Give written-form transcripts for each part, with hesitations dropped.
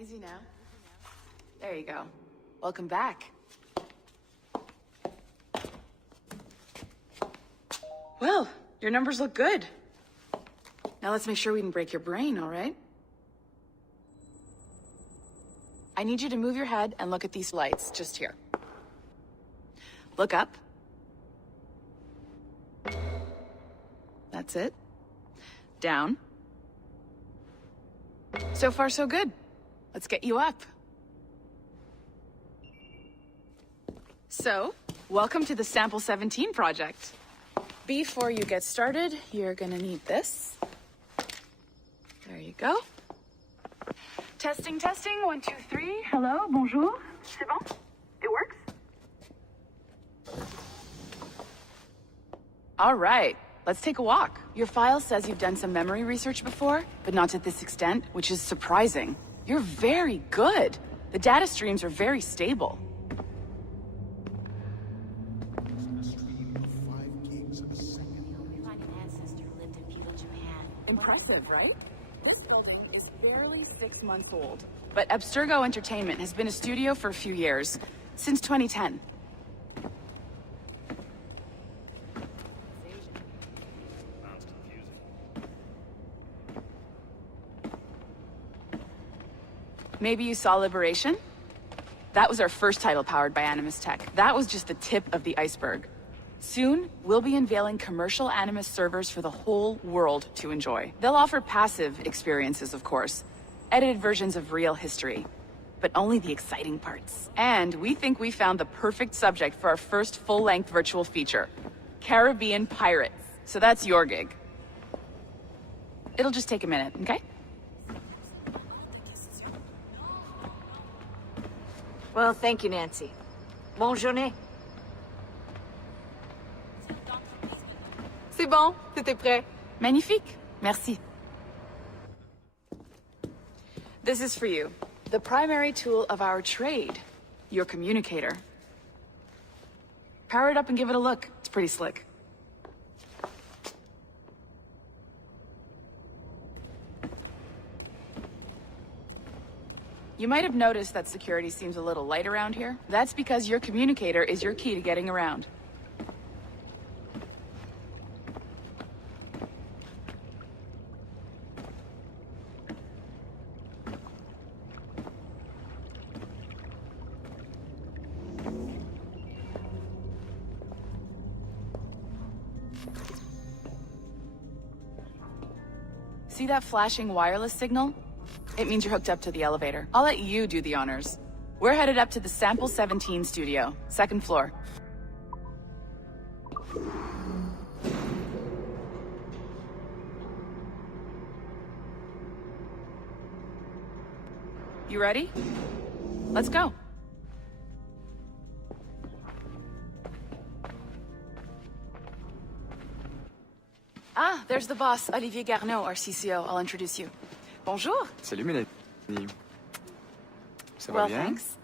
Easy now. There you go. Welcome back. Well, your numbers look good. Now let's make sure we didn't break your brain, all right? I need you to move your head and look at these lights just here. Look up. That's it. Down. So far, so good. Let's get you up. So, welcome to the Sample 17 project. Before you get started, you're gonna need this. There you go. Testing, testing, 1, 2, 3. Hello, bonjour. C'est bon? It works? All right, let's take a walk. Your file says you've done some memory research before, but not to this extent, which is surprising. You're very good. The data streams are very stable. Impressive, right? This building is barely 6 months old. But Abstergo Entertainment has been a studio for a few years, since 2010. Maybe you saw Liberation? That was our first title powered by Animus tech. That was just the tip of the iceberg. Soon, we'll be unveiling commercial Animus servers for the whole world to enjoy. They'll offer passive experiences, of course, edited versions of real history, but only the exciting parts. And we think we found the perfect subject for our first full-length virtual feature, Caribbean Pirates. So that's your gig. It'll just take a minute, okay? Well, thank you, Nancy. Bonne journée. C'est bon, c'était prêt. Magnifique. Merci. This is for you. The primary tool of our trade. Your communicator. Power it up and give it a look. It's pretty slick. You might have noticed that security seems a little light around here. That's because your communicator is your key to getting around. See that flashing wireless signal? It means you're hooked up to the elevator. I'll let you do the honors. We're headed up to the Sample 17 studio, 2nd floor. You ready? Let's go. Ah, there's the boss, Olivier Garneau, our CCO. I'll introduce you. Bonjour. Salut, Mélanie. Ça va Well, bien? thanks.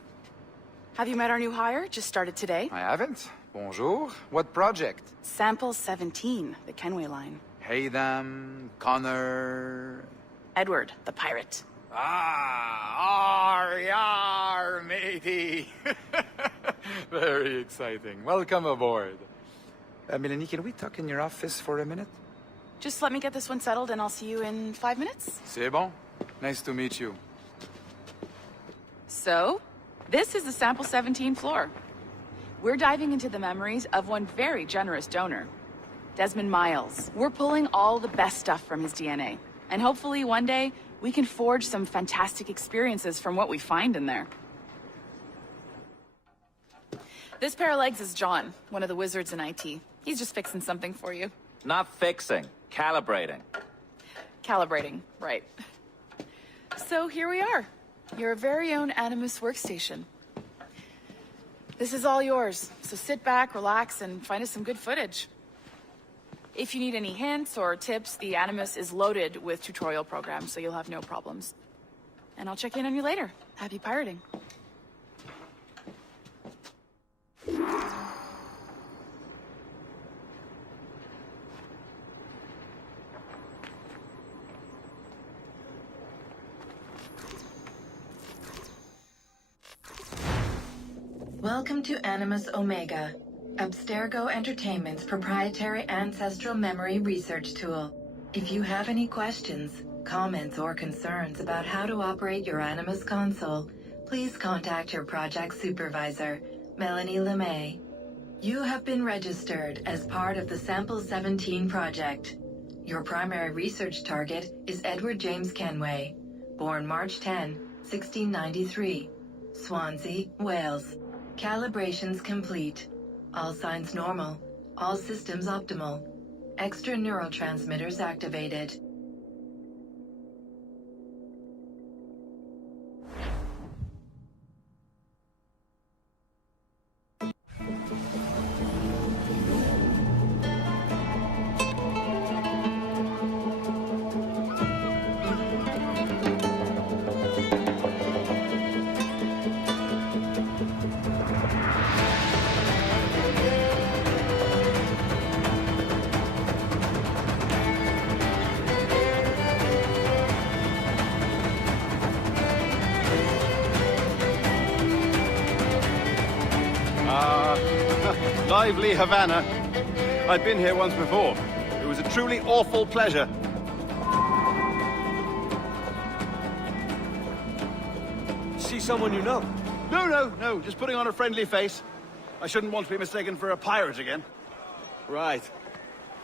Have you met our new hire? Just started today. I haven't. Bonjour. What project? Sample 17, the Kenway line. Haytham, Connor... Edward, the pirate. Yar, matey. Very exciting. Welcome aboard. Mélanie, can we talk in your office for a minute? Just let me get this one settled and I'll see you in 5 minutes. C'est bon. Nice to meet you. So, this is the Sample 17 floor. We're diving into the memories of one very generous donor, Desmond Miles. We're pulling all the best stuff from his DNA. And hopefully one day, we can forge some fantastic experiences from what we find in there. This pair of legs is John, one of the wizards in IT. He's just fixing something for you. Not fixing, calibrating. Calibrating, right. So here we are, your very own Animus workstation. This is all yours, so sit back, relax, and find us some good footage. If you need any hints or tips, the Animus is loaded with tutorial programs, so you'll have no problems. And I'll check in on you later. Happy pirating. Welcome to Animus Omega, Abstergo Entertainment's proprietary ancestral memory research tool. If you have any questions, comments, or concerns about how to operate your Animus console, please contact your project supervisor, Melanie LeMay. You have been registered as part of the Sample 17 project. Your primary research target is Edward James Kenway, born March 10, 1693, Swansea, Wales. Calibrations complete. All signs normal. All systems optimal. Extra neurotransmitters activated. Lively Havana. I've been here once before. It was a truly awful pleasure. See someone you know? No, just putting on a friendly face. I shouldn't want to be mistaken for a pirate again. Right.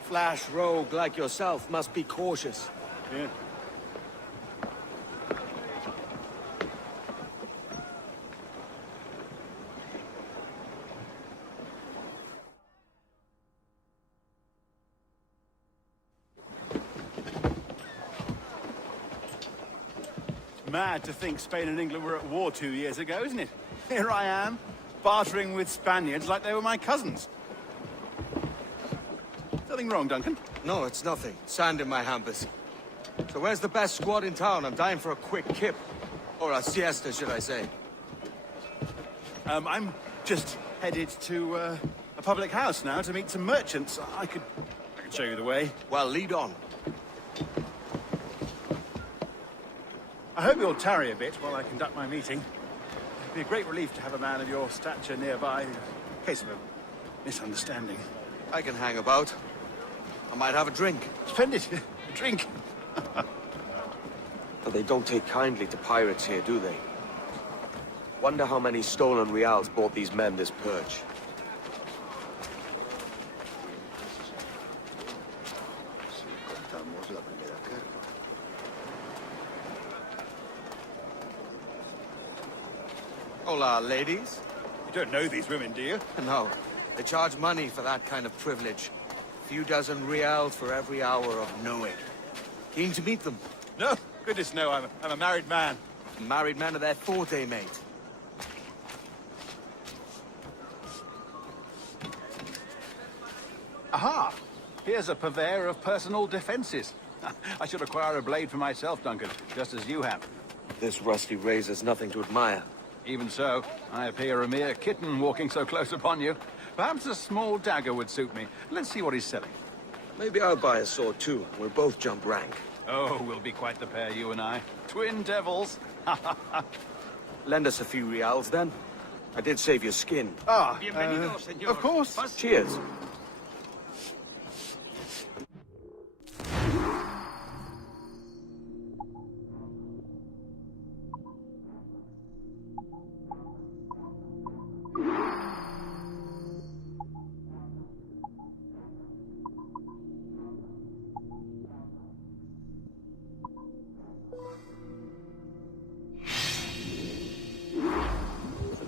Flash rogue like yourself must be cautious. Yeah. Mad to think Spain and England were at war 2 years ago, isn't it? Here I am, bartering with Spaniards like they were my cousins. Nothing wrong, Duncan? No, it's nothing. Sand in my hampers. So where's the best squad in town? I'm dying for a quick kip. Or a siesta, should I say. I'm just headed to a public house now to meet some merchants. I could show you the way. Well, lead on. I hope you'll tarry a bit while I conduct my meeting. It'd be a great relief to have a man of your stature nearby, in case of a misunderstanding. I can hang about. I might have a drink. Splendid. A drink. But they don't take kindly to pirates here, do they? Wonder how many stolen reals bought these men this perch. Hola, ladies. You don't know these women, do you? No, they charge money for that kind of privilege. A few dozen reals for every hour of knowing. Keen to meet them. No, goodness no, I'm a married man. Married men are their forte, mate. Aha! Here's a purveyor of personal defenses. I should acquire a blade for myself, Duncan, just as you have. This rusty razor's nothing to admire. Even so, I appear a mere kitten walking so close upon you. Perhaps a small dagger would suit me. Let's see what he's selling. Maybe I'll buy a sword too. We'll both jump rank. Oh, we'll be quite the pair, you and I. Twin devils. Lend us a few reals, then. I did save your skin. Of course. Cheers.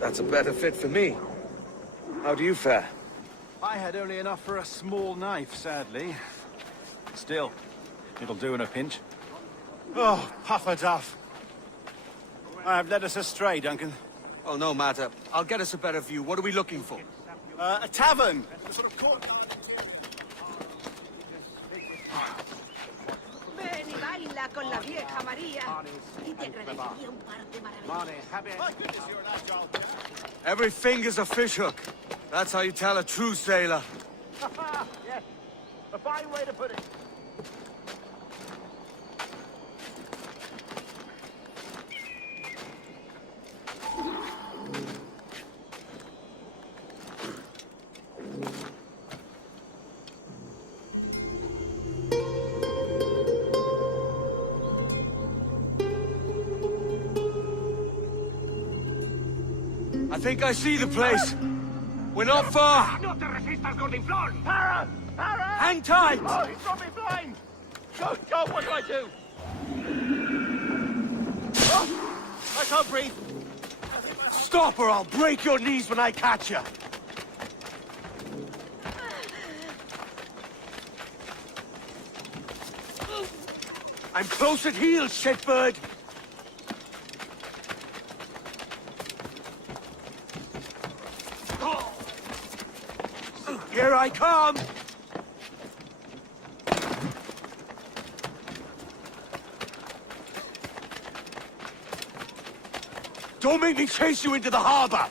That's a better fit for me. How do you fare? I had only enough for a small knife, sadly. Still, it'll do in a pinch. Oh, puffer duff. I have led us astray, Duncan. Oh, no matter. I'll get us a better view. What are we looking for? A tavern. A sort of court. con la vieja María y te agradecería un par de maravillas. My goodness, you're an agile guy. Every finger's a fishhook. That's how you tell a true sailor. Yes, a fine way to put it. think I see the place. We're not far. No te resistas, Gordinflon! Para! Para! Hang tight! Oh, he's got me blind! Go, go, what do I do? Oh, I can't breathe. Stop or I'll break your knees when I catch you. I'm close at heel, shitbird. Here I come! Don't make me chase you into the harbor!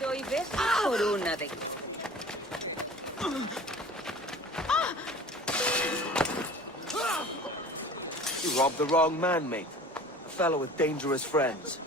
Doy besos por una de... You robbed the wrong man, mate. A fellow with dangerous friends.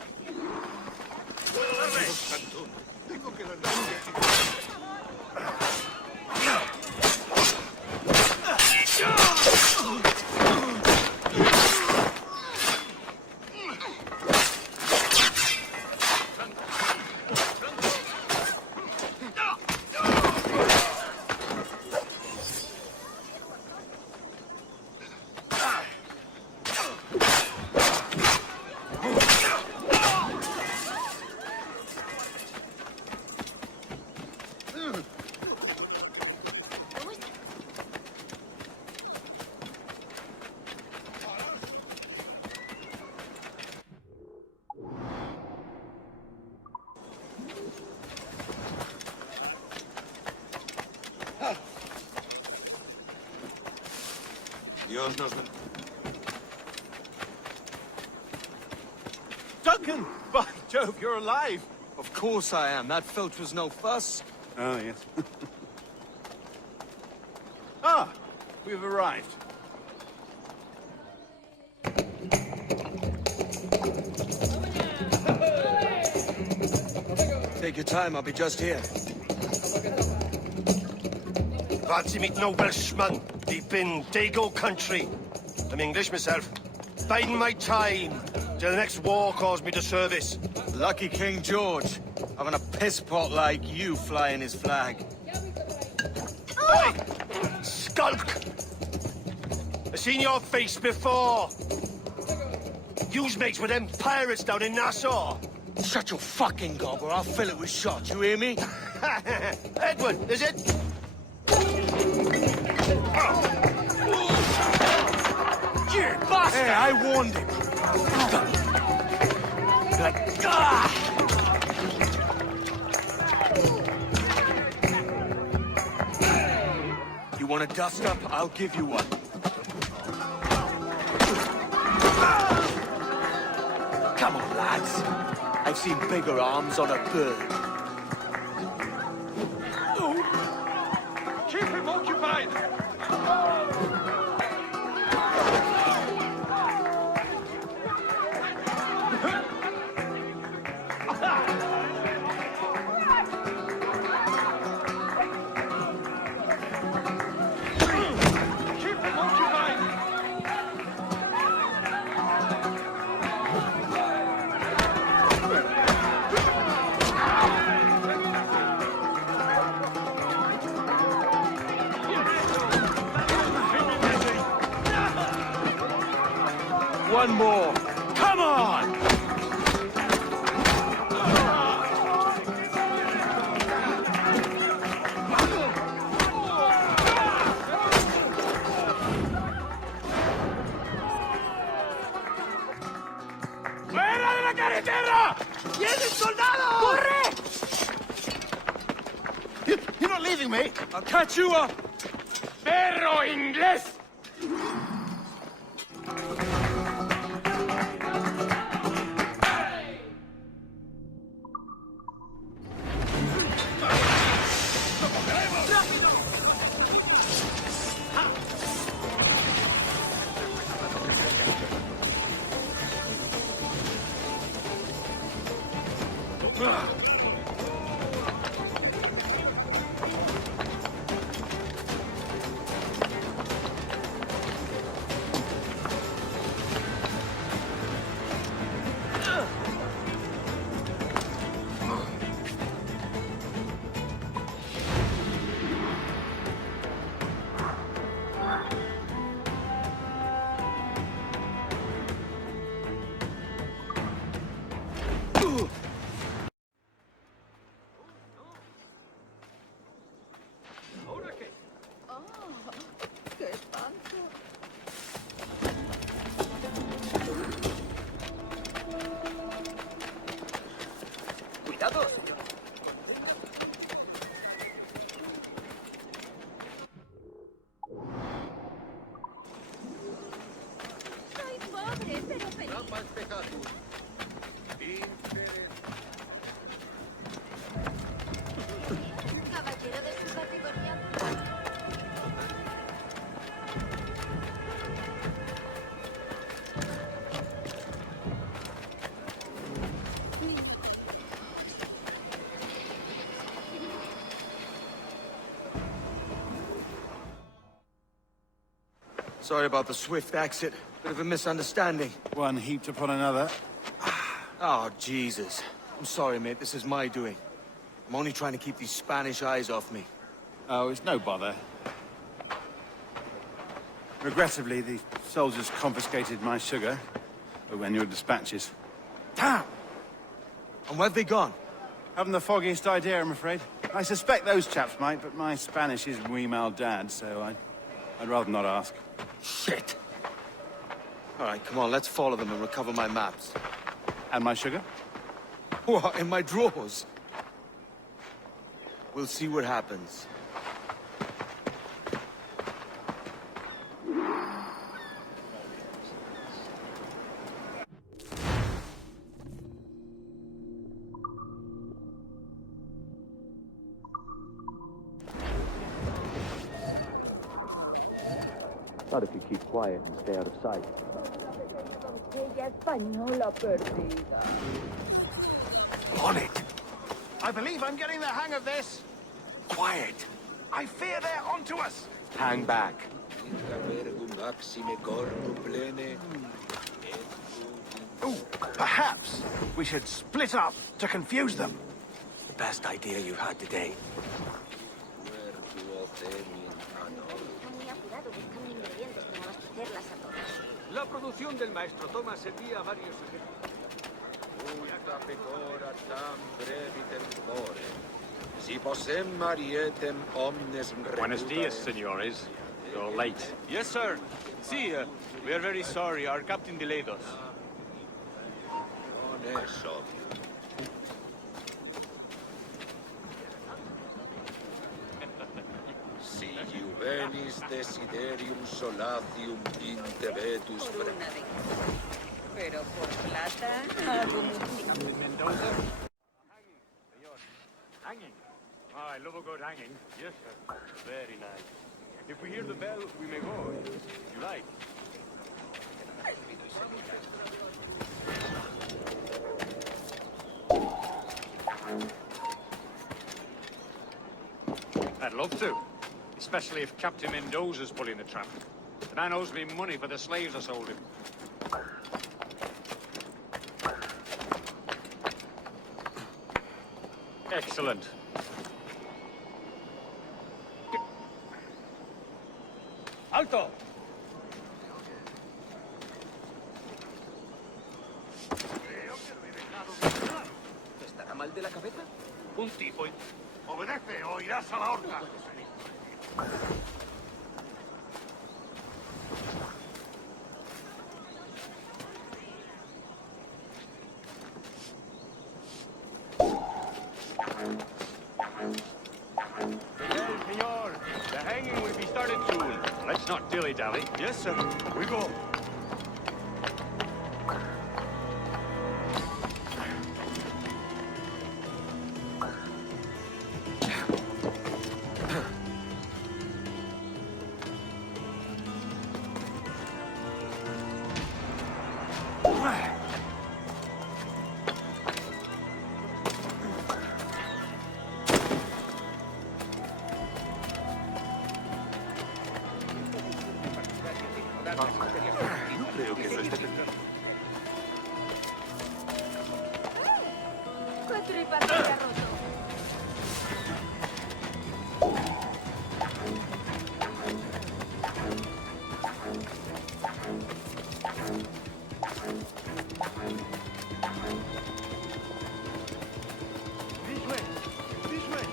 Yours doesn't. Duncan! By Jove, you're alive! Of course I am. That filch was no fuss. Oh, yes. Ah! We've arrived. Take your time, I'll be just here. Fancy meeting no Welshman deep in Dago country. I'm English myself. Biding my time till the next war calls me to service. Lucky King George, having a piss pot like you flying his flag. Oi! Skulk! I've seen your face before. You's mates with them pirates down in Nassau. Shut your fucking gob or I'll fill it with shot, you hear me? Edward, is it? You bastard! Hey, I warned him. You want a dust up? I'll give you one. Come on, lads. I've seen bigger arms on a bird. Keep him occupied! One more. Come on! ¡Fuera de la carretera! ¡Viene el soldado! ¡Corre! You're not leaving me? I'll catch you up! ¡Perro inglés! Caballero de su categoría. Sorry about the swift exit. Bit of a misunderstanding. One heaped upon another. Oh, Jesus. I'm sorry, mate. This is my doing. I'm only trying to keep these Spanish eyes off me. Oh, it's no bother. Regrettably, the soldiers confiscated my sugar when your dispatches. Damn! And where've they gone? Haven't the foggiest idea, I'm afraid. I suspect those chaps might, but my Spanish is muy mal dad, so I'd rather not ask. Shit! All right, come on, let's follow them and recover my maps. And my sugar? What, in my drawers? We'll see what happens. Not if you keep quiet and stay out of sight. On it! I believe I'm getting the hang of this. Quiet. I fear they're onto us. Hang back. Ooh, perhaps we should split up to confuse them. The best idea you've had today. La producción del maestro Thomas envía a varios ejemplos. Buenos dias, senores. You're late. Yes, sir. See, we are very sorry. Our captain delayed us. Si juvenis desiderium solatium intebetus Pero por plata, algo Mendoza? Hanging. Oh, I love a good hanging. Yes, sir. Very nice. If we hear the bell, we may go. You like? I'd love to. Especially if Captain Mendoza's pulling the trap. The man owes me money for the slaves I sold him. Excellent. ¡Alto! ¿Estará mal de la cabeza? Un tipo. Obedece o irás a la horca. Senor, the hanging will be started soon. Let's not dilly-dally. Yes, sir. We go. No creo que eso esté perfecto. ¡Qué tripas se ha roto! This way. This way.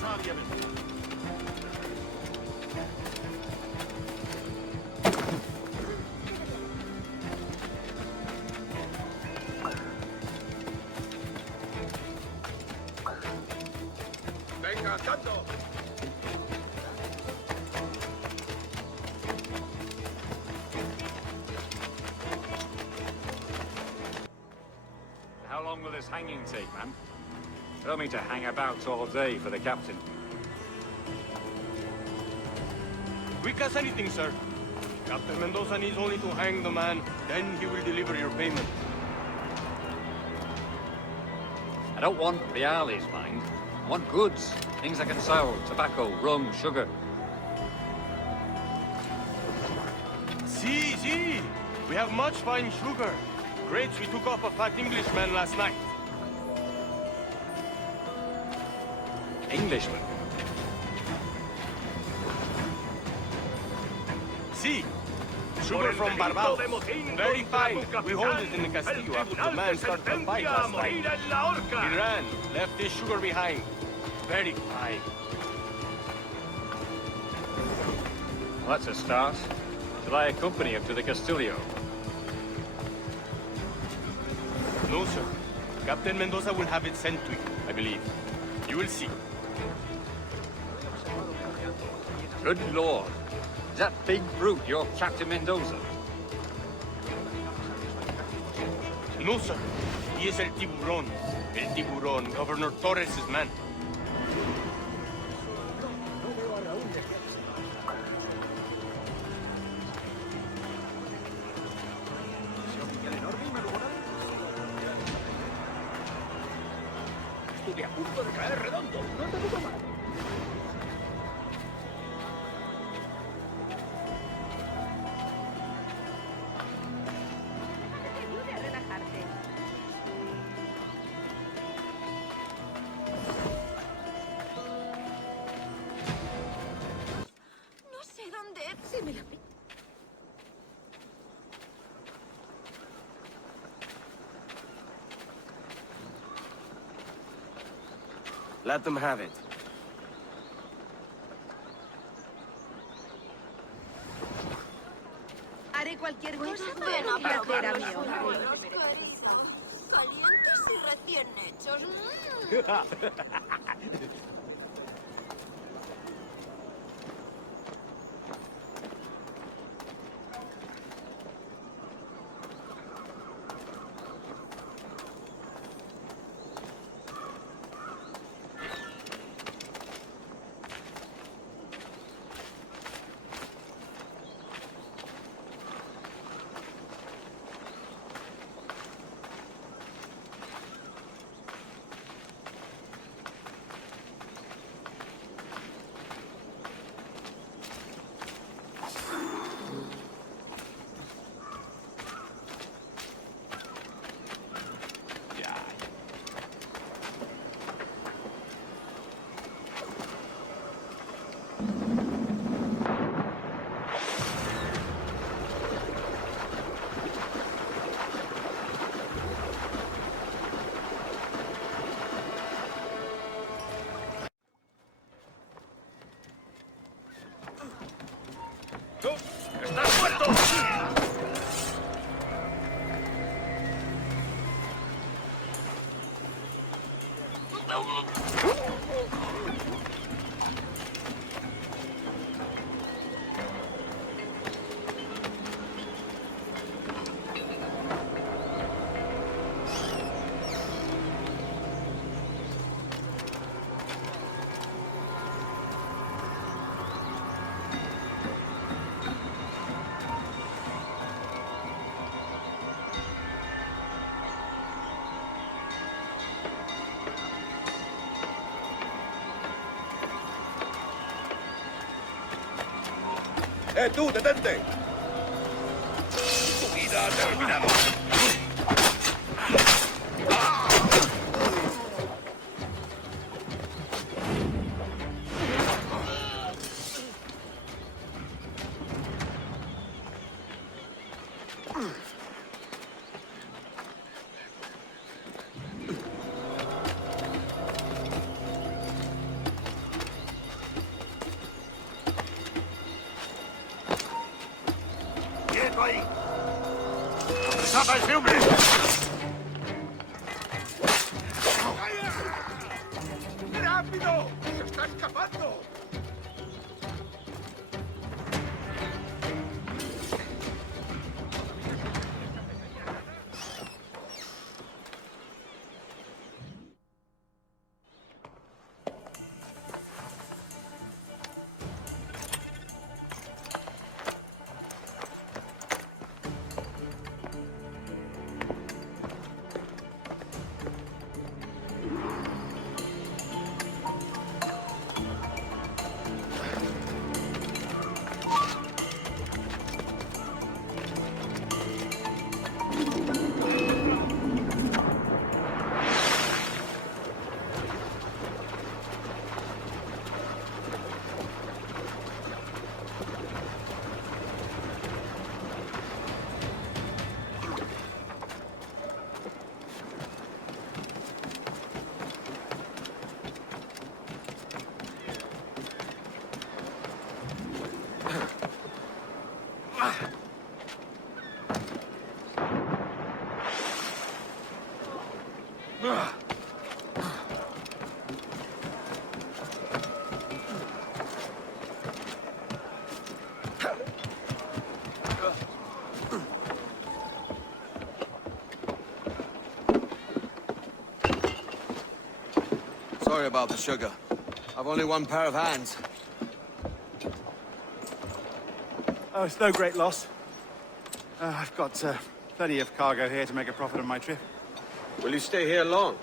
Sábiamente. Venga, tanto. along with this hanging take, man. I don't mean to hang about all day for the captain. Quick as anything, sir. Captain Mendoza needs only to hang the man, then he will deliver your payment. I don't want reales, mind. I want goods. Things I can sell. Tobacco, rum, sugar. See. We have much fine sugar. Grapes we took off a fat Englishman last night. Englishman? See. Sugar from Barbados. Very fine. We hold it in the Castillo after the man started the fight last night. He ran, left his sugar behind. Very fine. Well, that's a start. Shall I accompany him to the Castillo? No, sir. Captain Mendoza will have it sent to you, I believe. You will see. Good Lord. Is that big brute your Captain Mendoza? No, sir. He is El Tiburon. El Tiburon, Governor Torres' man. Estoy a punto de caer redondo. No te digo más. No sé dónde se me la pi- Let them have it. Haré cualquier cosa para Ven a un placer, probar amigo. Calientes y recién hechos. ¡Estás muerto! ¡Tú, detente! ¡Tu vida ha terminado! ¡Quieto ahí! ¡Apresad a ese hombre! ¡Rápido! ¡Se está escapando! about the sugar. I've only one pair of hands. Oh, it's no great loss. I've got plenty of cargo here to make a profit on my trip. Will you stay here long?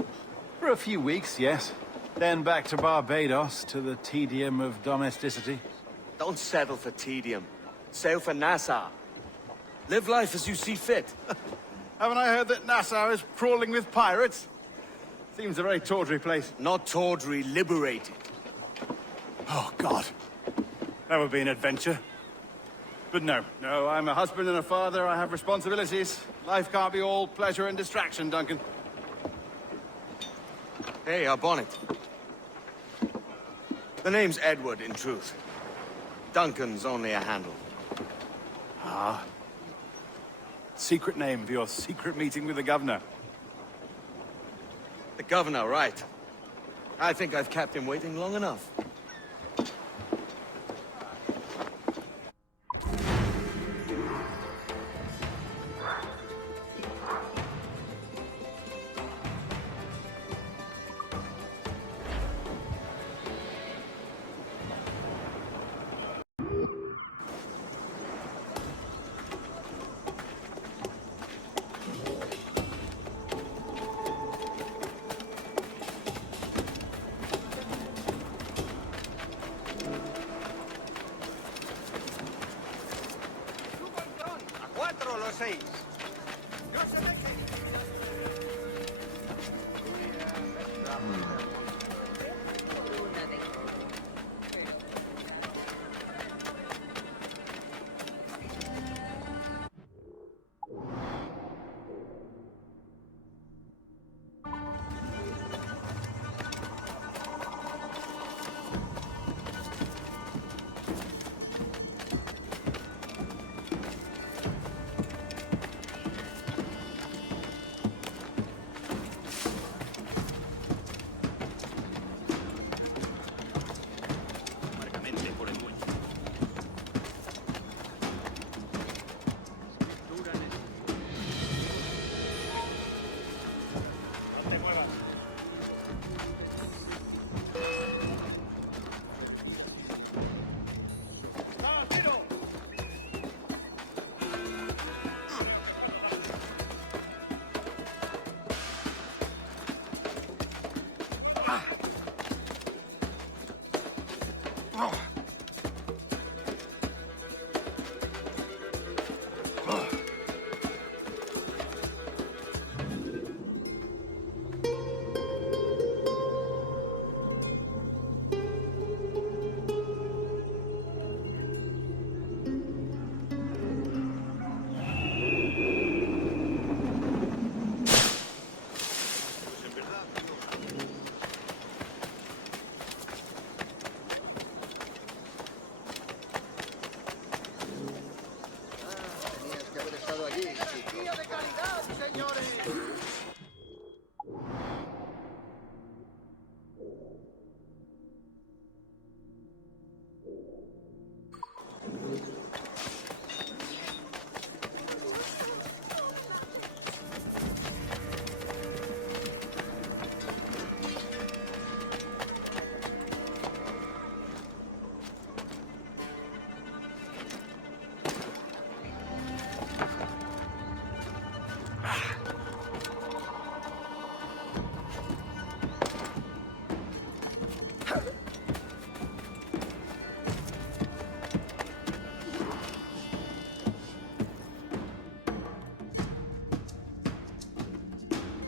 For a few weeks, yes. Then back to Barbados, to the tedium of domesticity. Don't settle for tedium. Sail for Nassau. Live life as you see fit. Haven't I heard that Nassau is crawling with pirates? Seems a very tawdry place. Not tawdry, liberated. Oh, God. That would be an adventure. But no, I'm a husband and a father. I have responsibilities. Life can't be all pleasure and distraction, Duncan. Hey, our bonnet. The name's Edward, in truth. Duncan's only a handle. Ah. Secret name for your secret meeting with the governor. The governor, right. I think I've kept him waiting long enough.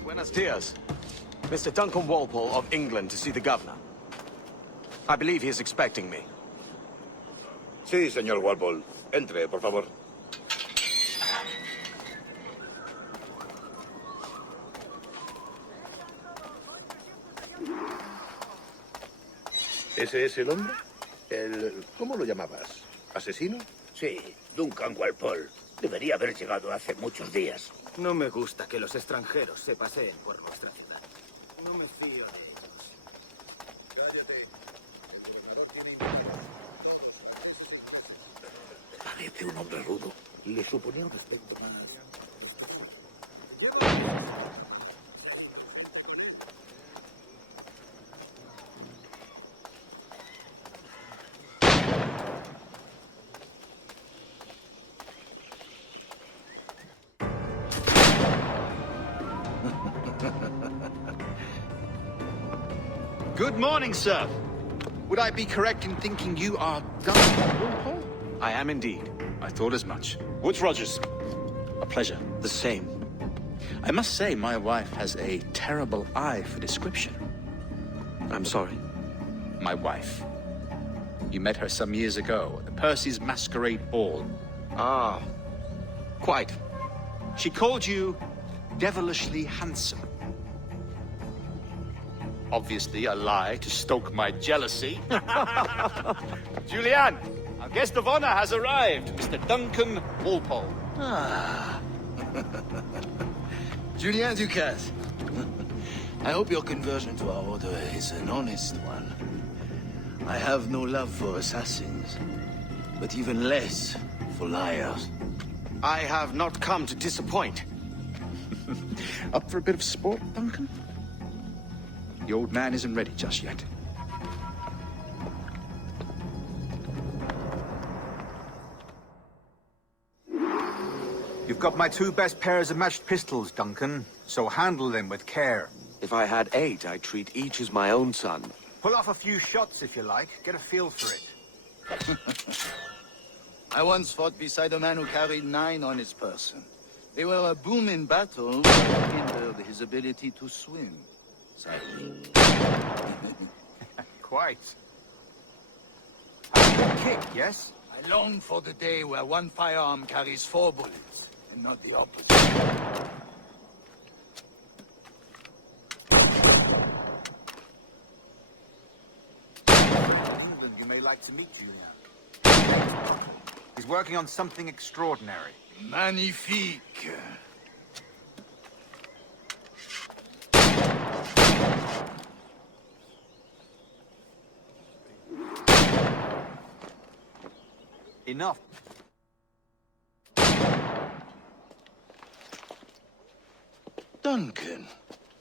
Buenos dias. Mr. Duncan Walpole of England to see the governor. I believe he is expecting me. Sí, señor Walpole. Entre, por favor. ¿Ese es el hombre? ¿Cómo lo llamabas? ¿Asesino? Sí, Duncan Walpole. Debería haber llegado hace muchos días. No me gusta que los extranjeros se paseen por nuestra ciudad. No me fío de ellos. Cállate. Parece un hombre rudo. Le suponía un aspecto más... Good morning, sir. Would I be correct in thinking you are Duncan Walpole? I am indeed. I thought as much. Woods Rogers. A pleasure. The same. I must say, my wife has a terrible eye for description. I'm sorry. My wife. You met her some years ago at the Percy's Masquerade Ball. Ah, quite. She called you devilishly handsome. Obviously a lie to stoke my jealousy. Julianne, our guest of honor has arrived, Mr. Duncan Walpole. Ah. Julien Ducasse. I hope your conversion to our order is an honest one. I have no love for assassins, but even less for liars. I have not come to disappoint. Up for a bit of sport, Duncan? The old man isn't ready just yet. You've got my 2 best pairs of matched pistols, Duncan, so handle them with care. If I had 8, I'd treat each as my own son. Pull off a few shots if you like. Get a feel for it. I once fought beside a man who carried 9 on his person. They were a boon in battle, but hindered his ability to swim, sadly. Quite. A good kick, yes? I long for the day where one firearm carries 4 bullets, and not the opposite. You may like to meet Julian. He's working on something extraordinary. Magnifique. Enough. Duncan,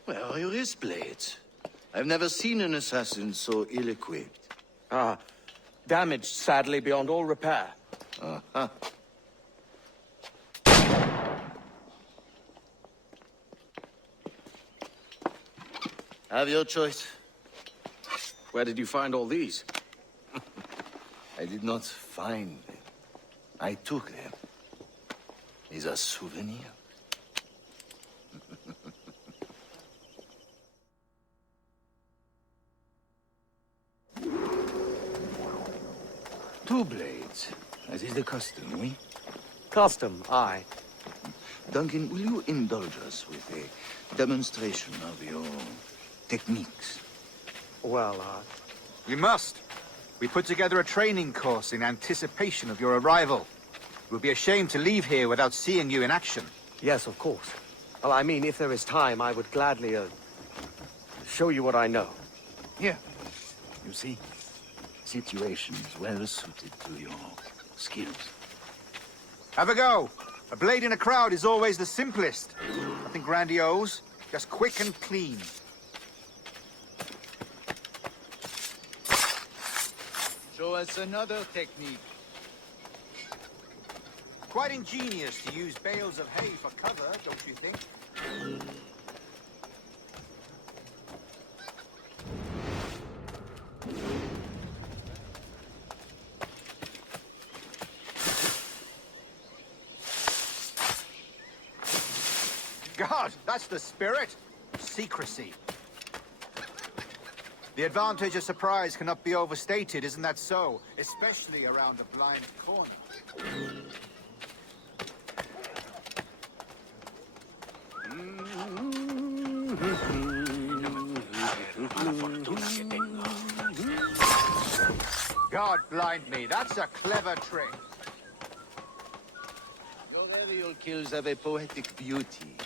where are your wrist blades? I've never seen an assassin so ill-equipped. Ah, damaged, sadly, beyond all repair. Uh-huh. Have your choice. Where did you find all these? I did not find them. I took them. Is a souvenir. Two blades, as is the custom, oui? Custom, aye. Duncan, will you indulge us with a demonstration of your techniques? Well, You must. We put together a training course in anticipation of your arrival. It would be a shame to leave here without seeing you in action. yes, of course. Well, I mean, if there is time, I would gladly, show you what I know. Here. You see? Situations well suited to your skills. Have a go. A blade in a crowd is always the simplest. Nothing grandiose, just quick and clean. Show us another technique. Quite ingenious to use bales of hay for cover, don't you think? God, that's the spirit. Secrecy. The advantage of surprise cannot be overstated, isn't that so? Especially around a blind corner. God blind me, that's a clever trick. Your aerial kills have a poetic beauty,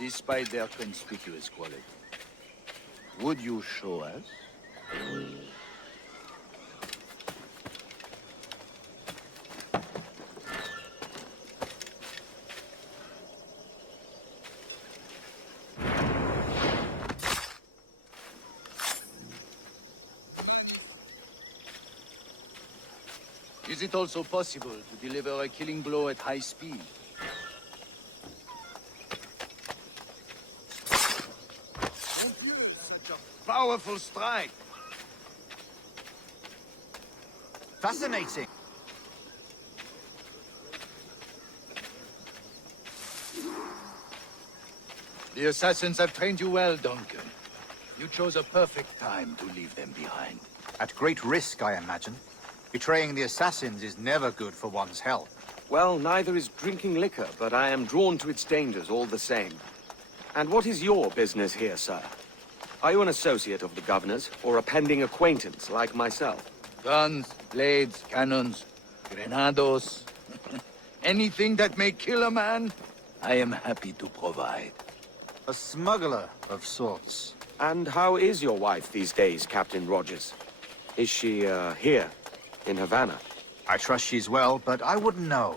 despite their conspicuous quality. Would you show us? Is it also possible to deliver a killing blow at high speed? Such a powerful strike! Fascinating. The assassins have trained you well, Duncan. You chose a perfect time to leave them behind. At great risk, I imagine. Betraying the assassins is never good for one's health. Well, neither is drinking liquor, but I am drawn to its dangers all the same. And what is your business here, sir? Are you an associate of the governor's, or a pending acquaintance like myself? Guns, blades, cannons, grenados. Anything that may kill a man, I am happy to provide. A smuggler of sorts. And how is your wife these days, Captain Rogers? Is she, here, in Havana? I trust she's well, but I wouldn't know.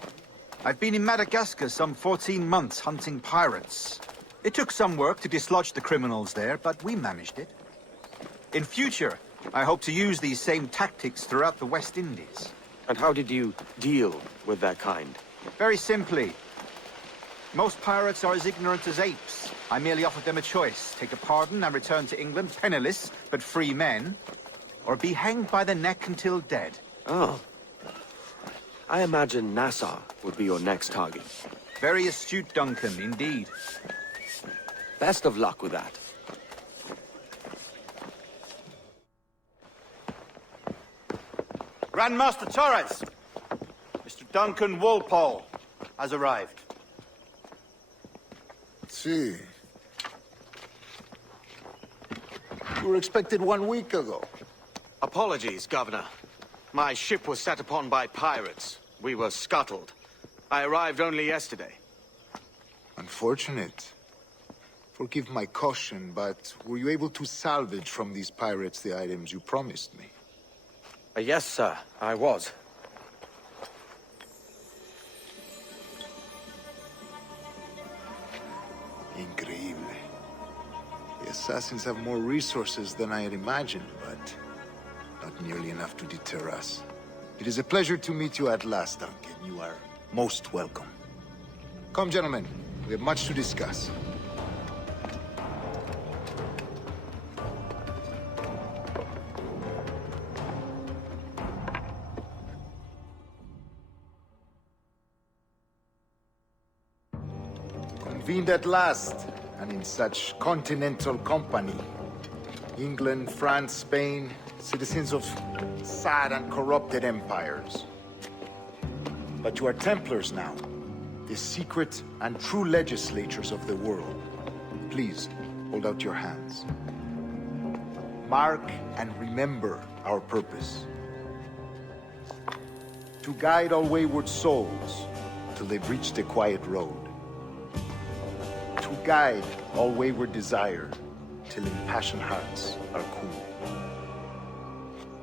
I've been in Madagascar some 14 months hunting pirates. It took some work to dislodge the criminals there, but we managed it. In future, I hope to use these same tactics throughout the West Indies. And how did you deal with that kind? Very simply. Most pirates are as ignorant as apes. I merely offered them a choice. Take a pardon and return to England penniless, but free men. Or be hanged by the neck until dead. Oh. I imagine Nassau would be your next target. Very astute, Duncan, indeed. Best of luck with that. Grandmaster Torres! Mr. Duncan Walpole has arrived. See. You were expected 1 week ago. Apologies, Governor. My ship was set upon by pirates. We were scuttled. I arrived only yesterday. Unfortunate. Forgive my caution, but were you able to salvage from these pirates the items you promised me? Yes, sir, I was. Increíble. The assassins have more resources than I had imagined, but not nearly enough to deter us. It is a pleasure to meet you at last, Duncan. You are most welcome. Come, gentlemen. We have much to discuss. Convened at last, and in such continental company. England, France, Spain, citizens of sad and corrupted empires. But you are Templars now, the secret and true legislatures of the world. Please, hold out your hands. Mark and remember our purpose. To guide all wayward souls till they've reached the quiet road. To guide all wayward desire till impassioned hearts are cool.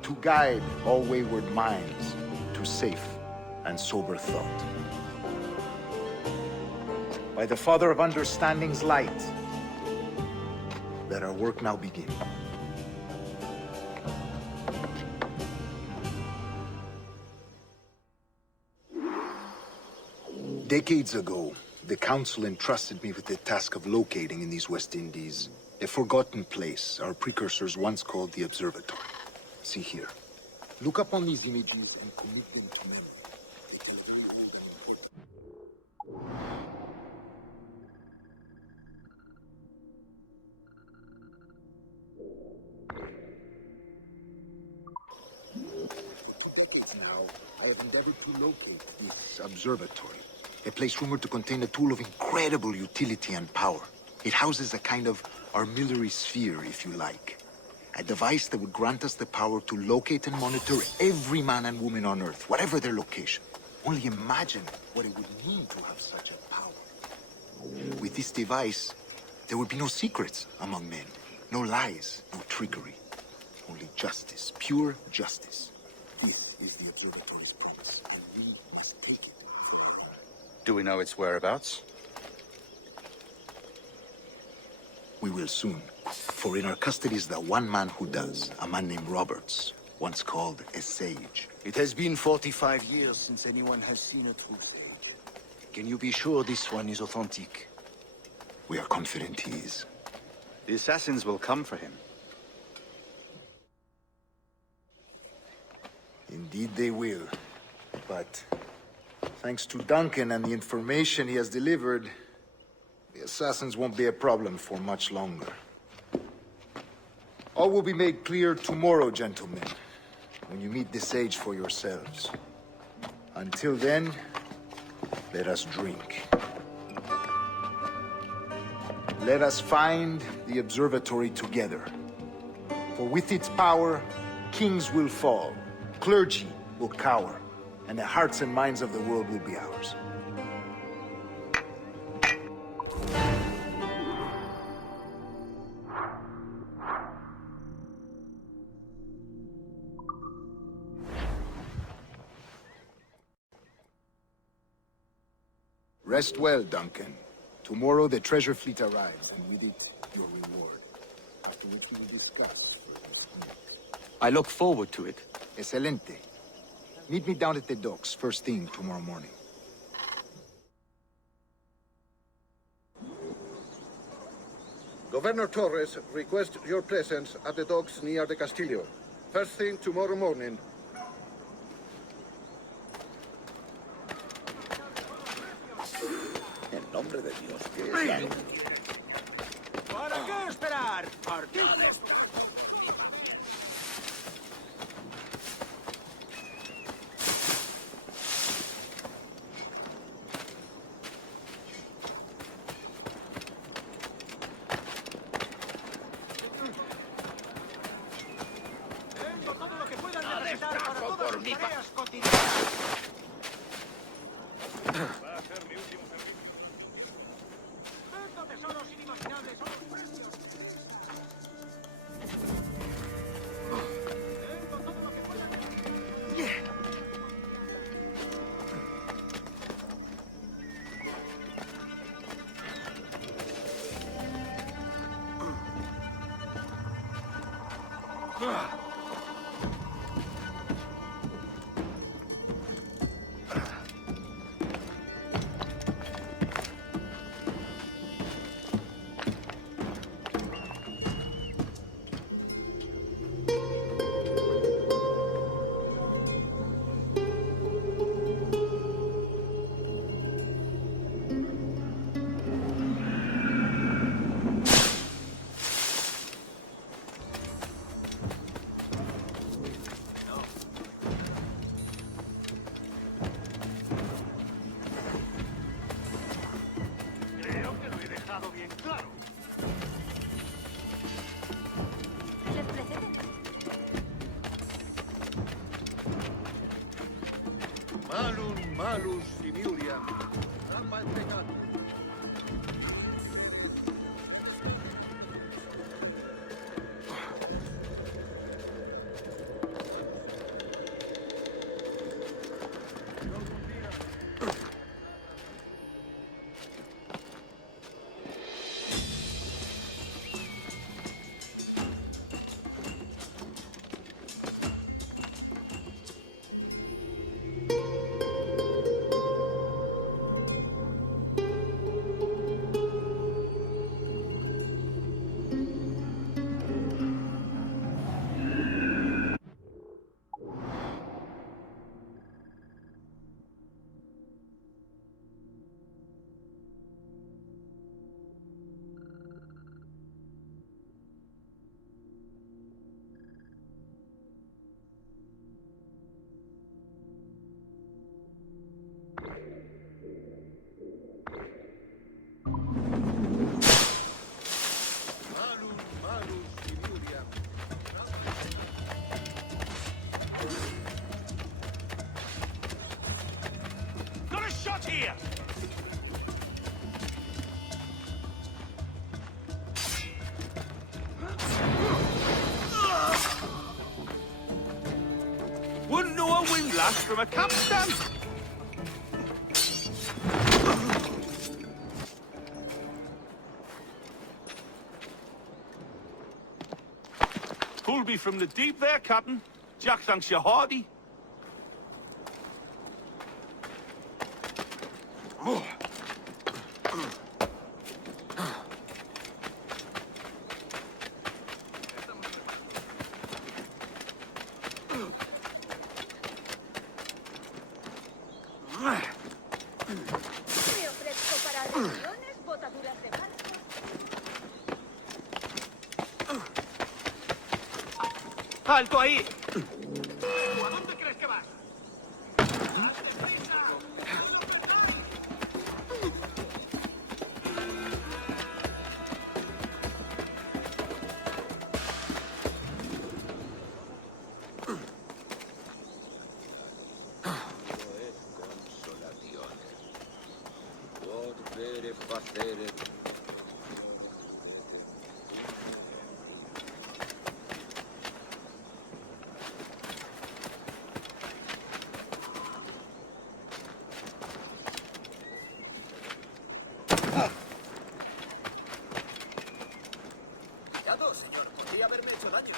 To guide all wayward minds to safe and sober thought. By the Father of Understanding's light, let our work now begin. Decades ago, the Council entrusted me with the task of locating in these West Indies a forgotten place our precursors once called the observatory. See here. Look up on these images and commit them to memory. They tell very old and important. For 2 decades now, I have endeavored to locate this observatory. A place rumored to contain a tool of incredible utility and power. It houses a kind of armillary sphere, if you like. A device that would grant us the power to locate and monitor every man and woman on Earth, whatever their location. Only imagine what it would mean to have such a power. With this device, there would be no secrets among men. No lies, no trickery. Only justice, pure justice. This is the observatory's promise, and we must take it for our own. Do we know its whereabouts? We will soon. For in our custody is the one man who does, a man named Roberts, once called a sage. It has been 45 years since anyone has seen a true sage. Can you be sure this one is authentic? We are confident he is. The assassins will come for him. Indeed they will. But thanks to Duncan and the information he has delivered, the assassins won't be a problem for much longer. All will be made clear tomorrow, gentlemen, when you meet the sage for yourselves. Until then, let us drink. Let us find the observatory together. For with its power, kings will fall, clergy will cower, and the hearts and minds of the world will be ours. Rest well, Duncan. Tomorrow the treasure fleet arrives, and with it, your reward. After which we will discuss. I look forward to it. Excelente. Meet me down at the docks first thing tomorrow morning. Governor Torres requests your presence at the docks near the Castillo. First thing tomorrow morning. En nombre de Dios, ¿qué es la... ¿Para qué esperar? ¡Partid! Tengo todo lo que puedan necesitar para todas sus tareas cotidianas. Va a ser mi último servicio. Vendo tesoros inimaginables a los precios. Tengo todo lo que puedan necesitar. Malum, malus, simiuriam. Rampa el pecado. Here! Wouldn't know a windlass from a capstan. Pulled me from the deep there, Captain. Jack thanks you hardy. Me ofrezco para reuniones, botaduras de barco. ¡Alto ahí! ¿A dónde crees que vas? Cuidado, señor. Podría haberme hecho daño.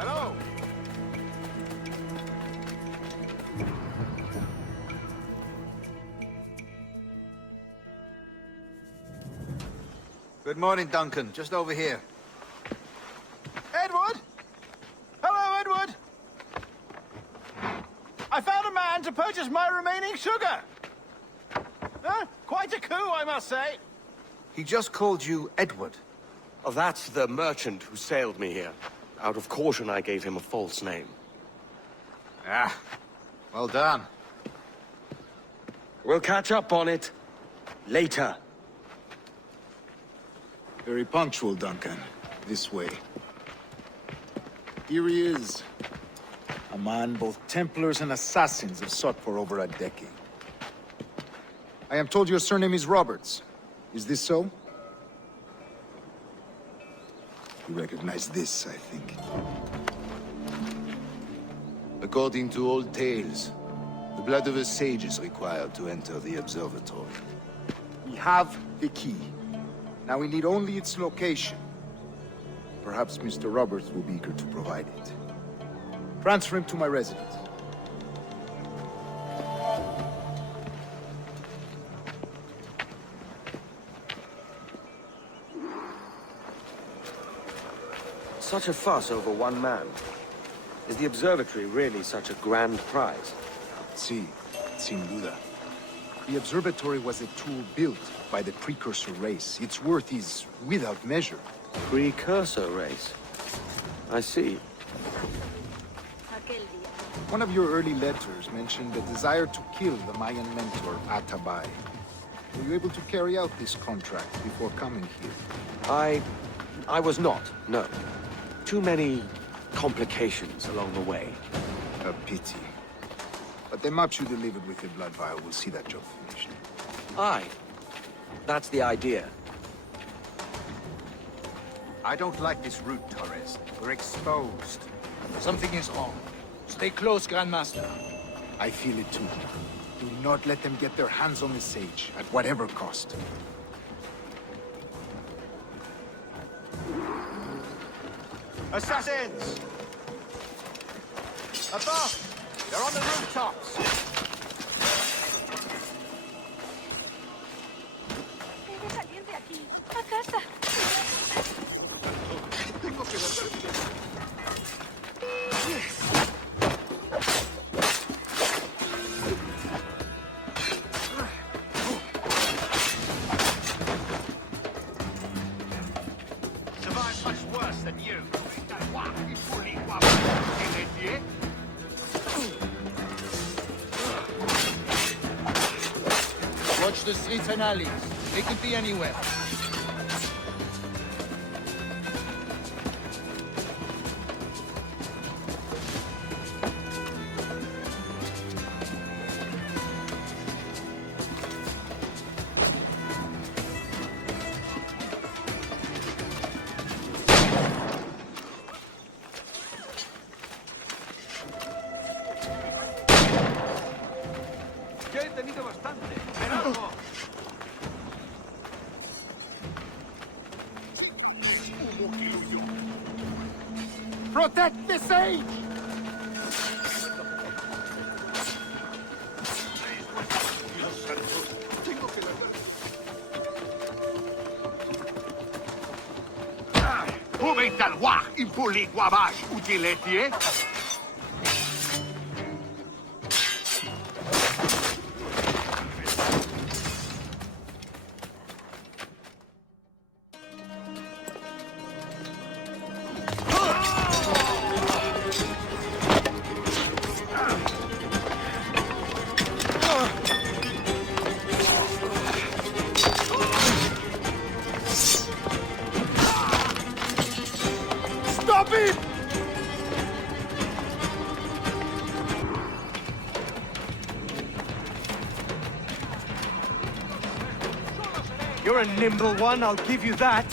Hello! Good morning, Duncan. Just over here. Edward? Hello, Edward! I found a man to purchase my remaining sugar! Huh? Quite a coup, I must say. He just called you Edward. Oh, that's the merchant who sailed me here. Out of caution, I gave him a false name. Ah, well done. We'll catch up on it later. Very punctual, Duncan. This way. Here he is. A man both Templars and assassins have sought for over a decade. I am told your surname is Roberts. Is this so? You recognize this, I think. According to old tales, the blood of a sage is required to enter the observatory. We have the key. Now we need only its location. Perhaps Mr. Roberts will be eager to provide it. Transfer him to my residence. Such a fuss over one man. Is the observatory really such a grand prize? Si, sin duda. The observatory was a tool built by the precursor race. Its worth is without measure. Precursor race? I see. One of your early letters mentioned the desire to kill the Mayan mentor, Atabay. Were you able to carry out this contract before coming here? I was not, no. Too many complications along the way. A pity. But the maps you delivered with the blood vial will see that job finished. Aye. That's the idea. I don't like this route, Torres. We're exposed. Something is wrong. Stay close, Grandmaster. I feel it too. Do not let them get their hands on the sage, at whatever cost. Assassins! Above! They're on the rooftops! Debe salir de aquí. A casa. Tengo que Survive much worse than you. Watch the streets and alleys. They could be anywhere. Ya he tenido bastante. Protect the sage! Uveit al wach impuli guabash utiletie. Stop him! You're a nimble one, I'll give you that.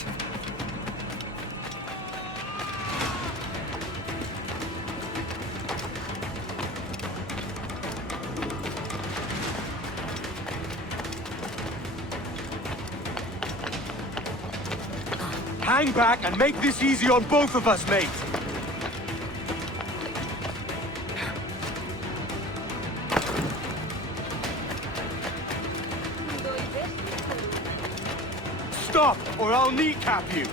Hang back and make this easy on both of us, mate. Stop, or I'll kneecap you.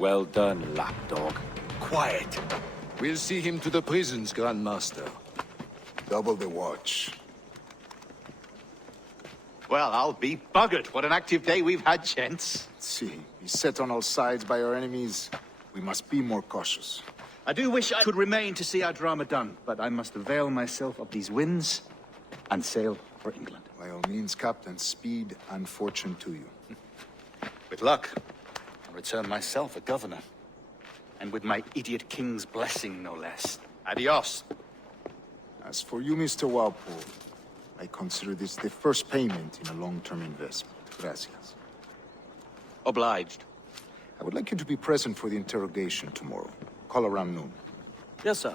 Well done, lapdog. Quiet. We'll see him to the prisons, Grandmaster. Double the watch. Well, I'll be buggered. What an active day we've had, gents. See, beset on all sides by our enemies. We must be more cautious. I do wish I could remain to see our drama done, but I must avail myself of these winds and sail for England. By all means, Captain, speed and fortune to you. With luck, I'll return myself a governor. And with my idiot king's blessing, no less. Adios. As for you, Mr. Walpole, I consider this the first payment in a long-term investment. Gracias. Obliged. I would like you to be present for the interrogation tomorrow. Call around noon. Yes, sir.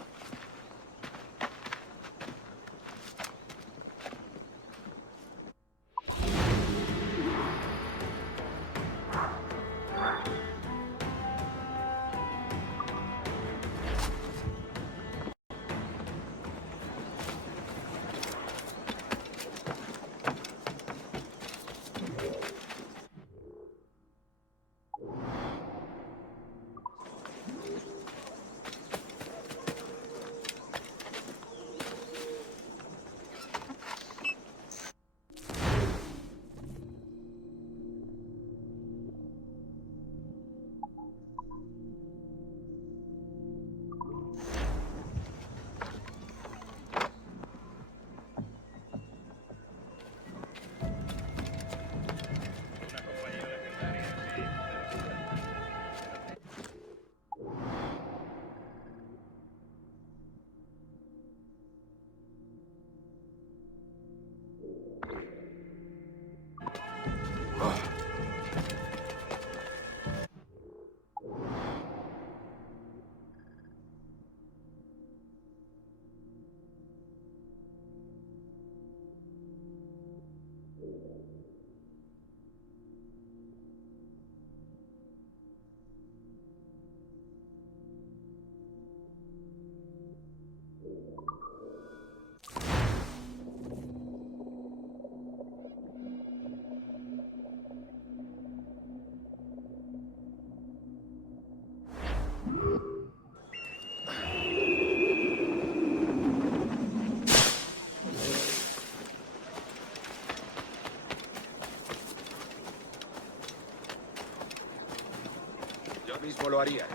Mismo lo haría.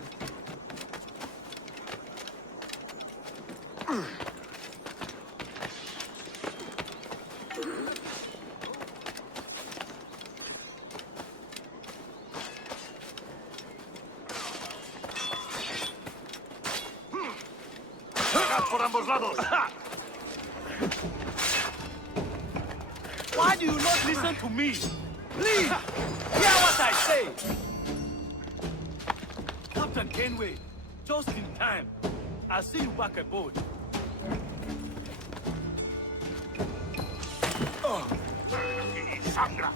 ¡Por ambos lados! Why do you not listen to me? Please, hear what I say. Captain Kenway, just in time. I'll see you back aboard. ¡Sangra!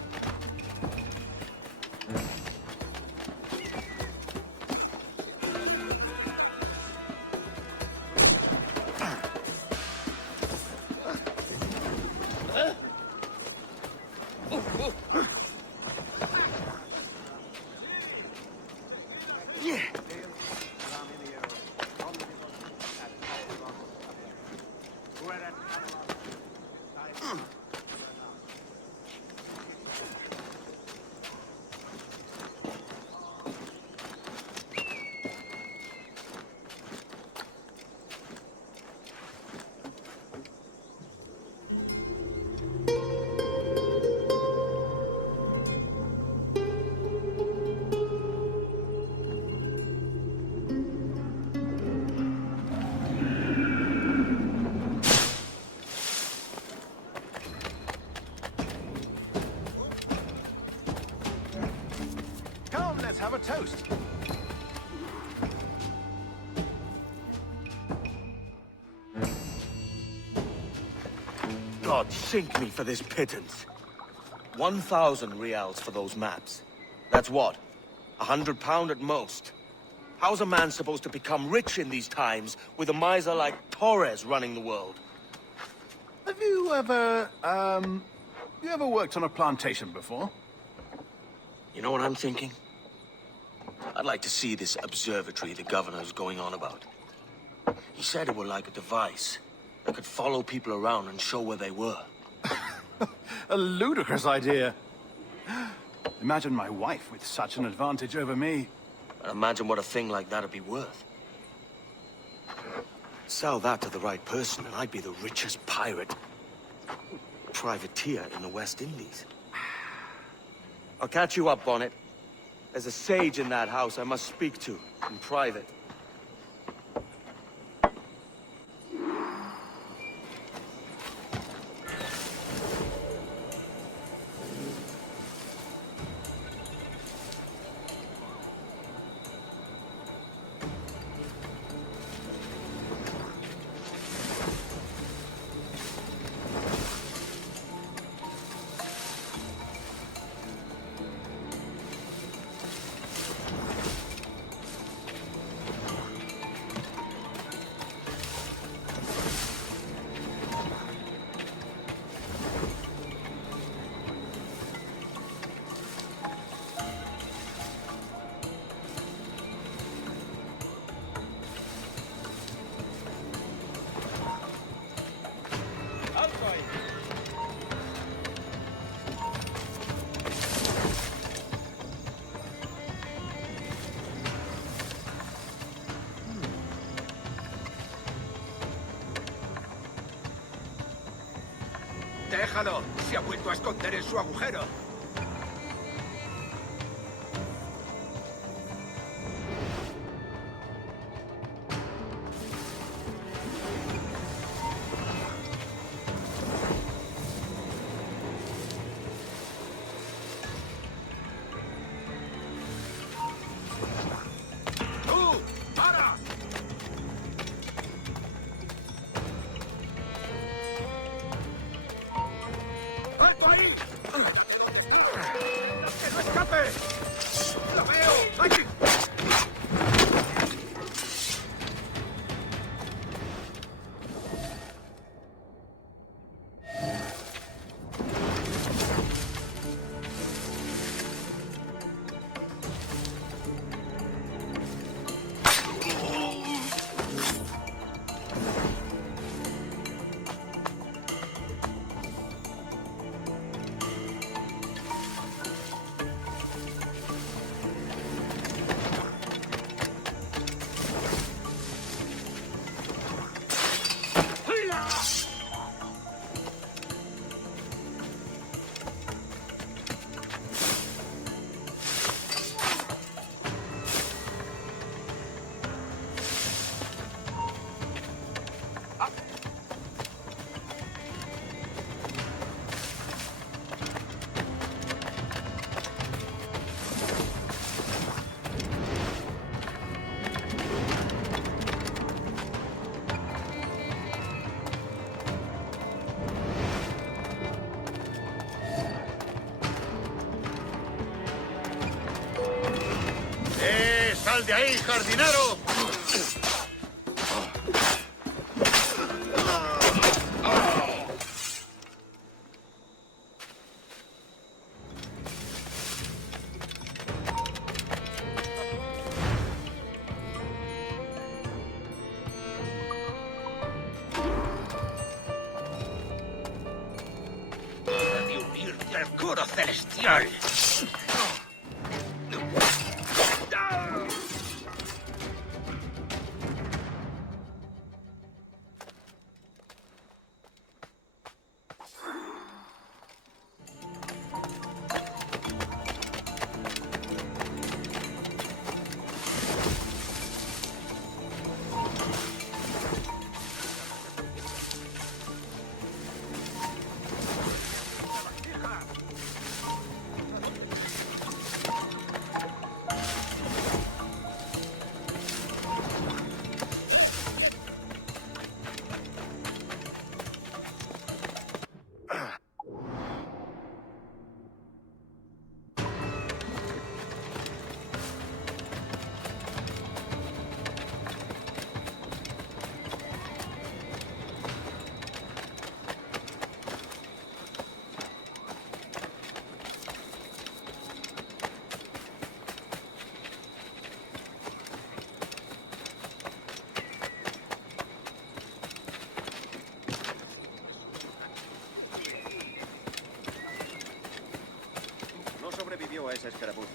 Let's have a toast. God sink me for this pittance. 1,000 reals for those maps. That's what? £100 at most. How's a man supposed to become rich in these times with a miser like Torres running the world? Have you ever worked on a plantation before? You know what I'm thinking? I'd like to see this observatory the governor's going on about. He said it were like a device that could follow people around and show where they were. A ludicrous idea. Imagine my wife with such an advantage over me. And imagine what a thing like that'd be worth. Sell that to the right person, and I'd be the richest privateer in the West Indies. I'll catch you up, Bonnet. There's a sage in that house I must speak to, in private. Déjalo. Se ha vuelto a esconder en su agujero. ¡Tú! ¡Para! ¡Alto ahí! ¡Que no escape! ¡Lo veo! ¡Aquí! ¡Sal de ahí, jardinero! De unirte al coro celestial. No sobrevivió a esa escaramuza.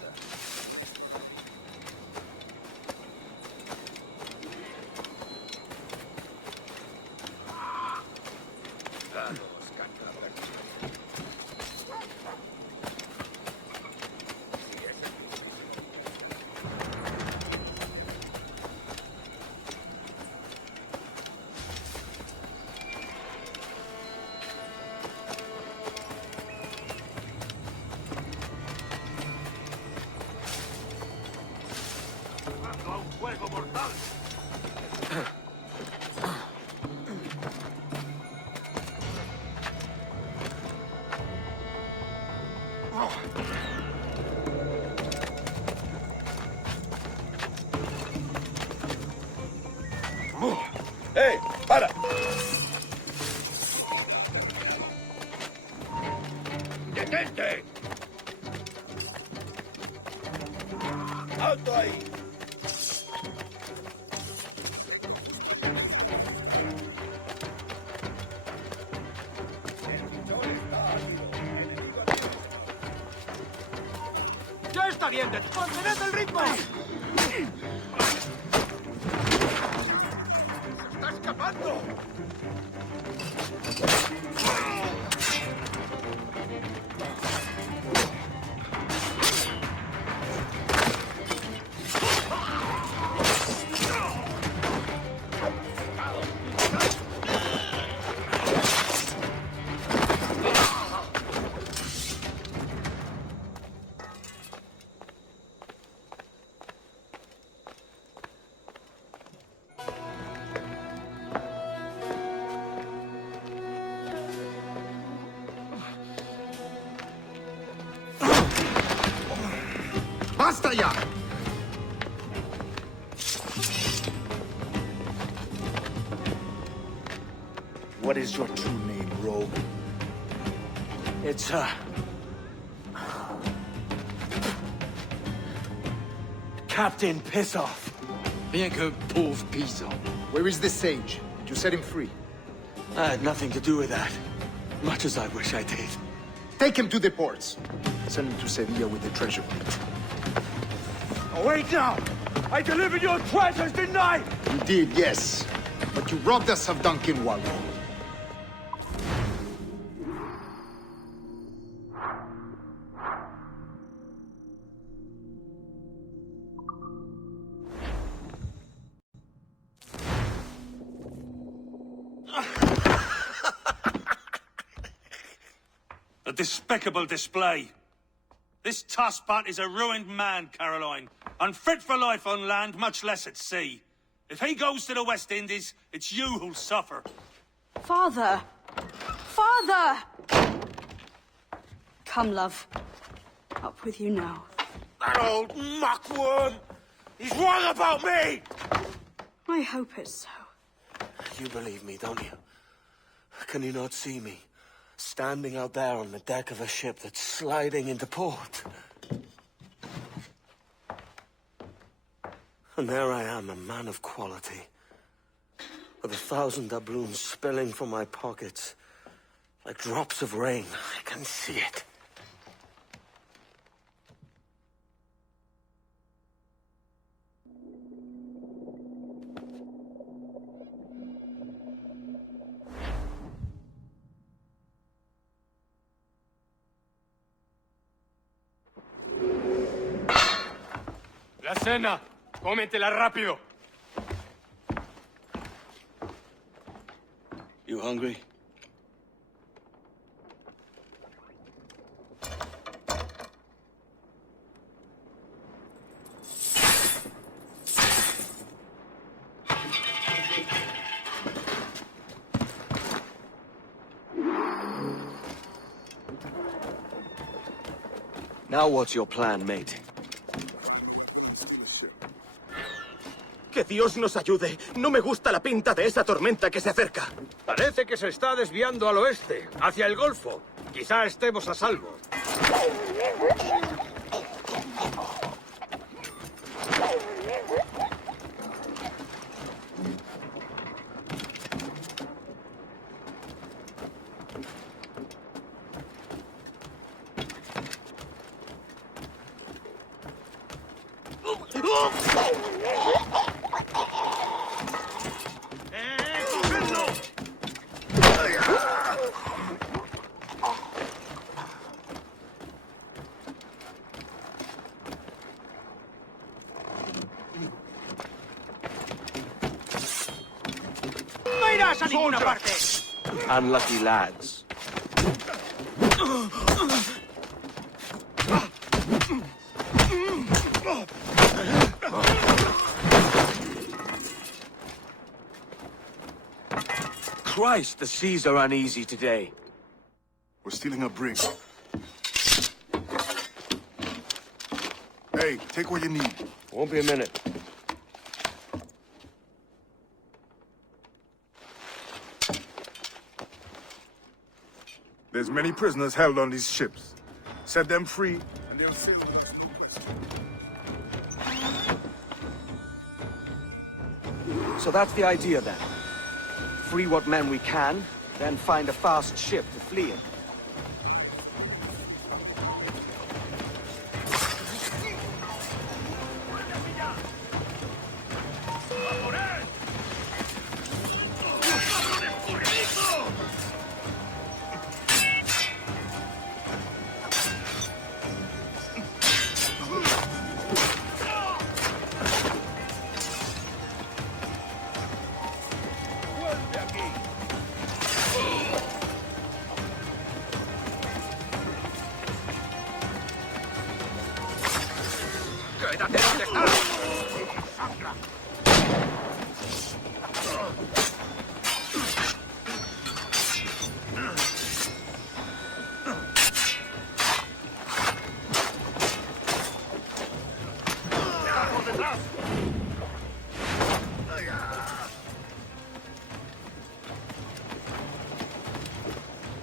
¡Eh! ¡Para! ¡Detente! ¡Alto ahí! ¡Ya está bien! ¡Mantened el ritmo! ¡Se está escapando! ¡Basta ya! What is your true name, rogue? It's, Captain Pissoff. Bien que pauvre paysan. Where is the sage? Did you set him free? I had nothing to do with that. Much as I wish I did. Take him to the ports. Send him to Sevilla with the treasure. Oh, wait now! I delivered your treasures, didn't I? You did, yes. But you robbed us of Duncan Wallow. A despicable display. This tosspot is a ruined man, Caroline. Unfit for life on land, much less at sea. If he goes to the West Indies, it's you who'll suffer. Father! Father! Come, love. Up with you now. That old muckworm! He's wrong about me! I hope it's so. You believe me, don't you? Can you not see me? Standing out there on the deck of a ship that's sliding into port. And there I am, a man of quality. With 1,000 doubloons spilling from my pockets. Like drops of rain. I can see it. La cena. Cómetela rápido. You hungry? Now what's your plan, mate? ¡Que Dios nos ayude! No me gusta la pinta de esa tormenta que se acerca. Parece que se está desviando al oeste, hacia el Golfo. Quizá estemos a salvo. ¡No irás a ninguna parte! Unlucky lads. Christ, the seas are uneasy today. We're stealing a brig. Hey, take what you need. Won't be a minute. There's many prisoners held on these ships. Set them free, and they'll sail with us, no question. So that's the idea then. Free what men we can, then find a fast ship to flee in.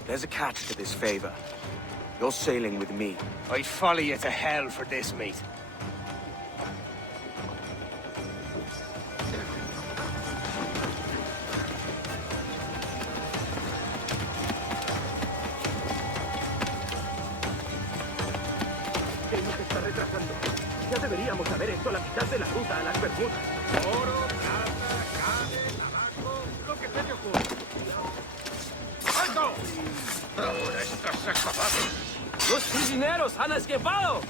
There's a catch to this favor. You're sailing with me. I'd follow you to hell for this, mate. ¿Qué nos está retrasando? Ya deberíamos haber hecho la mitad de la ruta a las Bermudas. Oro, plata, carne, tabaco, lo que se te ocurra. ¡Alto! Ahora estás acabado. ¡Los prisioneros han escapado!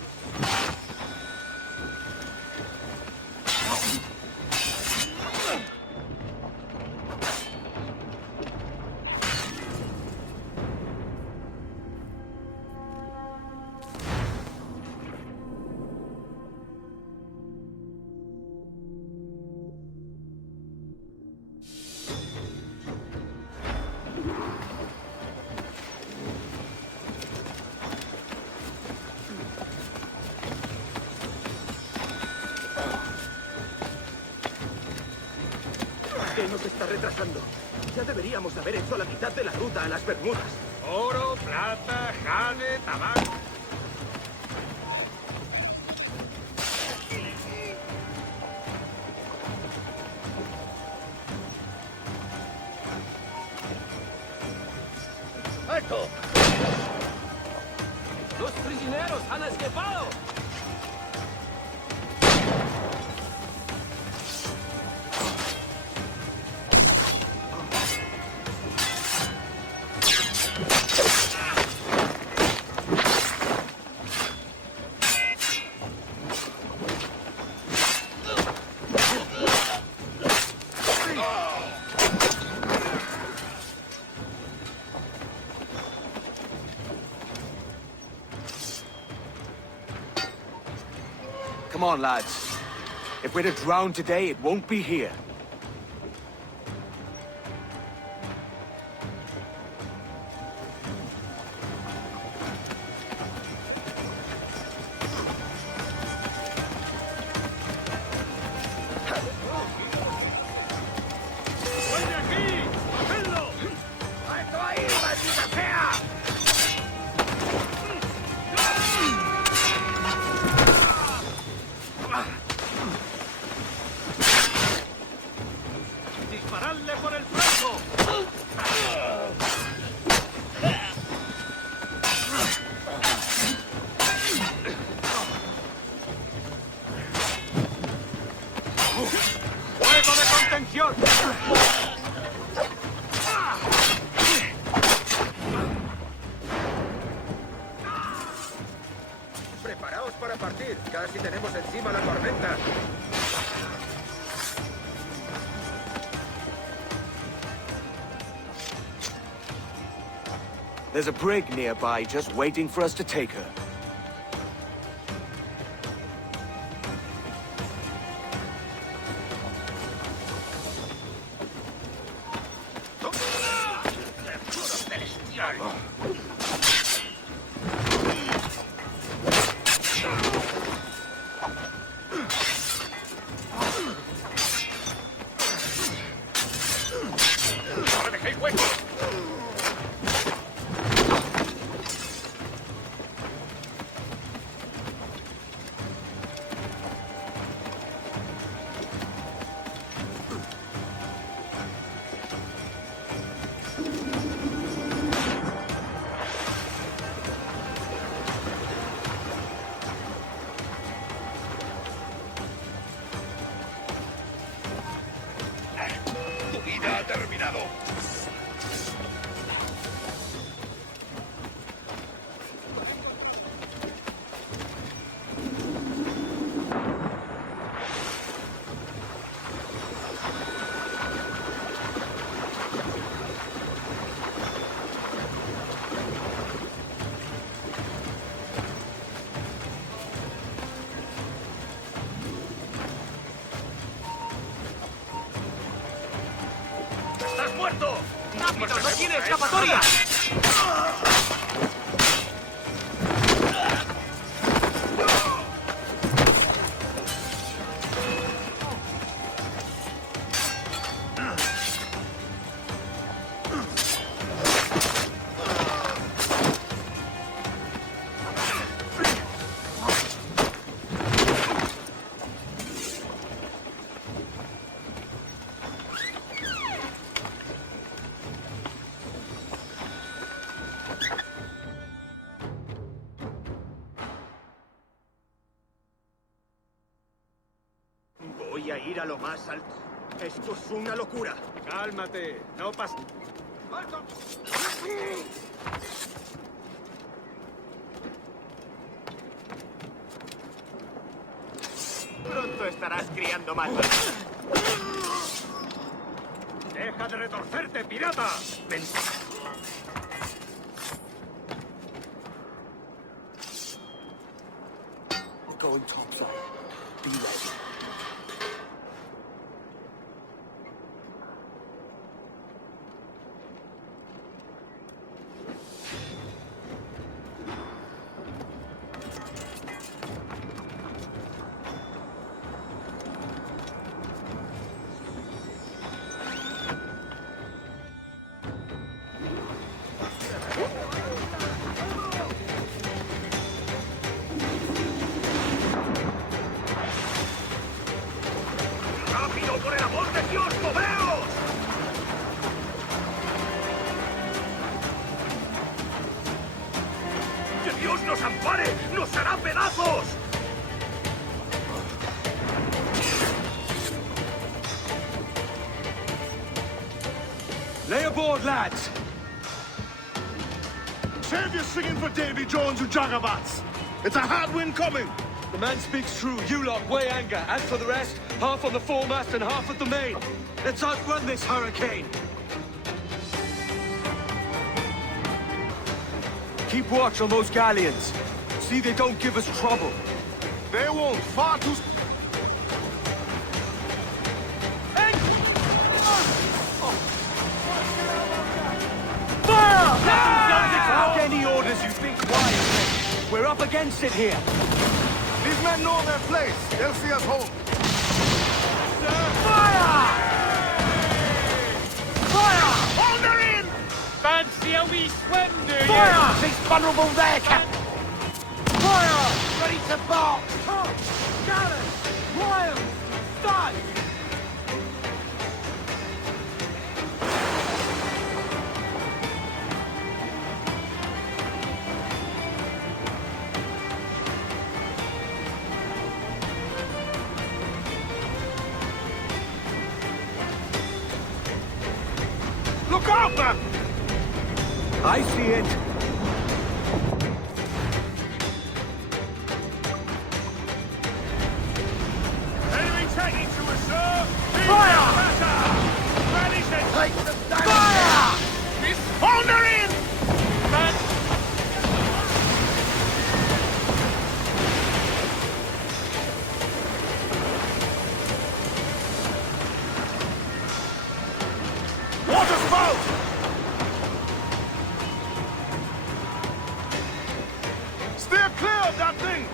¿Qué nos está retrasando? Ya deberíamos haber hecho la mitad de la ruta a las Bermudas. Oro, plata, jade, tabaco. ¡Alto! ¡Los prisioneros han escapado! Come on, lads. If we're to drown today, it won't be here. ¡Vuelve aquí! ¡Cogedlo! ¡Alto ahí, maldita sea! ¡Disparadle por el flanco! ¡Fuego de contención! Preparaos para partir. Casi tenemos encima la tormenta. There's a brig nearby just waiting for us to take her. ¡No me dejéis hueco! ¡Rápido! ¡No tiene escapatoria! Voy a ir a lo más alto. Esto es una locura. Cálmate, no pasa. ¡Alto! Pronto estarás criando más. ¡Deja de retorcerte, pirata! ¡Ven! Going topside. Be ready. ¡Rápido, por el amor de Dios, moveos! ¡Que Dios nos ampare! ¡Nos hará pedazos! Lay aboard, lads! Save your singing for Davy Jones, you jagabats! It's a hard wind coming! The man speaks true. You lot weigh anchor. As for the rest, half on the foremast and half at the main. Let's outrun this hurricane. Keep watch on those galleons. See they don't give us trouble. They won't. Far too... Without any orders, you think quietly. We're up against it here. These men know their place. They'll see us home. Fire! Fire! Hold her in! Fancy a wee swim, do you? Fire! She's vulnerable there, Captain. Fire! Ready to box. Gallows! Wild! Stun! Look out, man! I see it. Enemy taking to us, sir! Fire! Ready to Take them down! Fire! hold her in! Water spout! Steer clear of that thing!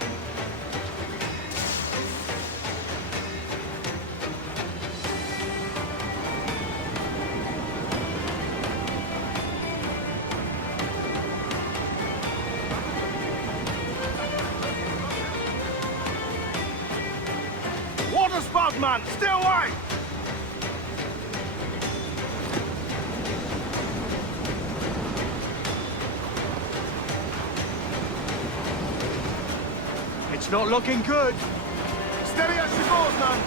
Water spout, man! Stay away! It's not looking good. Steady as she goes, man!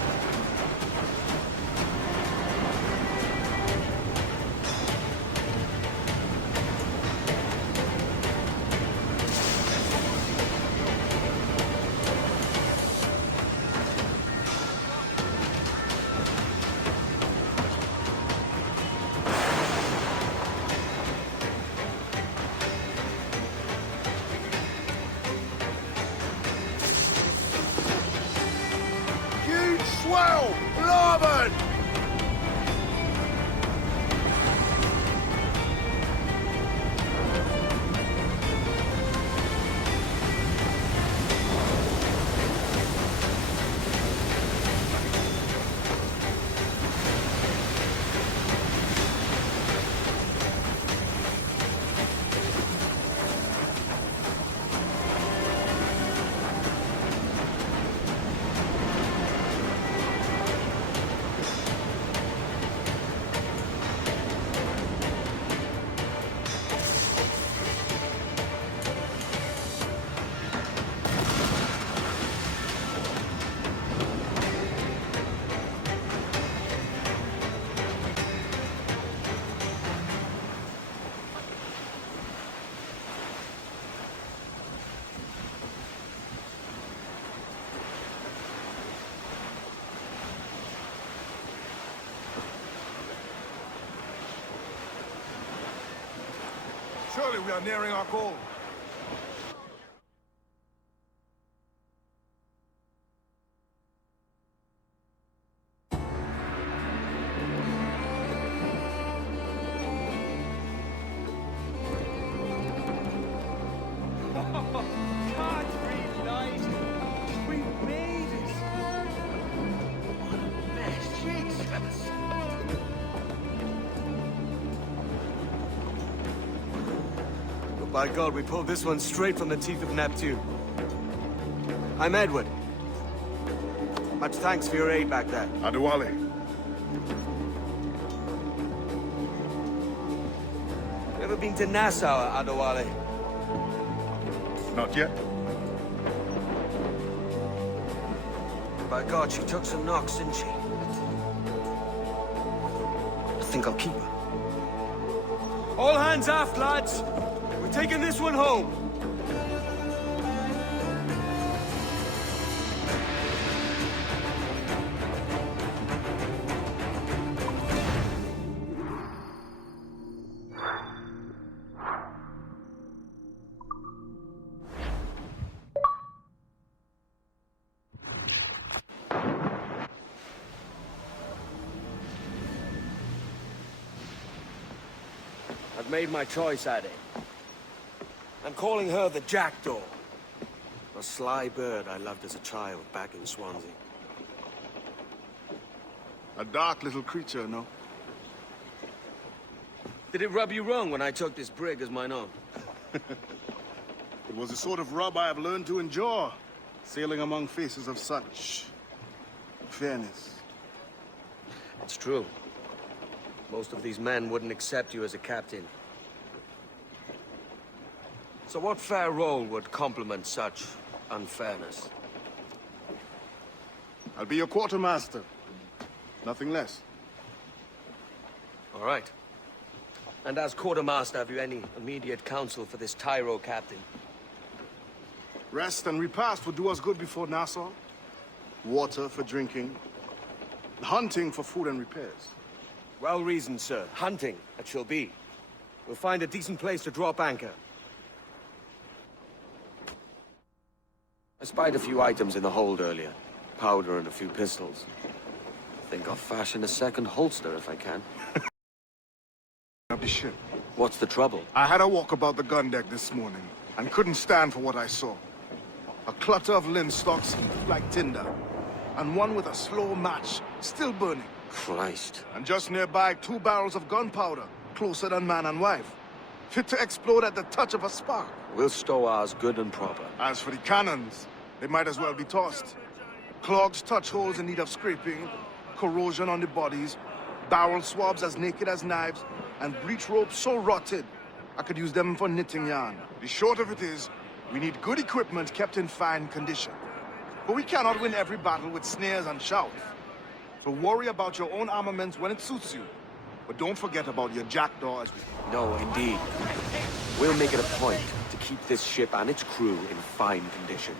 Surely we are nearing our goal. By God, we pulled this one straight from the teeth of Neptune. I'm Edward. Much thanks for your aid back there. Adewale. You ever been to Nassau, Adewale? Not yet. By God, she took some knocks, didn't she? I think I'll keep her. All hands aft, lads! We're taking this one home. I've made my choice, Addy. I'm calling her the Jackdaw. A sly bird I loved as a child back in Swansea. A dark little creature, no? Did it rub you wrong when I took this brig as mine own? It was the sort of rub I have learned to endure, sailing among faces of such fairness. It's true. Most of these men wouldn't accept you as a captain. So what fair role would complement such unfairness? I'll be your quartermaster. Nothing less. All right. And as quartermaster, have you any immediate counsel for this tyro captain? Rest and repast would do us good before Nassau. Water for drinking. Hunting for food and repairs. Well reasoned, sir. Hunting, it shall be. We'll find a decent place to drop anchor. I spied a few items in the hold earlier. Powder and a few pistols. Think I'll fashion a second holster if I can. Of the ship. What's the trouble? I had a walk about the gun deck this morning, and couldn't stand for what I saw. A clutter of linstocks like tinder, and one with a slow match, still burning. Christ. And just nearby, 2 barrels of gunpowder, closer than man and wife. Fit to explode at the touch of a spark. We'll stow ours good and proper. As for the cannons, they might as well be tossed. Clogs, touch holes in need of scraping, corrosion on the bodies, barrel swabs as naked as knives, and breech ropes so rotted, I could use them for knitting yarn. The short of it is, we need good equipment kept in fine condition. But we cannot win every battle with snares and shouts. So worry about your own armaments when it suits you. But don't forget about your jackdaw as we... No, indeed. We'll make it a point to keep this ship and its crew in fine condition.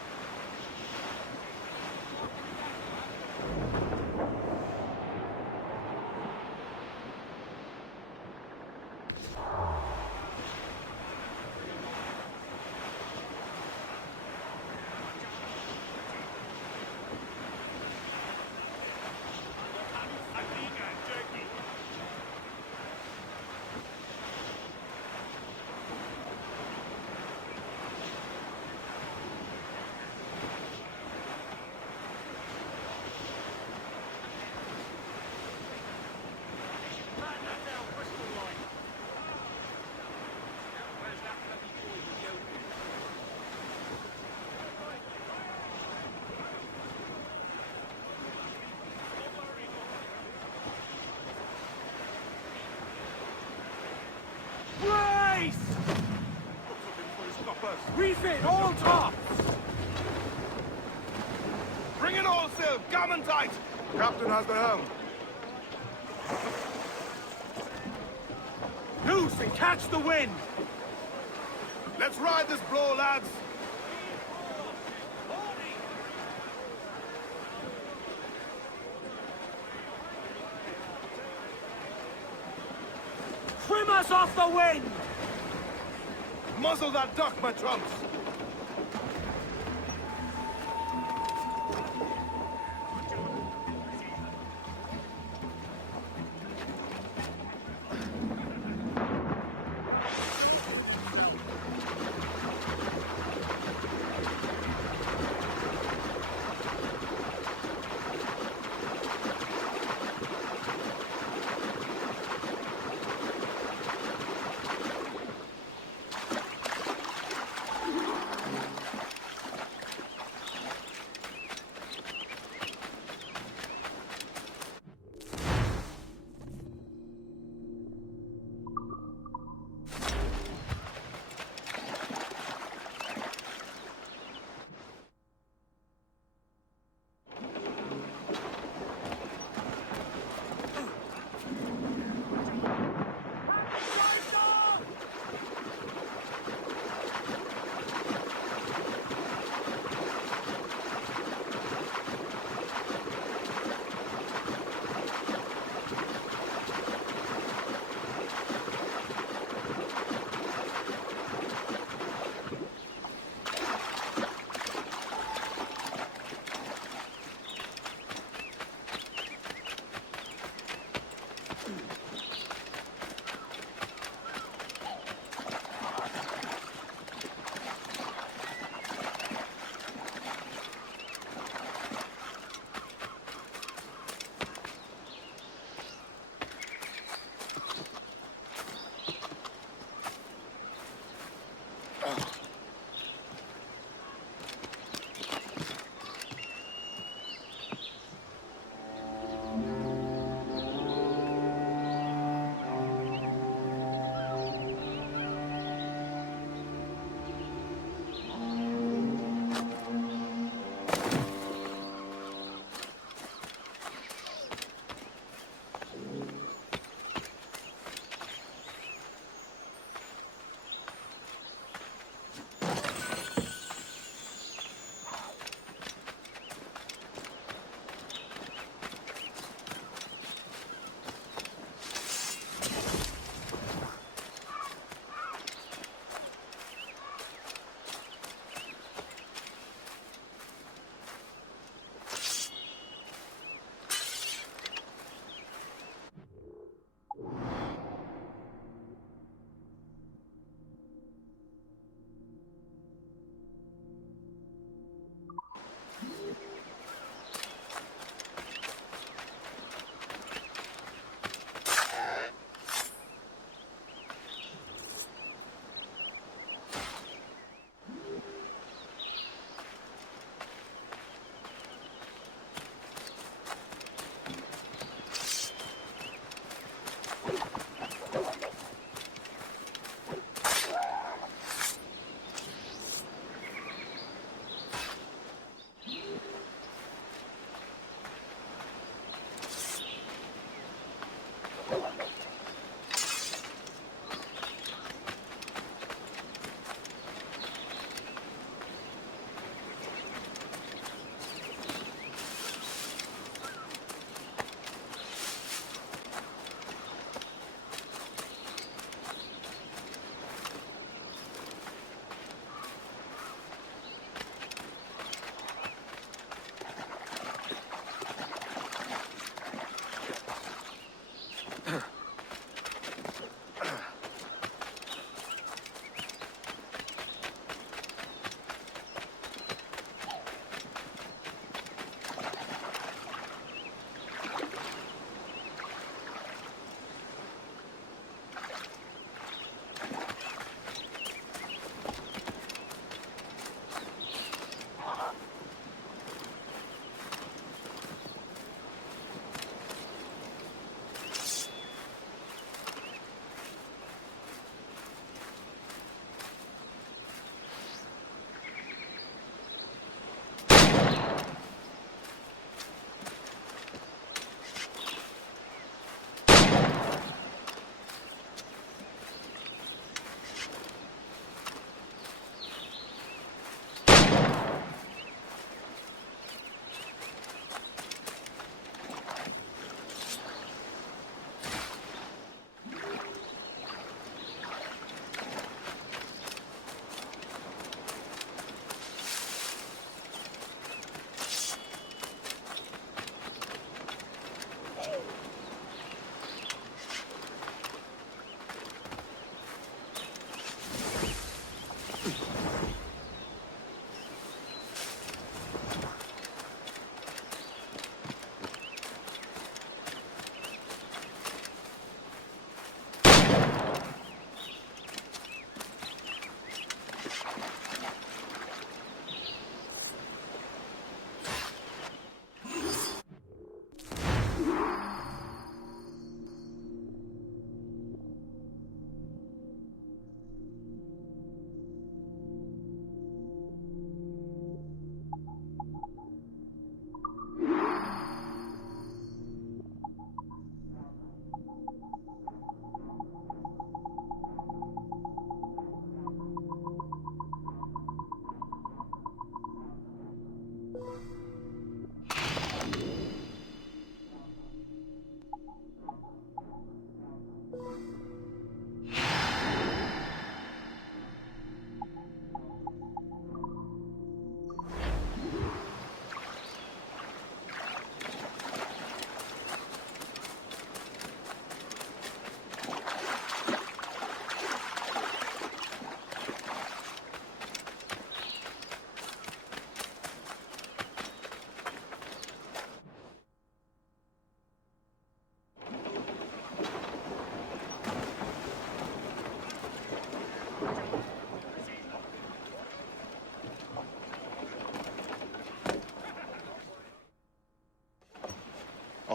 Refit, all top! Bring in all sail, gammon tight! Captain has the helm. Loose and catch the wind! Let's ride this blow, lads! Trim us off the wind! Muzzle that duck, my trumps!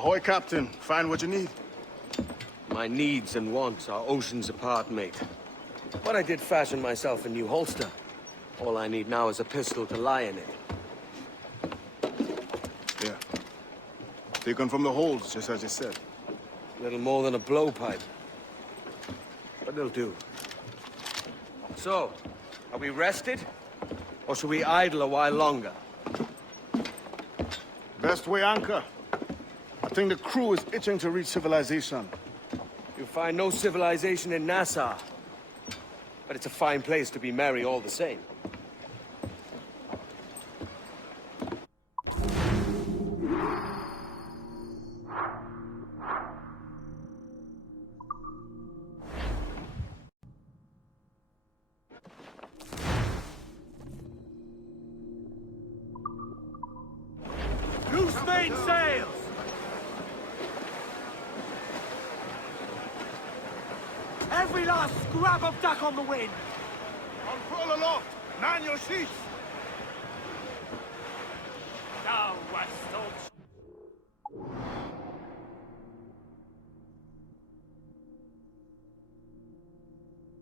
Ahoy, Captain. Find what you need. My needs and wants are oceans apart, mate. But I did fashion myself a new holster. All I need now is a pistol to lie in it. Yeah. Taken from the holds, just as you said. Little more than a blowpipe. But it'll do. So, are we rested? Or should we idle a while longer? Best way anchor. I think the crew is itching to reach civilization. You'll find no civilization in Nassau. But it's a fine place to be merry all the same. Loose main sails! Every last scrap of duck on the wind! Unfurl aloft! Man your sheets! Now, Westall.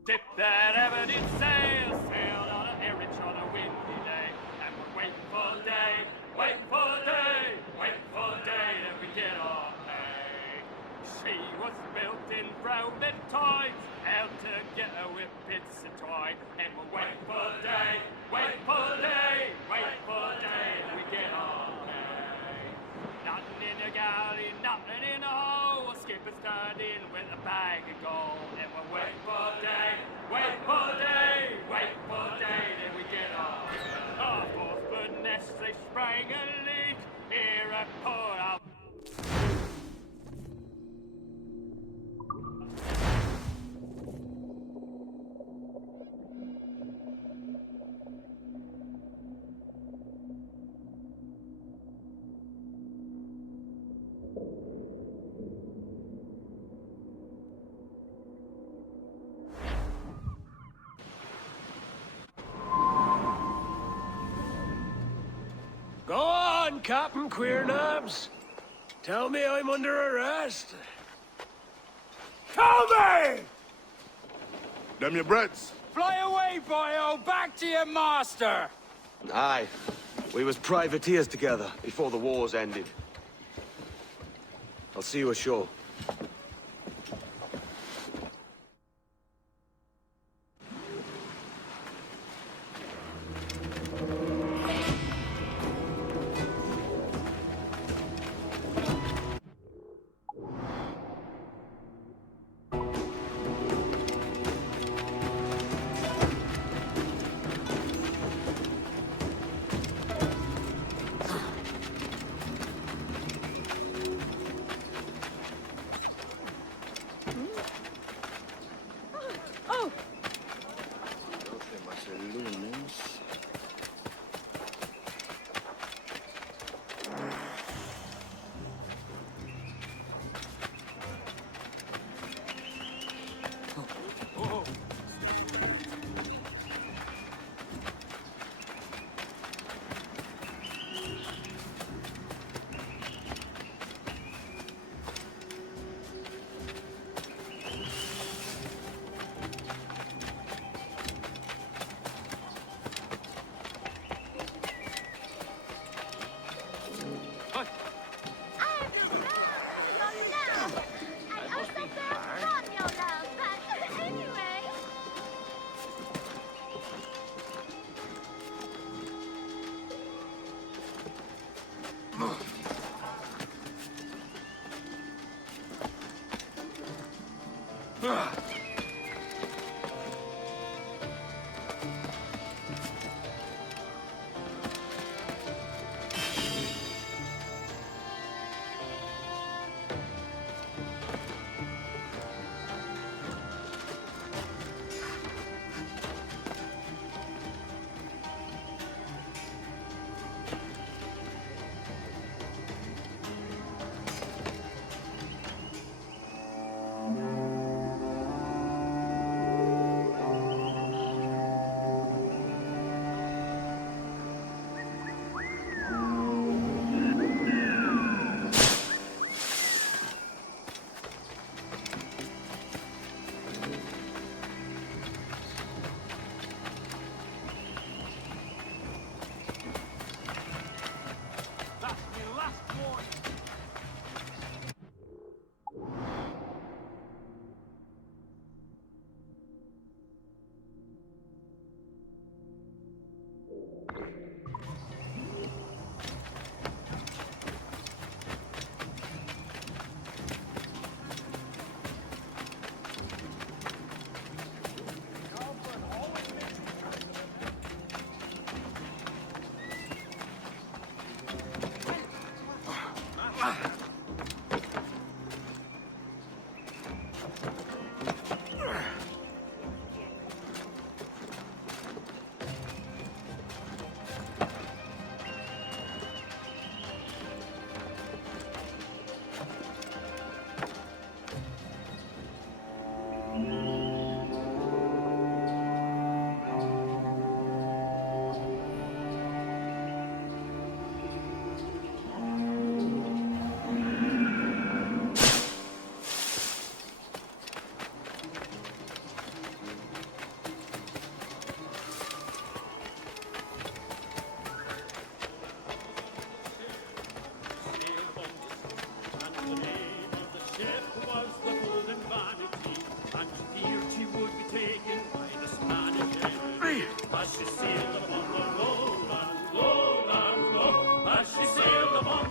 Dip that evident sail, sailed on a errand on a windy day, and we're waiting for day, waiting for day, waiting for day that we get our pay. She was built in rounded times, out to get her with bits of twine, and we're waiting for day, waiting for day, waiting for day that we get our pay. Nothing in a galley, nothing in a hole, skipper's turned in with a bag of gold, and we're waiting for day, waiting for day, waiting for day that we get our pay. Our fourth nest, they sprang a leak, here at port out. Go on, Captain Queernabs. Tell me I'm under arrest. Tell me! Them your breads. Fly away, boyo! Back to your master! Aye. We was privateers together before the wars ended. I'll see you ashore.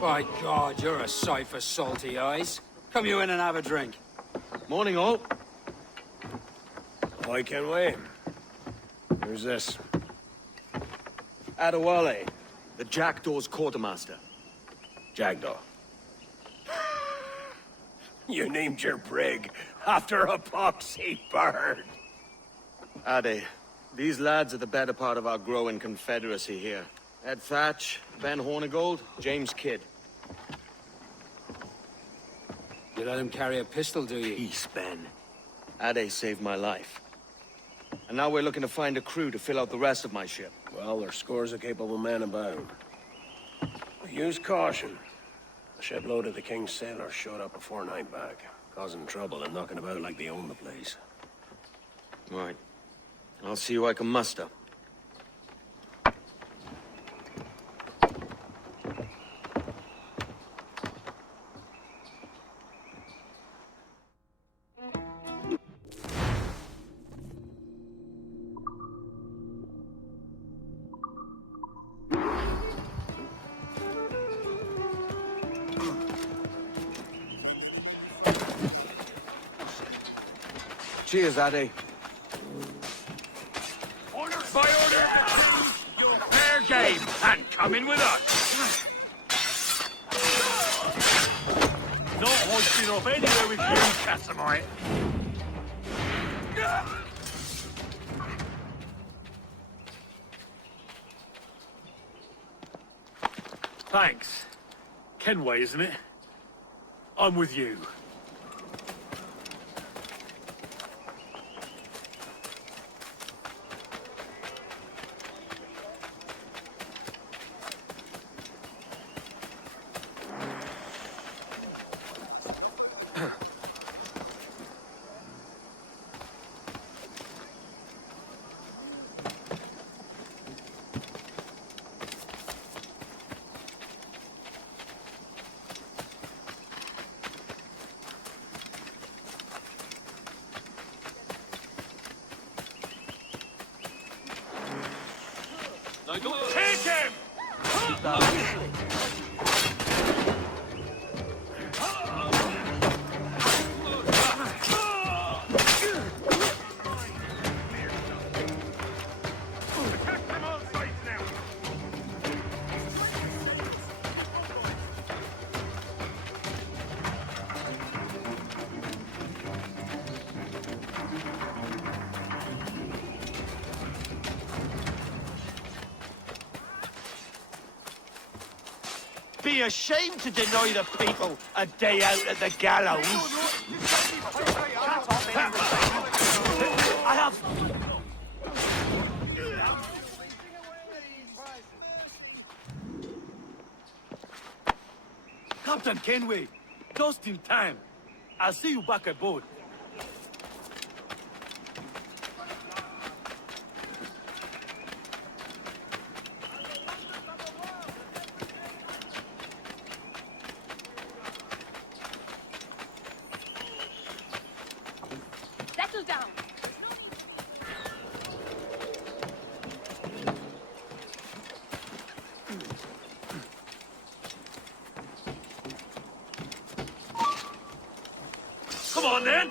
By God, you're a sight for salty eyes. Come you in and have a drink. Morning, all. Hi, Kenway. Who's this? Adewale, the Jackdaw's quartermaster. Jackdaw. You named your brig after a poxy bird. Ade, these lads are the better part of our growing confederacy here. Ed Thatch, Ben Hornigold, James Kidd. You let him carry a pistol, do you? Peace, Ben. Ade saved my life. And now we're looking to find a crew to fill out the rest of my ship. Well, there's scores of capable men about. Use caution. A shipload of the King's sailors showed up before night back, causing trouble and knocking about like they own the place. Right. I'll see who I can muster. Cheers, Ade. Order by order! You're fair game, and come in with us! Not hoisting off anywhere with you, Catamite. Thanks. Kenway, isn't it? I'm with you. Take him! Be ashamed to deny the people a day out at the gallows. I have... Captain Kenway, just in time. I'll see you back aboard. Settle down. Come on, then.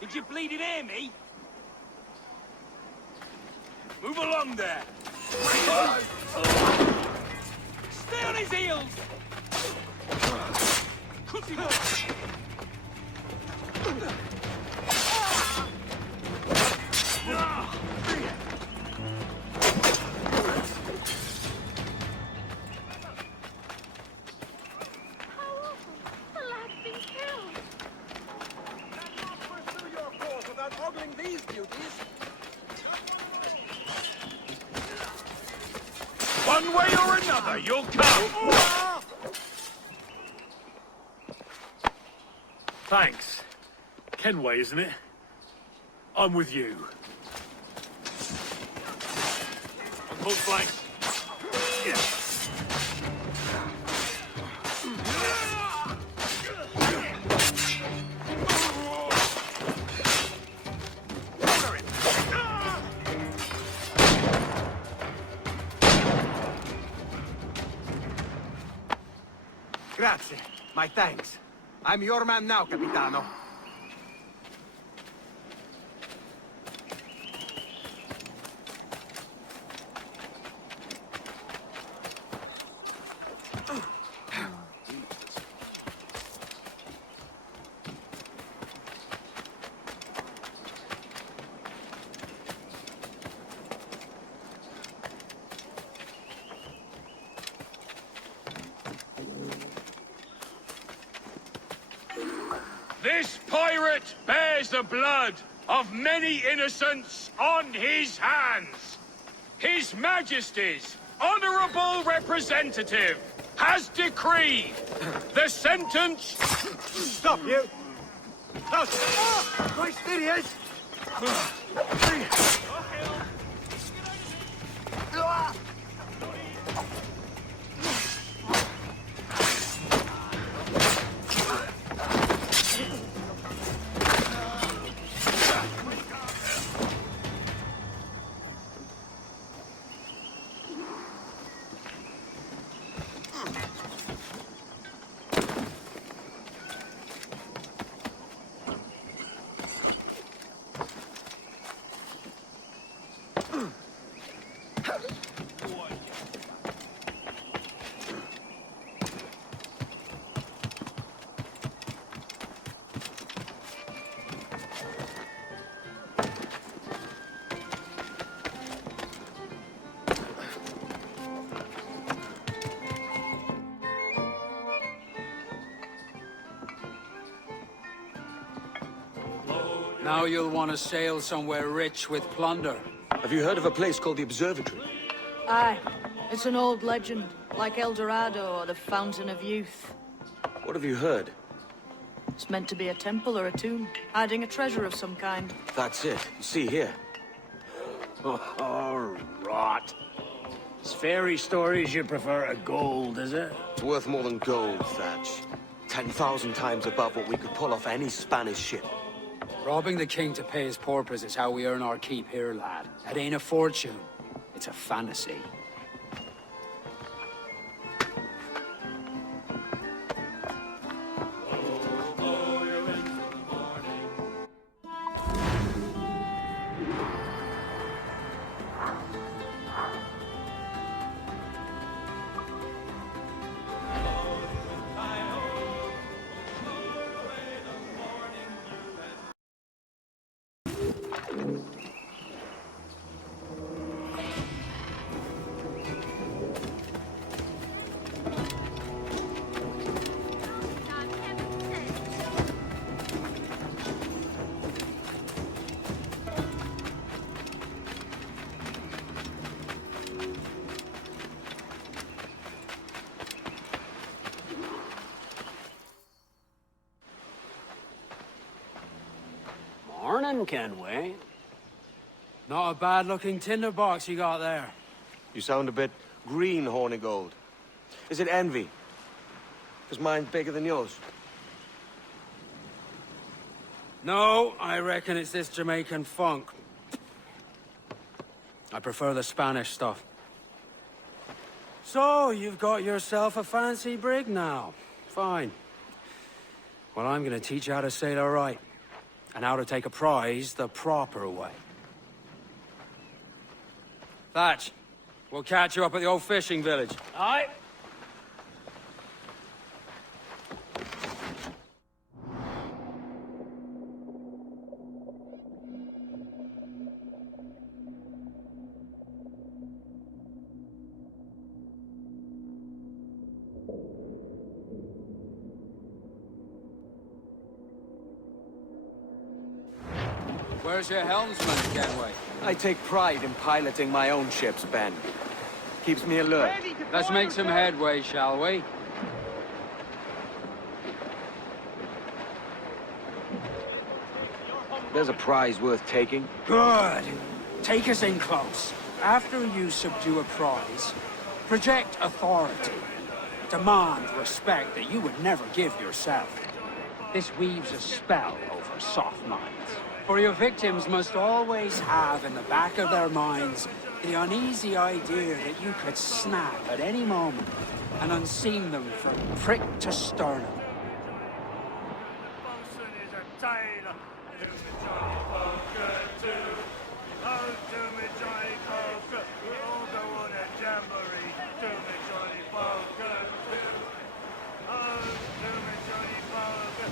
Did you bleeding hear me? Move along there. Stay on his heels! Cut him up! One way or another, you'll come! Thanks. Kenway, isn't it? I'm with you. On both flanks. Grazie. My thanks. I'm your man now, Capitano. This pirate bears the blood of many innocents on his hands. His Majesty's honorable representative has decreed the sentence... Stop, you! Out! Oh, Christ, there he is! Now you'll want to sail somewhere rich with plunder. Have you heard of a place called the Observatory? Aye. It's an old legend, like El Dorado or the Fountain of Youth. What have you heard? It's meant to be a temple or a tomb, hiding a treasure of some kind. That's it. You see here. Oh, rot. It's fairy stories you prefer to gold, is it? It's worth more than gold, Thatch. 10,000 times above what we could pull off any Spanish ship. Robbing the king to pay his porpoise is how we earn our keep here, lad. It ain't a fortune. It's a fantasy. Morning, Kenway. Not a bad-looking tinderbox you got there. You sound a bit green, Hornigold. Is it envy? Because mine's bigger than yours. No, I reckon it's this Jamaican funk. I prefer the Spanish stuff. So, you've got yourself a fancy brig now. Fine. Well, I'm gonna teach you how to sail her right. And how to take a prize the proper way. Thatch, we'll catch you up at the old fishing village. Aye. Where's your helmsman, Kenway? I take pride in piloting my own ships, Ben. Keeps me alert. Let's make some headway, shall we? There's a prize worth taking. Good. Take us in close. After you subdue a prize, project authority. Demand respect that you would never give yourself. This weaves a spell over soft minds. For your victims must always have in the back of their minds the uneasy idea that you could snap at any moment and unseam them from prick to sternum.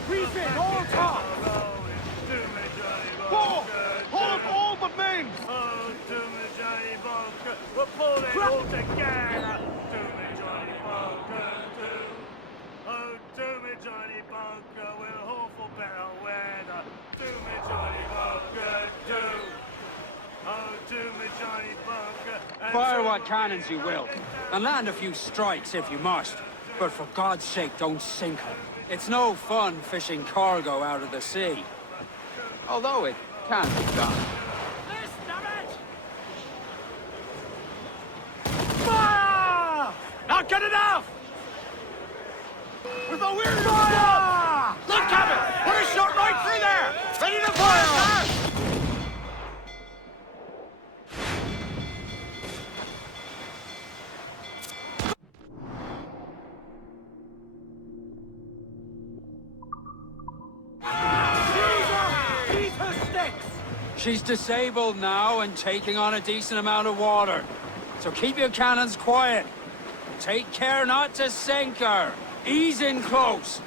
Refit, all top! Four! Hold all but main! Oh, do me Johnny Bunker, we're pulling all together. Do me Johnny Bunker, do. Oh, do me Johnny Bunker, we'll hope for better weather. Do me Johnny Bunker, do. Oh, do me Johnny Bunker. Fire what cannons you will, and land a few strikes if you must. But for God's sake, don't sink her. It's no fun fishing cargo out of the sea. Although it can be done. Fire! Not good enough! With a weird Fire! Look, Captain! Put a shot right through there! Ready to fire! She's disabled now and taking on a decent amount of water. So keep your cannons quiet. Take care not to sink her. Ease in close.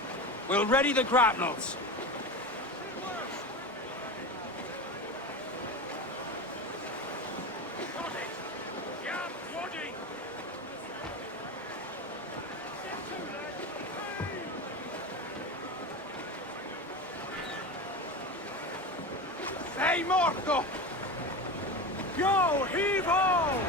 We'll ready the grapnels. Sei morto! Yo, heave ho!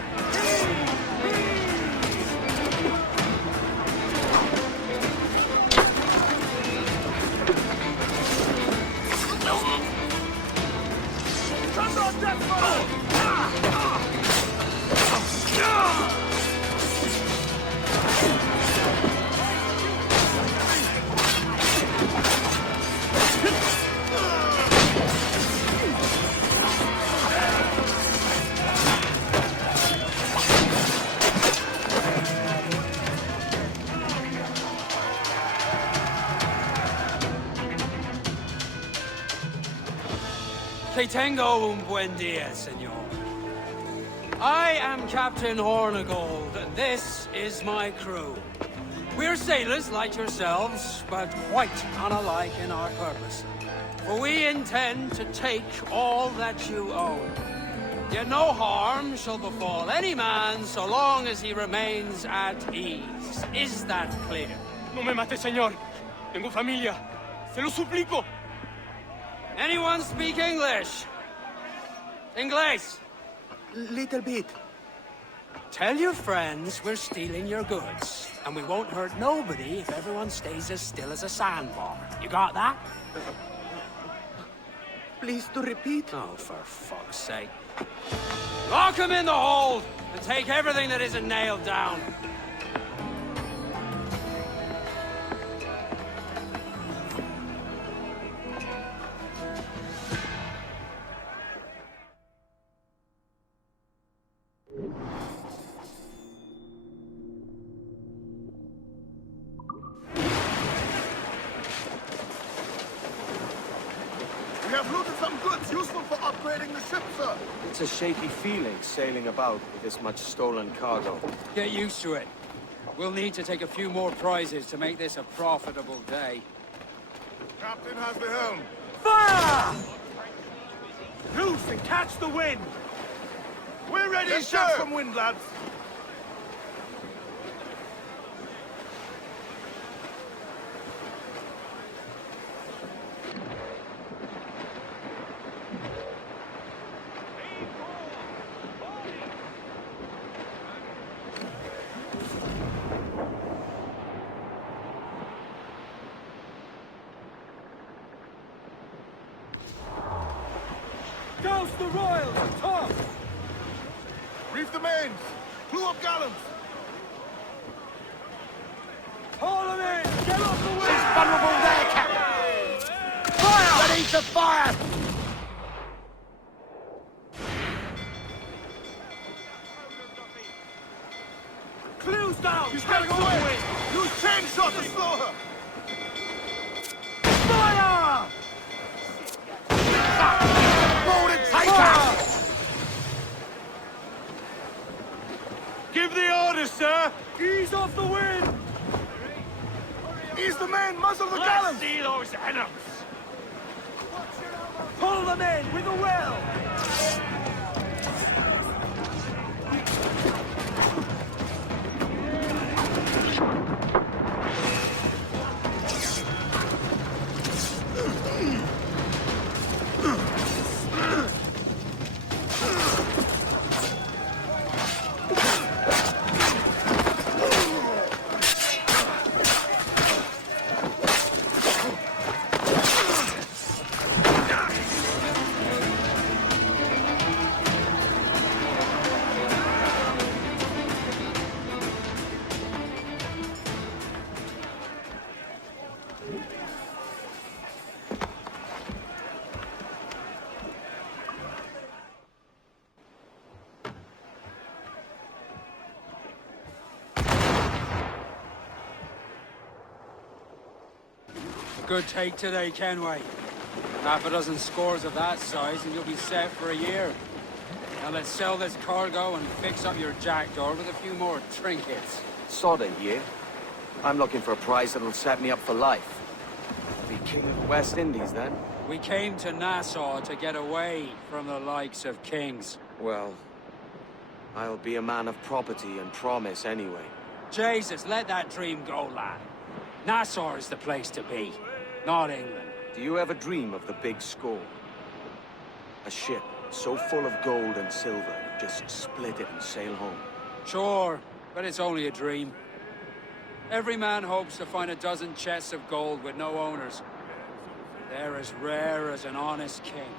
Que tengo un buen dia, senor. I am Captain Hornigold, and this is my crew. We're sailors like yourselves, but quite unalike in our purpose. For we intend to take all that you own. Yet no harm shall befall any man so long as he remains at ease. Is that clear? No me mate, señor. Tengo familia. Se lo suplico. Anyone speak English? Inglés? Little bit. Tell your friends we're stealing your goods, and we won't hurt nobody if everyone stays as still as a sandbar. You got that? Please to repeat. Oh, for fuck's sake. Lock him in the hold, and take everything that isn't nailed down. We have looted some goods useful for upgrading the ship, sir. It's a shaky feeling sailing about with this much stolen cargo. Get used to it. We'll need to take a few more prizes to make this a profitable day. Captain has the helm. Fire! Loose and catch the wind! We're ready, Let's sir. get Some wind, lads. Douse the royals, Tom! Reef the mains! Clew up gallants! Haul them in! Get off the way! She's vulnerable there, Captain! Fire! Ready to fire! Clews down! She's getting away! Use chain shot to slow her! Fire! Board and take her! Give the order, sir! Ease off the wind! Ease the main! Muzzle the Let's gallants! see those Animus! Pull them in with a will! Good take today, Kenway. Half a dozen scores of that size and you'll be set for a year. Now let's sell this cargo and fix up your jackdaw with a few more trinkets. Sod a year. I'm looking for a prize that'll set me up for life. Be king of the West Indies, then? We came to Nassau to get away from the likes of kings. Well, I'll be a man of property and promise anyway. Jesus, let that dream go, lad. Nassau is the place to be, not England. Do you ever dream of the big score? A ship so full of gold and silver, just split it and sail home. Sure, but it's only a dream. Every man hopes to find a dozen chests of gold with no owners. They're as rare as an honest king.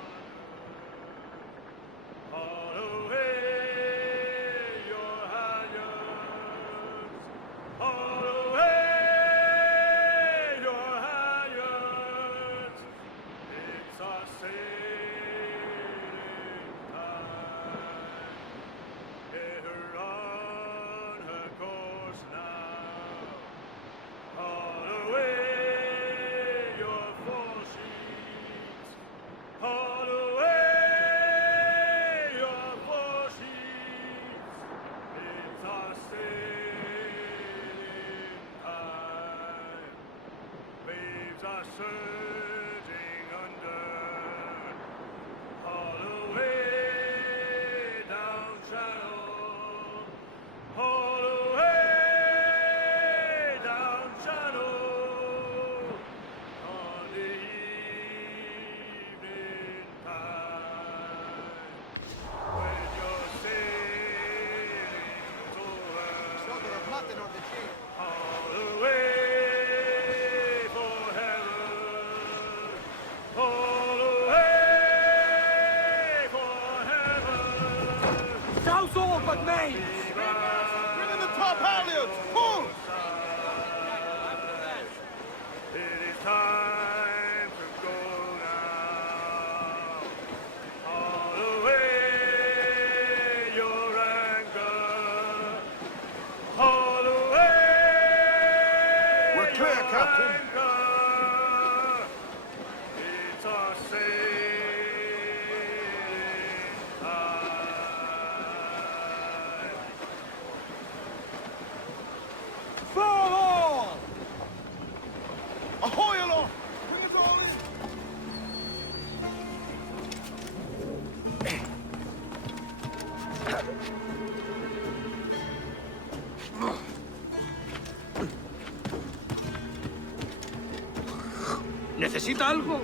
¿Necesita algo?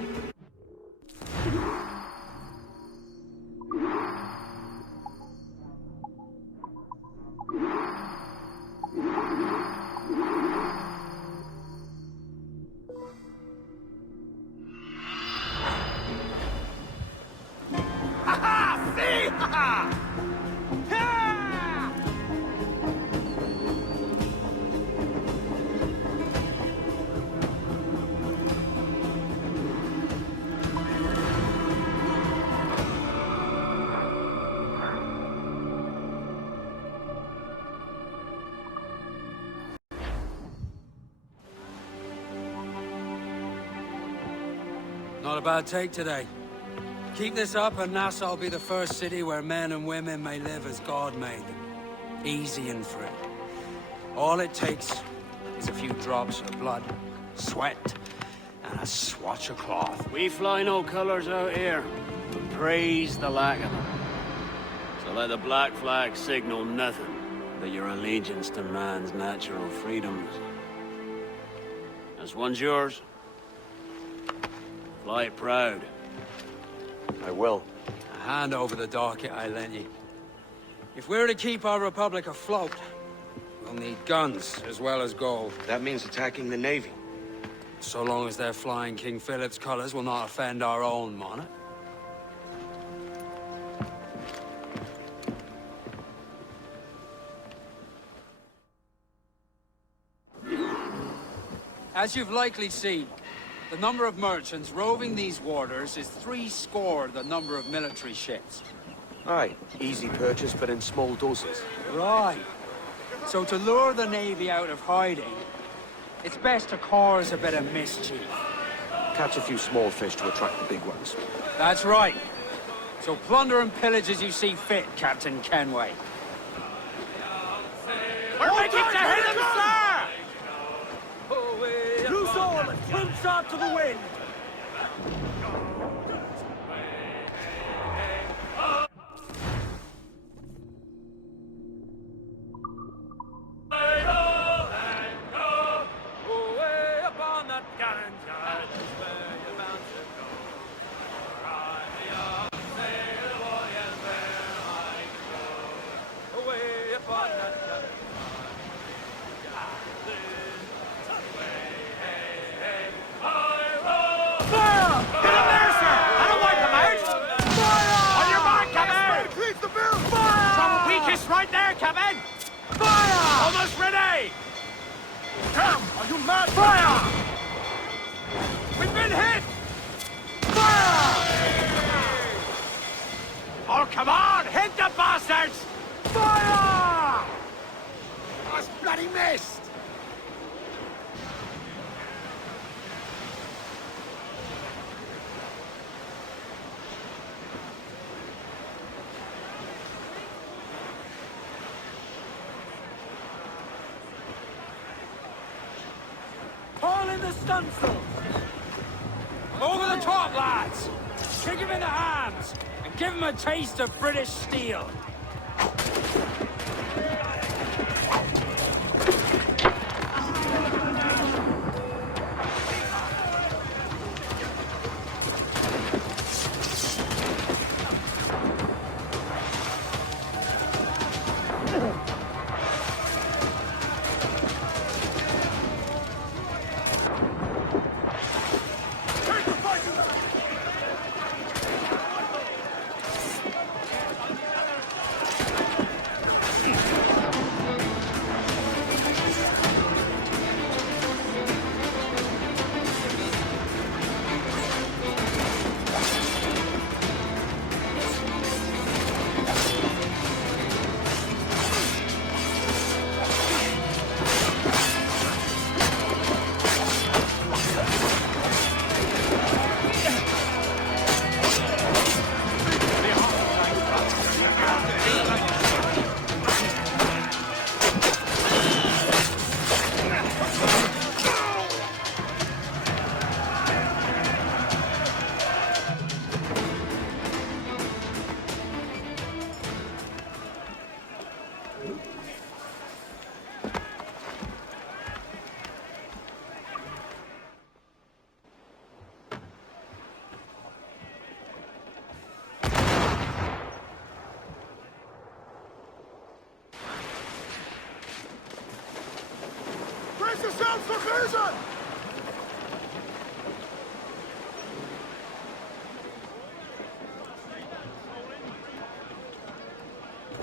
Not a bad take today. Keep this up and Nassau will be the first city where men and women may live as God made them. Easy and free. All it takes is a few drops of blood, sweat, and a swatch of cloth. We fly no colors out here, but praise the lack of them. So let the black flag signal nothing but your allegiance to man's natural freedoms. This one's yours. Fly it proud. I will. Hand over the docket I lent you. If we're to keep our republic afloat, we'll need guns as well as gold. That means attacking the Navy. So long as they're flying King Philip's colors will not offend our own monarch. As you've likely seen, the number of merchants roving these waters is 70 the number of military ships. Aye, easy purchase, but in small doses. Right. So to lure the Navy out of hiding, it's best to cause a bit of mischief. Catch a few small fish to attract the big ones. That's right. So plunder and pillage as you see fit, Captain Kenway. We're making to hit him, sir! Loose all and swim shot to the wind! Right there, Captain! Fire! Almost ready! Come! Are you mad? Fire! We've been hit! Fire! Oh, come on! Hit the bastards! Fire! That's bloody missed! Haul in the stunsails! Over the top, lads! Kick him in the hams, and give him a taste of British steel!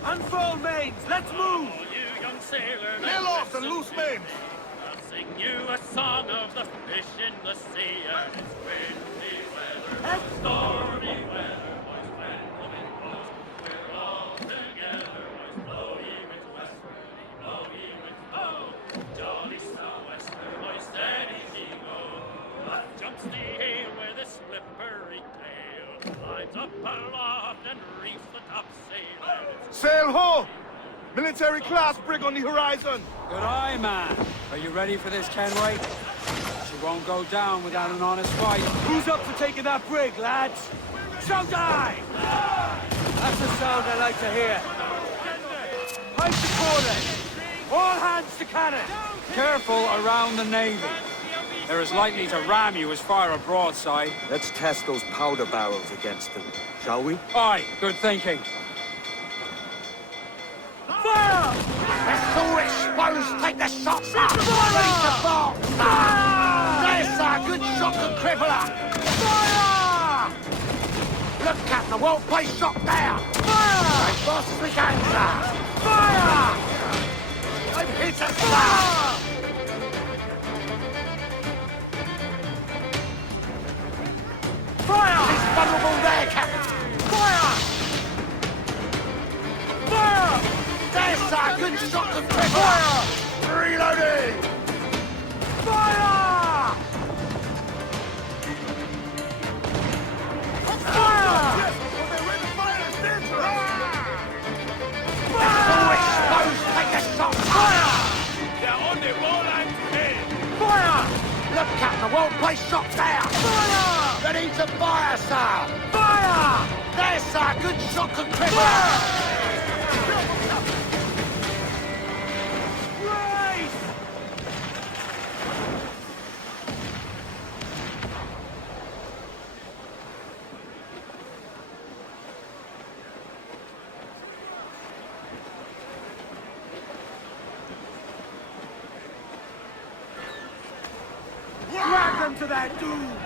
Unfurl mains, let's move! You young sailor, Nail off and loose mains! I'll sing you a song of the fish in the sea, and it's windy weather, stormy weather, boys, when the wind blows, we're all together, boys, blow ye winds westwardly, blow ye winds, oh, jolly sou'wester, boys, steady ye go, up jumps the heel with a slipper up aloft and reef the topsail. Sail ho! Military class brig on the horizon! Good eye, man. Are you ready for this, Kenway? She won't go down without an honest fight. Who's up for taking that brig, lads? So die! That's the sound I like to hear. High support. All hands to cannon! Careful around the Navy. They're as likely to ram you as fire a broadside. Let's test those powder barrels against them, shall we? Aye, good thinking. Fire! Let's all exposed, take the shots up! Ready to fall! There's a good shot and crippler! Fire! Look, Captain, I won't play shot down! Fire! As fast as we can, sir! Fire! I'm hit a fire! Fire! He's vulnerable there, Captain! Fire! Fire! There's a good shot and crippler! Fire! Reloading! Fire! Fire! Fire! Exposed, take a shot! Fire! They're on the roll and head. Fire! Look, Captain, I won't play shot down! Fire! Ready to fire, sir! Fire! There's a good shot and crippler! Drag them to that doom!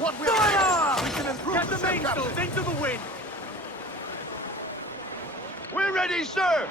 What we Fire! we can improve Get the ship, mainsails Captain. into the wind! We're ready, sir!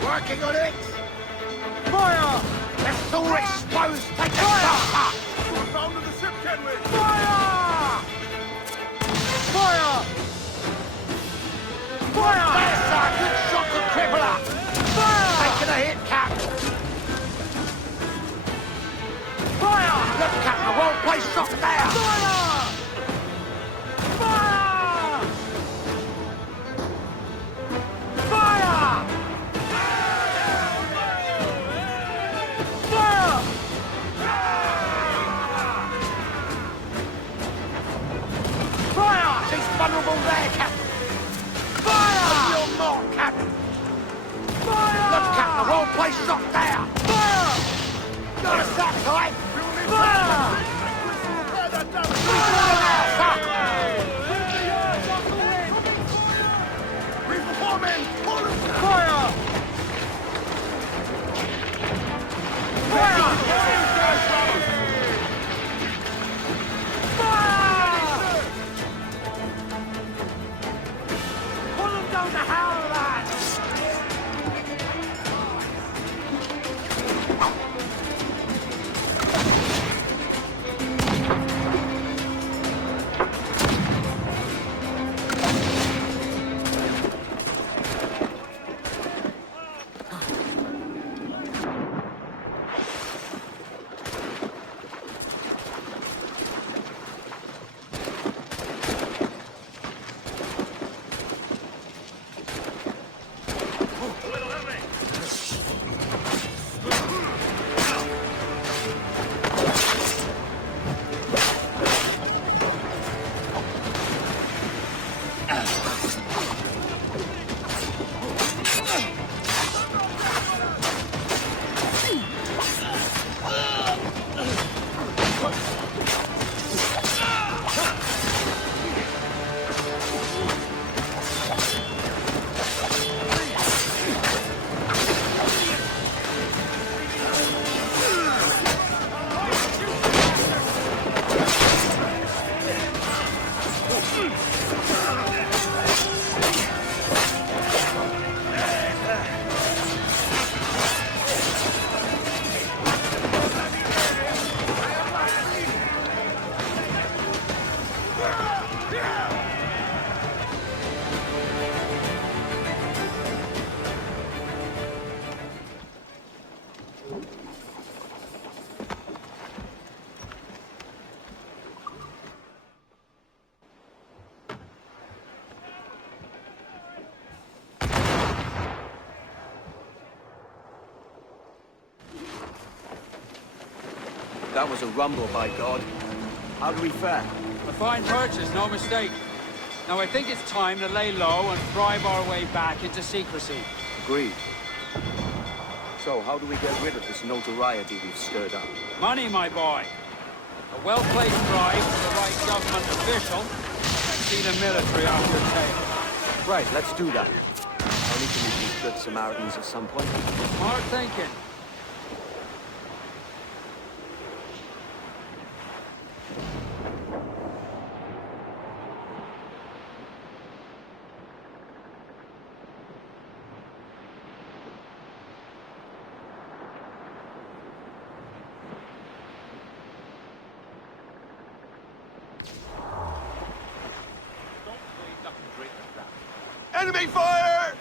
Working on it! Fire! Let's all exposed! Take a shot! We're bound to the ship, Kenway! Fire! Fire! Fire! There's a good shot and crippler! Fire! Taking a hit, Cap! Fire! Look, Cap, I won't play shot there! Fire! Fire! Fire! place up there! Fire! Got us that time! Fire! Reforming! Fire! Fire! Pull them down the hell, lads! That was a rumble, by God. How do we fare? A fine purchase, no mistake. Now I think it's time to lay low and bribe our way back into secrecy. Agreed. So, how do we get rid of this notoriety we've stirred up? Money, my boy. A well-placed bribe to the right government official. See the military off your tail. Right, let's do that. I'll need to meet these good Samaritans at some point. Smart thinking. Enemy fire!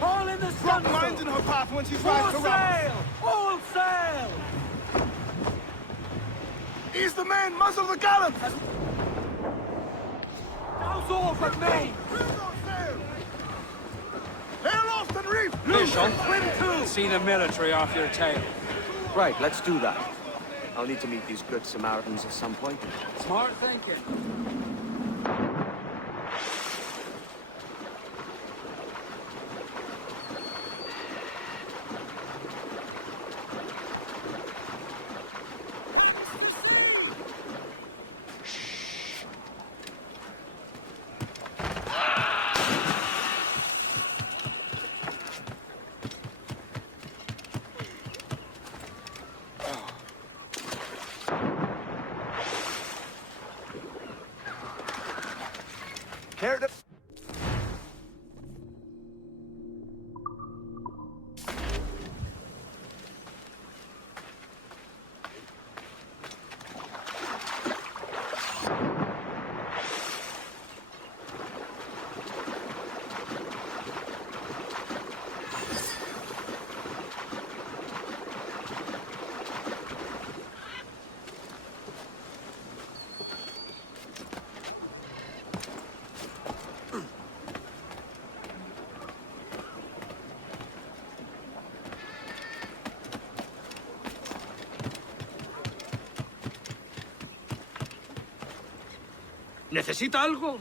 All in the Drop sun! mines in her path when she tries to run. All sail! Ease the men, muzzle the gallants! Now's all from me! Hail off and reef! Official, see the military off your tail. Right, let's do that. I'll need to meet these good Samaritans at some point. Smart thinking. Care to... ¿Necesita algo?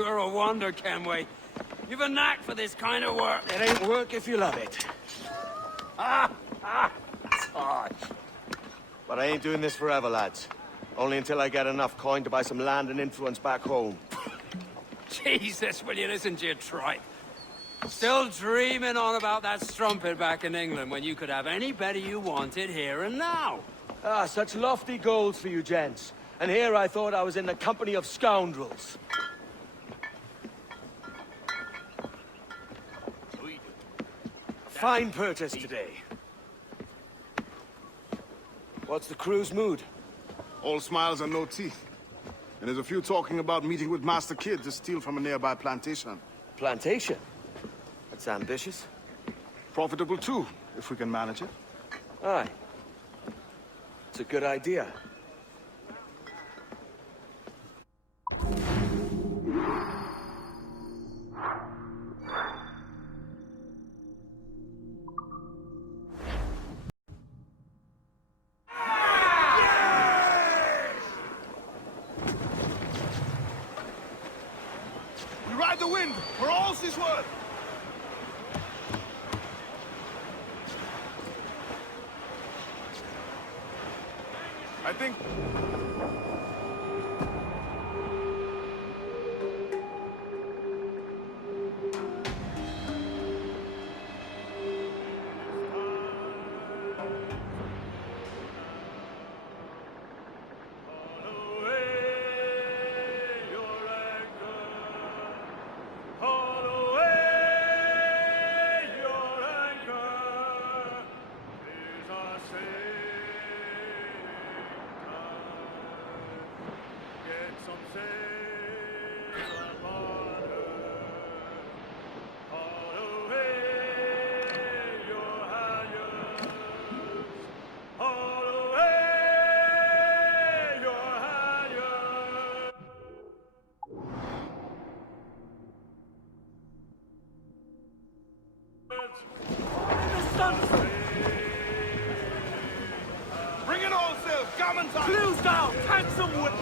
You're a wonder, Kenway. You've a knack for this kind of work. It ain't work if you love it. It's hard. But I ain't doing this forever, lads. Only until I get enough coin to buy some land and influence back home. Jesus, will you listen to your tripe? Still dreaming on about that strumpet back in England when you could have anybody you wanted here and now. Ah, such lofty goals for you gents. And here I thought I was in the company of scoundrels. Fine purchase today. What's the crew's mood? All smiles and no teeth. And there's a few talking about meeting with Master Kid to steal from a nearby plantation. Plantation? That's ambitious. Profitable too, if we can manage it. Aye. It's a good idea. We ride the wind, for all she's worth. I think... Bring it all sail! Gammon time! Clews down! Catch some wood!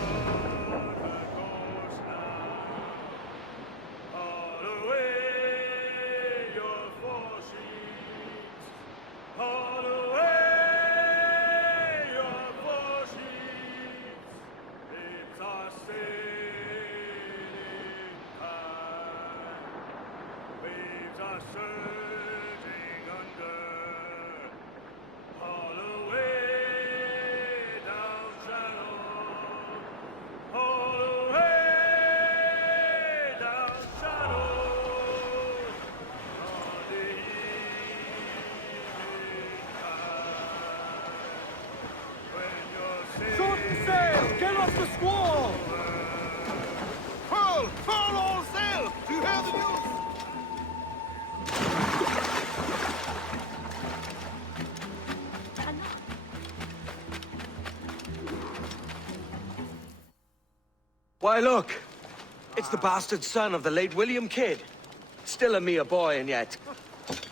The squall! Furl! Furl all sail! Do you hear the news? Why, look! It's the bastard son of the late William Kidd. Still a mere boy, and yet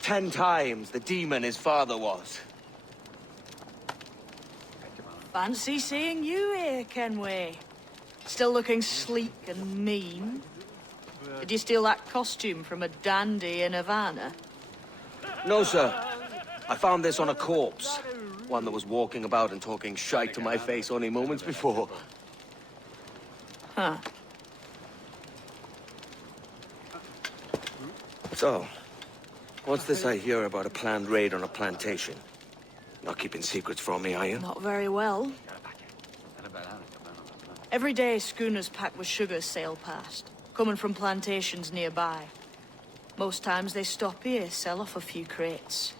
10 times the demon his father was. Fancy seeing you here, Kenway. Still looking sleek and mean. Did you steal that costume from a dandy in Havana? No, sir. I found this on a corpse. One that was walking about and talking shite to my face only moments before. Huh. So, what's this I hear about a planned raid on a plantation? Not keeping secrets from me, are you? Not very well. Every day, schooners packed with sugar sail past, coming from plantations nearby. Most times they stop here, sell off a few crates.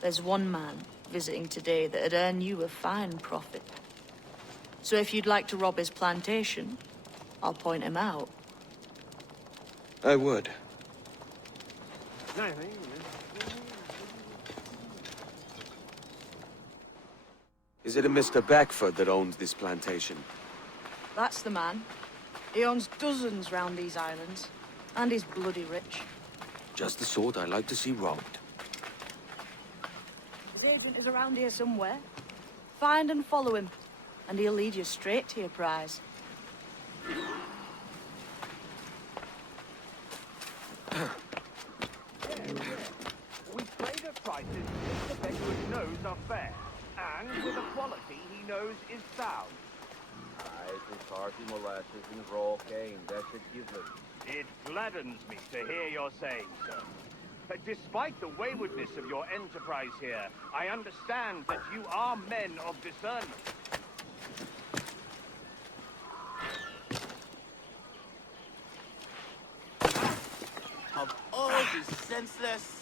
There's one man visiting today that'd earn you a fine profit. So if you'd like to rob his plantation, I'll point him out. I would. Is it a Mr. Beckford that owns this plantation? That's the man. He owns dozens round these islands, and he's bloody rich. Just the sort I like to see robbed. His agent is around here somewhere. Find and follow him, and he'll lead you straight to your prize. are fair, and with a quality he knows is sound. Aye, with hearty molasses and raw cane, that's a given. It gladdens me to hear your saying so. But despite the waywardness of your enterprise here, I understand that you are men of discernment. Of all these senseless...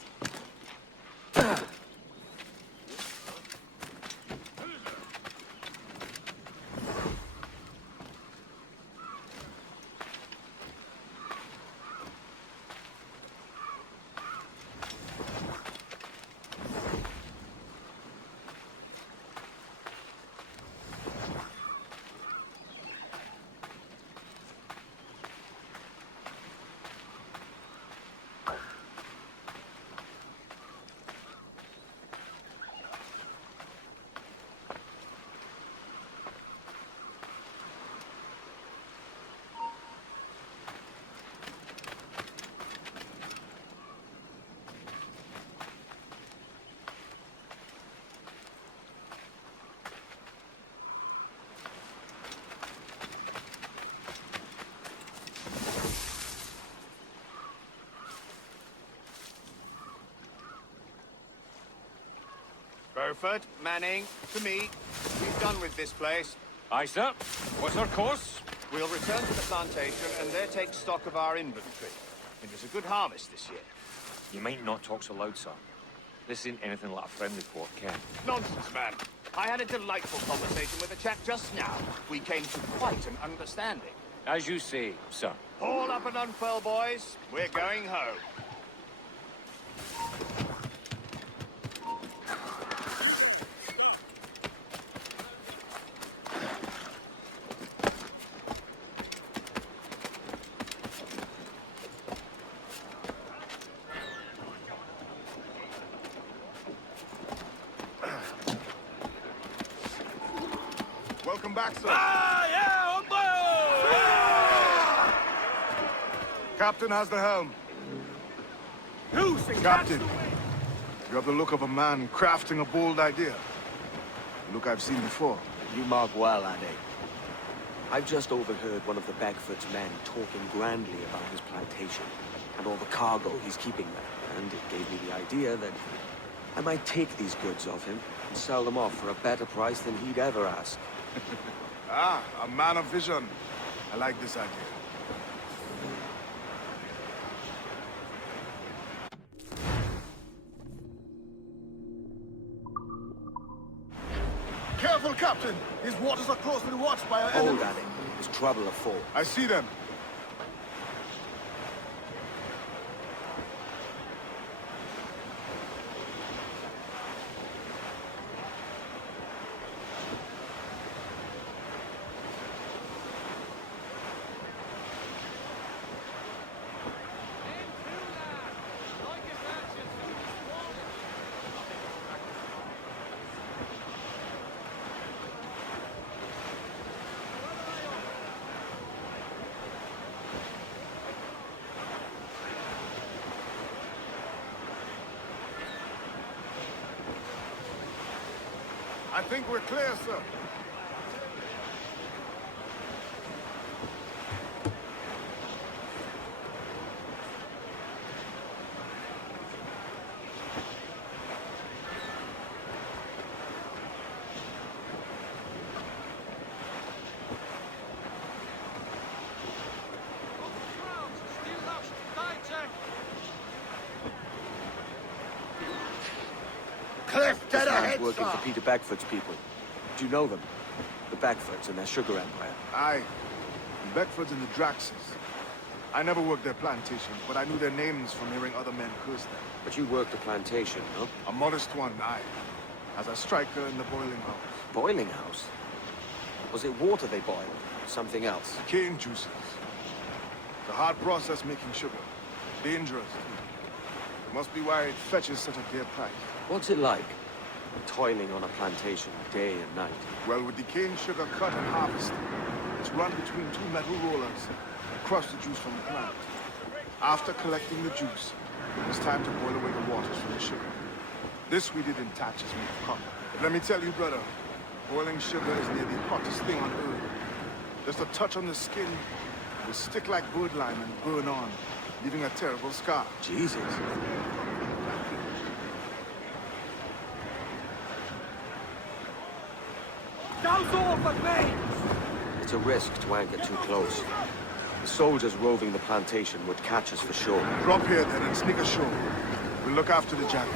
Burford, Manning, to me. We've done with this place. Aye, sir. What's our course? We'll return to the plantation and there take stock of our inventory. It was a good harvest this year. You might not talk so loud, sir. This isn't anything like a friendly port, Ken. Nonsense, man. I had a delightful conversation with a chap just now. We came to quite an understanding. As you say, sir. Haul up and unfurl, boys. We're going home. Welcome back, sir. Captain has the helm. Captain, you have the look of a man crafting a bold idea. A look I've seen before. You mark well, Ade. I've just overheard one of the Beckford's men talking grandly about his plantation and all the cargo he's keeping there, and it gave me the idea that I might take these goods off him and sell them off for a better price than he'd ever ask. Ah, a man of vision. I like this idea. Careful, Captain! These waters are closely watched by our Hold enemies. at it. There's trouble afoot. I see them. I think we're clear, sir. Cliff, dead This man's ahead, working sir. for Peter Beckford's people. Do you know them? The Beckfords and their sugar empire. Aye. The Beckfords and the Draxes. I never worked their plantations, but I knew their names from hearing other men curse them. But you worked a plantation, no? A modest one, aye. As a striker in the boiling house. Boiling house? Was it water they boiled? Something else? Cane juices. The hard process making sugar. Dangerous, too. Must be why it fetches such a dear price. What's it like? Toiling on a plantation day and night. Well, with the cane sugar cut and harvested, it's run between two metal rollers and crush the juice from the plant. After collecting the juice, it's time to boil away the waters from the sugar. This we did in Thatcher's milk cup. But let me tell you, brother, boiling sugar is near the hottest thing on earth. Just a touch on the skin will stick like birdlime and burn on, leaving a terrible scar. Jesus. Douse off at me! It's a risk to anchor too close. The soldiers roving the plantation would catch us for sure. Drop here then and sneak ashore. We'll look after the jacket.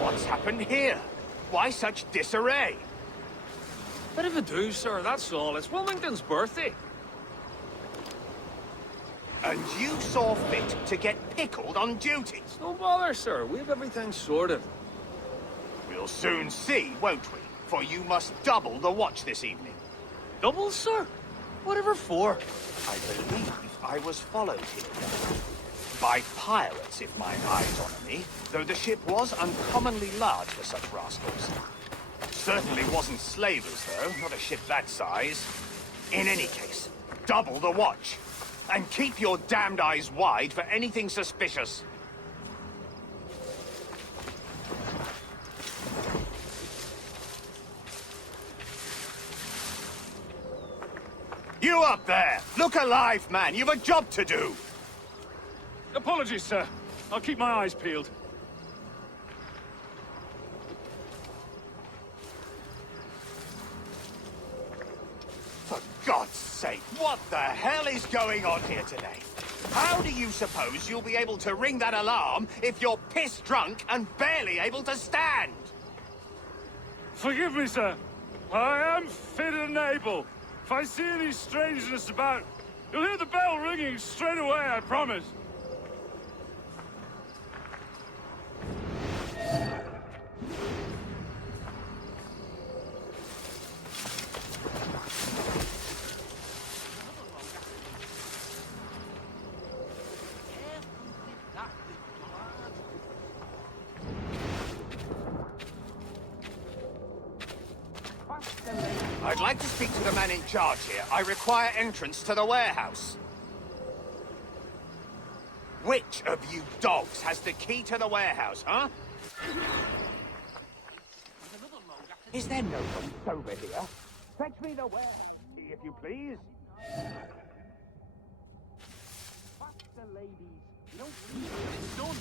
What's happened here? Why such disarray? Bit of a do, sir, that's all. It's Wilmington's birthday. And you saw fit to get pickled on duty? No bother, sir. We have everything sorted. We'll soon see, won't we? For you must double the watch this evening. Double, sir? Whatever for? I believe I was followed here. By pirates, if mine eyes honour me, though the ship was uncommonly large for such rascals. Certainly wasn't slavers, though, not a ship that size. In any case, double the watch. And keep your damned eyes wide for anything suspicious. You up there! Look alive, man! You've a job to do! Apologies, sir. I'll keep my eyes peeled. For God's sake, what the hell is going on here today? How do you suppose you'll be able to ring that alarm if you're piss drunk and barely able to stand? Forgive me, sir. I am fit and able. If I see any strangeness about, you'll hear the bell ringing straight away, I promise. I'd like to speak to the man in charge here. I require entrance to the warehouse. Which of you dogs has the key to the warehouse, huh? Is there nobody sober here? Fetch me the warehouse key, if you please. Fuck the ladies. You don't leave it, it's done.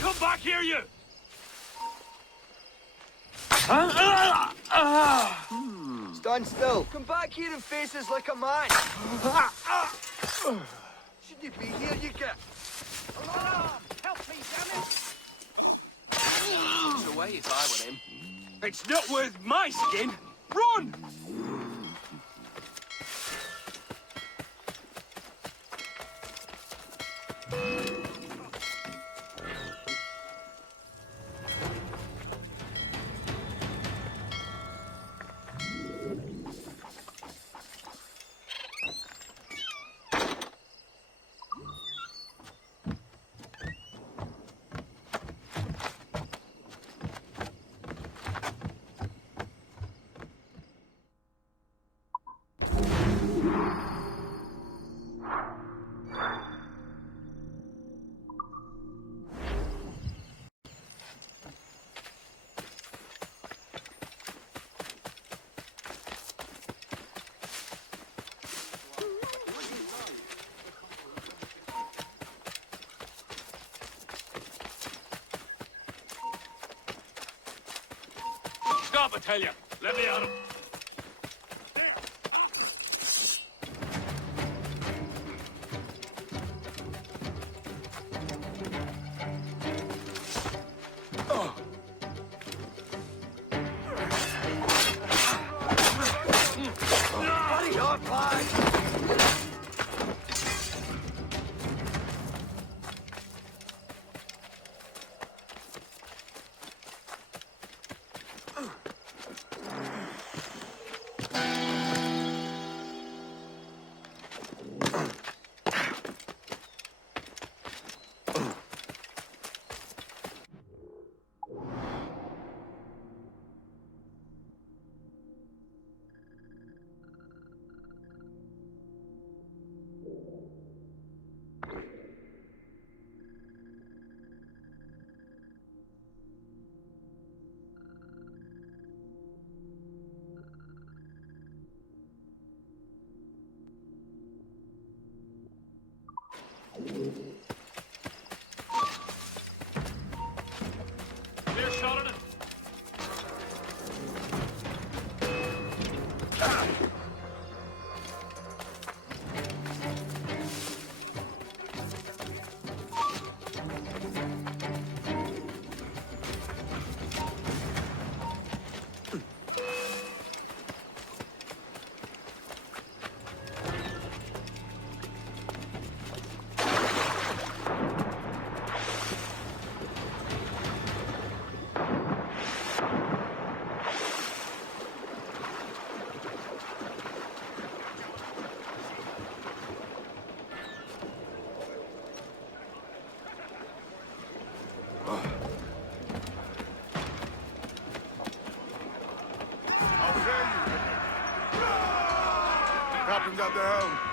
Come back here, you! Stand still. Come back here and face us like a man. Should you be here, you get? Alarm! Help me, damn it! It's away if I were him. It's not worth my skin. Run! Stop, I tell you. Let me at him. Clear shot at it. Captain's at the helm.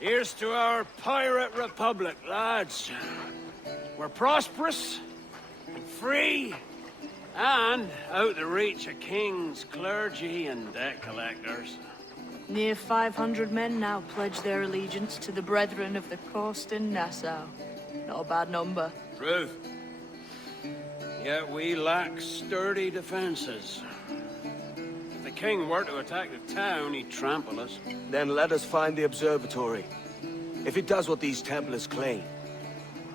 Here's to our pirate republic, lads. We're prosperous, free, and out the reach of kings, clergy, and debt collectors. Near 500 men now pledge their allegiance to the Brethren of the Coast in Nassau. Not a bad number. Truth. Yet we lack sturdy defenses. If the king were to attack the town, he'd trample us. Then let us find the observatory. If it does what these Templars claim,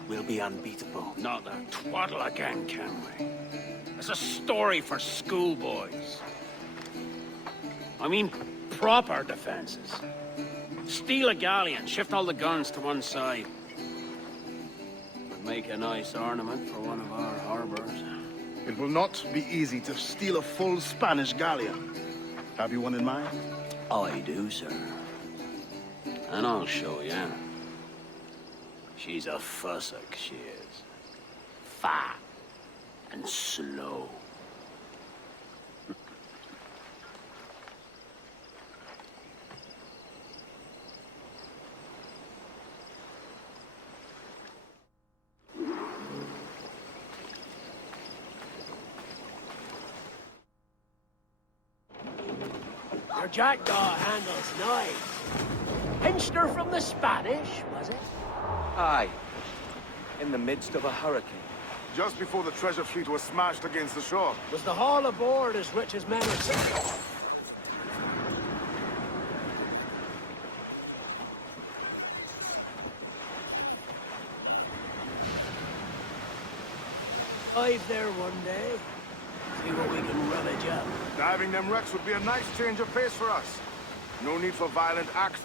we'll be unbeatable. Not that twaddle again, Kenway. It's a story for schoolboys. I mean, proper defenses. Steal a galleon, shift all the guns to one side. Would make a nice ornament for one of our harbors. It will not be easy to steal a full Spanish galleon. Have you one in mind? I do, sir. And I'll show you. She's a fussock, she is. Fat and slow. Your jackdaw handles nice. Pinched her from the Spanish, was it? Aye. In the midst of a hurricane. Just before the treasure fleet was smashed against the shore. Was the haul aboard as rich as men are saying? Dive there one day. See what we can rummage up. Diving them wrecks would be a nice change of pace for us. No need for violent acts.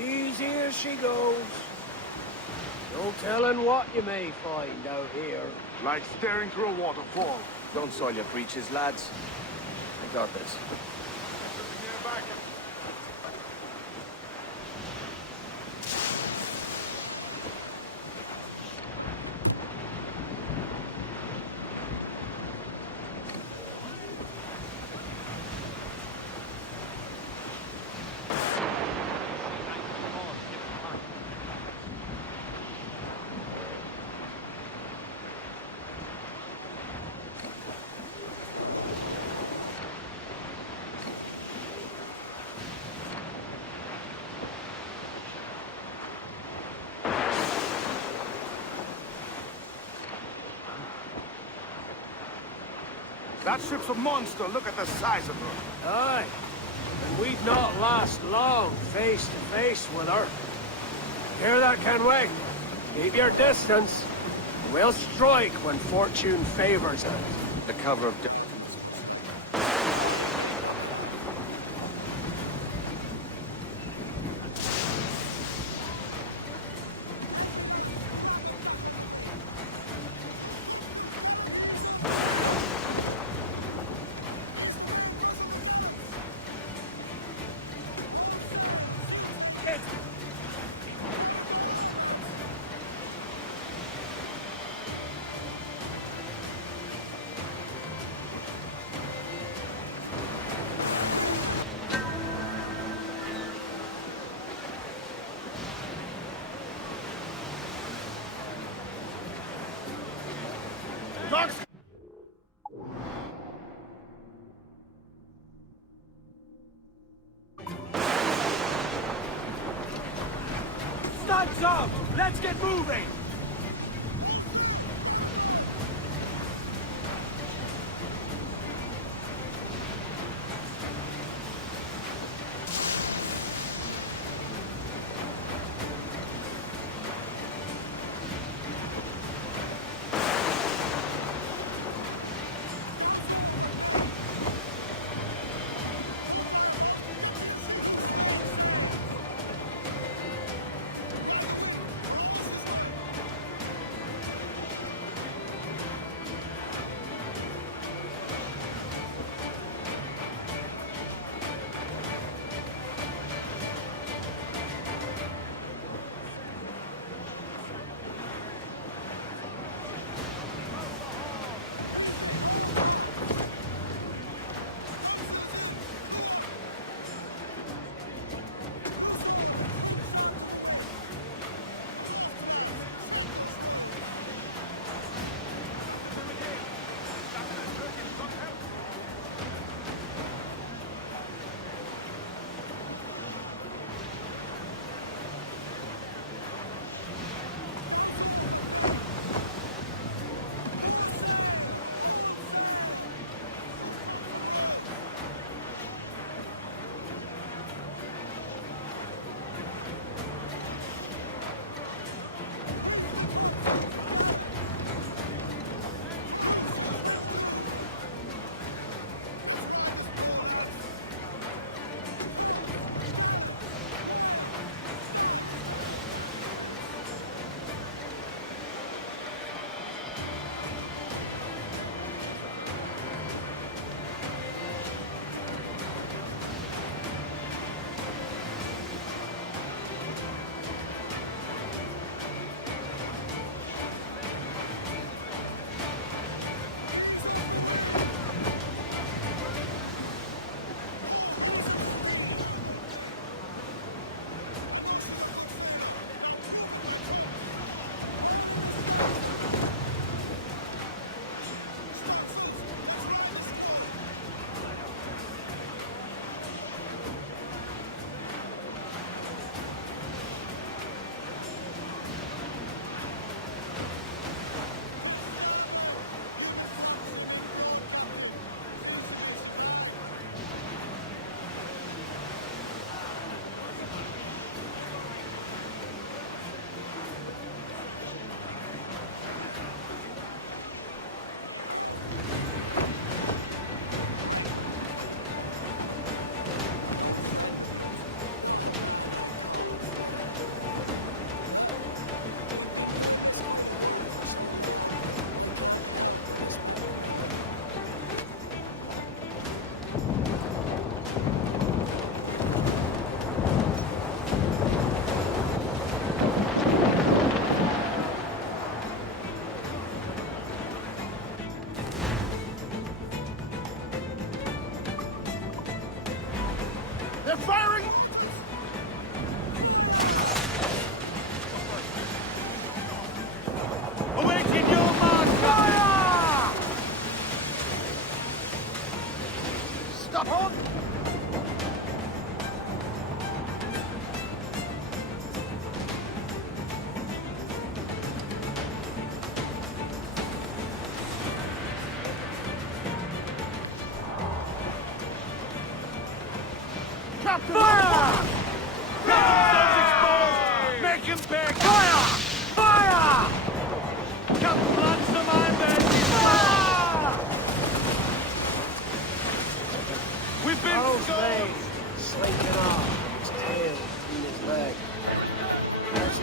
Easy as she goes. No telling what you may find out here. Like staring through a waterfall. Don't soil your breeches, lads. I got this. That ship's a monster. Look at the size of her. Aye. And we'd not last long face to face with her. Hear that, Kenway? Keep your distance. We'll strike when fortune favors us. The cover of... Studs up! Let's get moving!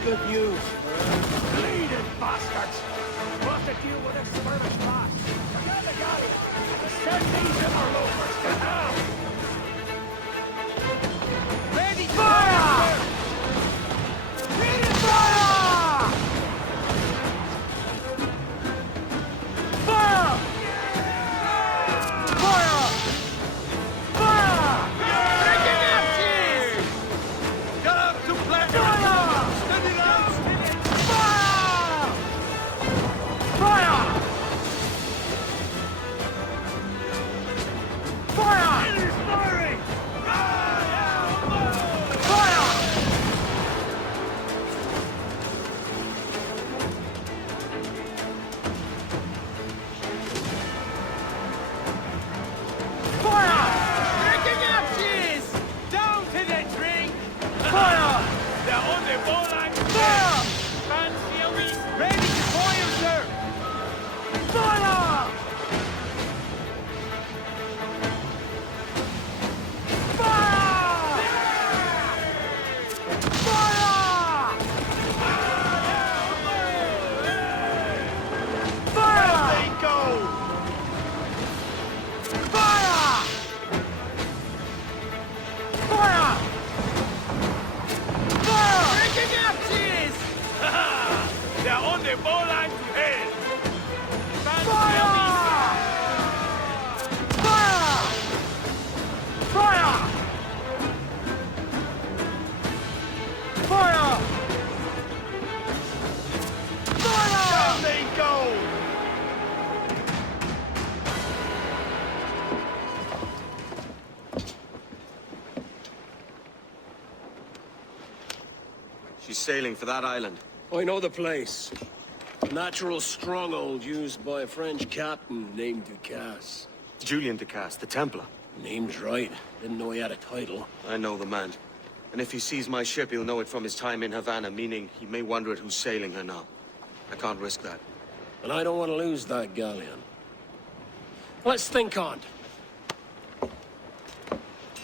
good news. Bleeding bastards! We'll have to deal with this first class. Forget the galleon. Send these interlopers to hell! Ready! Fire! Ready! Fire! Fire! Fire! Fire! Taking axes! Get up to Blackbeard! Steady down! Fire! Fire! Fire! It is firing! Fire! Fire! Taking axes! Down to the drink! Fire! They're on the ball line! Fire! Fancy a week! Ready to fire, sir! Fire! They're on the ball line to hell! Fire! Fire! Fire! Fire! Fire! Down they go! She's sailing for that island. I know the place. A natural stronghold used by a French captain named Ducasse. Julian Ducasse, the Templar. Name's right. Didn't know he had a title. I know the man. And if he sees my ship, he'll know it from his time in Havana, meaning he may wonder at who's sailing her now. I can't risk that. And I don't want to lose that galleon. Let's think on it.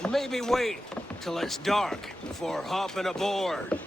And maybe wait till it's dark before hopping aboard.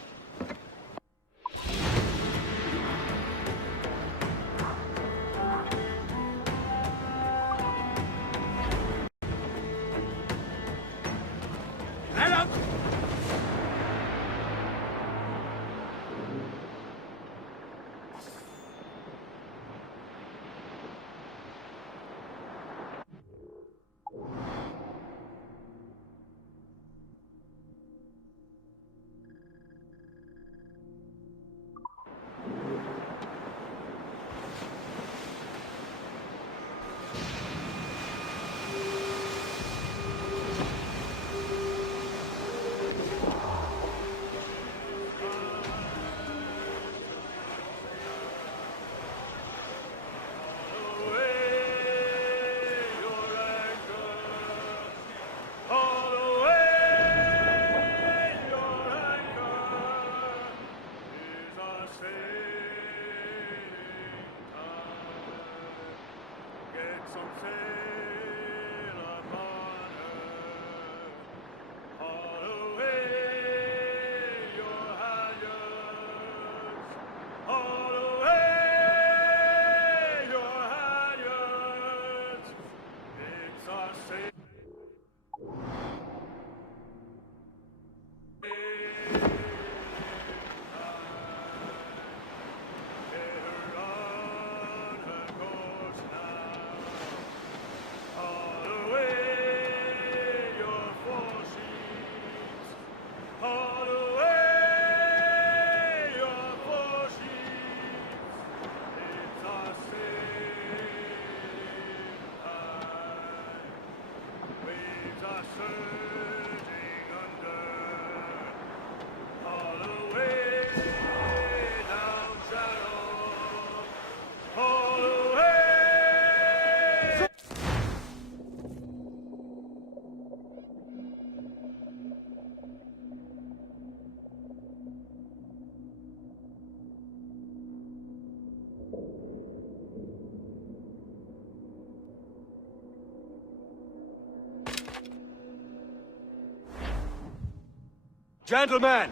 Gentlemen,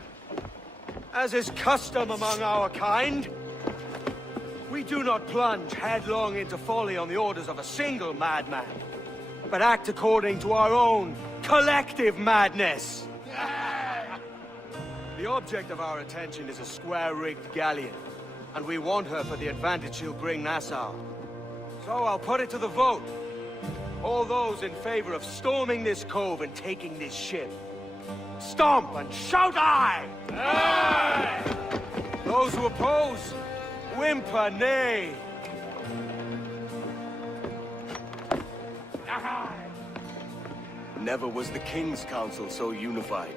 As is custom among our kind, we do not plunge headlong into folly on the orders of a single madman, but act according to our own collective madness. The object of our attention is a square-rigged galleon, and we want her for the advantage she'll bring Nassau. So I'll put it to the vote. All those in favor of storming this cove and taking this ship, stomp and shout aye! Aye! Those who oppose, whimper nay. Never was the King's Council so unified.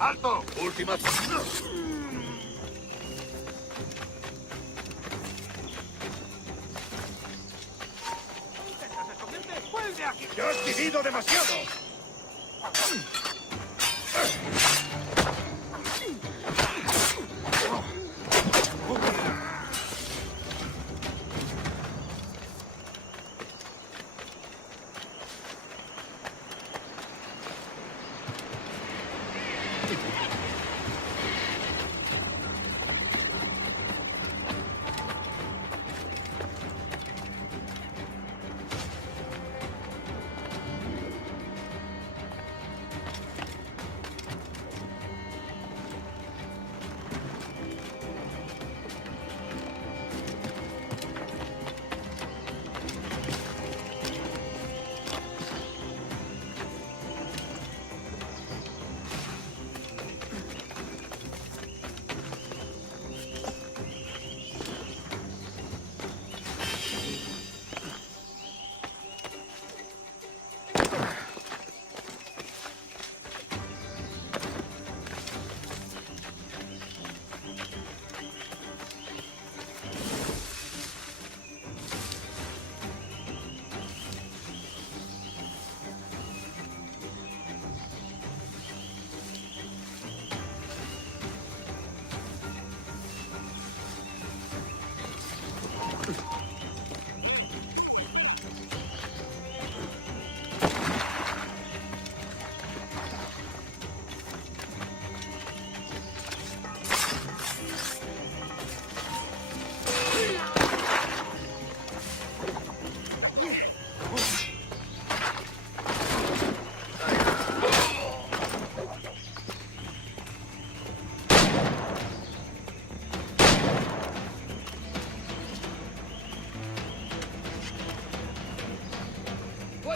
¡Alto! Última... ¡Ya has vivido demasiado!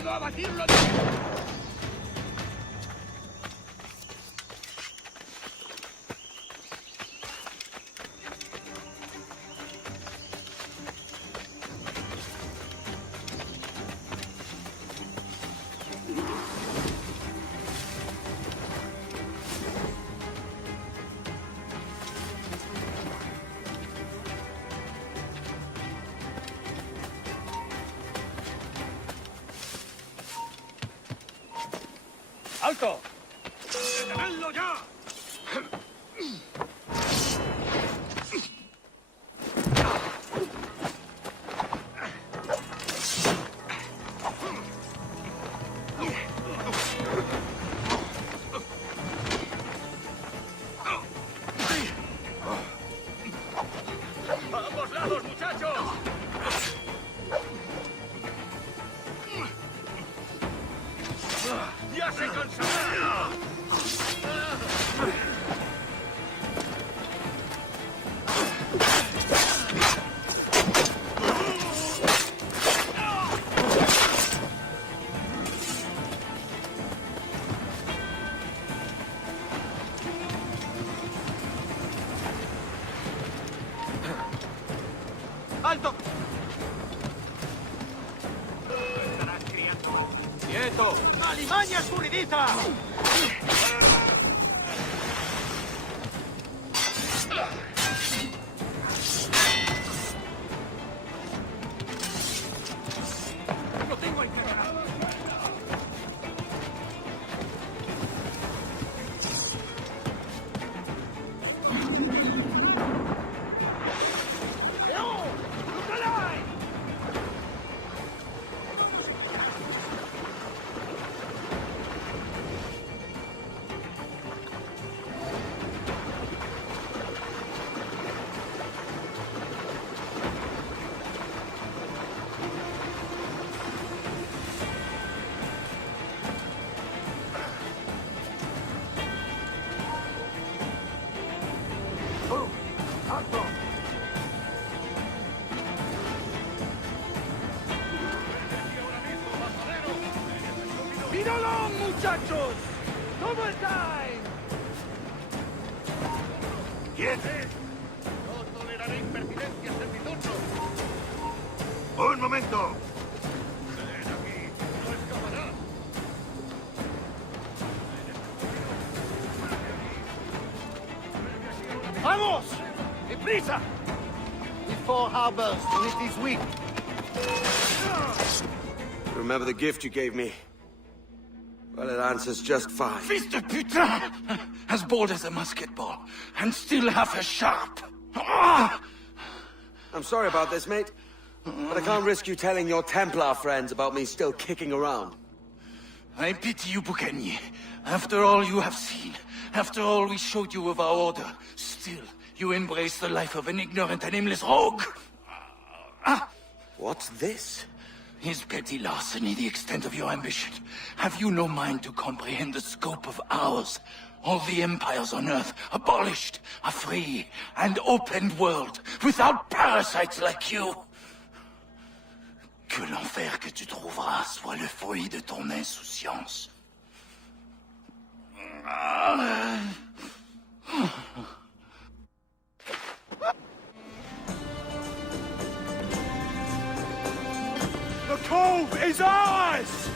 puedo abatirlo. ¡Alto! ¡Detenedlo ya! ¡A ambos lados, muchachos! ¡Ya se cansará! ¡Alto! ¡Quieto! ¡Alimaña escurridiza! ¡Lo tengo encargado! ¡Míralo, muchachos! ¿Cómo estáis? ¿Quién? No toleraré impertinencias en mi turno. ¡Un momento! Ven aquí, no escaparás. ¡Vamos! ¡Deprisa! With 4 harbors, and it is weak. Remember the gift you gave me? Well, it answers just fine. Fils de putain! As bold as a musket ball, and still half as sharp. Ah! I'm sorry about this, mate. But I can't risk you telling your Templar friends about me still kicking around. I pity you, Boucanier. After all you have seen, after all we showed you of our order, still you embrace the life of an ignorant and aimless rogue. What's this? Is petty larceny the extent of your ambition? Have you no mind to comprehend the scope of ours? All the empires on Earth abolished, a free and open world, without parasites like you. Que l'enfer que tu trouveras soit le fruit de ton insouciance. The cove is ours!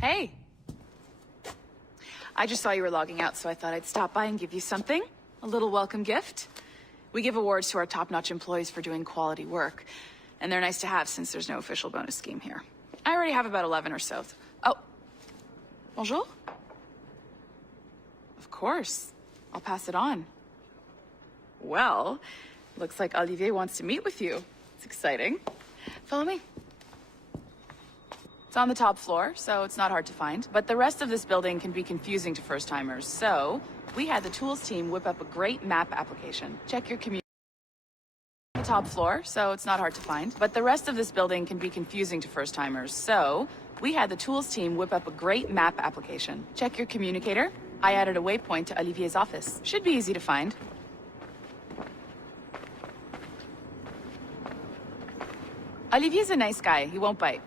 Hey. I just saw you were logging out, so I thought I'd stop by and give you something. A little welcome gift. We give awards to our top-notch employees for doing quality work, and they're nice to have since there's no official bonus scheme here. I already have about 11 or so. Oh. Bonjour? Of course. I'll pass it on. Well, looks like Olivier wants to meet with you. It's exciting. Follow me. It's on the top floor, so it's not hard to find. But the rest of this building can be confusing to first-timers, so we had the tools team whip up a great map application. Check your community. Top floor, so it's not hard to find. But the rest of this building can be confusing to first-timers, so we had the tools team whip up a great map application. Check your communicator. I added a waypoint to Olivier's office. Should be easy to find. Olivier's a nice guy. He won't bite.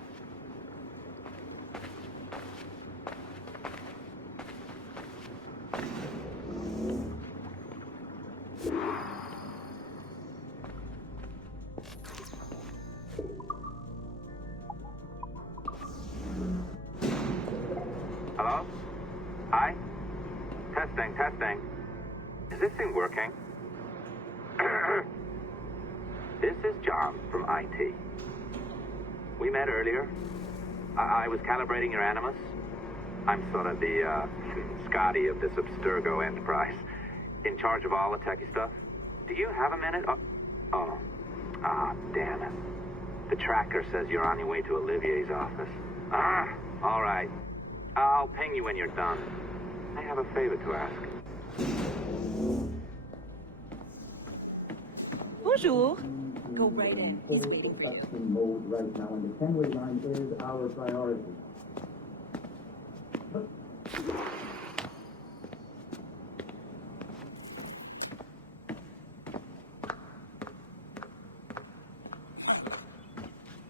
Hello? Hi? Testing, testing. Is this thing working? This is John from IT. We met earlier. I was calibrating your Animus. I'm sort of the, Scotty of this Abstergo enterprise. In charge of all the techie stuff. Do you have a minute? Damn it. The tracker says you're on your way to Olivier's office. All right. I'll ping you when you're done. I have a favor to ask. Bonjour. Go right in. He's waiting for you. Production mode right now, and the Kenway line is our priority.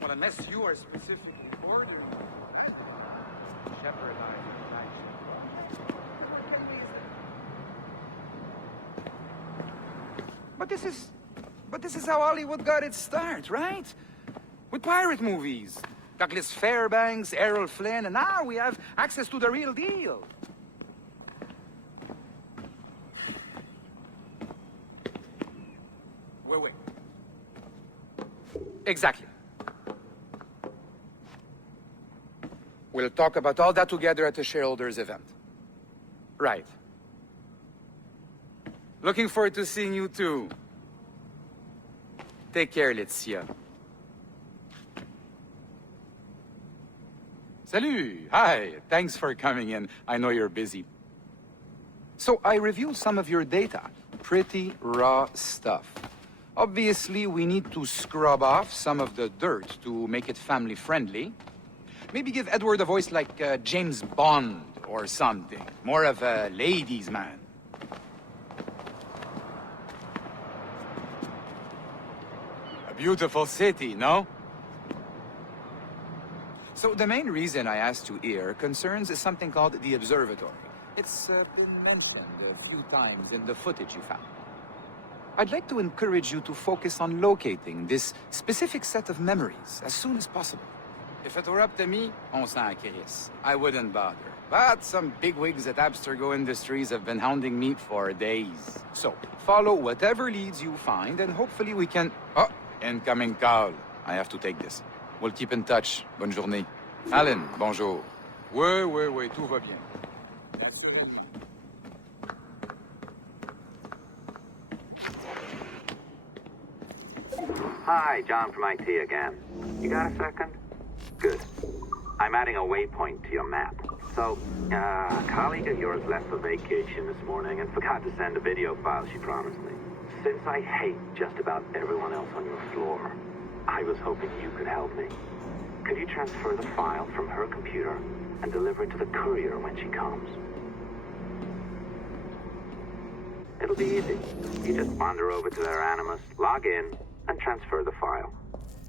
Well, unless you are specifically ordered, jeopardizing action. But this is how Hollywood got its start, right? With pirate movies. Douglas Fairbanks, Errol Flynn, and now we have access to the real deal. Wait. Exactly. We'll talk about all that together at the shareholders event. Right. Looking forward to seeing you too. Take care, Laetitia. Salut! Hi! Thanks for coming in. I know you're busy. So I reviewed some of your data. Pretty raw stuff. Obviously, we need to scrub off some of the dirt to make it family-friendly. Maybe give Edward a voice like James Bond or something. More of a ladies' man. A beautiful city, no? So the main reason I asked you here concerns something called the observatory. It's been mentioned a few times in the footage you found. I'd like to encourage you to focus on locating this specific set of memories as soon as possible. If it were up to me, on s'en crisse. I wouldn't bother. But some bigwigs at Abstergo Industries have been hounding me for days. So, follow whatever leads you find, and hopefully we can... Oh, incoming call. I have to take this. We'll keep in touch. Bonne journée. Alan, bonjour. Oui, tout va bien. Hi, John from IT again. You got a second? Good. I'm adding a waypoint to your map. So, a colleague of yours left for vacation this morning and forgot to send a video file she promised me. Since I hate just about everyone else on your floor, I was hoping you could help me. Could you transfer the file from her computer and deliver it to the courier when she comes? It'll be easy. You just wander over to their Animus, log in, and transfer the file.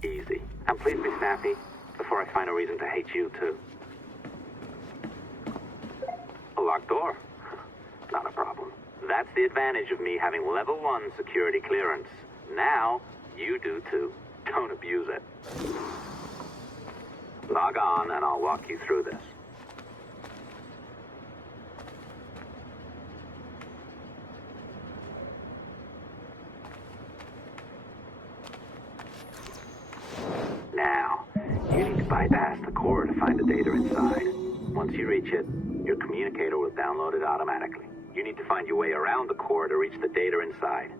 Easy. And please be snappy before I find a reason to hate you, too. A locked door? Not a problem. That's the advantage of me having level 1 security clearance. Now, you do too. Don't abuse it. Log on and I'll walk you through this. Now, you need to bypass the core to find the data inside. Once you reach it, your communicator will download it automatically. You need to find your way around the core to reach the data inside.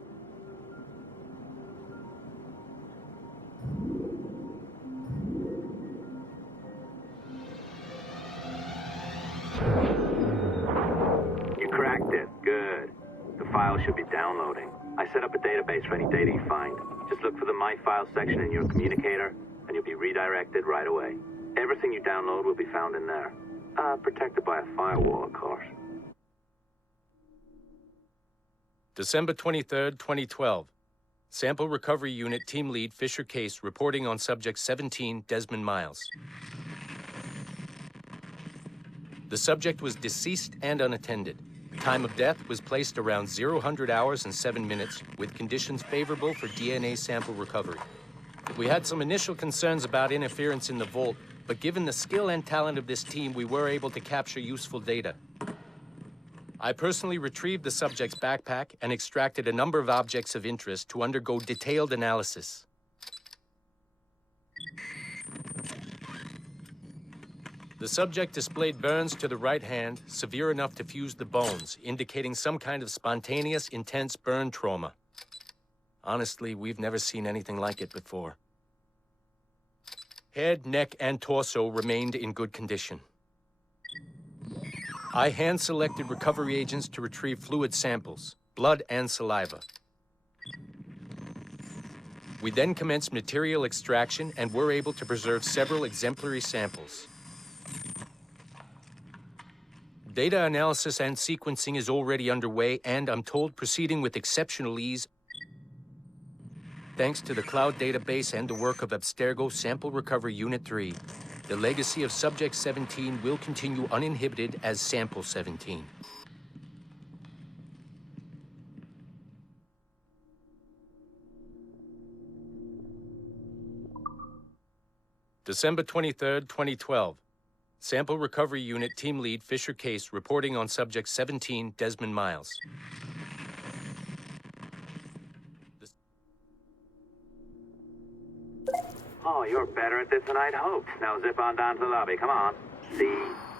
file should be downloading. I set up a database for any data you find. Just look for the My Files section in your communicator, and you'll be redirected right away. Everything you download will be found in there. Protected by a firewall, of course. December 23rd, 2012. Sample Recovery Unit Team Lead Fisher Case reporting on Subject 17, Desmond Miles. The subject was deceased and unattended. Time of death was placed around 0000 hours and 7 minutes, with conditions favorable for DNA sample recovery. We had some initial concerns about interference in the vault, but given the skill and talent of this team, we were able to capture useful data. I personally retrieved the subject's backpack and extracted a number of objects of interest to undergo detailed analysis. The subject displayed burns to the right hand, severe enough to fuse the bones, indicating some kind of spontaneous, intense burn trauma. Honestly, we've never seen anything like it before. Head, neck, and torso remained in good condition. I hand-selected recovery agents to retrieve fluid samples, blood and saliva. We then commenced material extraction and were able to preserve several exemplary samples. Data analysis and sequencing is already underway, and I'm told proceeding with exceptional ease. Thanks to the cloud database and the work of Abstergo Sample Recovery Unit 3, the legacy of Subject 17 will continue uninhibited as Sample 17. December 23rd, 2012. Sample Recovery Unit Team Lead Fisher Case reporting on Subject 17, Desmond Miles. Oh, you're better at this than I'd hoped. Now zip on down to the lobby, come on. See,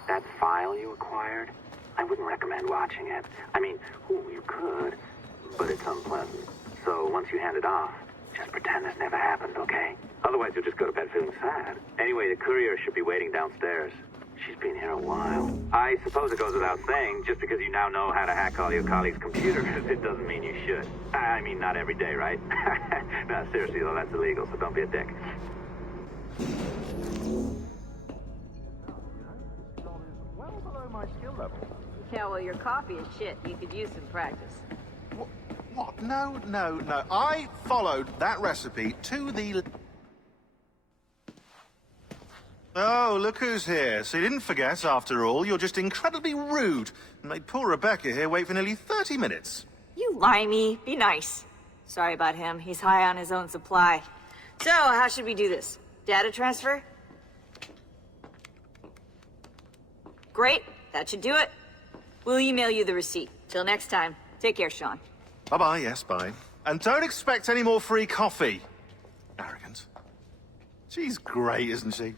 that file you acquired? I wouldn't recommend watching it. I mean, you could, but it's unpleasant. So once you hand it off, just pretend this never happened, okay? Otherwise you'll just go to bed feeling sad. Anyway, the courier should be waiting downstairs. She's been here a while. I suppose it goes without saying, just because you now know how to hack all your colleagues' computers, it doesn't mean you should. I mean, not every day, right? No, seriously though, that's illegal, so don't be a dick. Well below my skill level. Yeah, well, your coffee is shit. You could use some practice. What? No. I followed that recipe to the... Oh, look who's here. So you didn't forget, after all. You're just incredibly rude and made poor Rebecca here wait for nearly 30 minutes. You limey. Be nice. Sorry about him. He's high on his own supply. So, how should we do this? Data transfer? Great. That should do it. We'll email you the receipt. Till next time. Take care, Sean. Bye-bye, yes, bye. And don't expect any more free coffee. Arrogant. She's great, isn't she?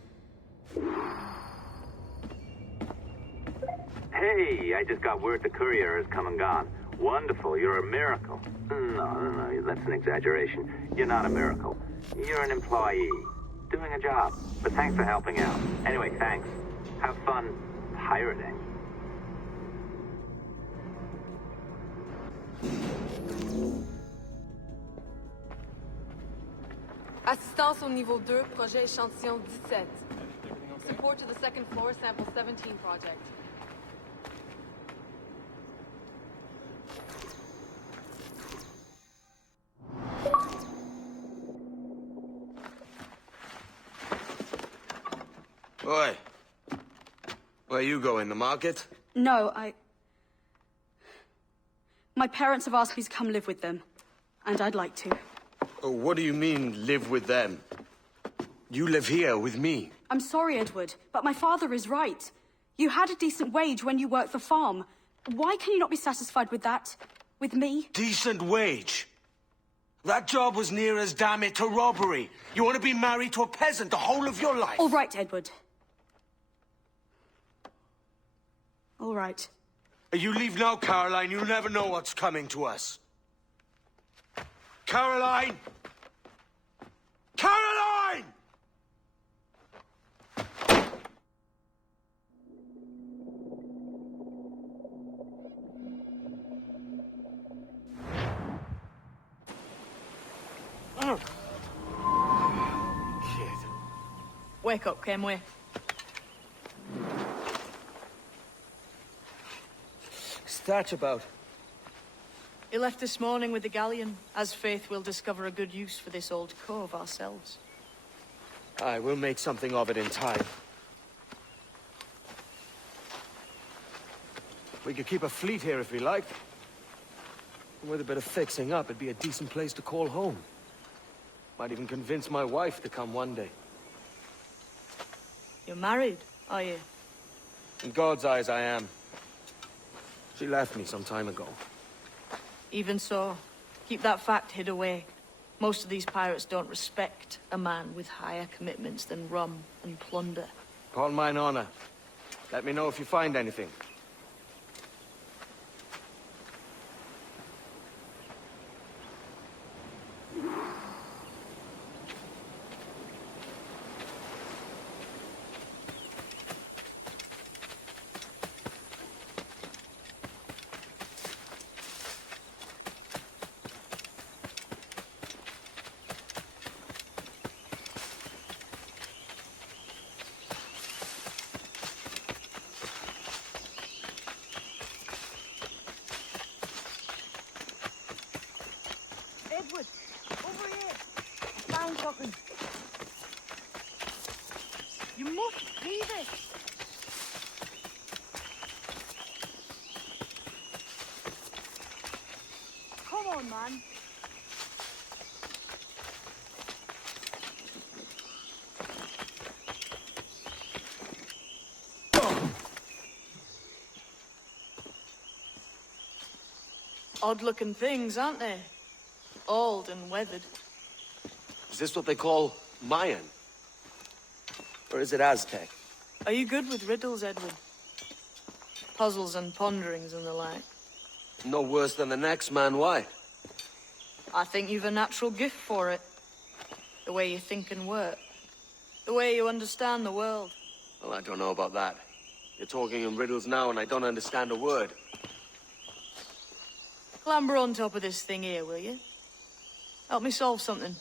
Hey, I just got word the courier has come and gone. Wonderful, you're a miracle. No, that's an exaggeration. You're not a miracle. You're an employee, doing a job. But thanks for helping out. Anyway, thanks. Have fun pirating. Assistance au niveau 2, projet échantillon 17. Support to the second floor, sample 17 project. Oi. Where you going, the market? No, My parents have asked me to come live with them, and I'd like to. Oh, what do you mean, live with them? You live here with me. I'm sorry, Edward, but my father is right. You had a decent wage when you worked the farm. Why can you not be satisfied with that? With me? Decent wage? That job was near as, damn it, to robbery. You want to be married to a peasant the whole of your life? All right, Edward. All right. You leave now, Caroline. You'll never know what's coming to us. Caroline! Caroline! Wake up, Kenway. What's that about? He left this morning with the galleon. As faith, we'll discover a good use for this old cove ourselves. Aye, we'll make something of it in time. We could keep a fleet here if we liked. And with a bit of fixing up, it'd be a decent place to call home. Might even convince my wife to come one day. You're married, are you? In God's eyes, I am. She left me some time ago. Even so, keep that fact hid away. Most of these pirates don't respect a man with higher commitments than rum and plunder. Upon mine honor. Let me know if you find anything. Edward, over here. I found something. You must see this. Come on, man. Odd-looking things, aren't they? Old and weathered. Is this what they call Mayan? Or is it Aztec? Are you good with riddles, Edward? Puzzles and ponderings and the like? No worse than the next man, why? I think you've a natural gift for it. The way you think and work. The way you understand the world. Well, I don't know about that. You're talking in riddles now and I don't understand a word. Clamber on top of this thing here, will you? Help me solve something.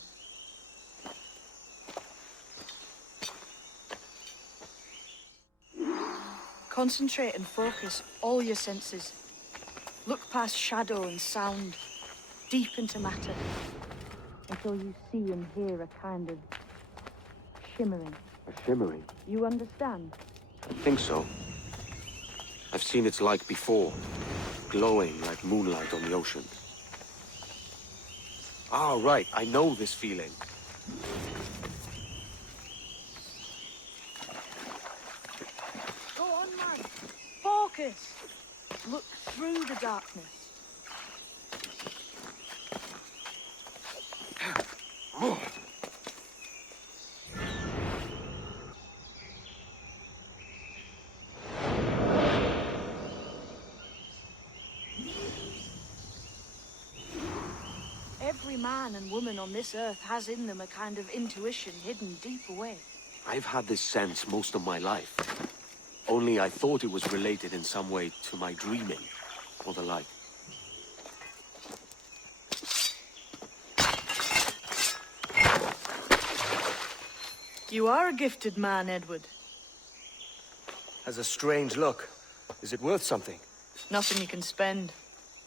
Concentrate and focus all your senses. Look past shadow and sound, deep into matter, until you see and hear a kind of shimmering. A shimmering? You understand? I think so. I've seen its like before, glowing like moonlight on the ocean. Ah, right, I know this feeling. Go on, man. Focus. Look through the darkness. Every man and woman on this earth has in them a kind of intuition hidden deep away. I've had this sense most of my life. Only I thought it was related in some way to my dreaming, or the like. You are a gifted man, Edward. Has a strange look. Is it worth something? Nothing you can spend.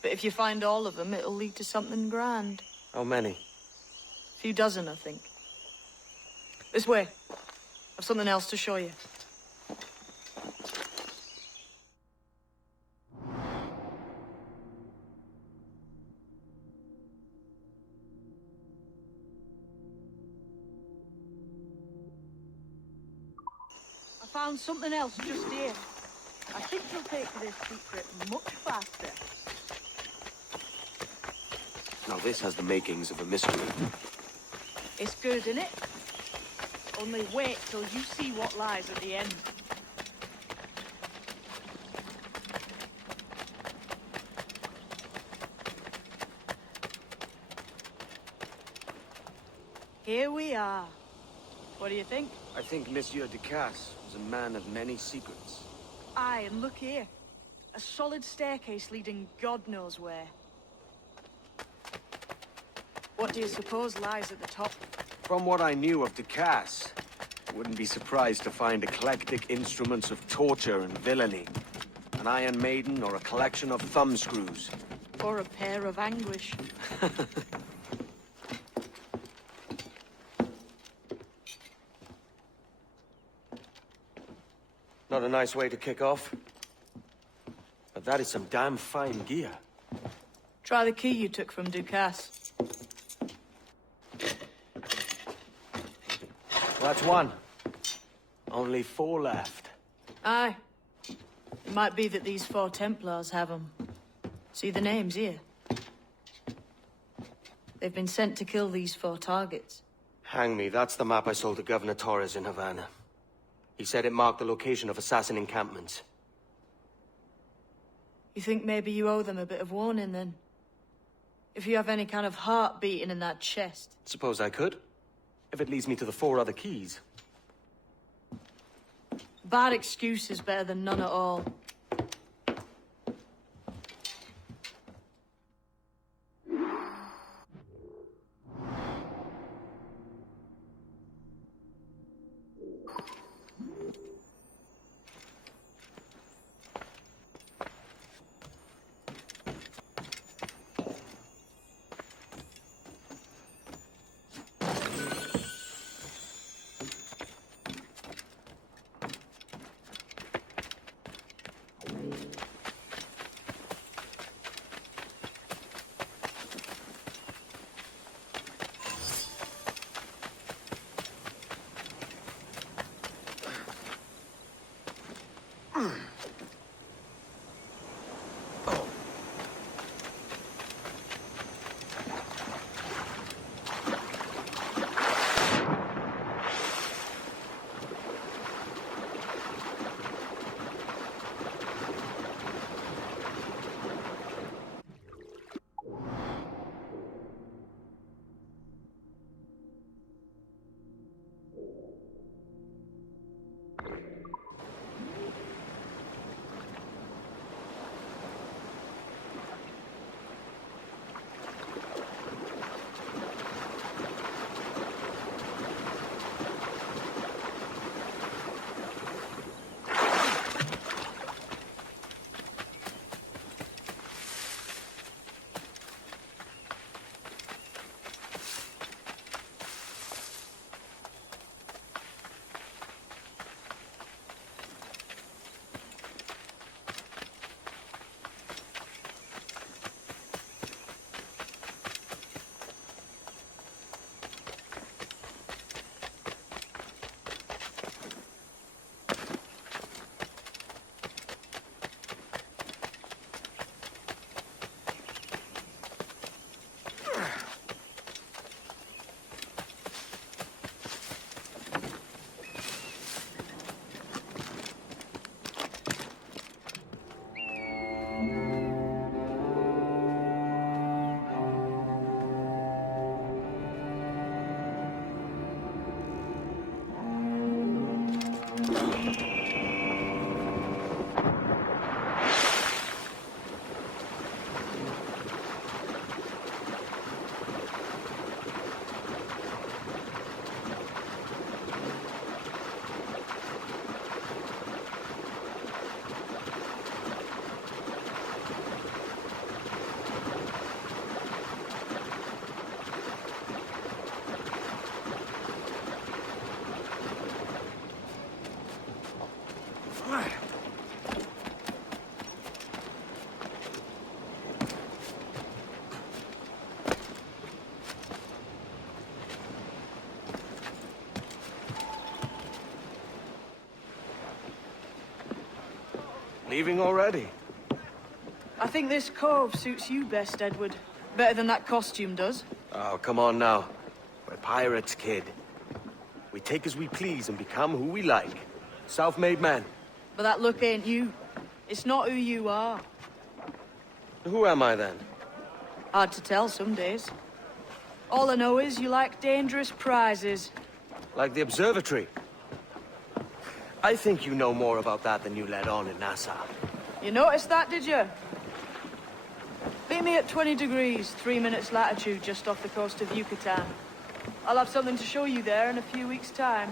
But if you find all of them, it'll lead to something grand. How many? A few dozen, I think. This way. I've something else to show you. I found something else just here. I think you'll take this secret much faster. Now this has the makings of a mystery. It's good, innit? Only wait till you see what lies at the end. Here we are. What do you think? I think Monsieur Ducasse was a man of many secrets. Aye, and look here. A solid staircase leading God knows where. What do you suppose lies at the top? From what I knew of Ducasse, Wouldn't be surprised to find eclectic instruments of torture and villainy. An Iron Maiden or a collection of thumbscrews. Or a pair of anguish. Not a nice way to kick off. But that is some damn fine gear. Try the key you took from Ducasse. Well, that's one. Only 4 left. Aye. It might be that these 4 Templars have them. See the names here? They've been sent to kill these 4 targets. Hang me, that's the map I sold to Governor Torres in Havana. He said it marked the location of assassin encampments. You think maybe you owe them a bit of warning, then? If you have any kind of heart beating in that chest. Suppose I could. If it leads me to the 4 other keys. Bad excuse is better than none at all. Leaving already? I think this cove suits you best, Edward. Better than that costume does. Oh, come on now. We're pirates, kid. We take as we please and become who we like. Self-made men. But that look ain't you. It's not who you are. Who am I, then? Hard to tell some days. All I know is you like dangerous prizes. Like the observatory. I think you know more about that than you let on in Nassau. You noticed that, did you? Meet me at 20 degrees, 3 minutes latitude, just off the coast of Yucatan. I'll have something to show you there in a few weeks' time.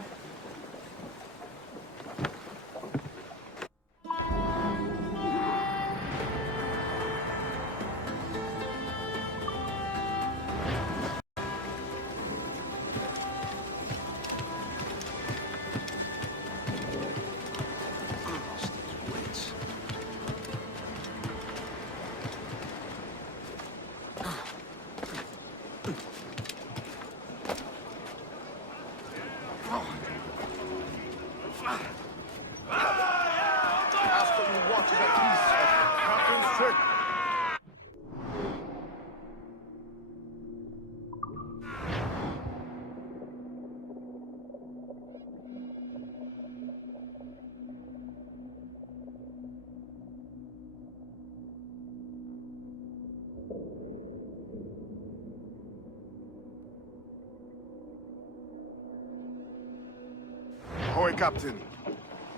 worry, Captain.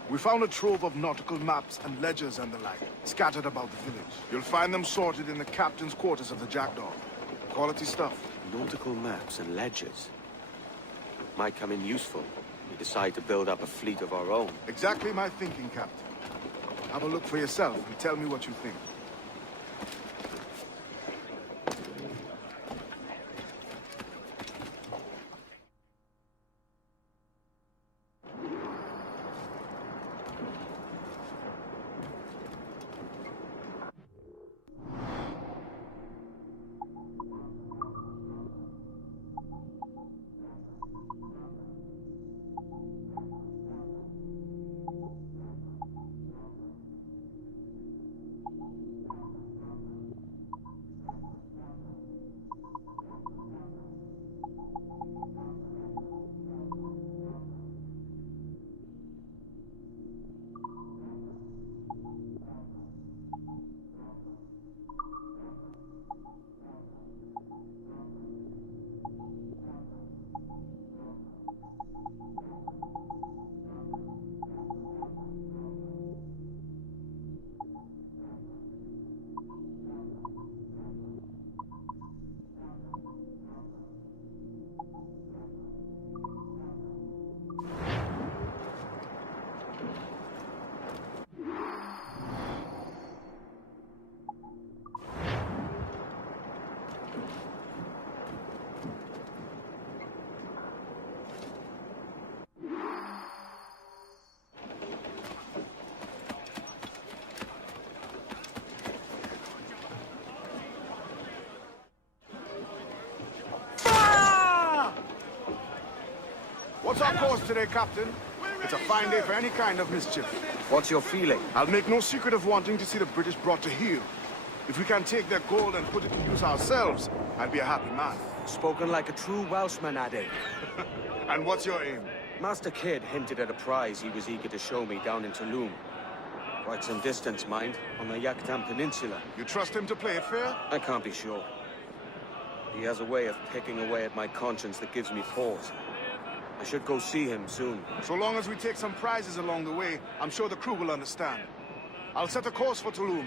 We found a trove of nautical maps and ledgers and the like, scattered about the village. You'll find them sorted in the captain's quarters of the Jackdaw. Quality stuff. Nautical maps and ledgers. Might come in useful. We decide to build up a fleet of our own. Exactly my thinking, Captain. Have a look for yourself and tell me what you think. What's our course today, Captain? It's a fine day for any kind of mischief. What's your feeling? I'll make no secret of wanting to see the British brought to heel. If we can take their gold and put it to use ourselves, I'd be a happy man. Spoken like a true Welshman, Ade. And what's your aim? Master Kidd hinted at a prize he was eager to show me down in Tulum. Quite some distance, mind, on the Yucatan Peninsula. You trust him to play it fair? I can't be sure. He has a way of picking away at my conscience that gives me pause. I should go see him soon. So long as we take some prizes along the way, I'm sure the crew will understand. I'll set a course for Tulum. And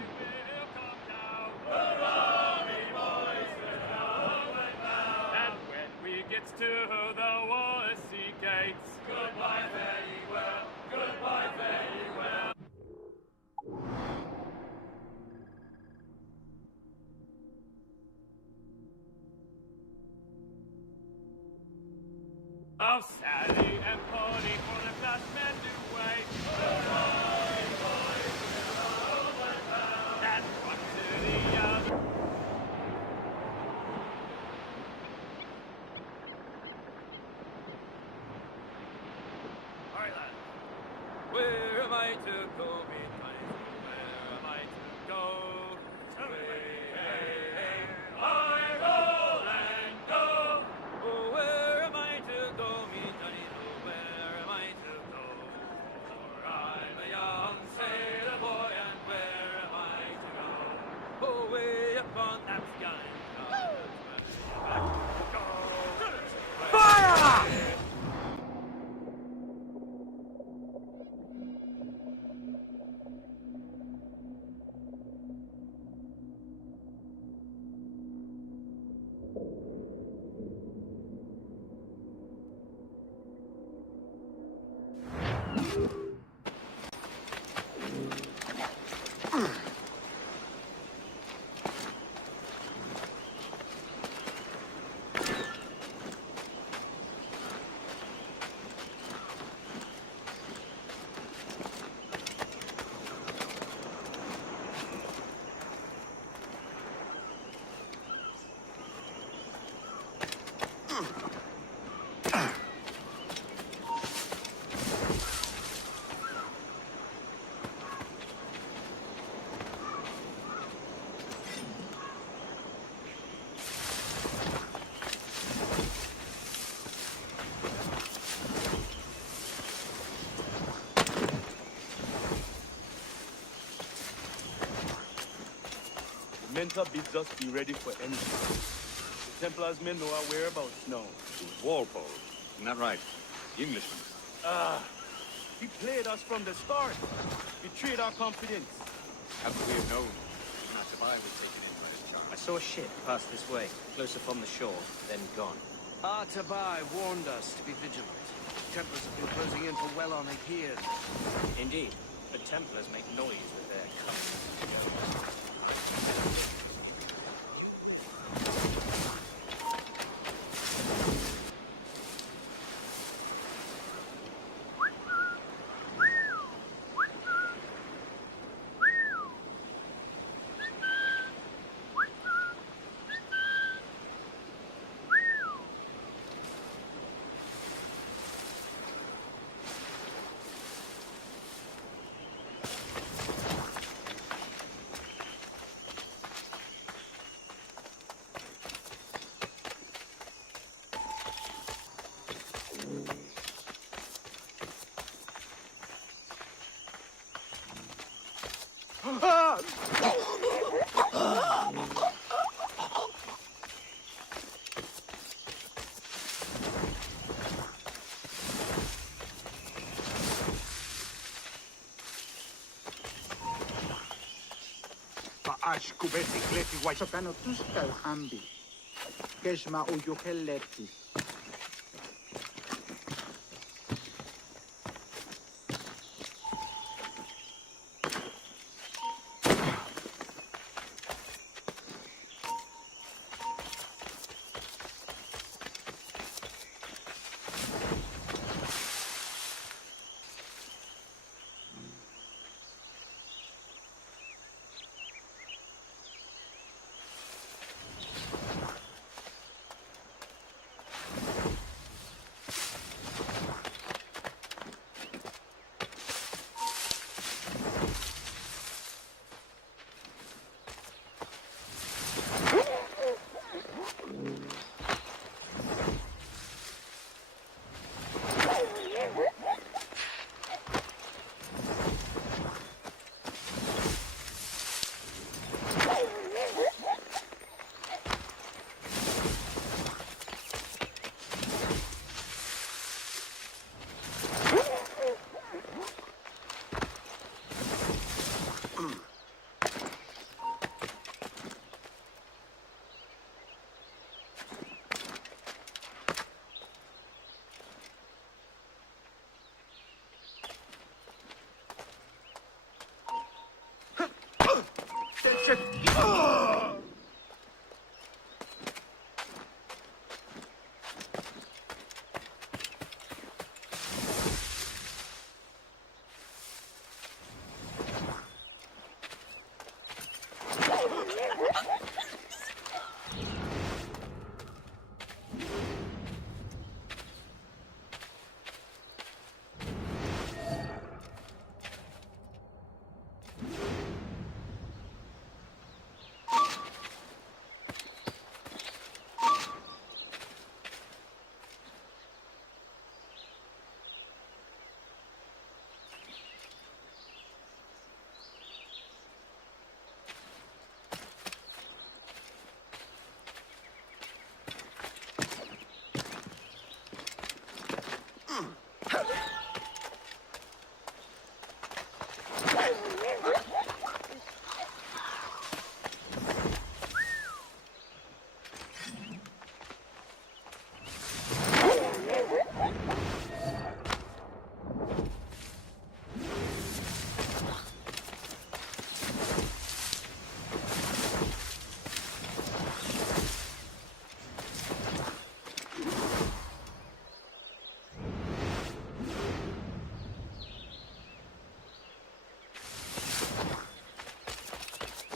when we get to the Wallace gates, goodbye, very well, goodbye, very well. Of Sally and Polly for the Dutchmen to wait. And one to the other. Alright, lad. Where am I to go? Where am I to go? I roll and go. Oh, where am I to go? Where am I to go? For I'm a young sailor boy, and where am I to go? Oh, way up on that sky. Fire! Mentor bids us be ready for anything. The Templars men know our whereabouts now. Walpole, isn't that right? The Englishman. Ah, He played us from the start. Betrayed our confidence. How could we have known? Naval would take it in by his charm. I saw a ship pass this way, closer from the shore, then gone. Tabai warned us to be vigilant. Templars have been closing in for well on a year. Indeed. The Templars make noise with their coming. Ash kubeti kleti waisapano tuskal ambi. Keshma uyokeleti.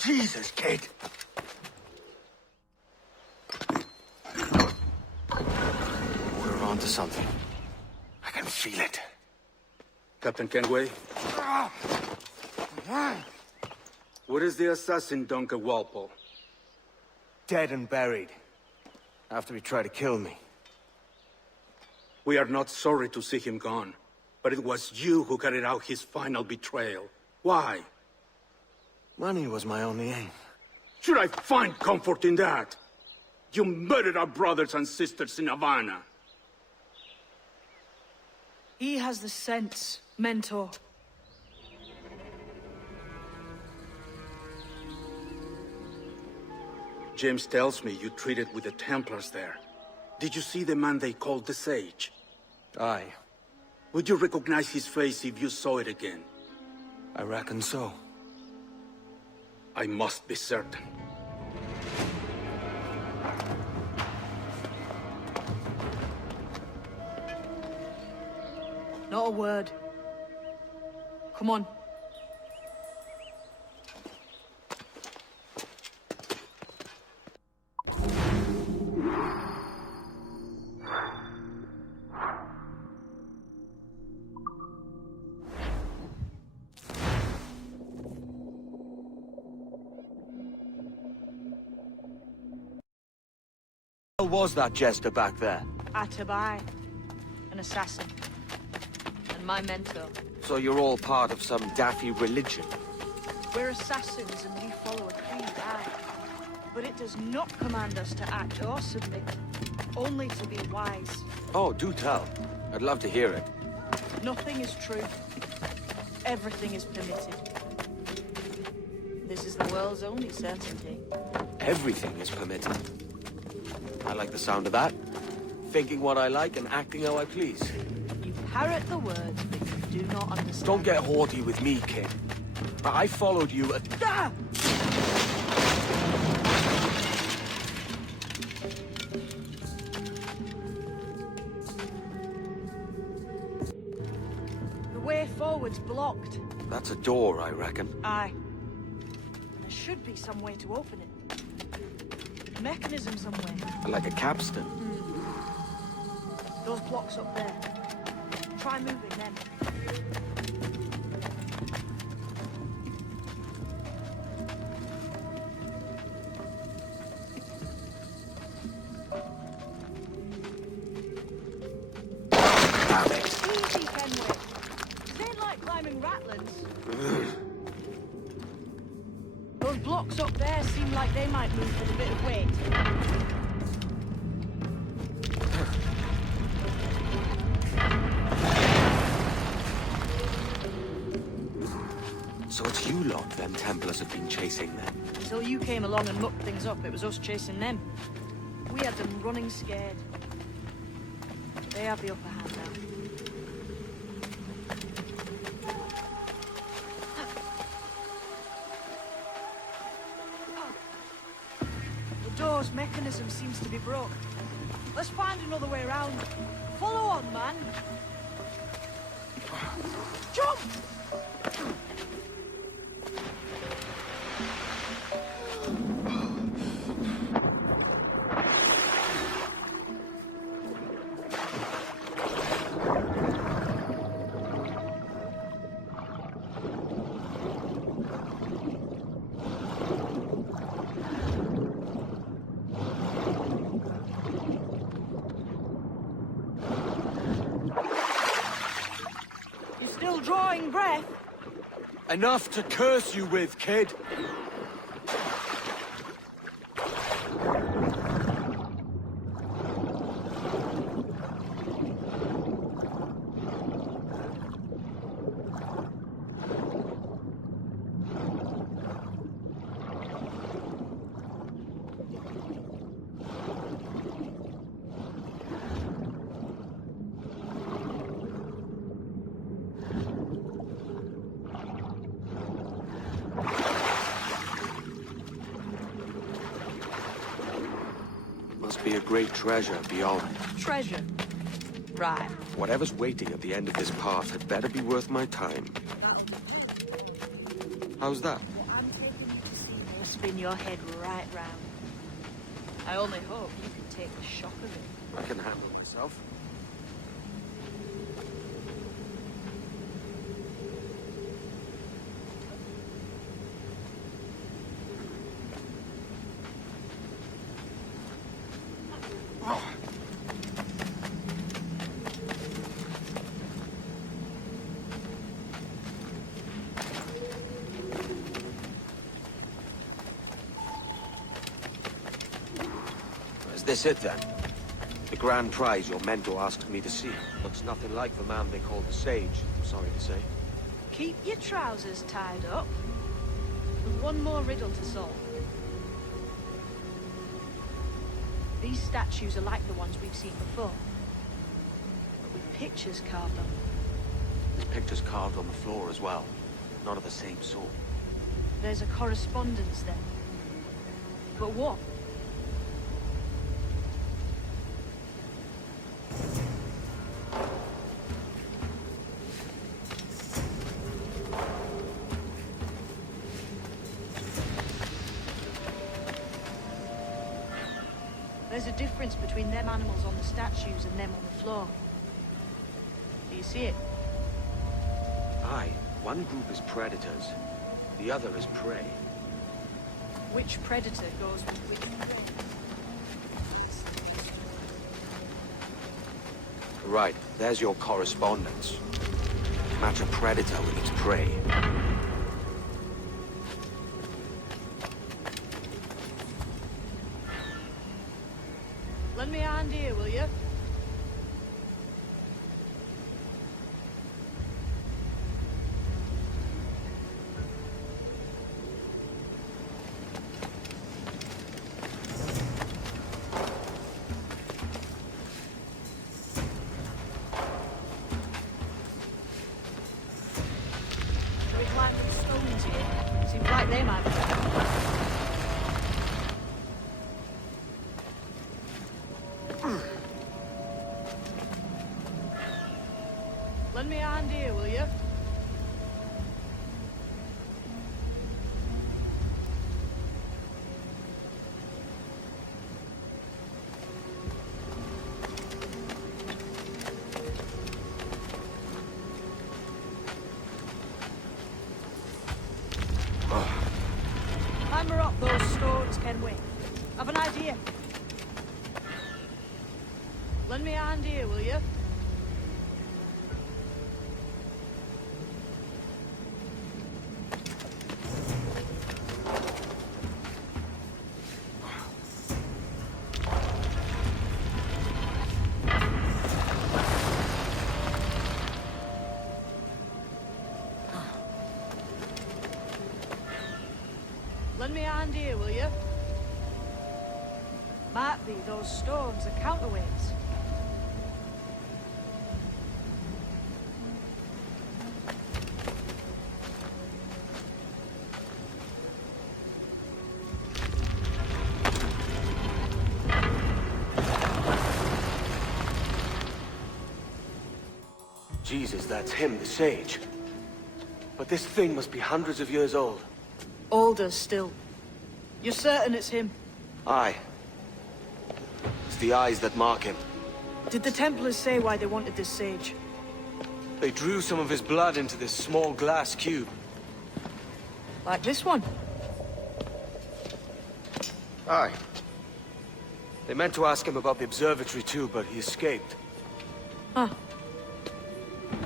Jesus, kid! We're onto something. I can feel it. Captain Kenway? Where is the assassin, Duncan Walpole? Dead and buried. After he tried to kill me. We are not sorry to see him gone, but it was you who carried out his final betrayal. Why? Money was my only aim. Should I find comfort in that? You murdered our brothers and sisters in Havana. He has the sense Mentor. James tells me you treated with the Templars there. Did you see the man they called the Sage? Aye. Would you recognize his face if you saw it again? I reckon so. I must be certain. Not a word. Come on. Who was that jester back there? Atabai, an assassin. And my mentor. So you're all part of some daffy religion? We're assassins and we follow a creed, aye. But it does not command us to act or submit. Only to be wise. Oh, do tell. I'd love to hear it. Nothing is true. Everything is permitted. This is the world's only certainty. Everything is permitted. I like the sound of that. Thinking what I like and acting how I please. You parrot the words, but you do not understand. Don't get haughty with me, kid. I followed you at... Ah! The way forward's blocked. That's a door, I reckon. Aye. And there should be some way to open it. A mechanism somewhere. Like a capstan. Those blocks up there. Try moving them. Easy, Kenway. This ain't like climbing ratlins. Those blocks up there seem like they might move with a bit of weight. So it's you lot them Templars have been chasing then? Until you came along and mucked things up, it was us chasing them. We had them running scared. They have the upper hand now. The door's mechanism seems to be broke. Let's find another way around. Follow on, man. Jump! Drawing breath. Enough to curse you with, kid. Be a great treasure beyond. Treasure? Right. Whatever's waiting at the end of this path had better be worth my time. How's that? It'll spin your head right round. I only hope you can take the shock of it. I can handle myself. Is this it then? The grand prize your mentor asked me to see. Looks nothing like the man they call the Sage, I'm sorry to say. Keep your trousers tied up. There's one more riddle to solve. These statues are like the ones we've seen before, but with pictures carved on them. There's pictures carved on the floor as well. Not of the same sort. There's a correspondence then. But what? There's a difference between them animals on the statues and them on the floor. Do you see it? Aye. One group is predators. The other is prey. Which predator goes with which prey? Right, there's your correspondence. Match a predator with its prey. Lend me a hand here, will you? Shall we climb the stones here? Seems like they might be. Lend me a hand here, will you? Hammer up those stones, Kenway. Have an idea. Lend me a hand here, will you? Lend me a hand here, will you? Might be those stones are counterweights. Jesus, that's him, the Sage. But this thing must be hundreds of years old. Older still. You're certain it's him? Aye. It's the eyes that mark him. Did the Templars say why they wanted this sage? They drew some of his blood into this small glass cube. Like this one? Aye. They meant to ask him about the observatory too, but he escaped. Huh.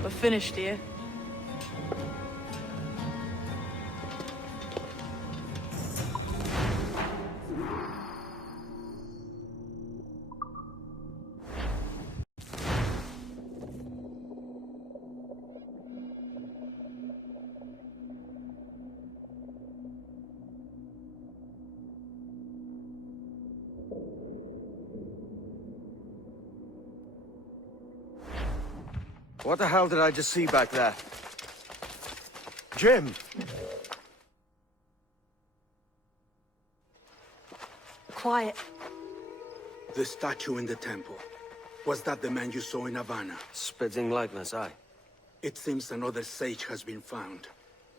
We're finished here. What the hell did I just see back there? Jim! Quiet. The statue in the temple. Was that the man you saw in Havana? Spitting likeness, aye. It seems another sage has been found.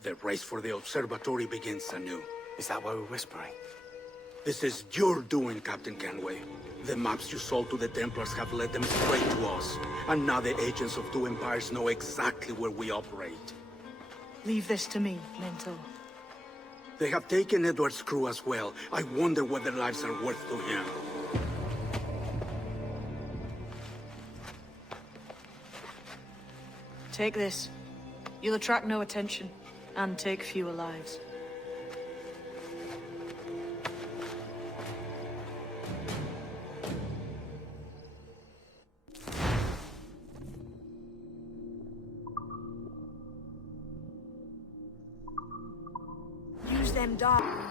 The race for the observatory begins anew. Is that why we're whispering? This is your doing, Captain Kenway. The maps you sold to the Templars have led them straight to us. And now the agents of two empires know exactly where we operate. Leave this to me, Mentor. They have taken Edward's crew as well. I wonder what their lives are worth to him. Take this. You'll attract no attention, and take fewer lives. them down.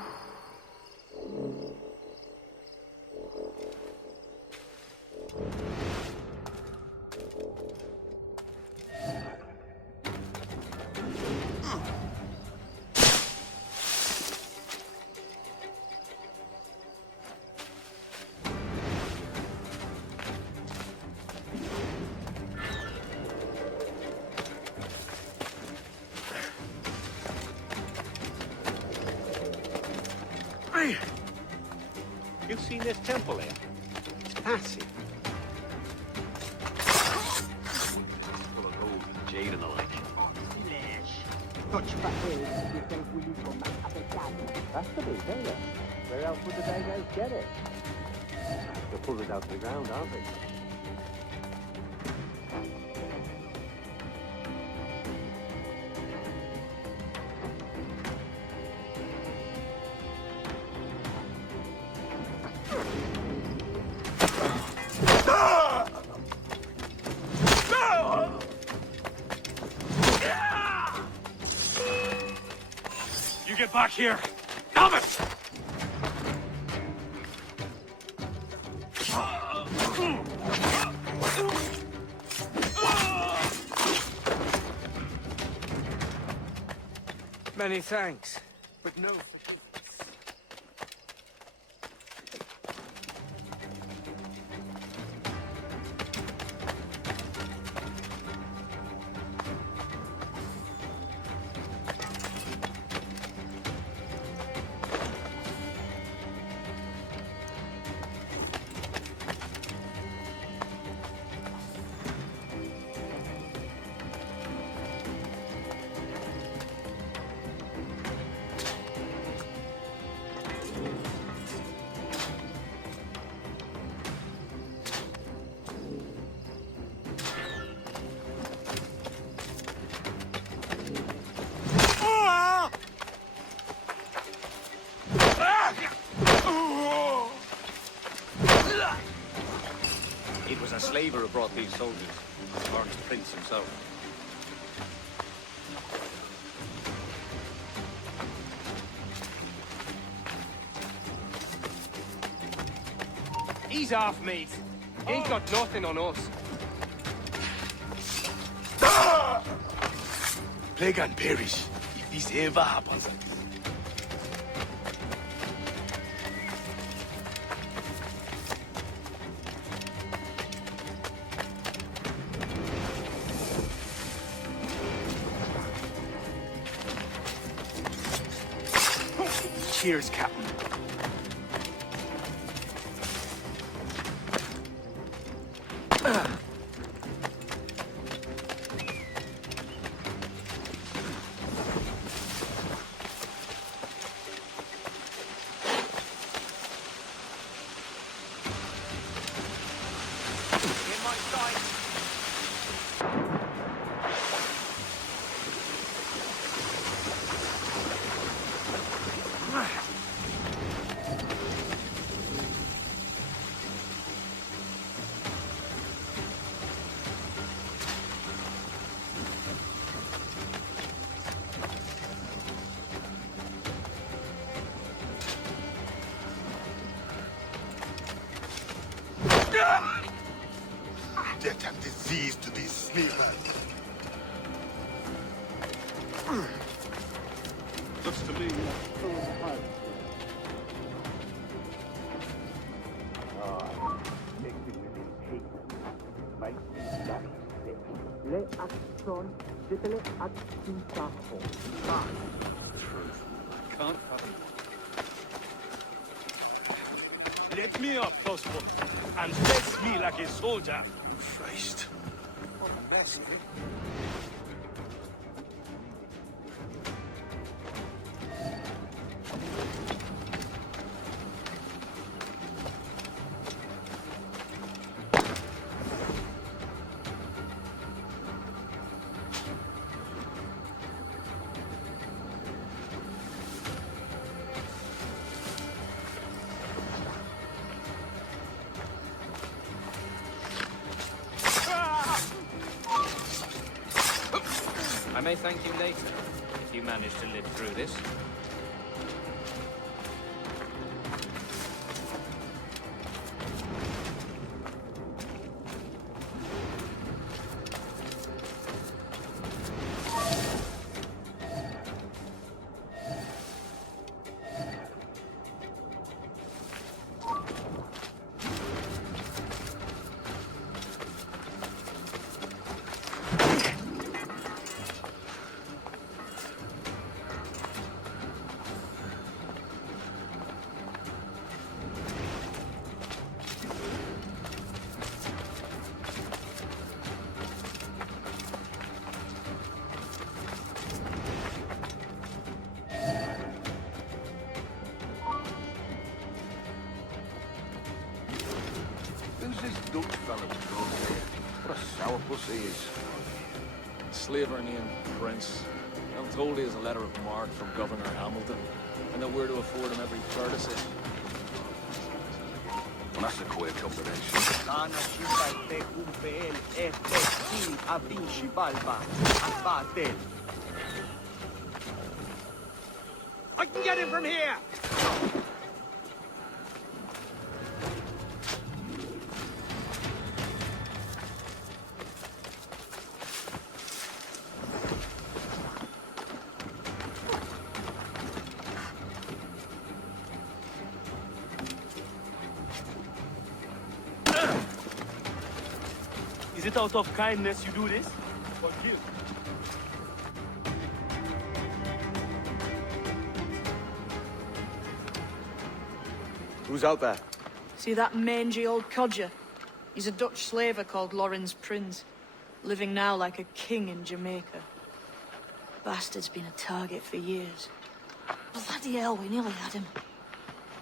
You've seen this temple here? It's massive. Full of gold and jade and the like. That's the big thing. Where else would the big guys get it? They'll pull it out to the ground, aren't they? You get back here! Damn it! Many thanks, but no. It was a slaver who brought these soldiers. Lawrence Prince himself. He's off, mate. He ain't got nothing on us. Plague and perish if this ever happens. Cheers, Captain. Death and disease to these sleepers. Looks to me can't have it. Let me up, Tospo, and face me like a soldier. Christ. What a mess, I may thank you later, if you manage to live through this. Who's this Dutch fella with gold hair? What a sourpuss he is. Slaver named Prince. I'm told he has a letter of marque from Governor Hamilton, and that we're to afford him every courtesy. Well, that's a queer combination. I can get him from here! Is it out of kindness you do this? Or guilt? Who's out there? See that mangy old codger? He's a Dutch slaver called Lawrence Prince, living now like a king in Jamaica. Bastard's been a target for years. Bloody hell, we nearly had him.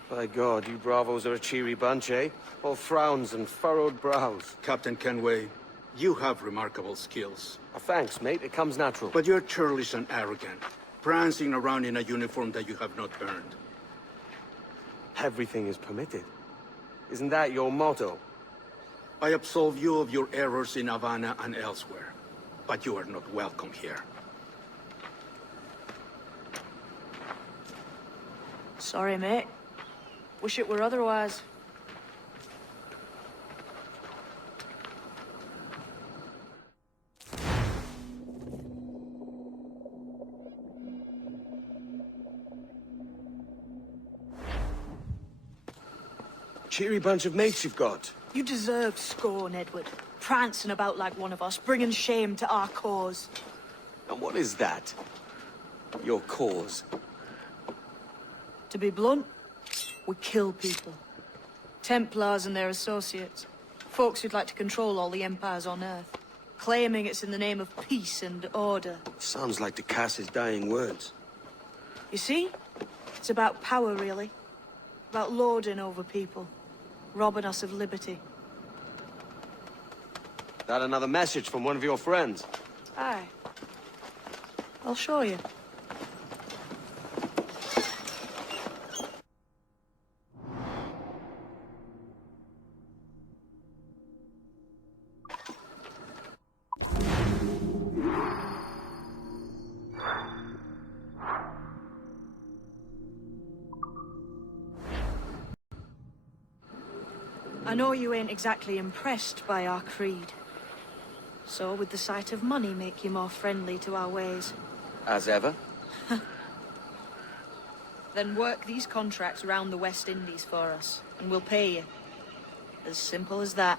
By God, you bravos are a cheery bunch, eh? All frowns and furrowed brows. Captain Kenway, you have remarkable skills. Thanks, mate. It comes natural. But you're churlish and arrogant, prancing around in a uniform that you have not earned. Everything is permitted. Isn't that your motto? I absolve you of your errors in Havana and elsewhere, but you are not welcome here. Sorry, mate. Wish it were otherwise. Cheery bunch of mates you've got. You deserve scorn, Edward. Prancing about like one of us, bringing shame to our cause. And what is that? Your cause? To be blunt, we kill people. Templars and their associates. Folks who'd like to control all the empires on Earth. Claiming it's in the name of peace and order. Sounds like to cast his dying words. You see? It's about power, really. About lording over people. Robbing us of liberty. That another message from one of your friends? Aye. I'll show you. I know you ain't exactly impressed by our creed. So would the sight of money make you more friendly to our ways? As ever? Then work these contracts round the West Indies for us, and we'll pay you. As simple as that.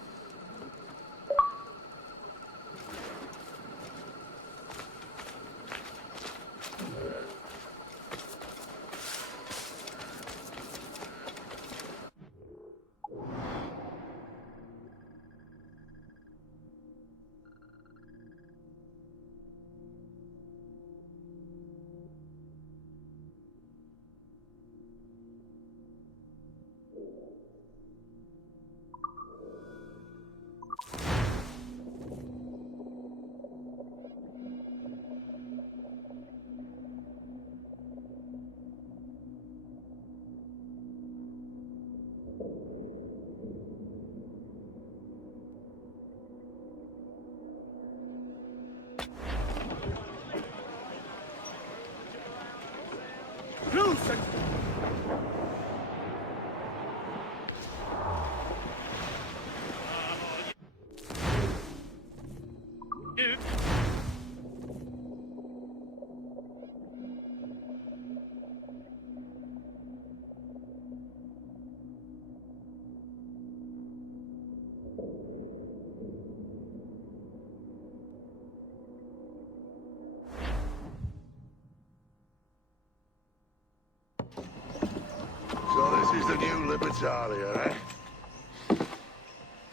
So this is the new Libertalia, eh?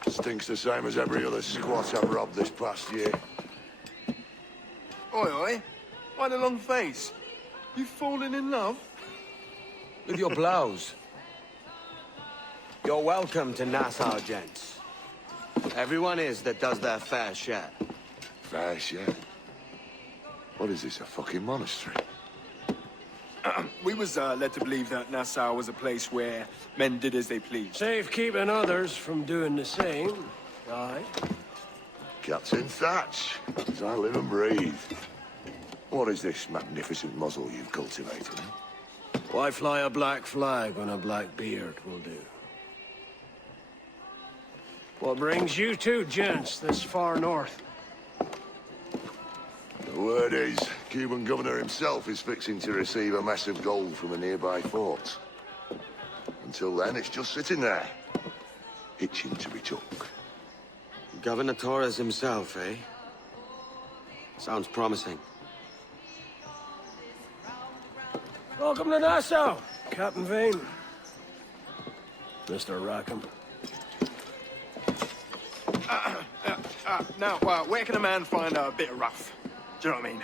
Stinks the same as every other squat I've robbed this past year. Oi, oi. Why the long face? You fallen in love? With your blouse. You're welcome to Nassau, gents. Everyone is that does their fair share. Fair share? What is this, a fucking monastery? We was led to believe that Nassau was a place where men did as they pleased. Safe keeping others from doing the same. Aye. Captain Thatch, as I live and breathe. What is this magnificent muzzle you've cultivated? Why fly a black flag when a black beard will do? What brings you two gents this far north? The word is, Cuban governor himself is fixing to receive a mess of gold from a nearby fort. Until then, it's just sitting there, itching to be took. Governor Torres himself, eh? Sounds promising. Welcome to Nassau, Captain Vane. Mr. Rackham. Now, where can a man find a bit of rough? Do you know what I mean?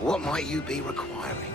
What might you be requiring?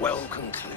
Well concluded.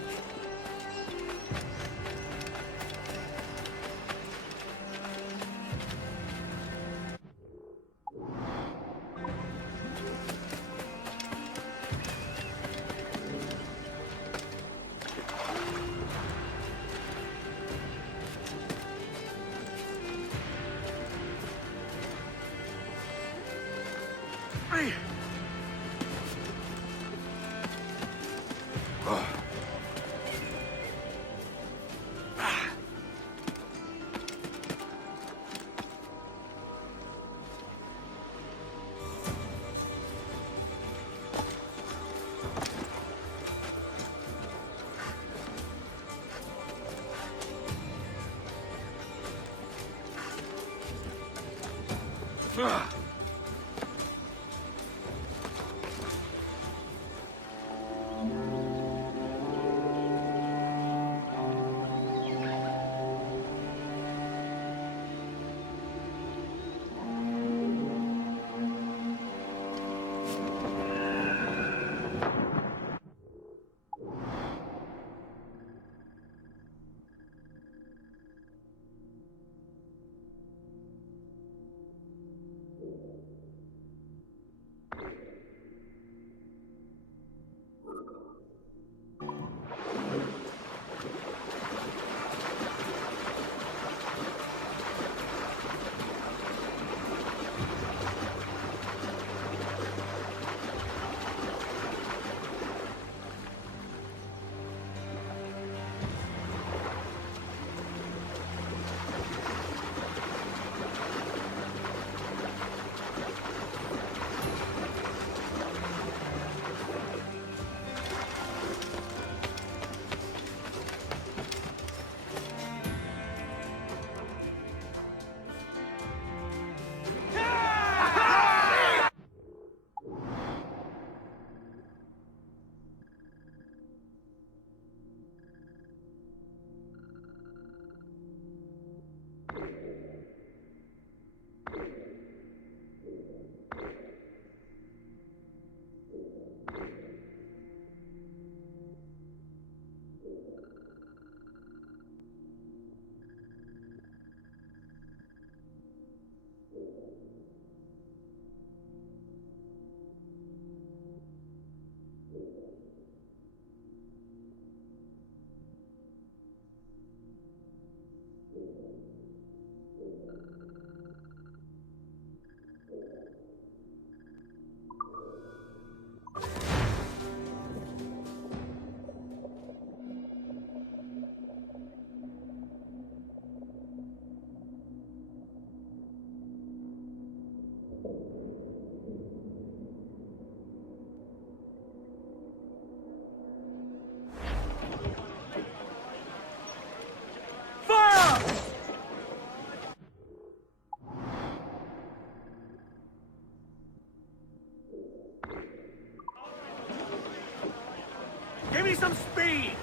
some speed!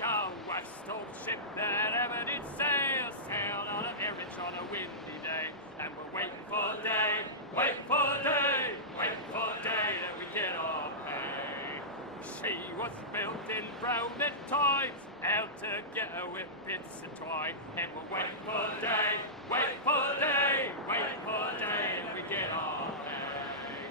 Down west, old ship that ever did sail, sailed on a errand on a windy day, and we're waiting for day, wait for day, wait for day that we get our pay. She was built in brown and times, out together with bits of toy, and we're waiting for day, wait for day, wait for day, and we get our pay.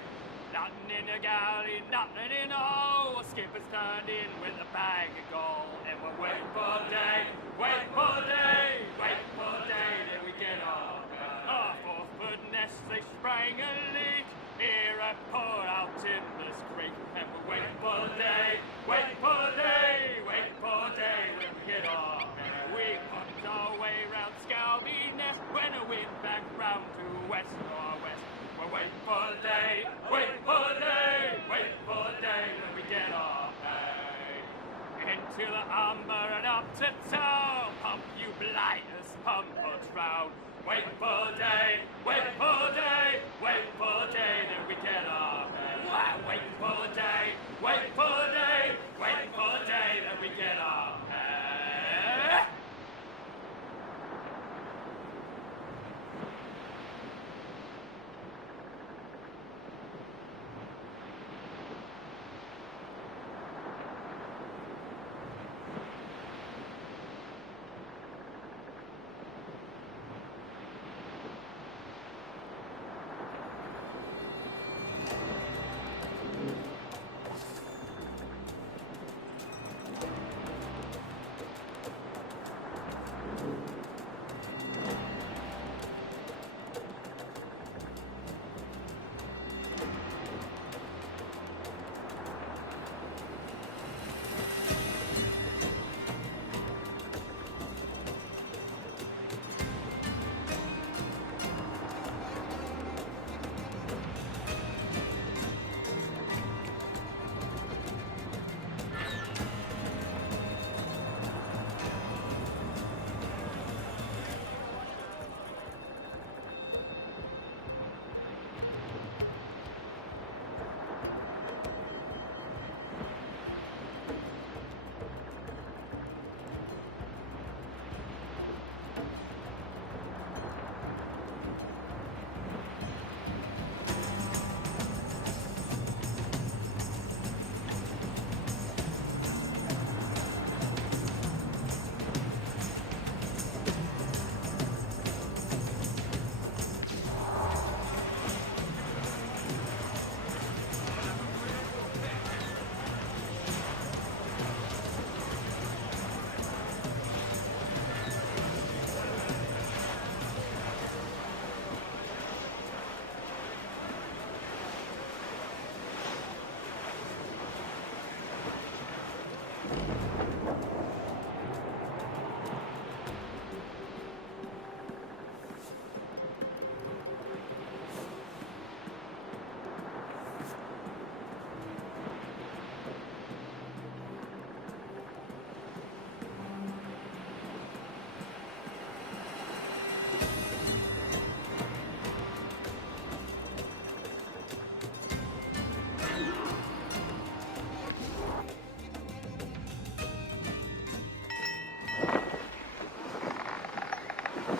Nothing in the galley, nothing in the hole. Skipper's turned in with a bag of gold, and we're waiting for day, wait for day, wait for day, then we get our pay. Our 4-foot nest, they sprang a leak. Here I pour out Timbers Creek, and we're waiting for day, wait for day, wait for day, then we get our pay. We pumped our way round Scalby Nest when the wind back round to west northwest. We're waiting for day, wait for day, wait for day, then we get our pay. Into the umber and up to town, pump you blighters, pump us round. Wait for day, wait for day, wait for day, then we get our pay. Wait for day, wait for day, wait for day, then we get our pay.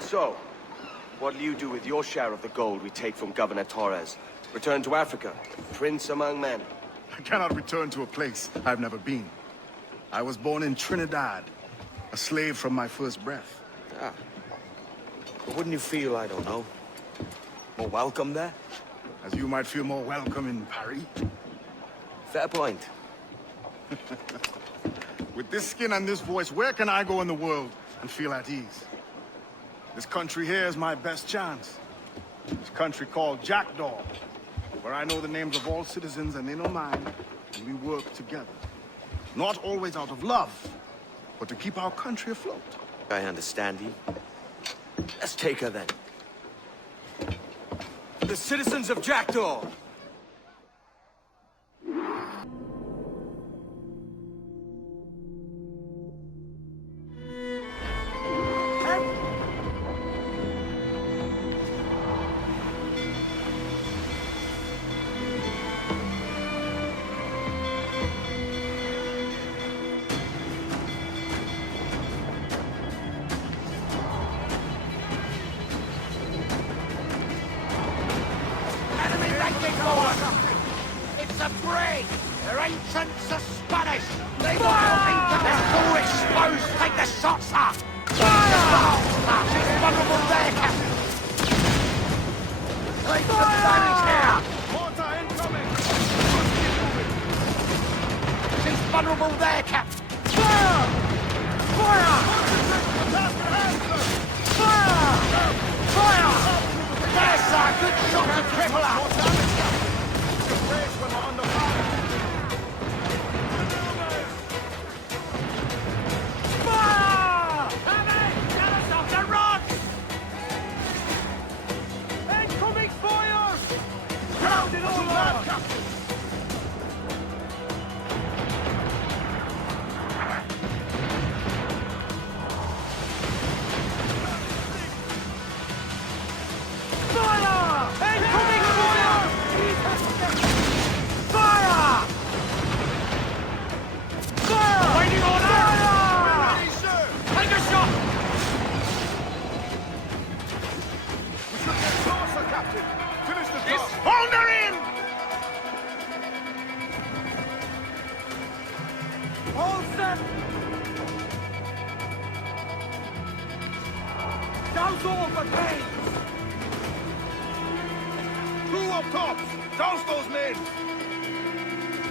So, what'll you do with your share of the gold we take from Governor Torres? Return to Africa, prince among men? I cannot return to a place I've never been. I was born in Trinidad, a slave from my first breath. Ah. But wouldn't you feel, I don't know, more welcome there? As you might feel more welcome in Paris. Fair point. With this skin and this voice, where can I go in the world and feel at ease? This country here is my best chance. This country called Jackdaw, where I know the names of all citizens and they know mine, and we work together. Not always out of love, but to keep our country afloat. I understand you. Let's take her then. The citizens of Jackdaw! brig! Their ancients are Spanish! They will help me to this full exposed! Take the shot, sir! Fire! She's vulnerable there, Captain! Take the Spanish here! Mortar incoming! She's vulnerable there, Captain! Fire! Fire! Fire! Fire! Yes, sir! Good shot to cripple her! Fire! Heavy! Get us off the rocks! Incoming fire! Grounded all over!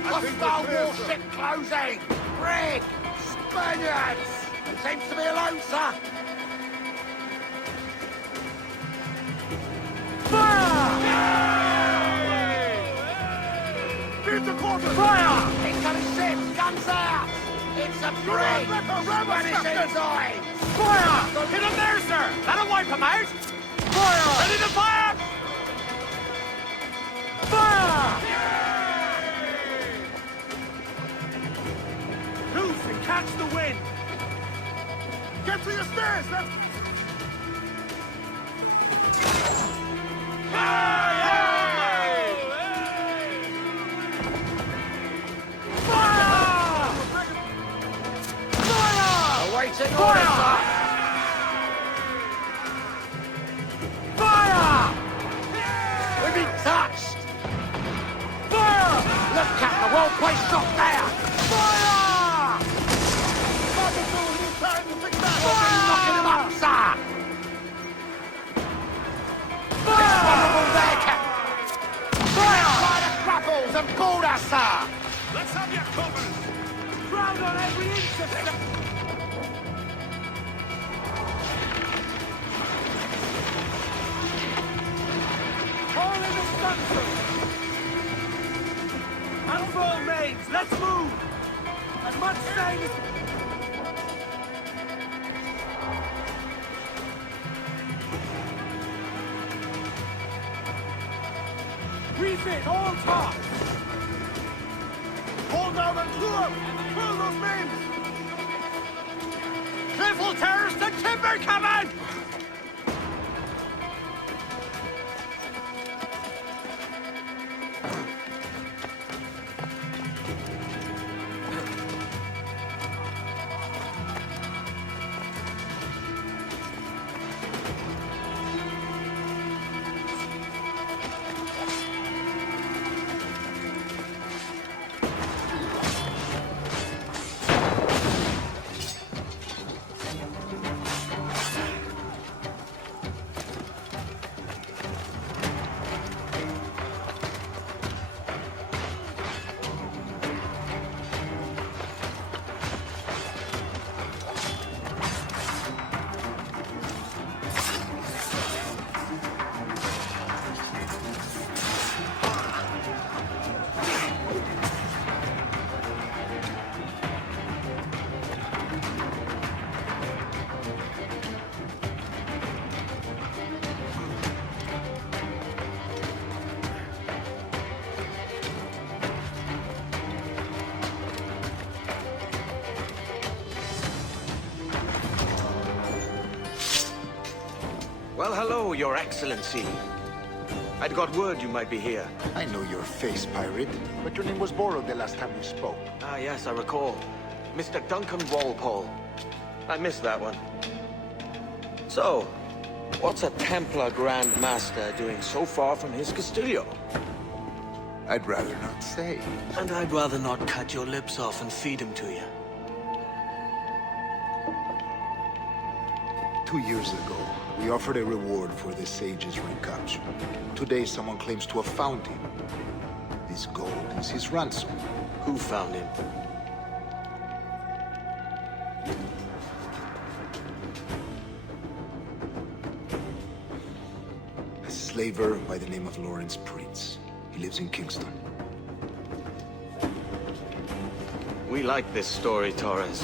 Hostile warship closing! Brig! Spaniards! Seems to be alone, sir! Fire! Beat the quarter! Fire! Incoming ships! Guns out! It's a brig! Spanish ensigns! Fire! Hit them there, sir! That'll wipe them out! Fire! Ready to fire! Fire! Loose and catch the wind! Get to your stairs! Let's... Fire! Fire! Awaiting orders, sir! Fire! We've been touched! Fire! Look at the well-placed shot there! Fire! Knocking him up, sir! Fire! Vulnerable there, Captain! Fire! Try the grapples and board us, sir! Let's have your covers! Ground on every inch of it! All in the stunsail! Unfurl mains, let's move! As much sail as... Refit all tops! Hold down and Tulum! Kill those men! Careful, terrorists! The timber coming! Well, hello, Your Excellency. I'd got word you might be here. I know your face, pirate, but your name was borrowed the last time we spoke. Ah, yes, I recall. Mr. Duncan Walpole. I missed that one. So, what's a Templar Grand Master doing so far from his Castillo? I'd rather not say. And I'd rather not cut your lips off and feed him to you. 2 years ago, we offered a reward for the sage's recapture. Today, someone claims to have found him. This gold is his ransom. Who found him? A slaver by the name of Lawrence Prince. He lives in Kingston. We like this story, Torres.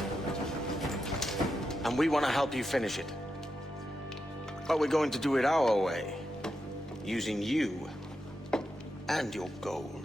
And we want to help you finish it. But we're going to do it our way. Using you and your gold.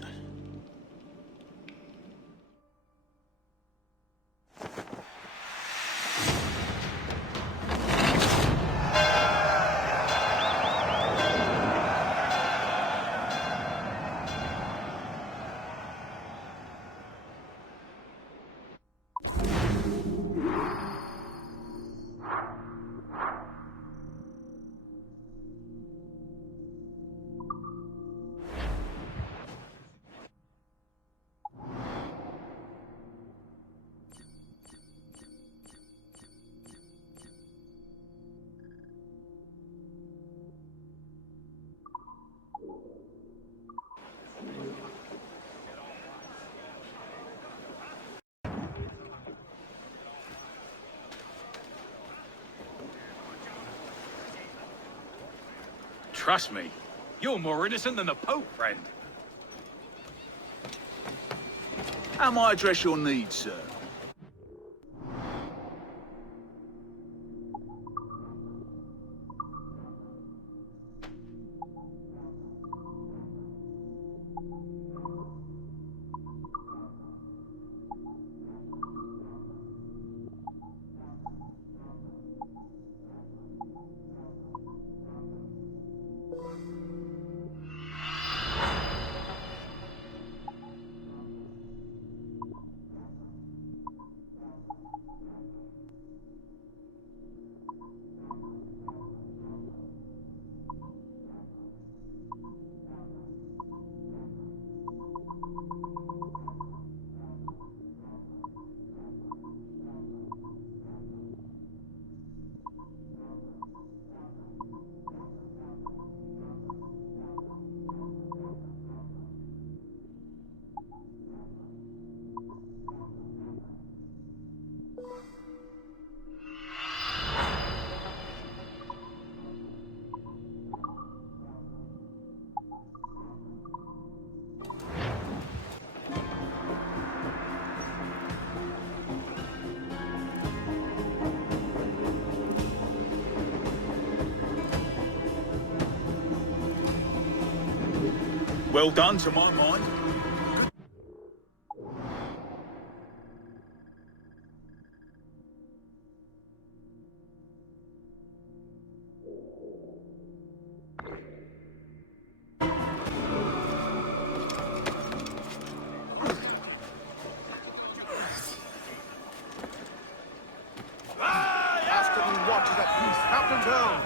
Trust me, you're more innocent than the Pope, friend. How may I address your needs, sir? Well done, to my mind. Aston watches at peace. Captain's helm.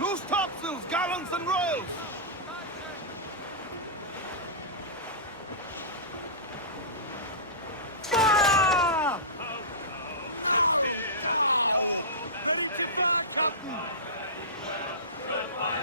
Loose topsails, gallants and royals! Fire! Goodbye,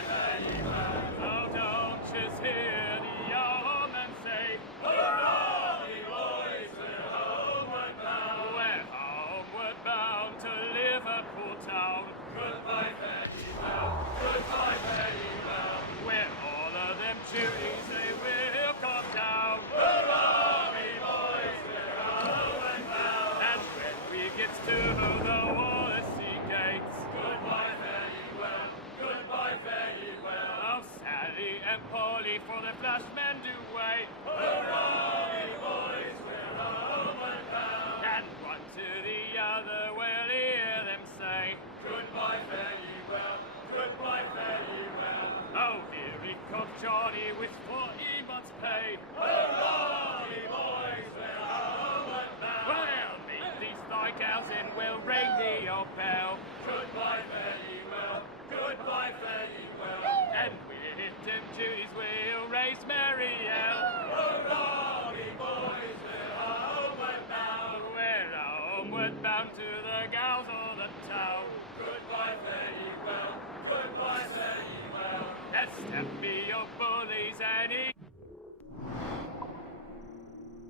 St. Judy's will raise merry yell. Hurrah, we boys, we're homeward bound. We're homeward bound to the gals of the town. Goodbye, fare ye well, goodbye, fare ye well. Let's step be your bullies and eat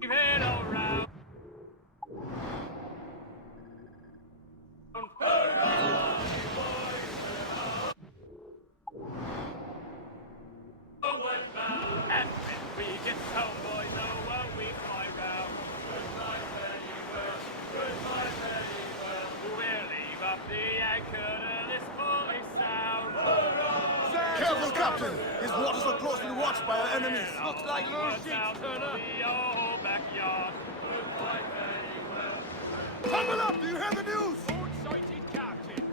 it all round. Hurrah, we boys, we're homeward bound. And when we get home, boys, oh, won't we fly round. Goodbye, fare ye well, goodbye, fare ye well. We'll leave up the anchor to this holy sound. Hurrah! Careful, Captain! His waters are closely watched by our enemies. Looks like loose sheets, Turner. The old backyard. Goodbye, fare ye well. Tumble up! Do you hear the news? Short-sighted captain.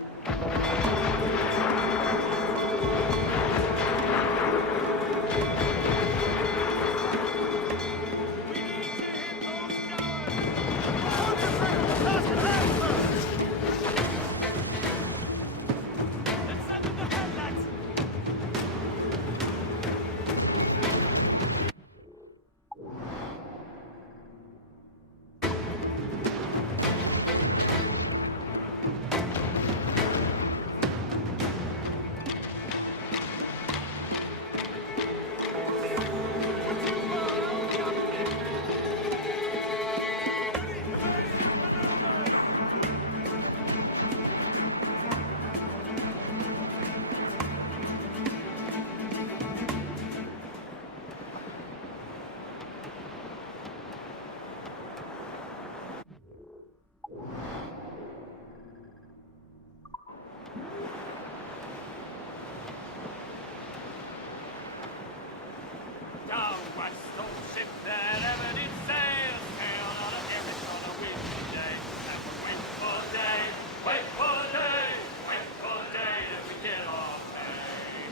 Down west, no ship that ever did sail, sail on a every on a windy day. And we wait for day, wait for day, wait for day, and we get our pay.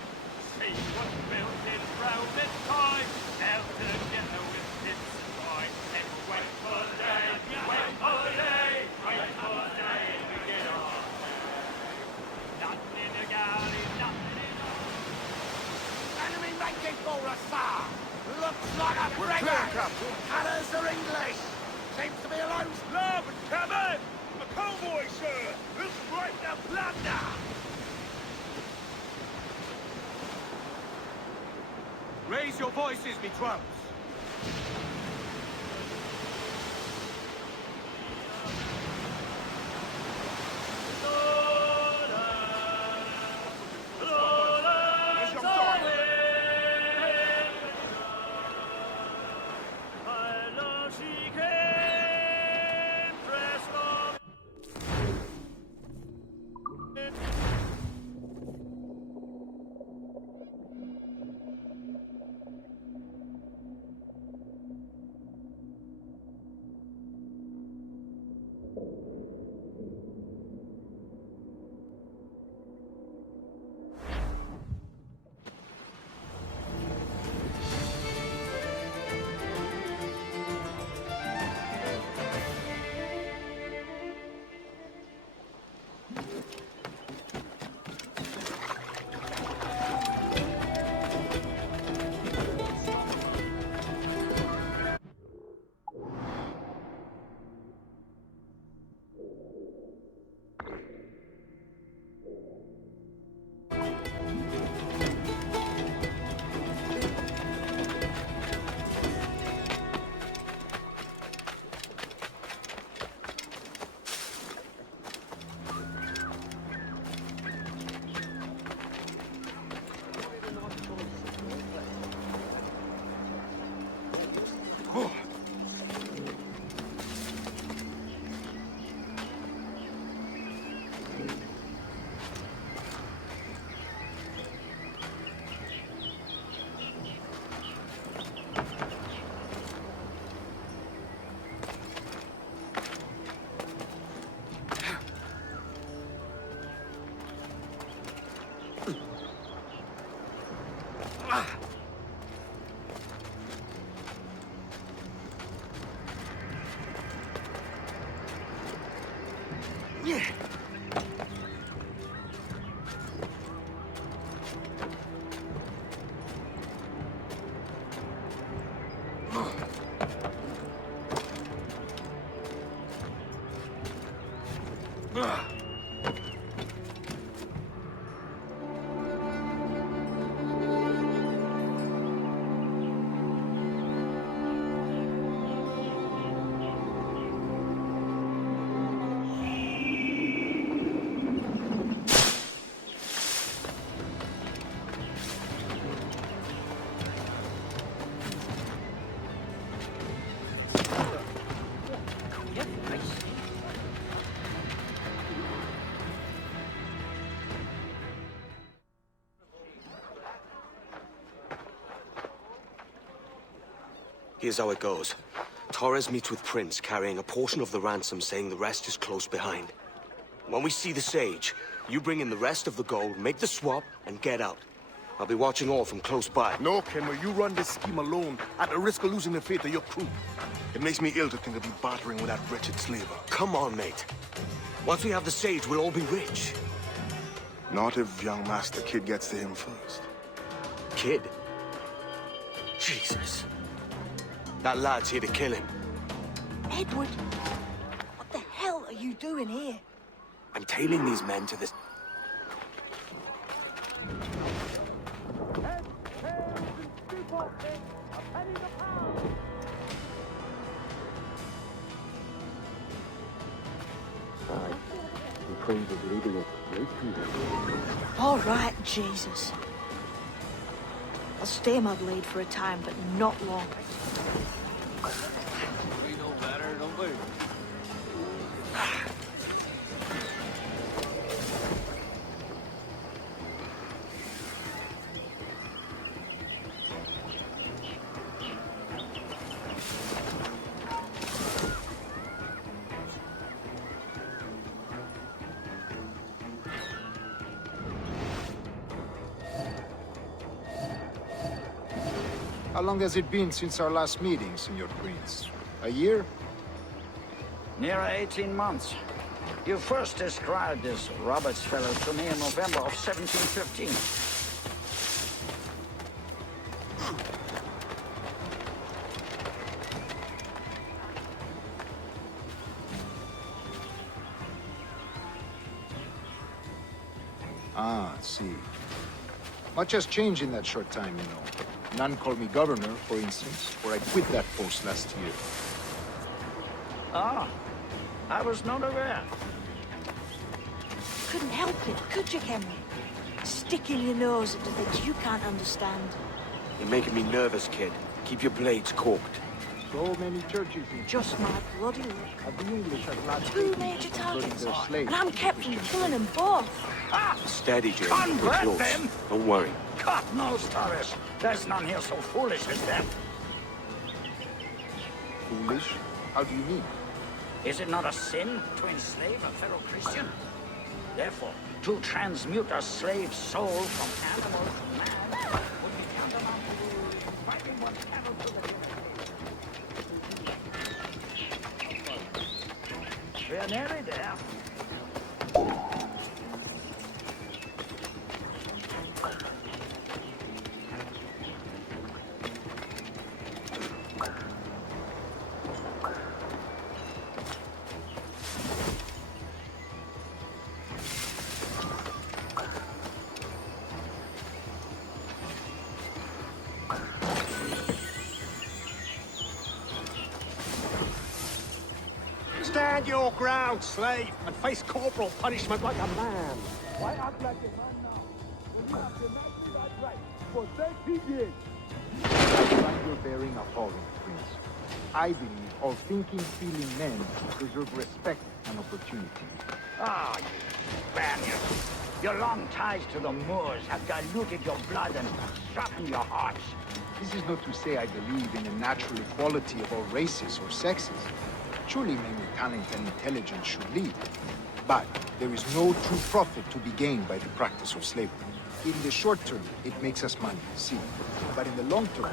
See what's built in round this time, held together with dips and roy. And we wait for day, wait for day, wait for day, and we get our pay. Nothing in the galley, nothing in the... Enemy making for us, sir! Looks like a We're frigate! clear, Captain. Colours are English! Seems to be a lone Larboard cabin! A convoy, sir! Let's break the plunder! Raise your voices, me trumps! Here's how it goes. Torres meets with Prince, carrying a portion of the ransom, saying the rest is close behind. When we see the Sage, you bring in the rest of the gold, make the swap, and get out. I'll be watching all from close by. No, Kenway, you run this scheme alone, at the risk of losing the faith of your crew. It makes me ill to think of you bartering with that wretched slaver. Come on, mate. Once we have the Sage, we'll all be rich. Not if young Master Kid gets to him first. Kid? Jesus. That lad's here to kill him. Edward, what the hell are you doing here? I'm tailing these men to this... All right, Jesus. I'll stay my blade for a time, but not long. We know better, don't we? How long has it been since our last meeting, Senor Prince? A year? Near 18 months. You first described this Roberts fellow to me in November of 1715. Ah, see. Much has changed in that short time, you know. None call me governor, for instance, for I quit that post last year. Ah, I was not aware. Couldn't help it, could you, Kenway? Sticking your nose into things you can't understand. You're making me nervous, kid. Keep your blades corked. So many churches in... Just my bloody luck. The English have lots Two of major targets, their slaves. and I'm kept from killing them both. Steady, Jim. We're Convert close. them? Don't worry. God knows, Torres. There's none here so foolish as them. Foolish? How do you mean? Is it not a sin to enslave a fellow Christian? Therefore, to transmute a slave's soul from animal to man would be tantamount to fighting one's cattle to the guillotine. We are nearly there. Stand your ground, slave, and face corporal punishment like a man. Why act like a man now? When you have the master that right for 30 years. I find your bearing appalling, Prince. I believe all thinking, feeling men deserve respect and opportunity. Ah, you Spaniards. Your long ties to the Moors have diluted your blood and softened your hearts. This is not to say I believe in the natural equality of all races or sexes. Surely men with talent and intelligence should lead. But there is no true profit to be gained by the practice of slavery. In the short term, it makes us money, see. But in the long term,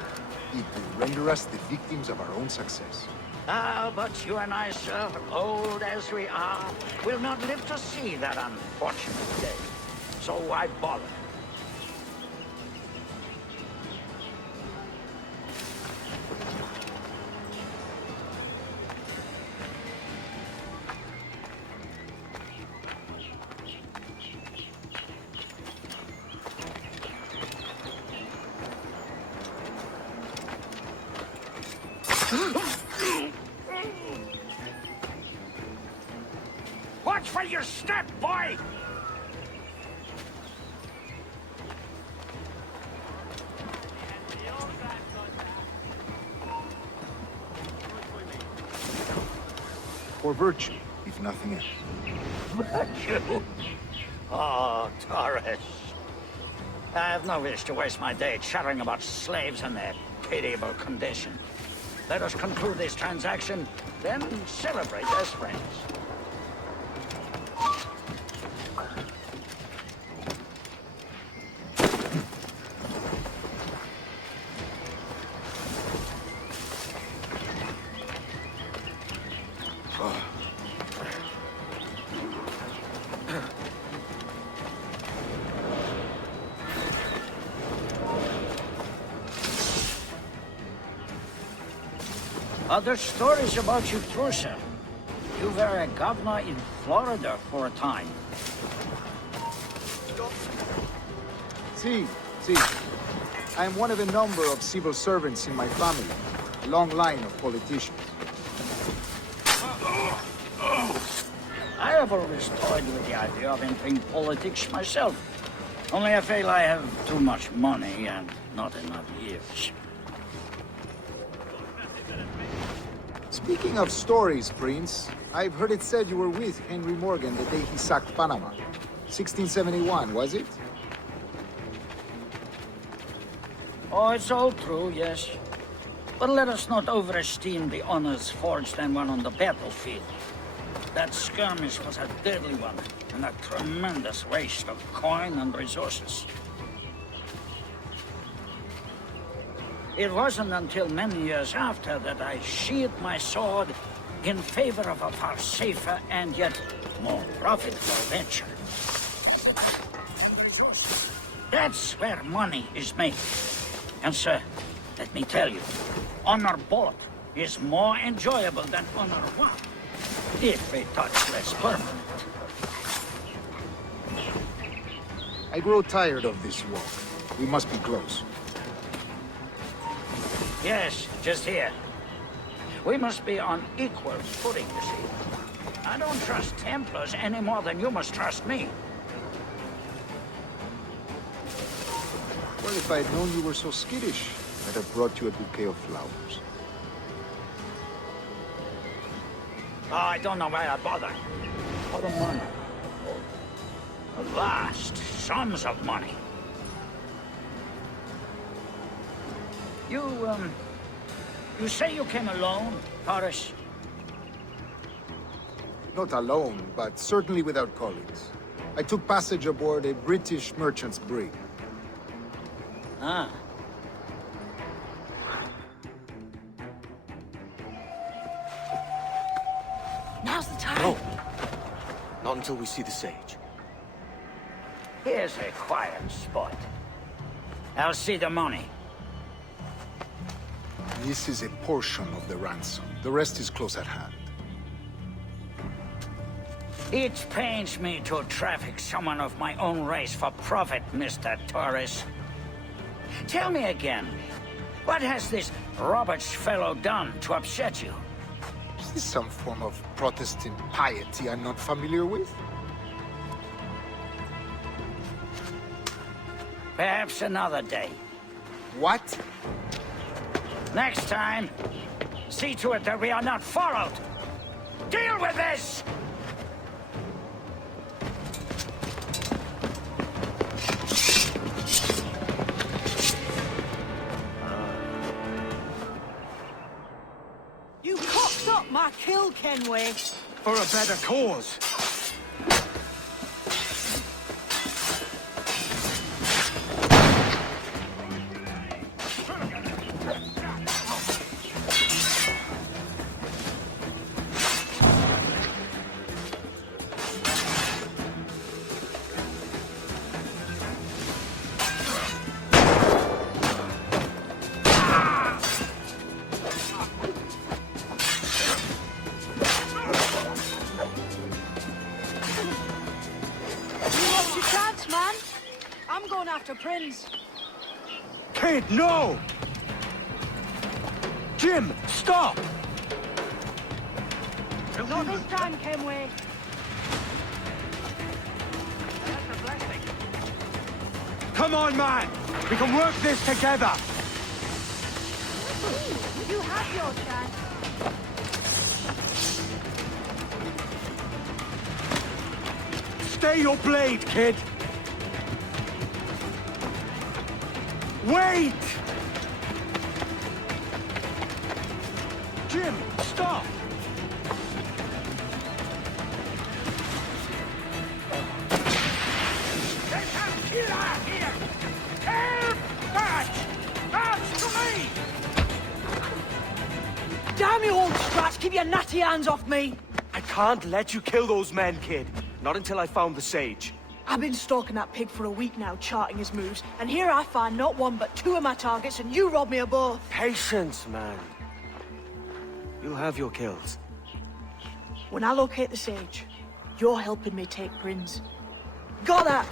it will render us the victims of our own success. Ah, but you and I, sir, old as we are, will not live to see that unfortunate day. So why bother? Watch where you step, boy! For virtue, if nothing else. Virtue? Oh, Torres. I have no wish to waste my day chattering about slaves and their pitiable condition. Let us conclude this transaction, then celebrate as friends. Other stories about you too, sir. You were a governor in Florida for a time. See. I am one of a number of civil servants in my family. A long line of politicians. I have always toyed with the idea of entering politics myself. Only I feel I have too much money and not enough years. Speaking of stories, Prince, I've heard it said you were with Henry Morgan the day he sacked Panama. 1671, was it? Oh, it's all true, yes. But let us not overesteem the honors forged and won on the battlefield. That skirmish was a deadly one, and a tremendous waste of coin and resources. It wasn't until many years after that I sheathed my sword in favor of a far safer and yet more profitable venture. That's where money is made. And sir, let me tell you, honor bought is more enjoyable than honor won, if a touch less permanent. I grow tired of this walk. We must be close. Yes, just here. We must be on equal footing, you see. I don't trust Templars any more than you must trust me. Well, if I had known you were so skittish, I'd have brought you a bouquet of flowers. Oh, I don't know why I bother. For the money. Vast sums of money. You say you came alone, Torres? Not alone, but certainly without colleagues. I took passage aboard a British merchant's brig. Ah. Now's the time. No. Not until we see the sage. Here's a quiet spot. I'll see the money. This is a portion of the ransom. The rest is close at hand. It pains me to traffic someone of my own race for profit, Mr. Torres. Tell me again, what has this Roberts fellow done to upset you? Is this some form of Protestant piety I'm not familiar with? Perhaps another day. What? Next time, see to it that we are not followed. Deal with this! You cocked up my kill, Kenway. For a better cause. After Prince. Kid, no! Jim, stop! Not this time, Kenway. Come on, man! We can work this together! You have your chance. Stay your blade, kid! Wait! Jim, stop! There's a killer here! Help! March! March to me! Damn you, old strats! Keep your natty hands off me! I can't let you kill those men, kid. Not until I found the sage. I've been stalking that pig for a week now, charting his moves, and here I find not one but two of my targets, and you robbed me of both. Patience, man. You'll have your kills. When I locate the sage, you're helping me take Prince. Got that?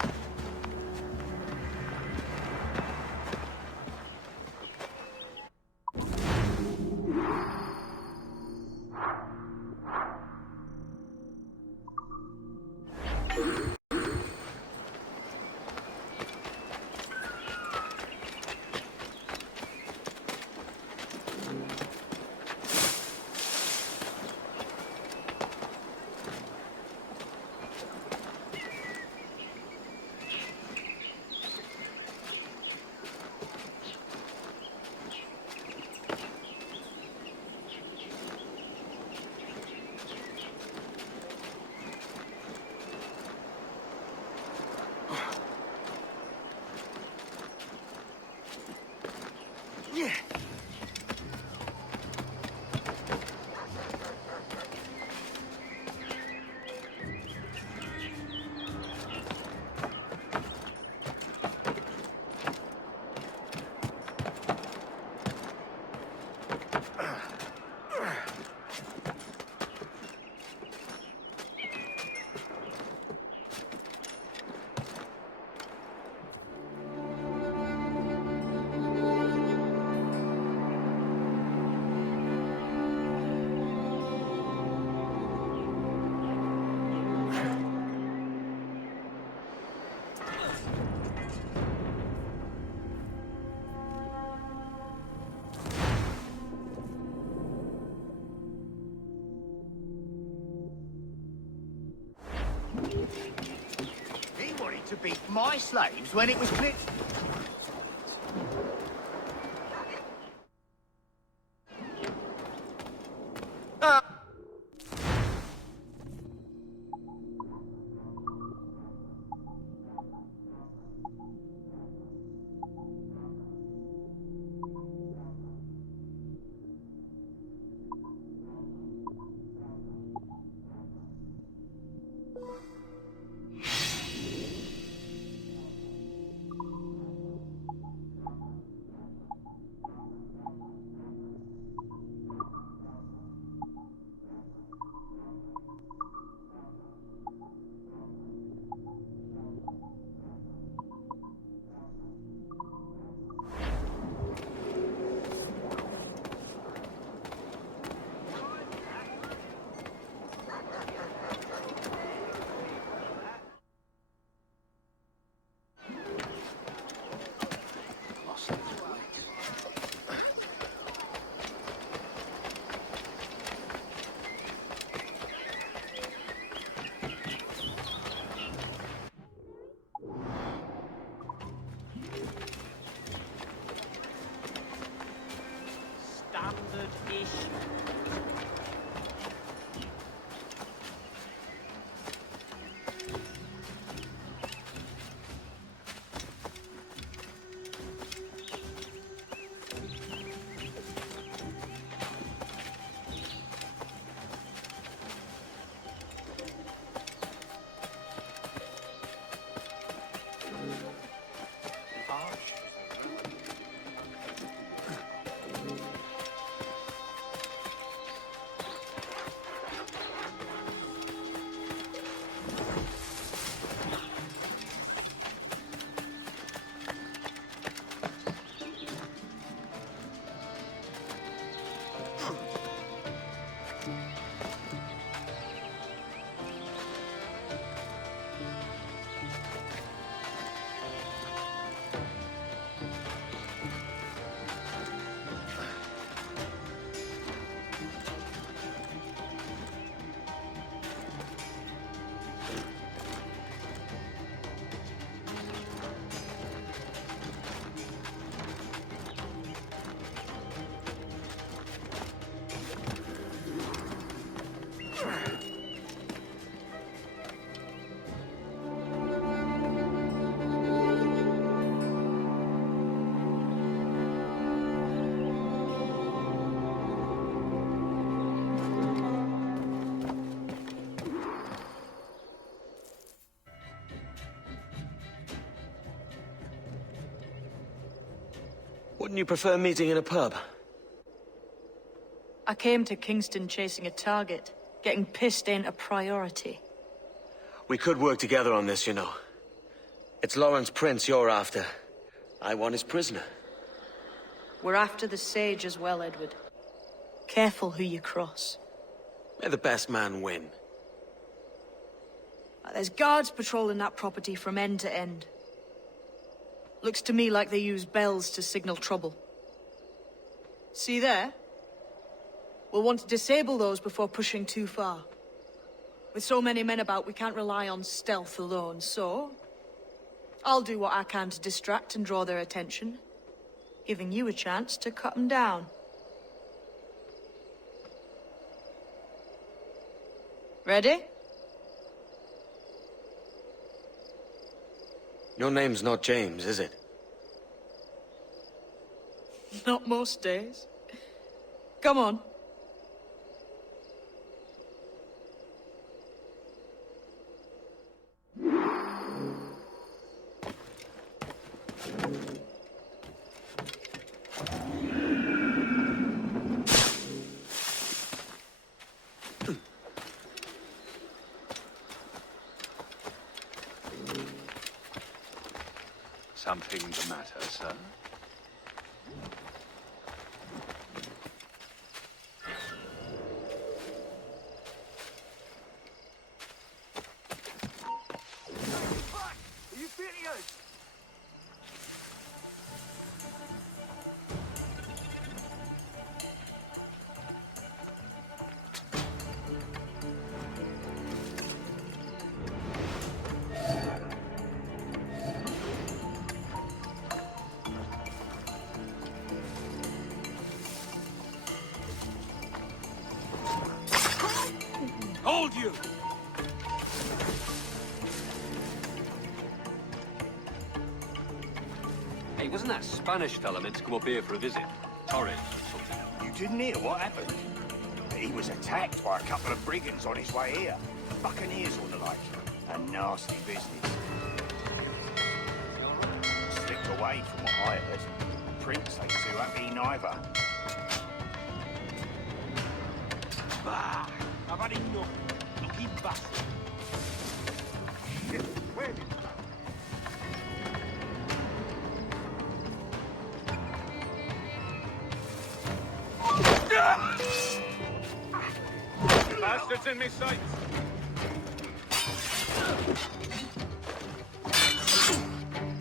He wanted to beat my slaves when it was clear. Wouldn't you prefer meeting in a pub? I came to Kingston chasing a target. Getting pissed ain't a priority. We could work together on this, you know. It's Lawrence Prince you're after. I want his prisoner. We're after the sage as well, Edward. Careful who you cross. May the best man win. There's guards patrolling that property from end to end. Looks to me like they use bells to signal trouble. See there? We'll want to disable those before pushing too far. With so many men about, we can't rely on stealth alone, so... I'll do what I can to distract and draw their attention, giving you a chance to cut them down. Ready? Your name's not James, is it? Not most days. Come on. Something the matter, sir? Are you serious? Hold you! Hey, wasn't that Spanish fella meant to come up here for a visit? Torres or something? You didn't hear what happened? He was attacked by a couple of brigands on his way here. Buccaneers or the like. A nasty business. Slipped away from what I heard. Prince ain't too happy neither. Bah! I've had enough. Lucky bastard. Shit, where did Bastards in me sights!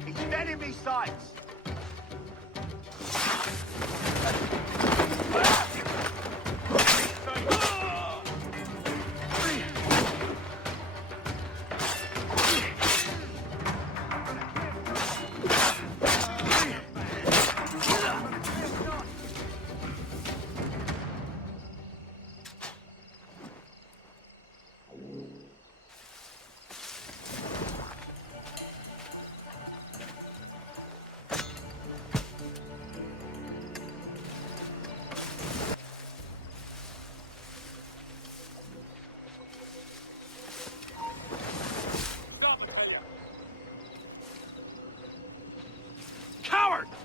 He's dead in me sights!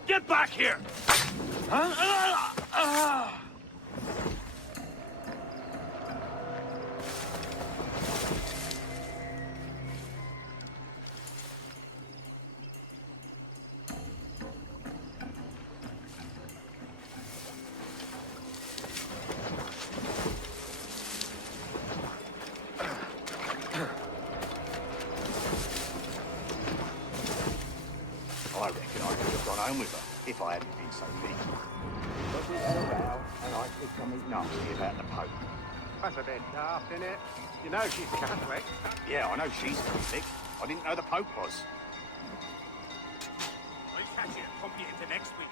Get back here! Huh? I reckon I could have gone home with her if I hadn't been so big. But we had a row, and I said something nasty about the Pope. That's a bit daft, isn't it? You know she's Catholic. Yeah, I know she's Catholic. I didn't know the Pope was. I'll catch you and pump you into next week.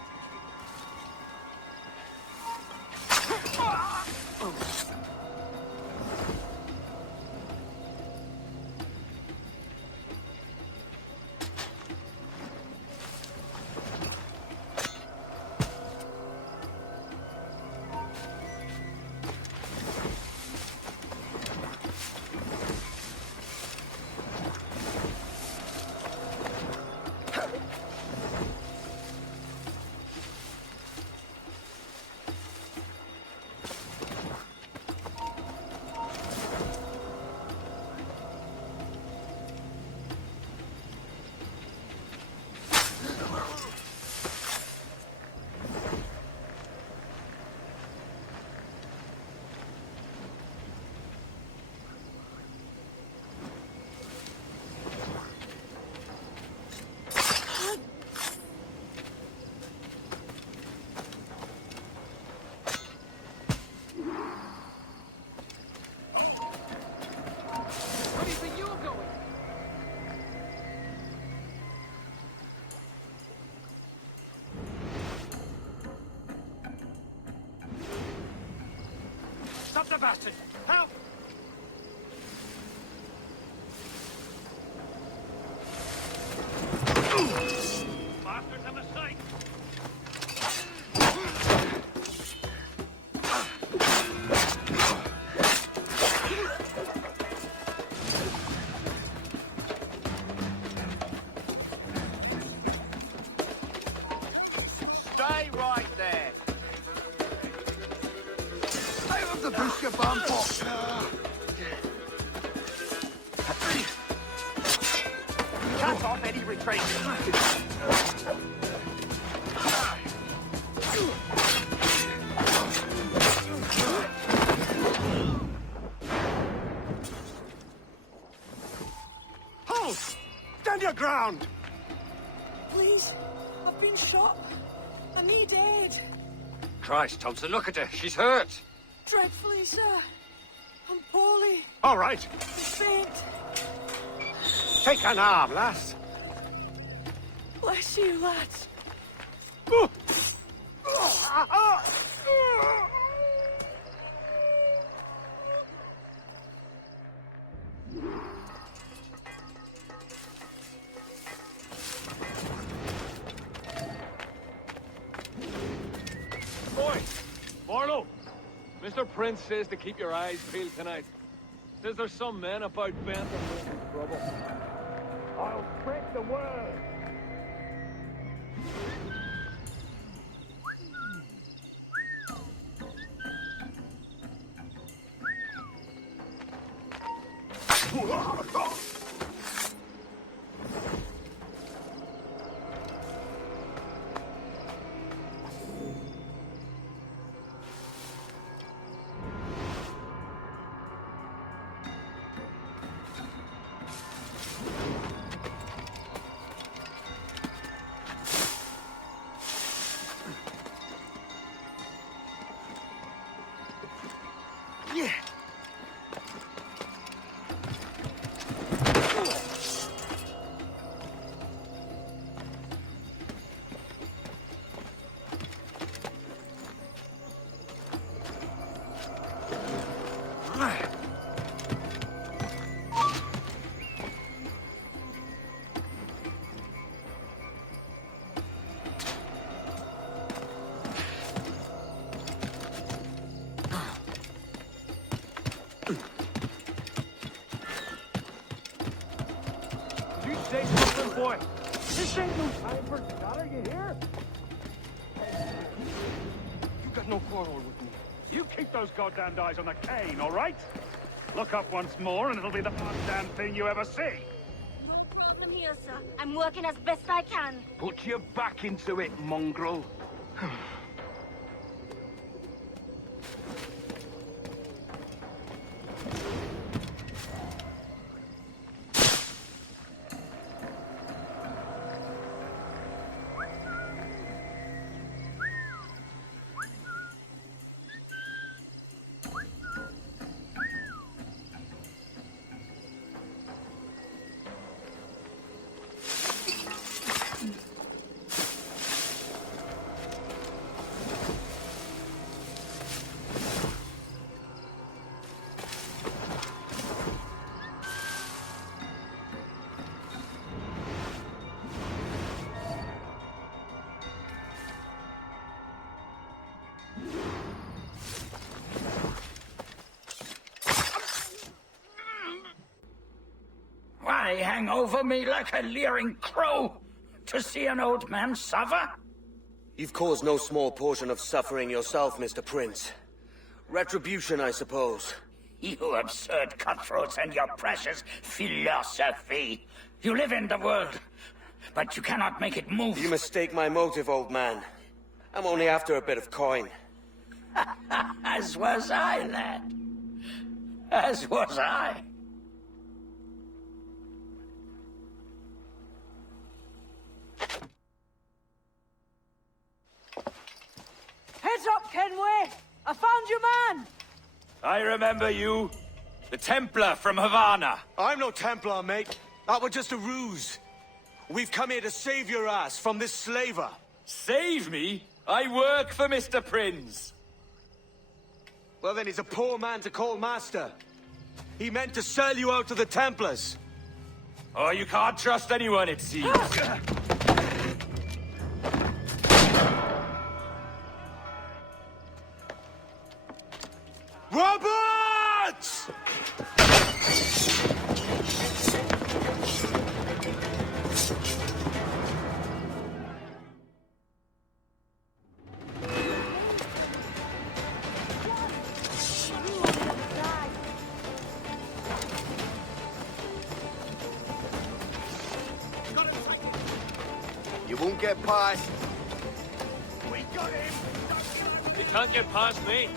Stop the bastard! Help! Bastards have a sight! Stay right there. Out of the bush, you bumpo! Cut off any retreat. Halt! Stand your ground! Please, I've been shot. I need aid. Christ, Thompson, look at her. She's hurt. Dreadfully, sir. I'm poorly. All right. I'm faint. Take an arm, lass. Bless you, lads. Boy, Barlow, Mr. Prince says to keep your eyes peeled tonight. Says there's some men about bent on making trouble. I'll break the world. You say something, boy. This ain't no time for chatter, you hear? You got no quarrel with me. You keep those goddamn eyes on the cane, all right? Look up once more and it'll be the last damn thing you ever see. No problem here, sir. I'm working as best I can. Put your back into it, mongrel. Why hang over me like a leering crow? To see an old man suffer? You've caused no small portion of suffering yourself, Mr. Prince. Retribution, I suppose. You absurd cutthroats and your precious philosophy. You live in the world, but you cannot make it move. You mistake my motive, old man. I'm only after a bit of coin. As was I, lad. As was I. Heads up, Kenway! I found your man! I remember you. The Templar from Havana. I'm no Templar, mate. That was just a ruse. We've come here to save your ass from this slaver. Save me? I work for Mr. Prince. Well, then he's a poor man to call master. He meant to sell you out to the Templars. Oh, you can't trust anyone, it seems. Roberts! You won't get past. We got him! You can't get past me.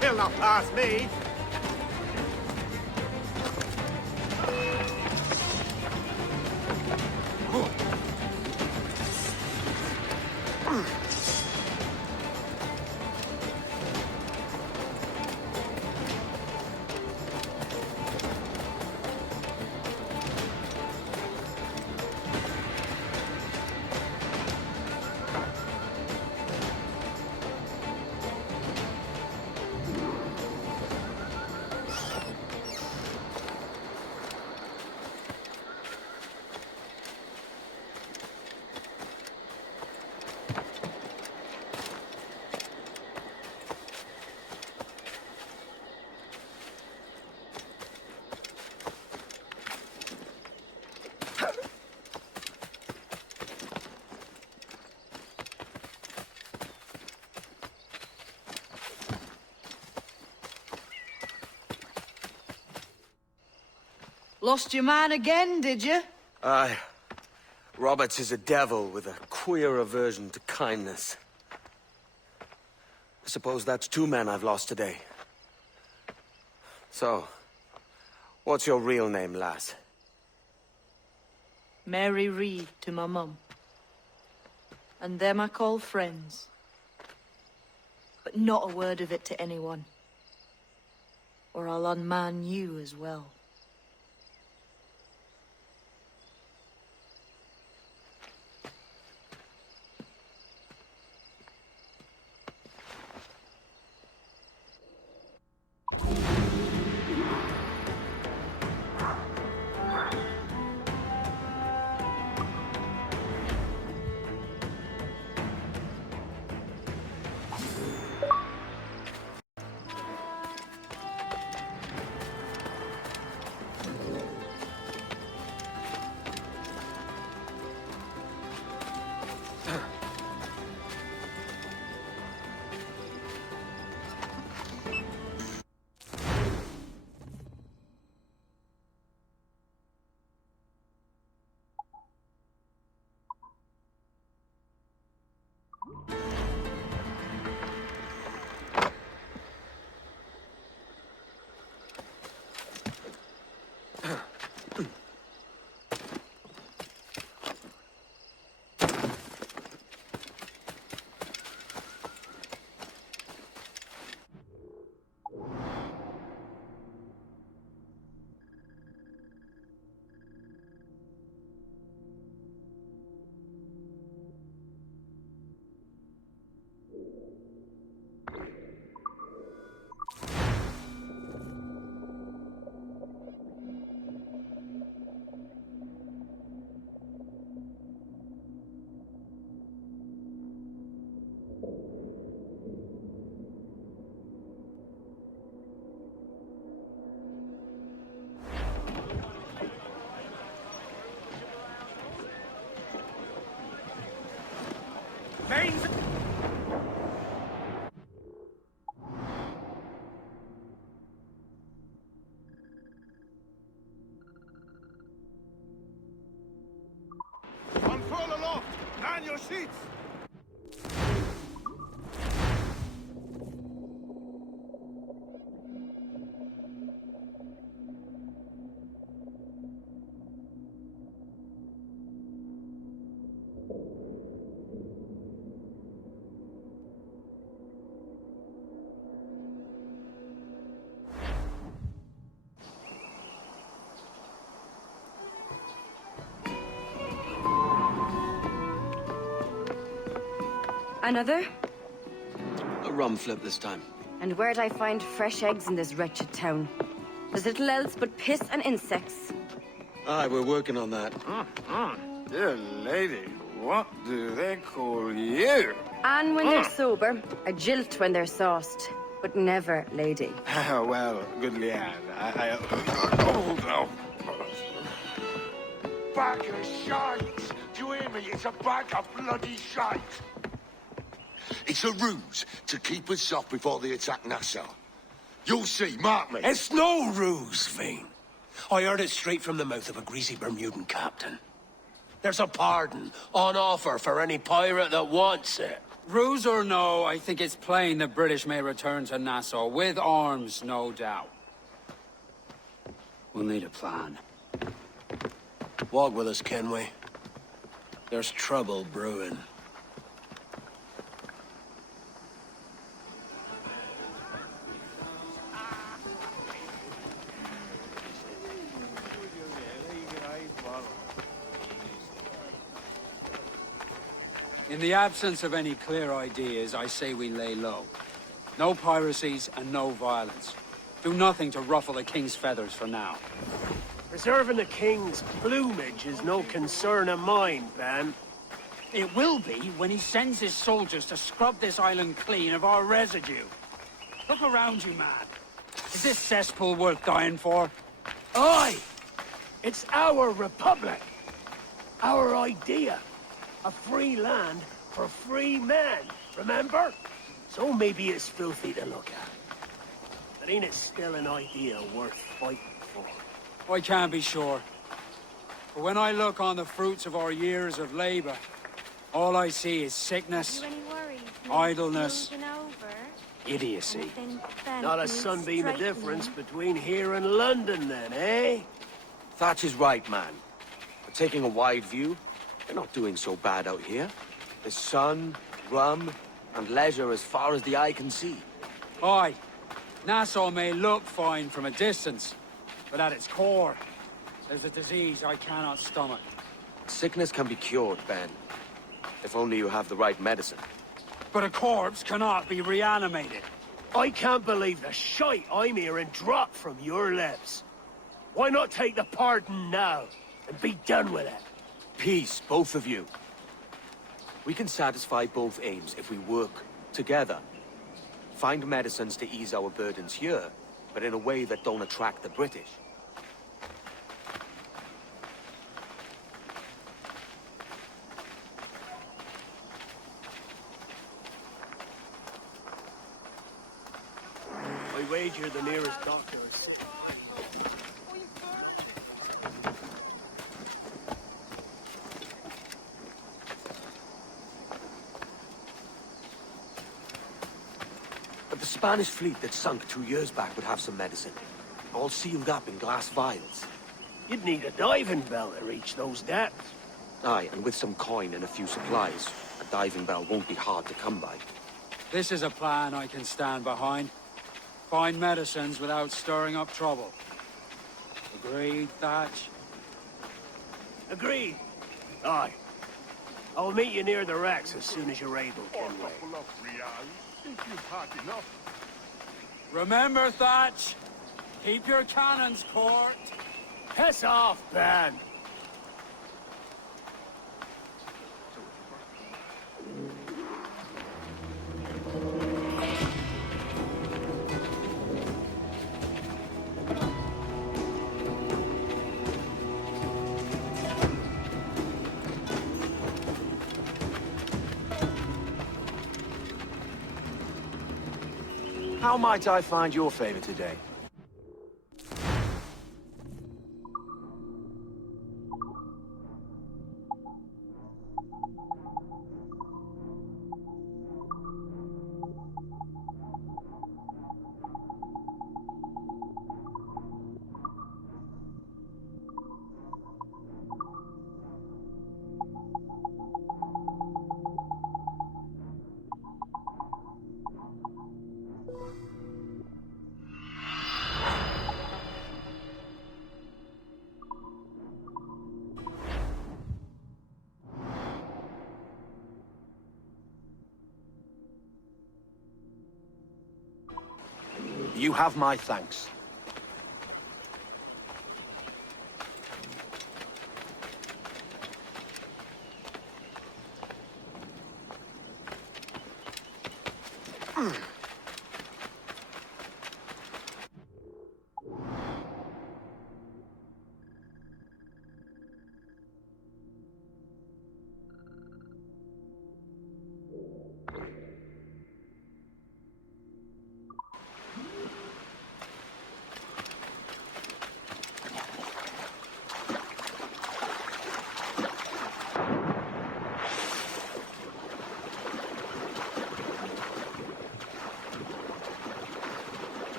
He'll not pass me. Lost your man again, did you? Aye. Roberts is a devil with a queer aversion to kindness. I suppose that's 2 men I've lost today. So, what's your real name, lass? Mary Reed to my mum. And them I call friends. But not a word of it to anyone. Or I'll unman you as well. seats! Another? A rum flip this time. And where'd I find fresh eggs in this wretched town? There's little else but piss and insects. Aye, we're working on that. Dear lady, what do they call you? And when they're sober, a jilt when they're sauced, but never lady. Well, good lad. Oh, no. Bag of shite! Do you hear me? It's a bag of bloody shite! It's a ruse to keep us soft before they attack Nassau. You'll see, mark me. It's no ruse, Fiend. I heard it straight from the mouth of a greasy Bermudan captain. There's a pardon on offer for any pirate that wants it. Ruse or no, I think it's plain the British may return to Nassau, with arms, no doubt. We'll need a plan. Walk with us, Kenway. There's trouble brewing. In the absence of any clear ideas, I say we lay low. No piracies and no violence. Do nothing to ruffle the king's feathers for now. Preserving the king's plumage is no concern of mine, Ben. It will be when he sends his soldiers to scrub this island clean of our residue. Look around you, man. Is this cesspool worth dying for? Aye! It's our republic. Our idea. A free land for free men, remember? So maybe it's filthy to look at. But ain't it still an idea worth fighting for? I can't be sure. But when I look on the fruits of our years of labor, all I see is sickness, idleness, idiocy. Not a sunbeam of difference between here and London, then, eh? Thatch is right, man. But taking a wide view, we're not doing so bad out here. There's sun, rum, and leisure as far as the eye can see. Aye. Nassau may look fine from a distance, but at its core, there's a disease I cannot stomach. Sickness can be cured, Ben. If only you have the right medicine. But a corpse cannot be reanimated. I can't believe the shite I'm hearing drop from your lips. Why not take the pardon now, and be done with it? Peace, both of you. We can satisfy both aims if we work together. Find medicines to ease our burdens here, but in a way that don't attract the British. I wager the nearest doctor is sick. The Spanish fleet that sunk 2 years back would have some medicine. All sealed up in glass vials. You'd need a diving bell to reach those depths. Aye, and with some coin and a few supplies, a diving bell won't be hard to come by. This is a plan I can stand behind. Find medicines without stirring up trouble. Agreed, Thatch? Agreed. Aye. I'll meet you near the wrecks as soon as you're able, Kenway. Remember, Thatch, keep your cannons court. Piss off, Ben. How might I find your favor today? You have my thanks.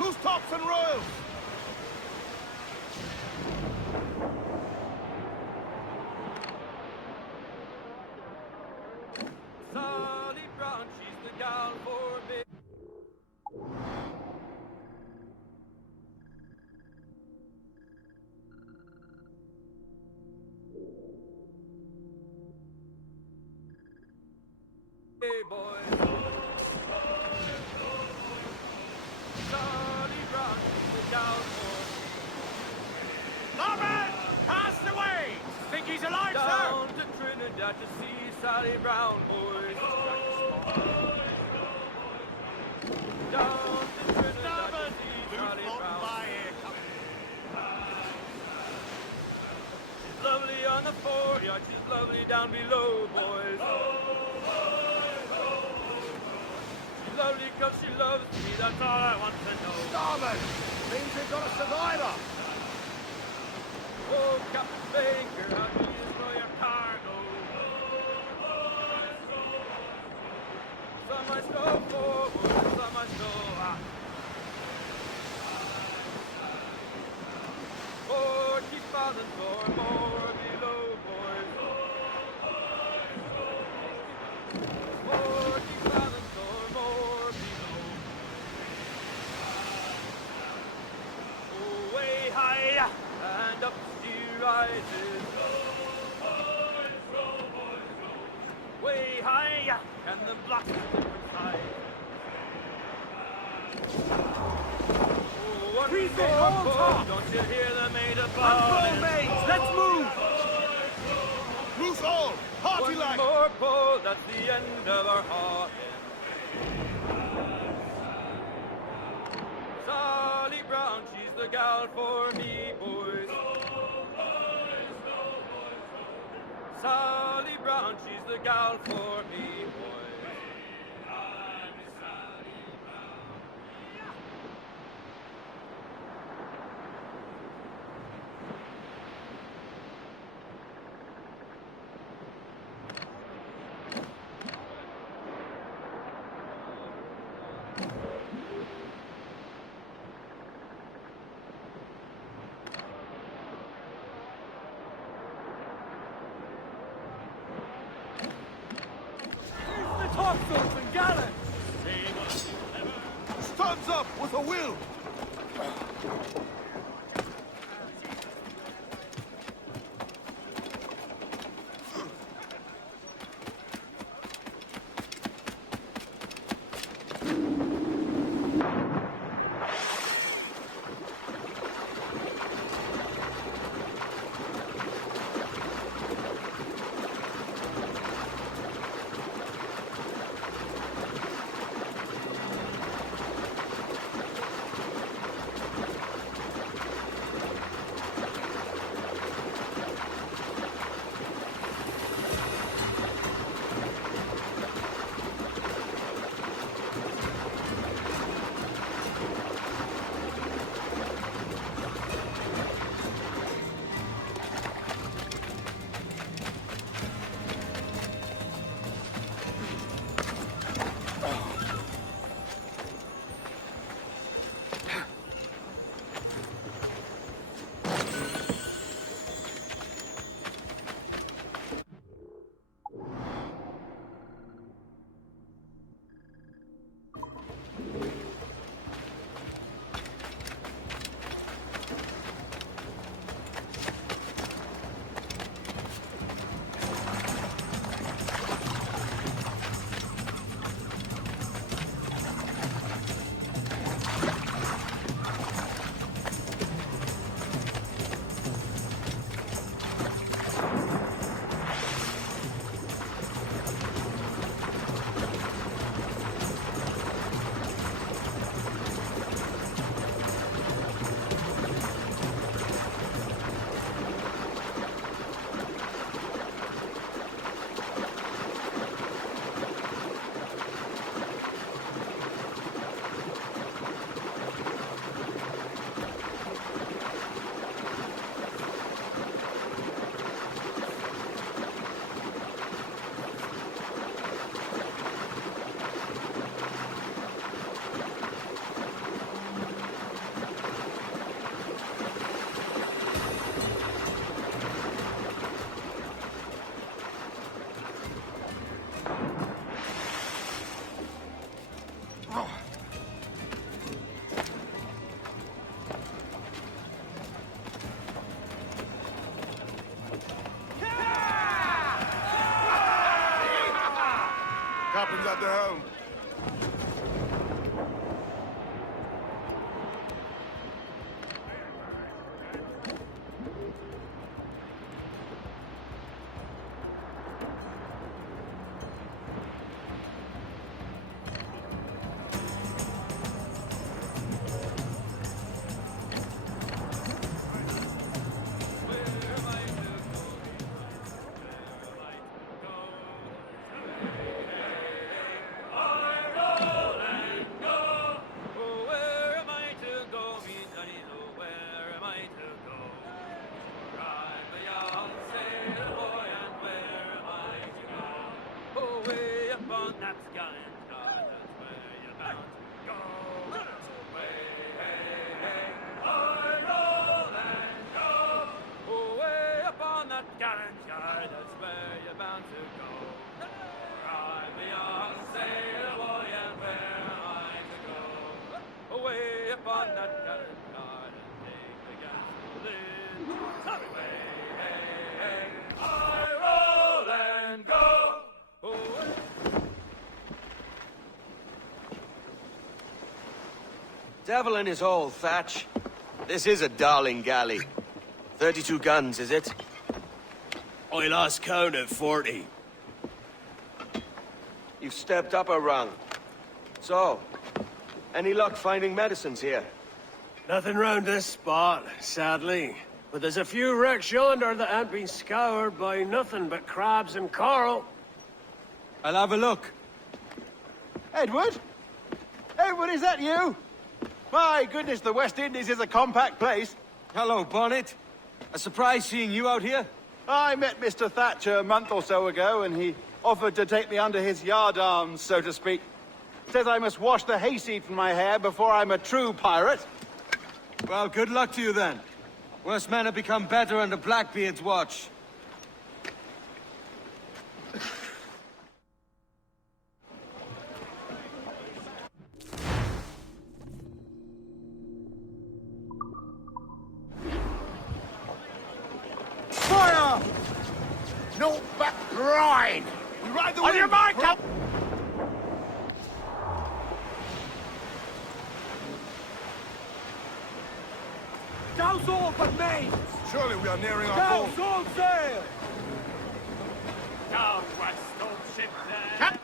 Loose tops and royals! Solid brown, she's the gal for me. Hey, boys. Solid brown, she's the gal for me. Norman! Cast away! Think he's alive, Down to Trinidad to see Sally Brown, boys. Down to Trinidad to see Sally Brown. She's lovely on the foreyard, she's lovely down below, boys. She's lovely because she loves me, that's all I want to know. Starboard! Means we've got a survivor! Oh, Captain Baker, how do you throw your cargo? Some must go forward, some must go aft. 40 fathoms or more below, boys. 40 fathoms or more below. Oh, way high and up she rises. Way high and the blocks different sides. Oh, Freeze it, hold top! don't you hear the maid above? Control, mates! Let's move! Loose all! Party One like! more pull, that's the end of our hawking. Sally Brown, she's the gal for me, boys. Sally Brown, she's the gal for me, boys. Topsails and gallants! Studs up with a will! at the helm. Devil in his hole, Thatch. This is a darling galley. 32 guns, is it? I lost count at 40. You've stepped up a rung. So, any luck finding medicines here? Nothing round this spot, sadly. But there's a few wrecks yonder that ain't been scoured by nothing but crabs and coral. I'll have a look. Edward? Edward, is that you? My goodness, the West Indies is a compact place. Hello, Bonnet. A surprise seeing you out here? I met Mr. Thatcher a month or so ago, and he offered to take me under his yardarms, so to speak. Says I must wash the hayseed from my hair before I'm a true pirate. Well, good luck to you then. Worse men have become better under Blackbeard's watch. Fire! No back brine! We ride the On your mark, Cap! Douse all but mains! Surely we are nearing our Douse goal. all sail! Down west, old ship there. Cap!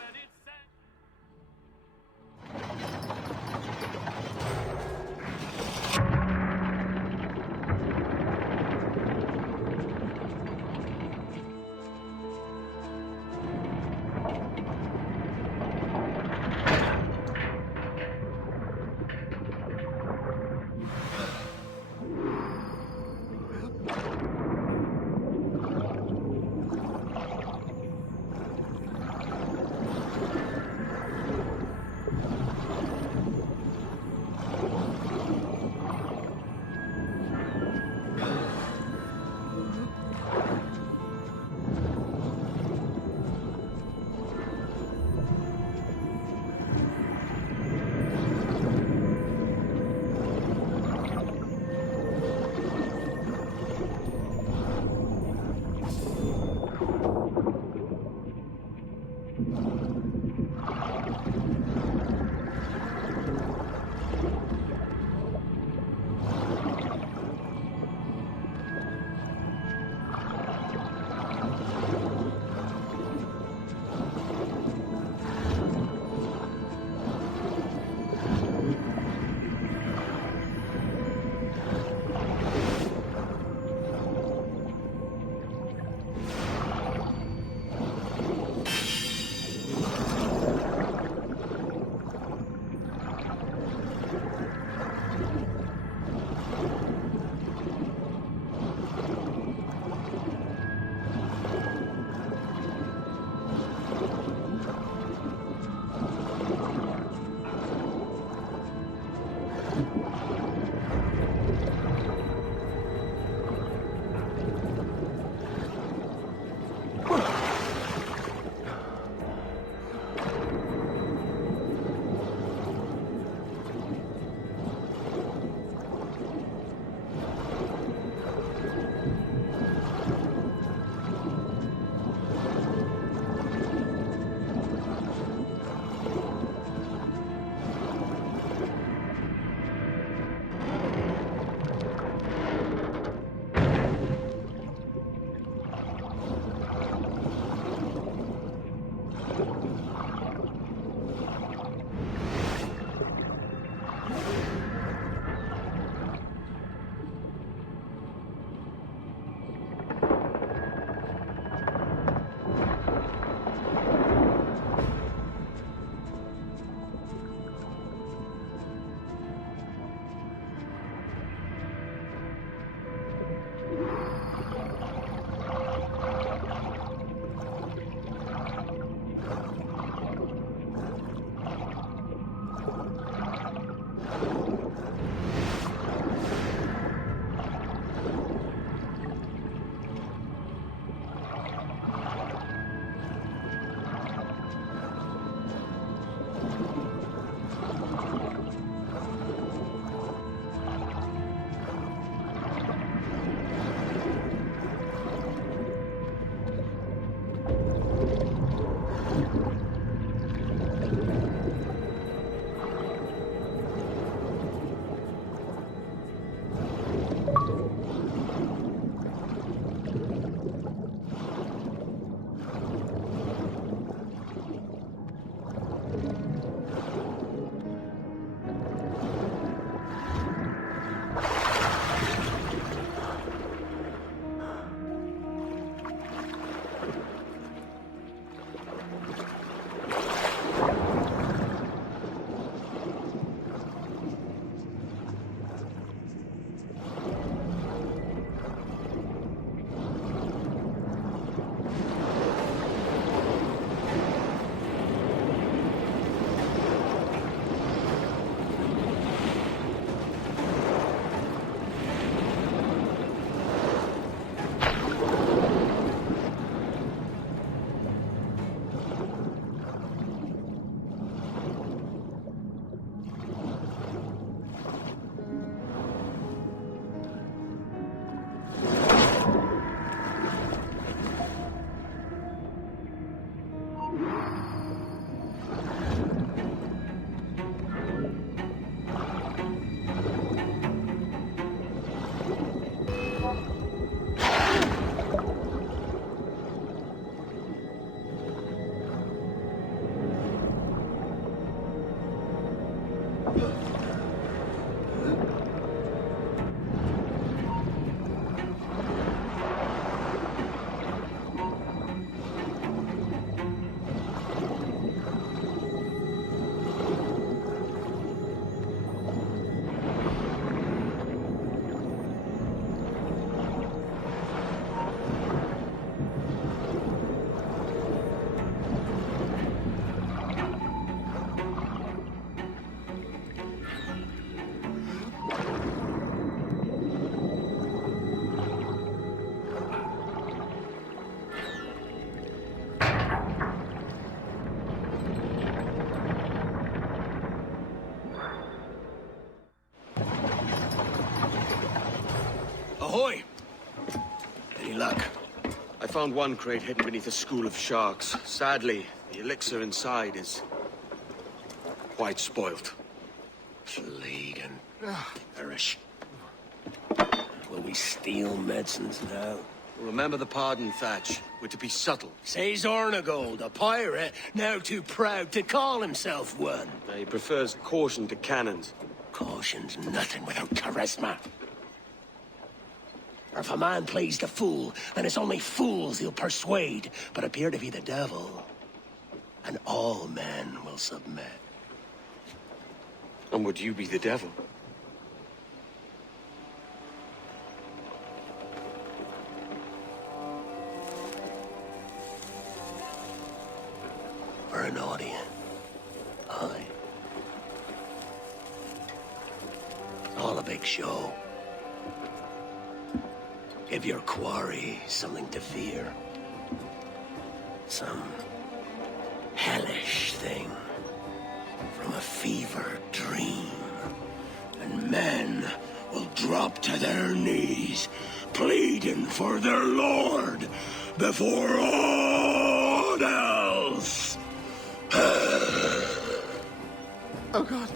Ahoy! Any luck? I found one crate hidden beneath a school of sharks. Sadly, the elixir inside is quite spoilt. Plague and perish. Will we steal medicines now? Remember the pardon, Thatch. We're to be subtle. Says Ornagold, a pirate, now too proud to call himself one. He prefers caution to cannons. Caution's nothing without charisma. Or if a man plays the fool, then it's only fools he'll persuade, but appear to be the devil. And all men will submit. And would you be the devil? For an audience. Aye. It's all a big show. Give your quarry something to fear. Some hellish thing from a fever dream. And men will drop to their knees, pleading for their lord before all else. Oh, God.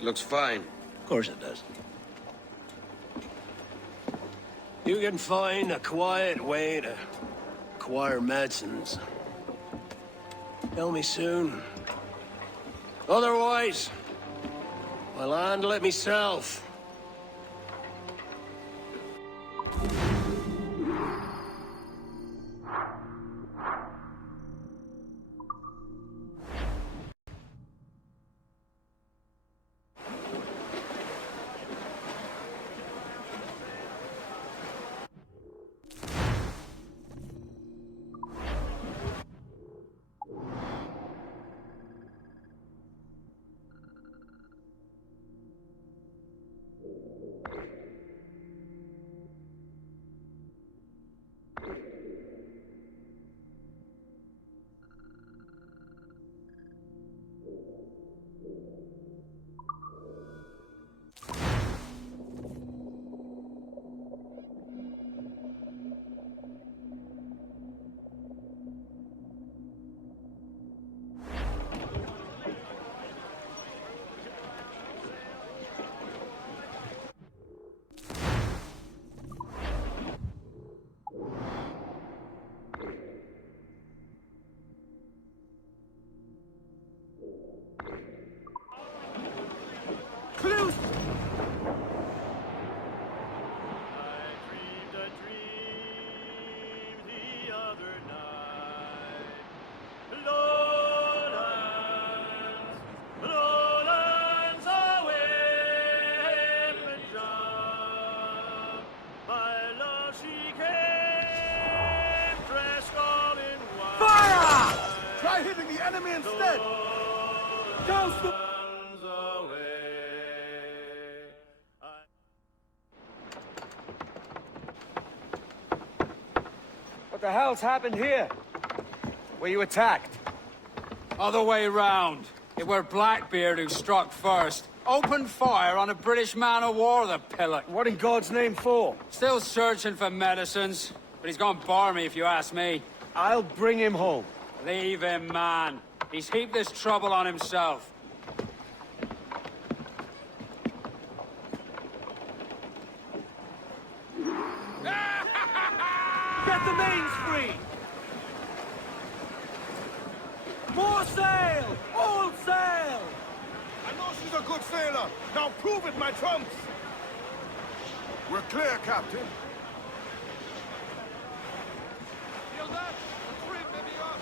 Looks fine. Of course it does. You can find a quiet way to acquire medicines. Tell me soon. Otherwise, I'll handle it myself. Clues! Try hitting the enemy instead! Douse the... What the hell's happened here? Were you attacked? Other way round. It were Blackbeard who struck first. Opened fire on a British man-o'-war, the pillock. What in God's name for? Still searching for medicines, but he's gone barmy if you ask me. I'll bring him home. Leave him, man. He's heaped this trouble on himself. Get the mains free! More sail! All sail! I know she's a good sailor. Now prove it, my trumps! We're clear, Captain. Feel that? The trig may be up.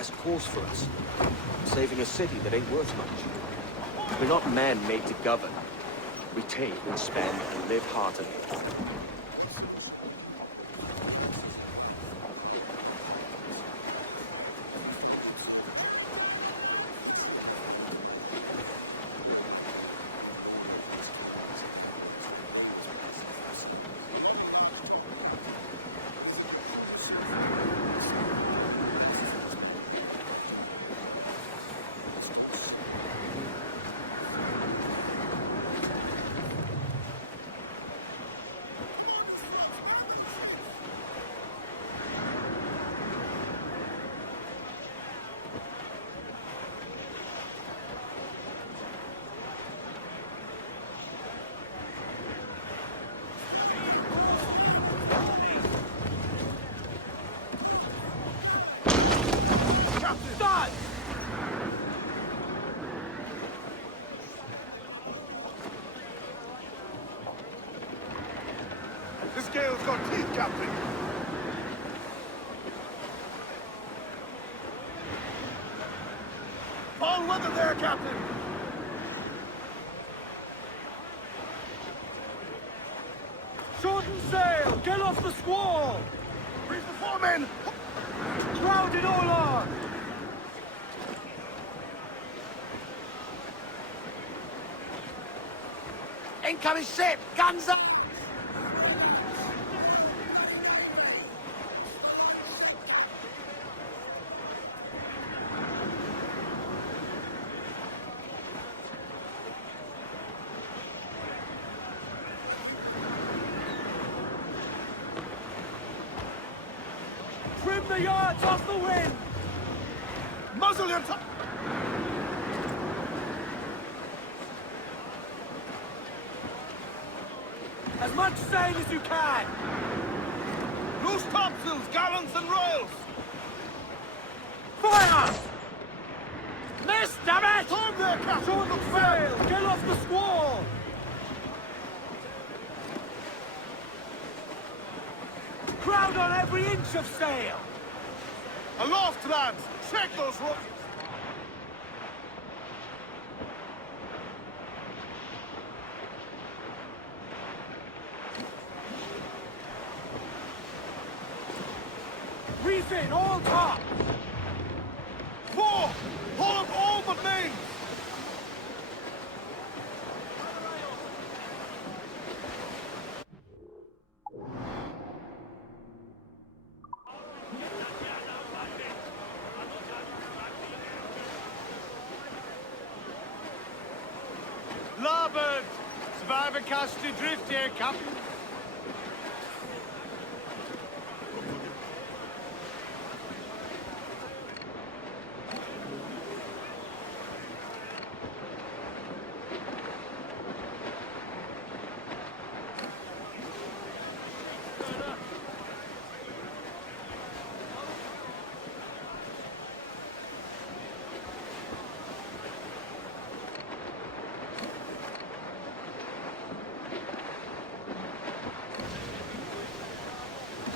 last course for us. Saving a city that ain't worth much. We're not men made to govern. We take and spend and live heartily. This gale's got teeth, Captain. All weather there, Captain. Shorten sail! Get off the squall! Breeze the foremen! Crowd it all on! Incoming ship! Guns up! Trim the yards off the wind! Muzzle your top! As much sail as you can! Loose topsails, gallants and royals! Fire! Miss, damn it! Storm there, Captain! Shorten sail! Get off the squall! Crowd on every inch of sail! Aloft, lads! Check those ropes! Reef in, all top! Four! Pull up all but main! Larboard! Survivor cast adrift here, Captain.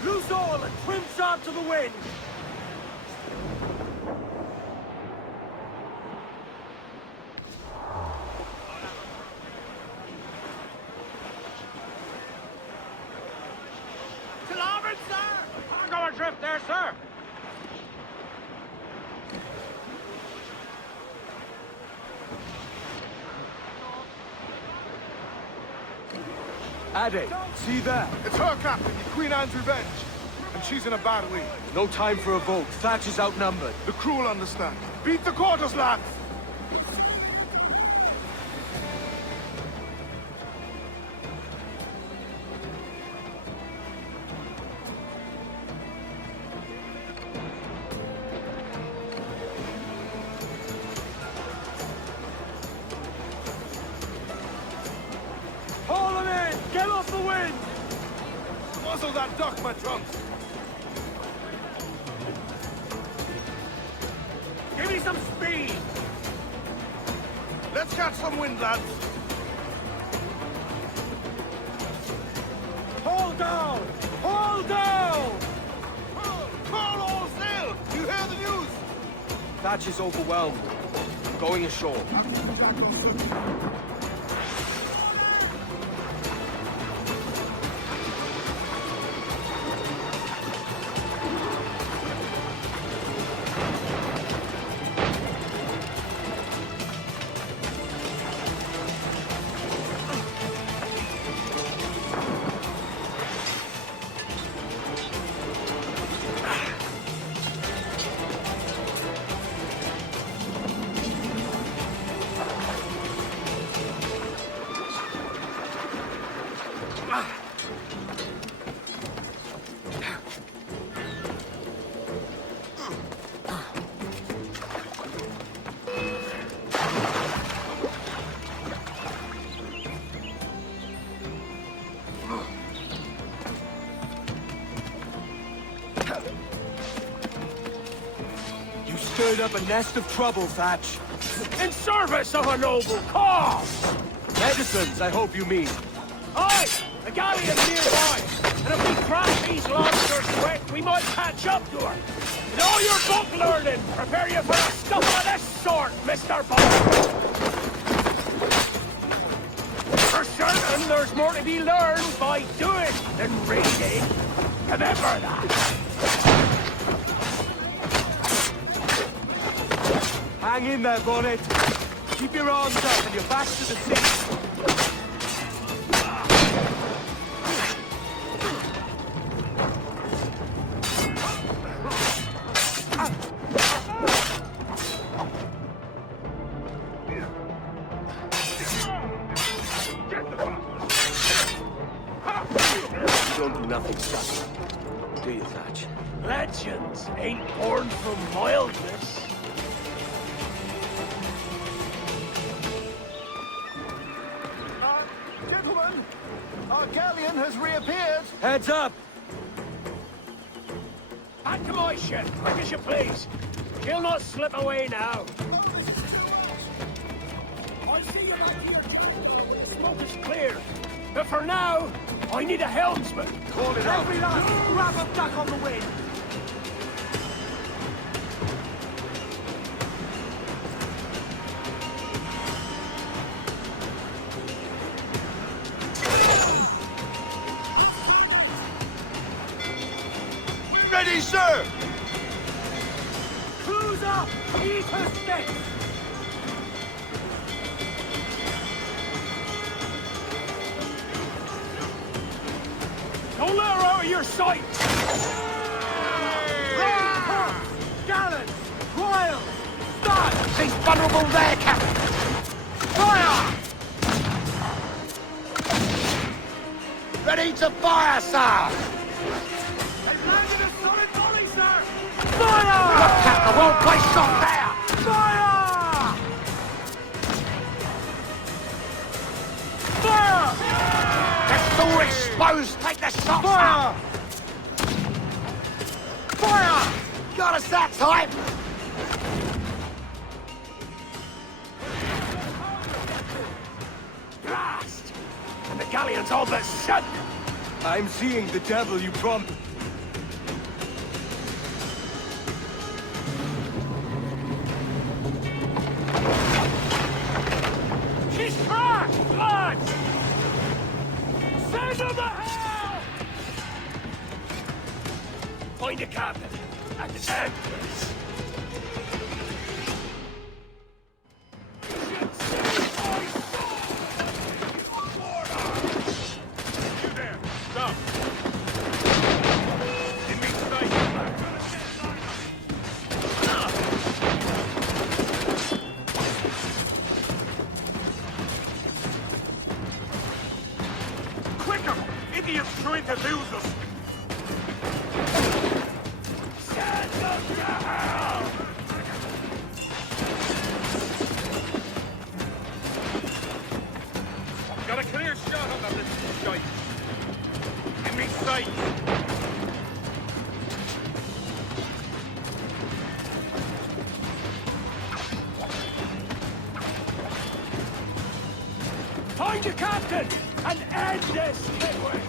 Loose all and trim sharp to the wind! To larboard, sir! Cargo adrift there, sir! Ade, see there? It's her, Captain, the Queen Anne's Revenge. And she's in a bad way. No time for a vote. Thatch is outnumbered. The crew will understand. Beat the quarters, lads! Haul them in! Get off the wind! Muzzle that duck, my trunks! Give me some speed! Let's catch some wind, lads! Haul down! Haul down! Call all sail! You hear the news? Thatch is overwhelmed. Going ashore. Stirred up a nest of trouble, Thatch. In service of a noble cause! Medicines, I hope you mean. Aye! The galleon's nearby! And if we crash these lobsters quick, we might catch up to her. In all your book learning, prepare you for a stuff of this sort, Mr. Bond! For certain, there's more to be learned by doing than reading. Remember that! Hang in there, Bonnet. Keep your arms up and your back to the sea. You don't do nothing subtle, do you, Thatch? Legends ain't born from mildness. Gentlemen, our galleon has reappeared. Heads up! Back to my ship, quick as you please. She'll not slip away now. I'll see you back here. The smoke is clear. But for now, I need a helmsman. Call it out. Every last grab a duck on the wind. Ready, sir! Cruise up! Eat her sticks! Don't let her out of your sight! Gallants! Royals! Start! She's vulnerable there, Captain! Fire! Ready to fire, sir! They've landed a solid volley, sir! Fire! Look, Captain, well placed shot there! Fire! Fire! They're all exposed! Take the shots Fire! out! Fire! Got us that time! Blast! And the galleon's all but sunk! I'm seeing the devil you promised. She's cracked, lads! Send her the hell! Find a captain at the end. Trying to lose us. Send them to hell! Got a clear shot on that little guy. Give me sight. Find your captain and end this midway.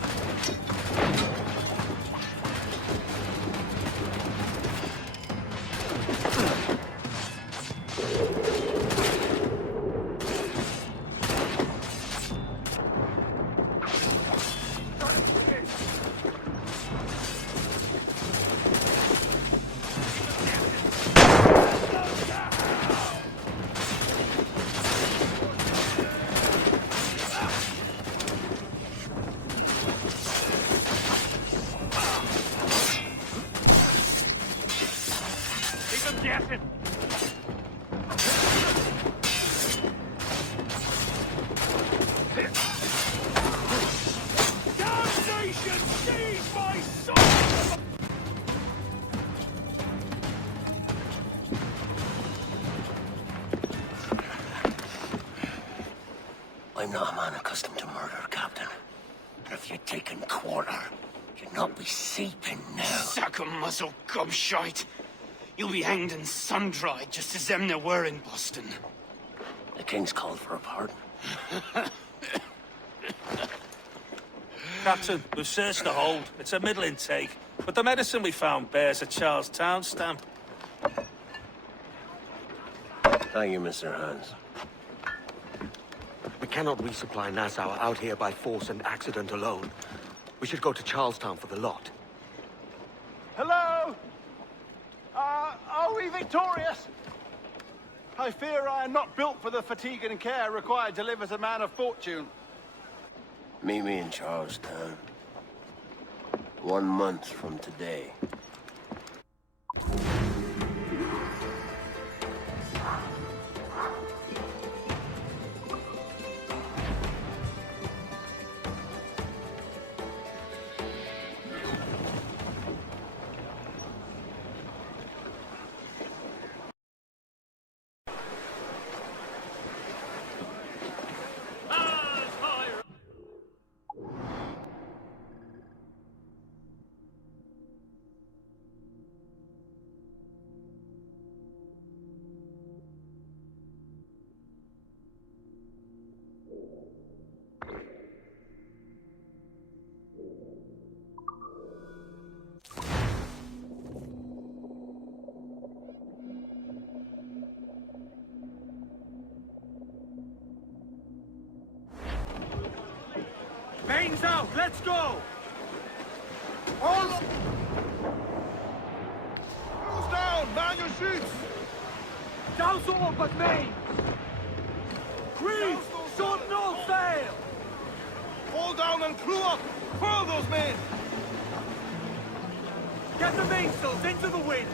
I'm not a man accustomed to murder, Captain. And if you'd taken quarter, you'd not be seeping now. Sack a muzzle, gobshite. You'll be hanged and sun-dried, just as them there were in Boston. The King's called for a pardon. Captain, we've searched the hold. It's a middling take, but the medicine we found bears a Charlestown stamp. Thank you, Mr. Hans. We cannot resupply Nassau out here by force and accident alone. We should go to Charlestown for the lot. Hello? Are we victorious? I fear I am not built for the fatigue and care required to live as a man of fortune. Meet me in Charlestown. 1 month from today. Mains out! Let's go! All Close down! Man your shoots! Douse all but mains! Crease! Short no sail! Hold down and crew up! Furl those men! Get the mainsails into the wind!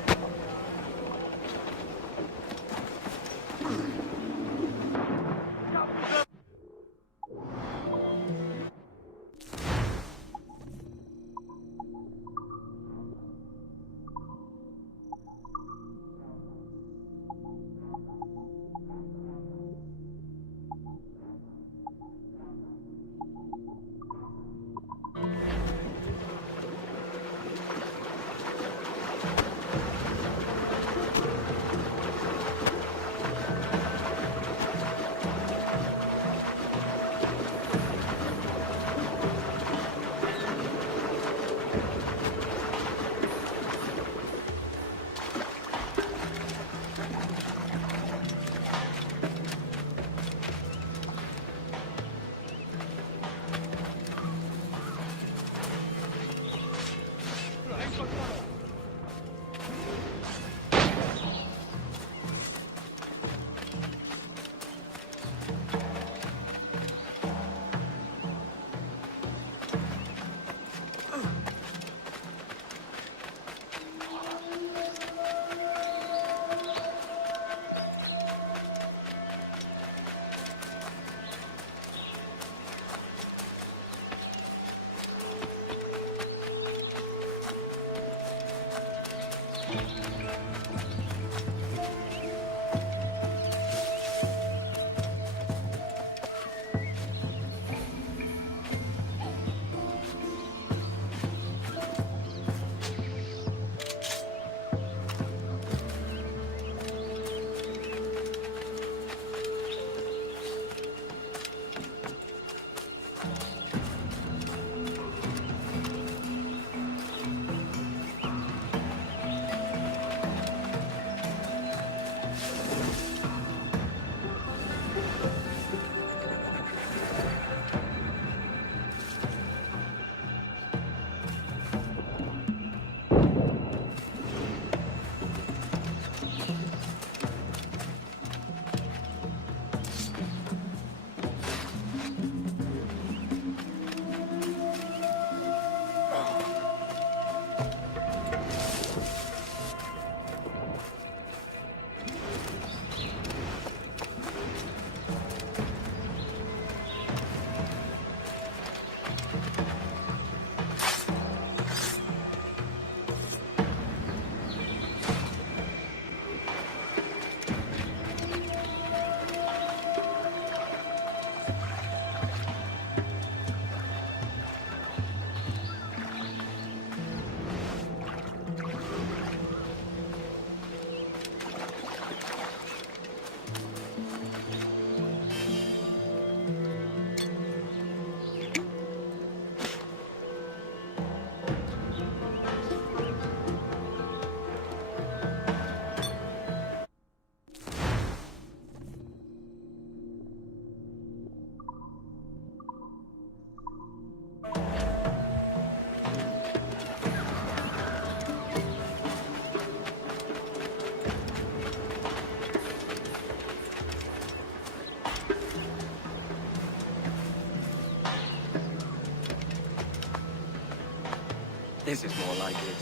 This is more like it.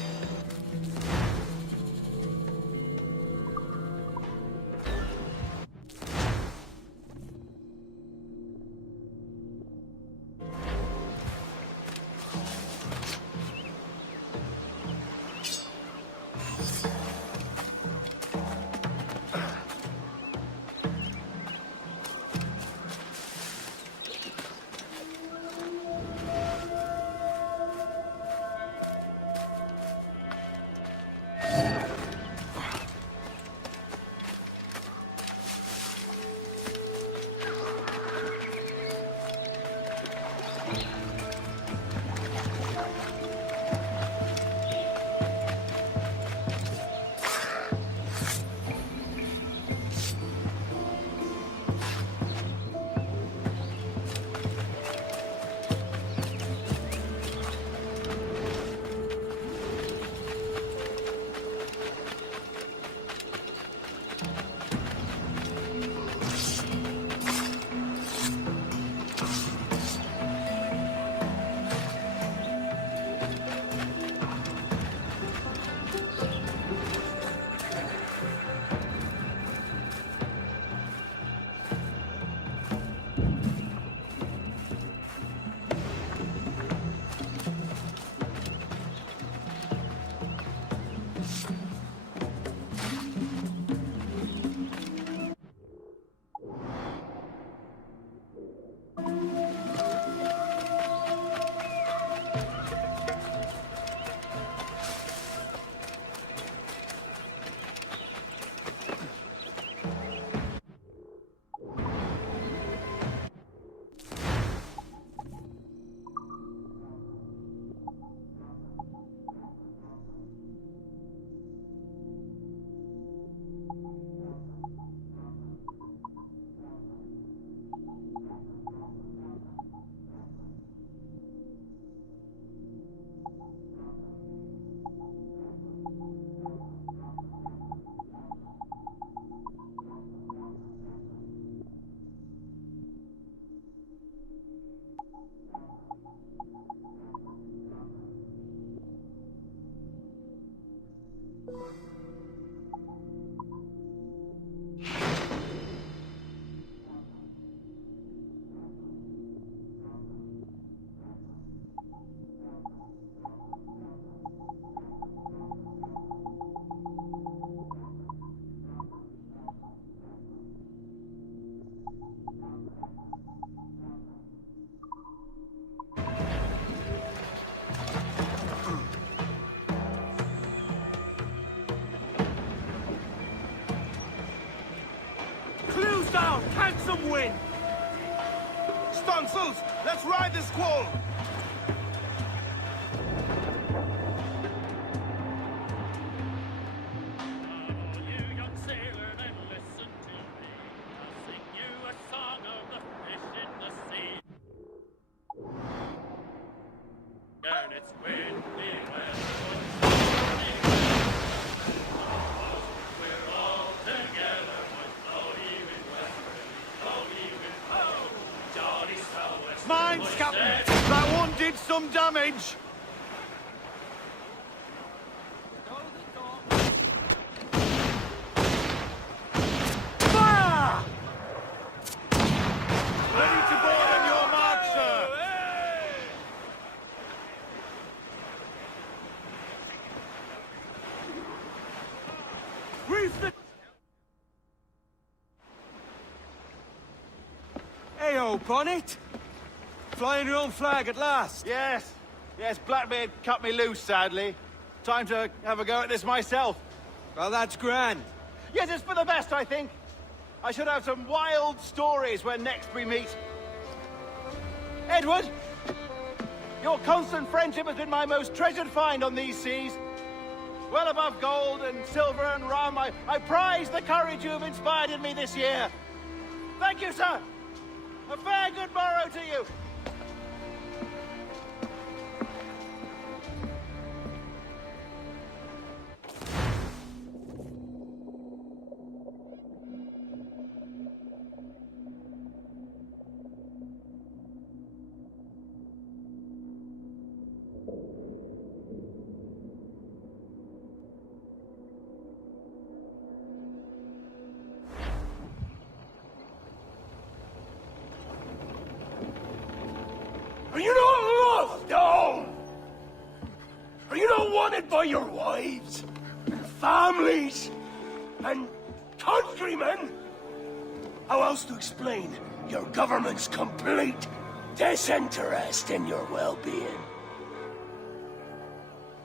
Down! Catch some wind! Stonsels, let's ride this squall! Mines, Captain! That one did some damage! Fire! Ready to board on your mark, sir! Reef the... Hey-o, Bonnet! Flying your own flag at last? Yes. Yes, Blackbeard cut me loose, sadly. Time to have a go at this myself. Well, that's grand. Yes, it's for the best, I think. I should have some wild stories when next we meet. Edward! Your constant friendship has been my most treasured find on these seas. Well above gold and silver and rum, I prize the courage you have inspired in me this year. Thank you, sir. A fair good morrow to you. by your wives, and families, and countrymen. How else to explain your government's complete disinterest in your well-being?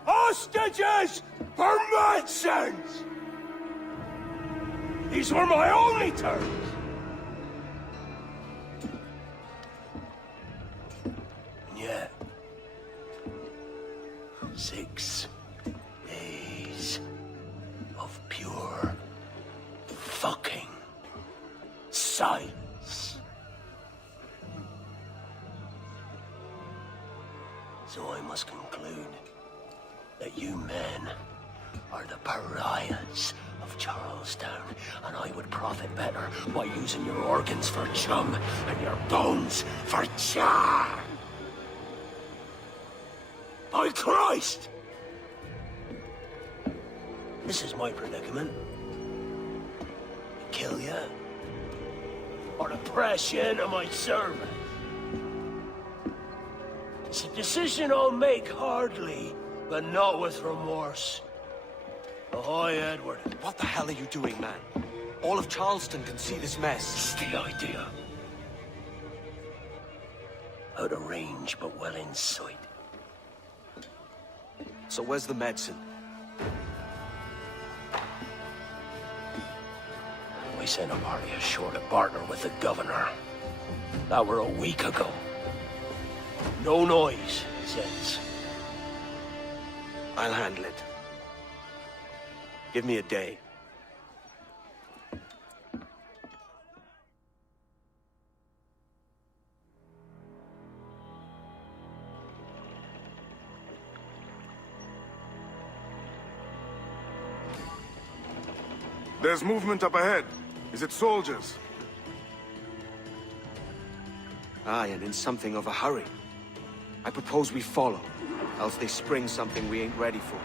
Hostages for medicines! These were my only terms. And yet, 6 days of pure fucking silence. So I must conclude that you men are the pariahs of Charlestown, and I would profit better by using your organs for chum and your bones for charm. By Christ! This is my predicament. Kill you, or to press you into my service. It's a decision I'll make hardly, but not with remorse. Ahoy, Edward. What the hell are you doing, man? All of Charleston can see this mess. It's the idea. Out of range, but well in sight. So where's the medicine? We sent a party ashore to partner with the governor. That were a week ago. No noise since. I'll handle it. Give me a day. There's movement up ahead. Is it soldiers? Aye, and in something of a hurry. I propose we follow, else they spring something we ain't ready for.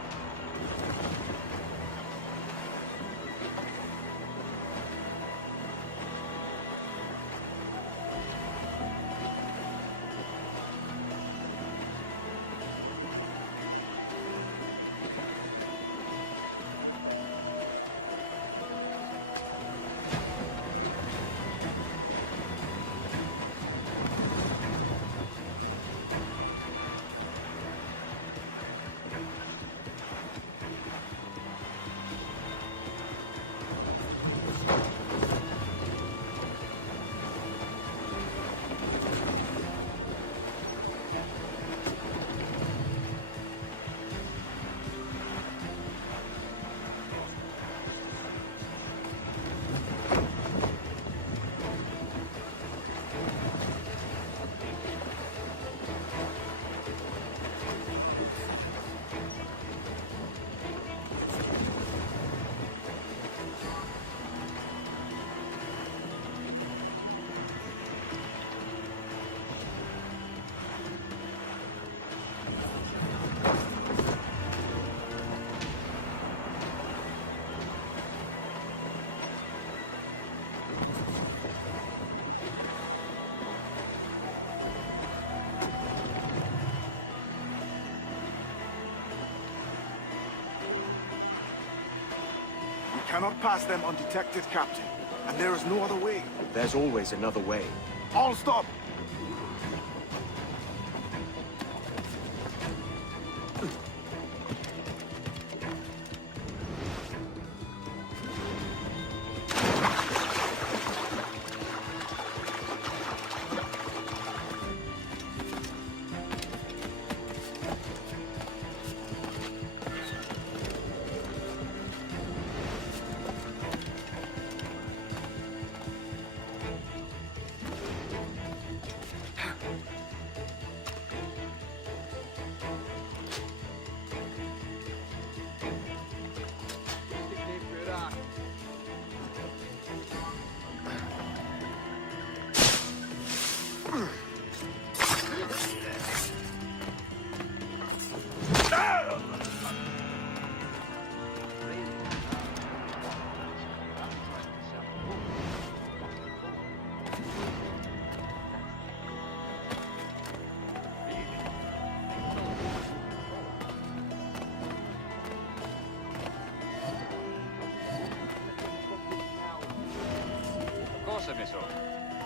Cannot pass them undetected, Captain. And there is no other way. There's always another way. All stop! Lhasa, Misso.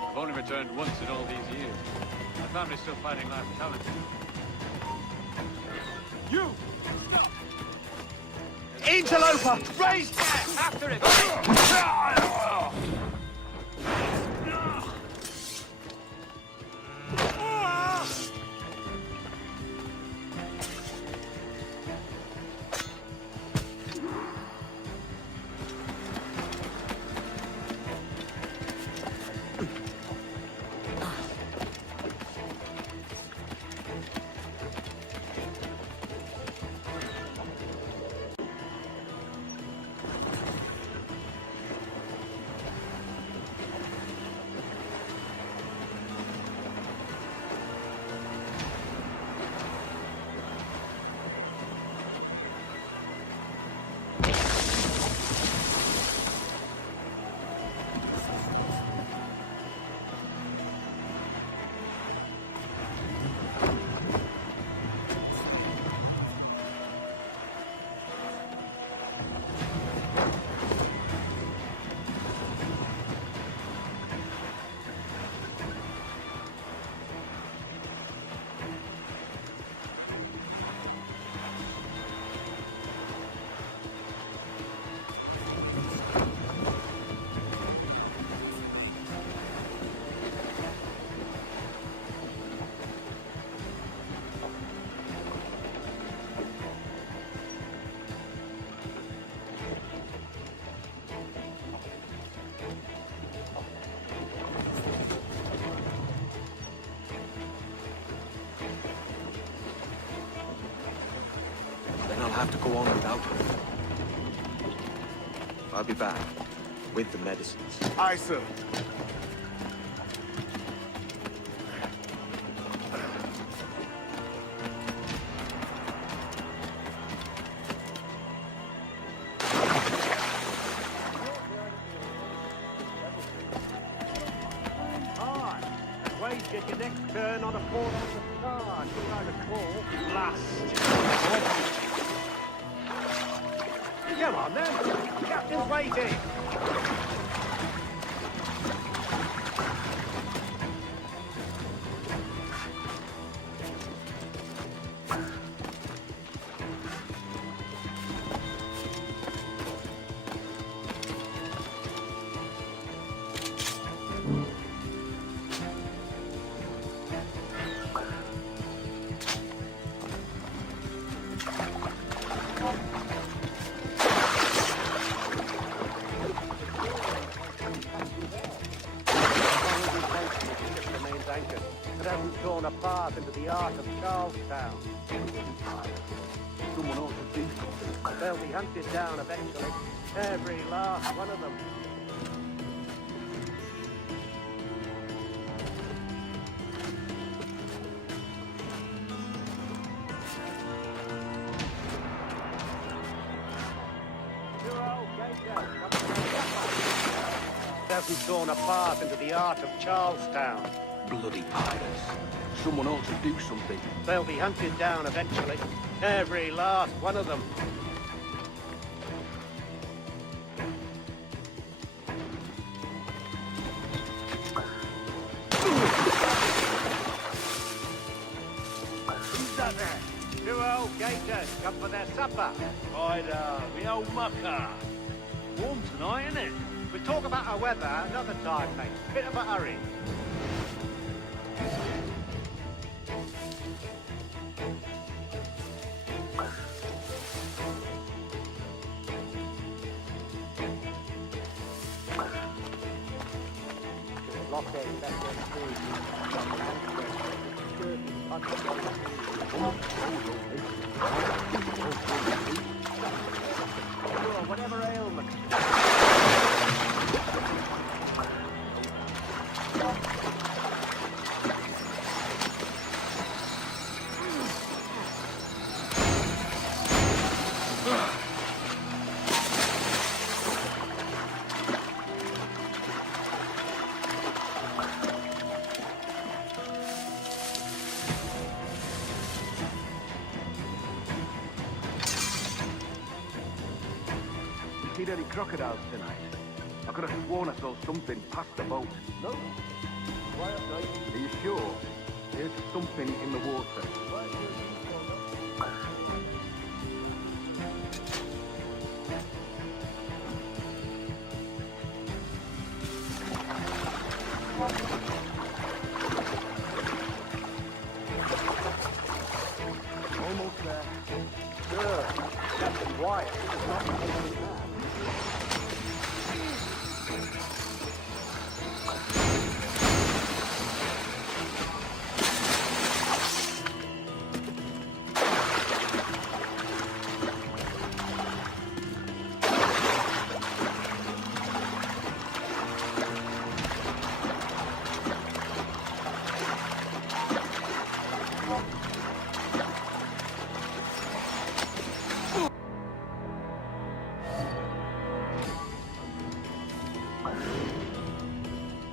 I've only returned once in all these years. My family's still fighting live talent. You! Interloper! Raised after him! I'll have to go on without her. I'll be back with the medicines. Aye, sir. Get your next turn on a port on the star. You know the call. Last. Come on then. Captain's waiting. Apart into the arc of Charlestown. Someone ought to do something. They'll be hunted down eventually. Every last one of them. Hasn't torn apart into the arc of Charlestown. Bloody pirates. Someone ought to do something. They'll be hunted down eventually. Every last one of them. Who's that there? Two old gators come for their supper. Right, the old mucker. Warm tonight, isn't it? We'll talk about our weather another time, mate. Bit of a hurry. Blockade left whatever ailment. Seen any crocodiles tonight? A could have sworn I saw something past the boat. No. Quiet night. Are you sure? There's something in the water. Almost there. Sure. Captain Wyatt is not there.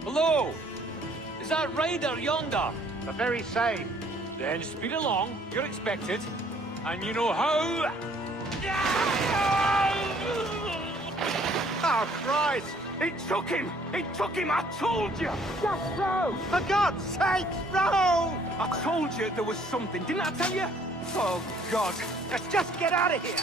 Hello! Is that Ryder yonder? The very same. Then speed along, you're expected. And you know how... Oh, Christ! He took him! He took him, I told you! Just row! For God's sake, row! I told you there was something, didn't I tell you? Oh, God. Let's just get out of here!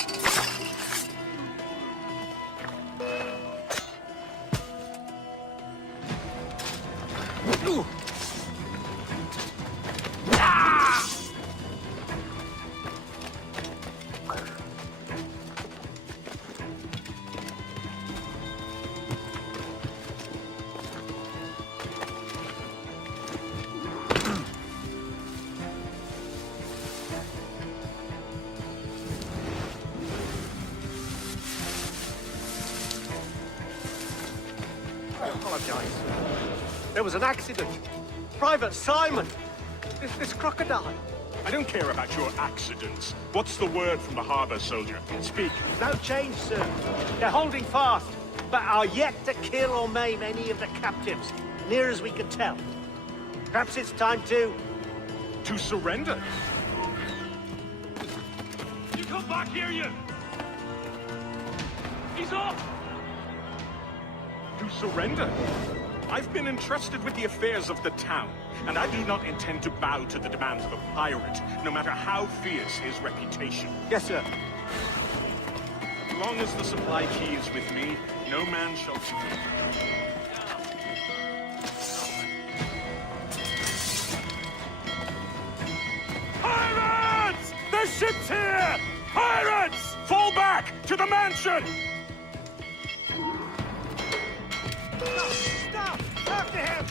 Ooh. I apologize. There was an accident. Private Simon! This crocodile. I don't care about your accidents. What's the word from the harbor, soldier? Speak. No change, sir. They're holding fast, but are yet to kill or maim any of the captives, near as we can tell. Perhaps it's time to... To surrender? You come back here, you! He's off! To surrender? I've been entrusted with the affairs of the town, and I do not intend to bow to the demands of a pirate, no matter how fierce his reputation. Yes, sir. As long as the supply key is with me, no man shall... Pirates! The ship's here! Pirates! Fall back! To the mansion! Stop! After him!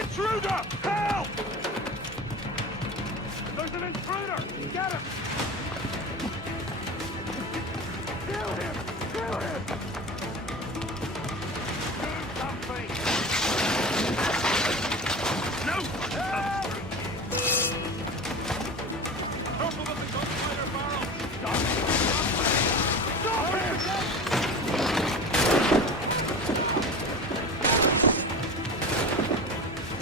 Intruder! Help! There's an intruder! Get him! Kill him! Kill him! Do something! No! Help! Careful with the gunfighter barrel! Stop him! Stop him!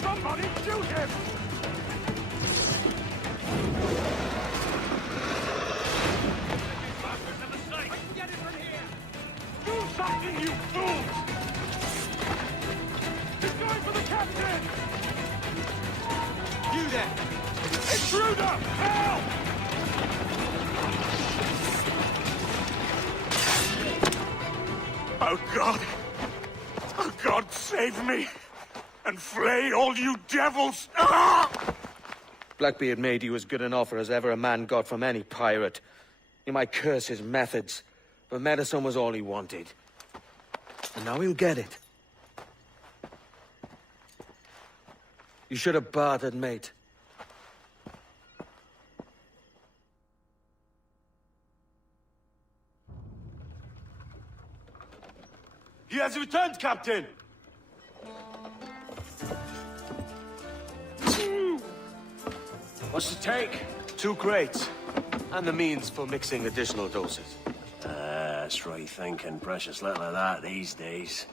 Somebody shoot him! I can get it from here! Do something, you fools! He's going for the captain! You there! Intruder! Help! Oh, God! Oh, God, save me! And flay all you devils! Ah! Blackbeard made you as good an offer as ever a man got from any pirate. You might curse his methods, but medicine was all he wanted. And now he'll get it. You should have bartered, mate. He has returned, Captain! What's the take? 2 crates. And the means for mixing additional doses. That's right thinking. Precious little of that these days.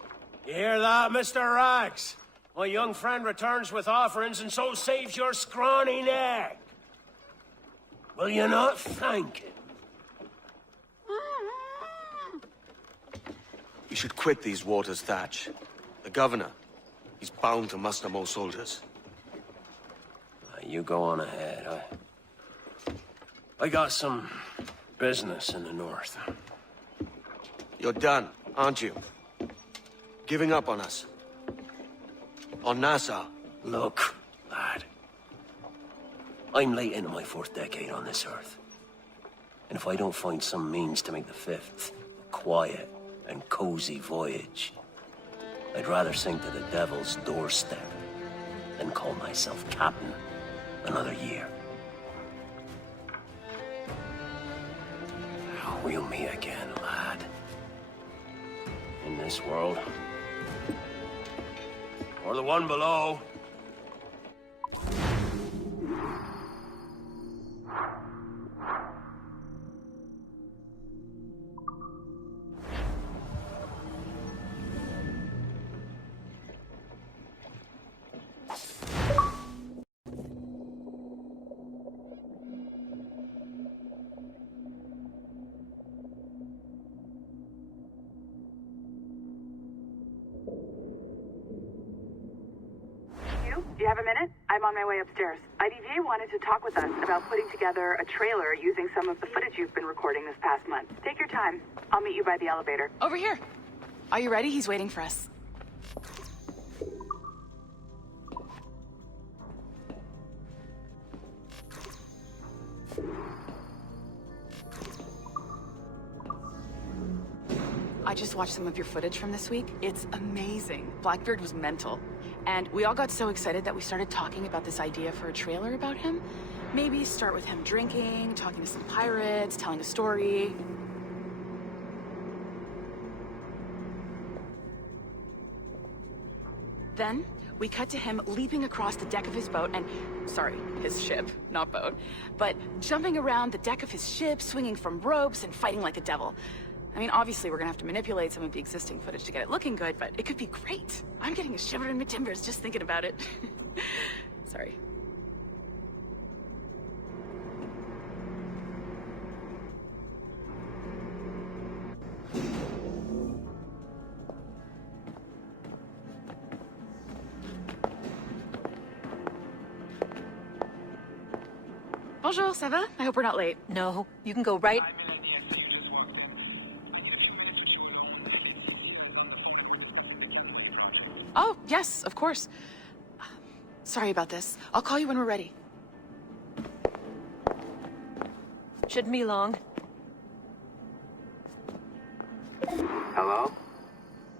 You hear that, Mr. Rags? My young friend returns with offerings and so saves your scrawny neck. Will you not thank him? We should quit these waters, Thatch. The governor, he's bound to muster more soldiers. You go on ahead. I got some business in the north. You're done, aren't you? Giving up on us? On Nassau? Look, lad. I'm late into my 4th decade on this earth. And if I don't find some means to make the 5th a quiet and cozy voyage, I'd rather sink to the devil's doorstep than call myself captain another year. We'll meet again, lad. In this world. Or the one below. Do you have a minute? I'm on my way upstairs. IDJ wanted to talk with us about putting together a trailer using some of the footage you've been recording this past month. Take your time. I'll meet you by the elevator. Over here. Are you ready? He's waiting for us. I just watched some of your footage from this week. It's amazing. Blackbeard was mental. And we all got so excited that we started talking about this idea for a trailer about him. Maybe start with him drinking, talking to some pirates, telling a story. Then, we cut to him leaping across the deck of his boat and... Sorry, his ship, not boat. But jumping around the deck of his ship, swinging from ropes, and fighting like a devil. I mean, obviously we're gonna have to manipulate some of the existing footage to get it looking good, but it could be great. I'm getting a shiver in my timbers just thinking about it. Sorry. Bonjour, ça va? I hope we're not late. No, you can go right... Oh, yes, of course. Sorry about this. I'll call you when we're ready. Shouldn't be long. Hello?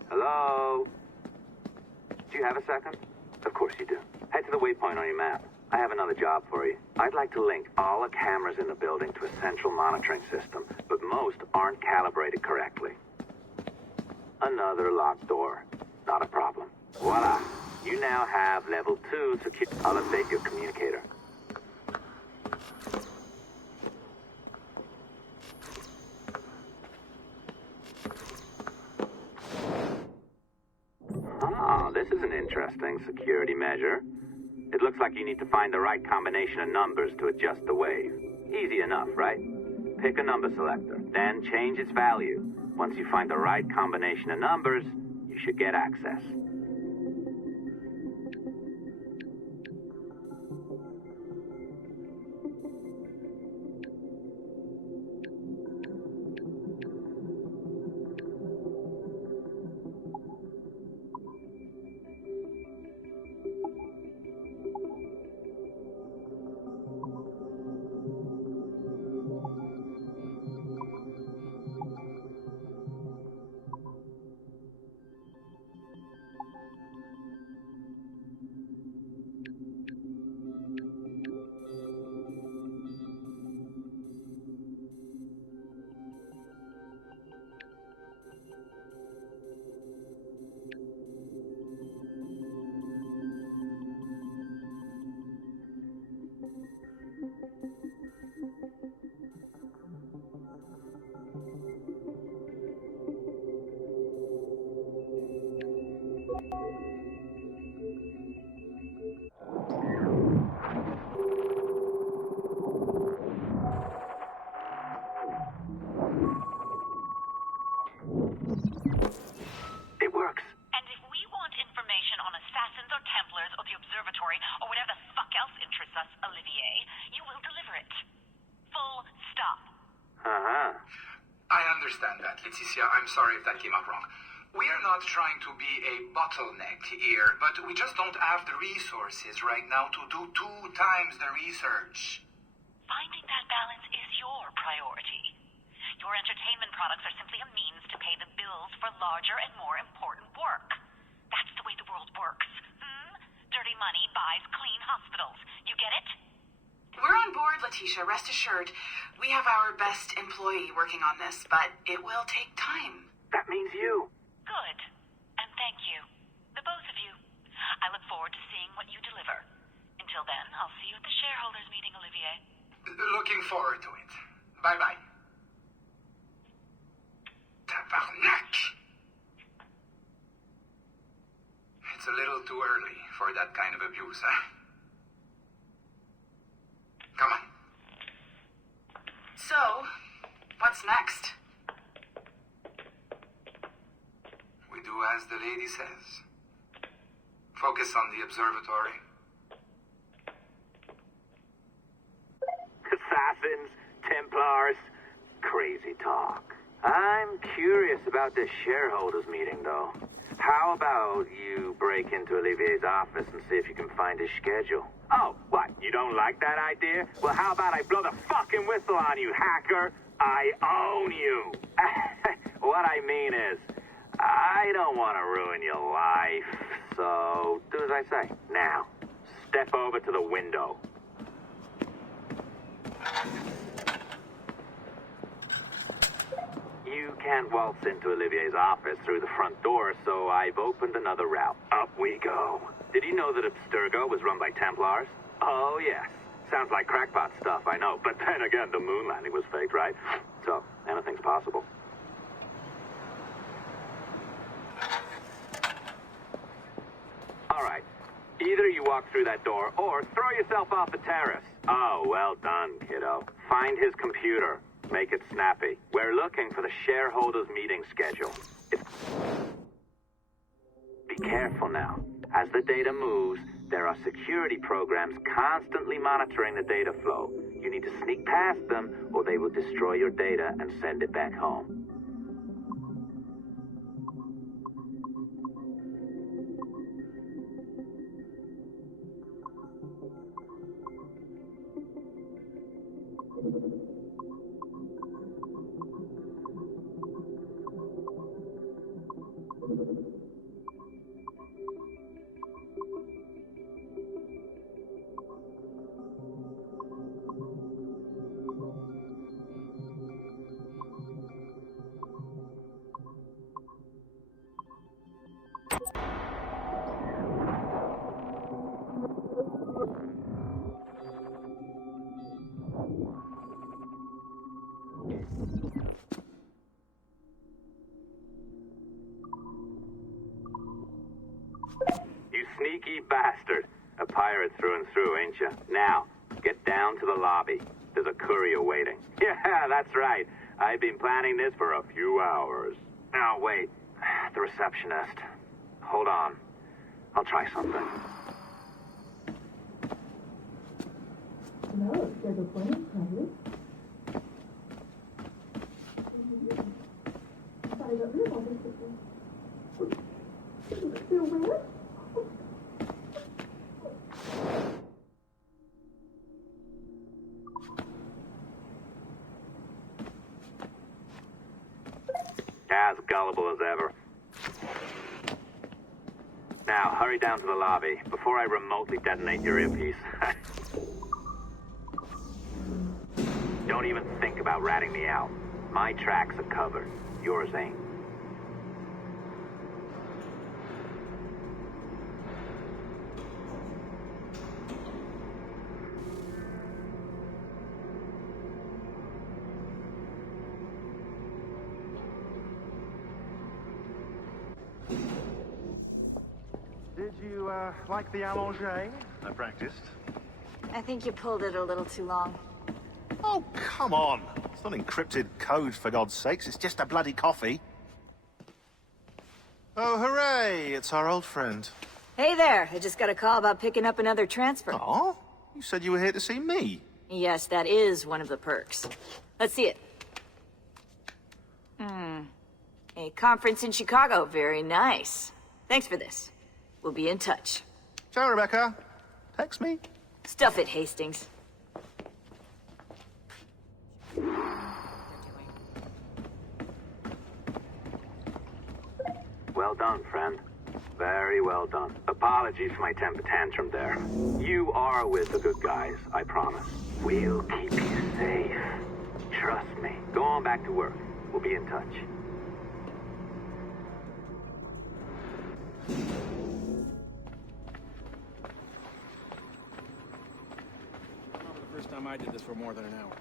Hello? Do you have a second? Of course you do. Head to the waypoint on your map. I have another job for you. I'd like to link all the cameras in the building to a central monitoring system, but most aren't calibrated correctly. Another locked door. Not a problem. Voila. You now have level 2 secure. I'll update your communicator. Ah, this is an interesting security measure. It looks like you need to find the right combination of numbers to adjust the wave. Easy enough, right? Pick a number selector, then change its value. Once you find the right combination of numbers, you should get access. if that came out wrong. We are not trying to be a bottleneck here, but we just don't have the resources right now to do 2 times the research. Finding that balance is your priority. Your entertainment products are simply a means to pay the bills for larger and more important work. That's the way the world works. Dirty money buys clean hospitals. You get it? We're on board, Letitia, rest assured. We have our best employee working on this, but it will take time. That means you. Good. And thank you. The both of you. I look forward to seeing what you deliver. Until then, I'll see you at the shareholders meeting, Olivier. Looking forward to it. Bye-bye. Tabarnak! It's a little too early for that kind of abuse, huh? Come on. So, what's next? We do as the lady says. Focus on the observatory. Assassins, Templars, crazy talk. I'm curious about this shareholders meeting, though. How about you break into Olivier's office and see if you can find his schedule? Oh, what? You don't like that idea? Well, how about I blow the fucking whistle on you, hacker? I own you. What I mean is, I don't want to ruin your life. So, do as I say. Now, step over to the window. You can't waltz into Olivier's office through the front door, so I've opened another route. Up we go. Did you know that Abstergo was run by Templars? Oh, yes. Sounds like crackpot stuff, I know. But then again, the moon landing was faked, right? So, anything's possible. All right. Either you walk through that door, or throw yourself off the terrace. Oh, well done, kiddo. Find his computer. Make it snappy. We're looking for the shareholders meeting schedule. Be careful now. As the data moves, there are security programs constantly monitoring the data flow. You need to sneak past them, or they will destroy your data and send it back home. You sneaky bastard. A pirate through and through, ain't you? Now, get down to the lobby. There's a courier waiting. Yeah, that's right. I've been planning this for a few hours. Now, wait. The receptionist. Hold on. I'll try something. Hello, there's a point of credit. I thought I got rid of all this quickly. Still where? As gullible as ever. Now, hurry down to the lobby before I remotely detonate your earpiece. Don't even think about ratting me out. My tracks are covered. Yours ain't. Did you, like the allongé? I practiced. I think you pulled it a little too long. Oh, come on. It's not encrypted code, for God's sakes. It's just a bloody coffee. Oh, hooray! It's our old friend. Hey there, I just got a call about picking up another transfer. Oh? You said you were here to see me. Yes, that is one of the perks. Let's see it. A Okay, conference in Chicago. Very nice. Thanks for this. We'll be in touch. Ciao, Rebecca. Text me. Stuff it, Hastings. Well done, friend. Very well done. Apologies for my temper tantrum there. You are with the good guys, I promise. We'll keep you safe. Trust me. Go on back to work. We'll be in touch. I remember the first time I did this for more than an hour.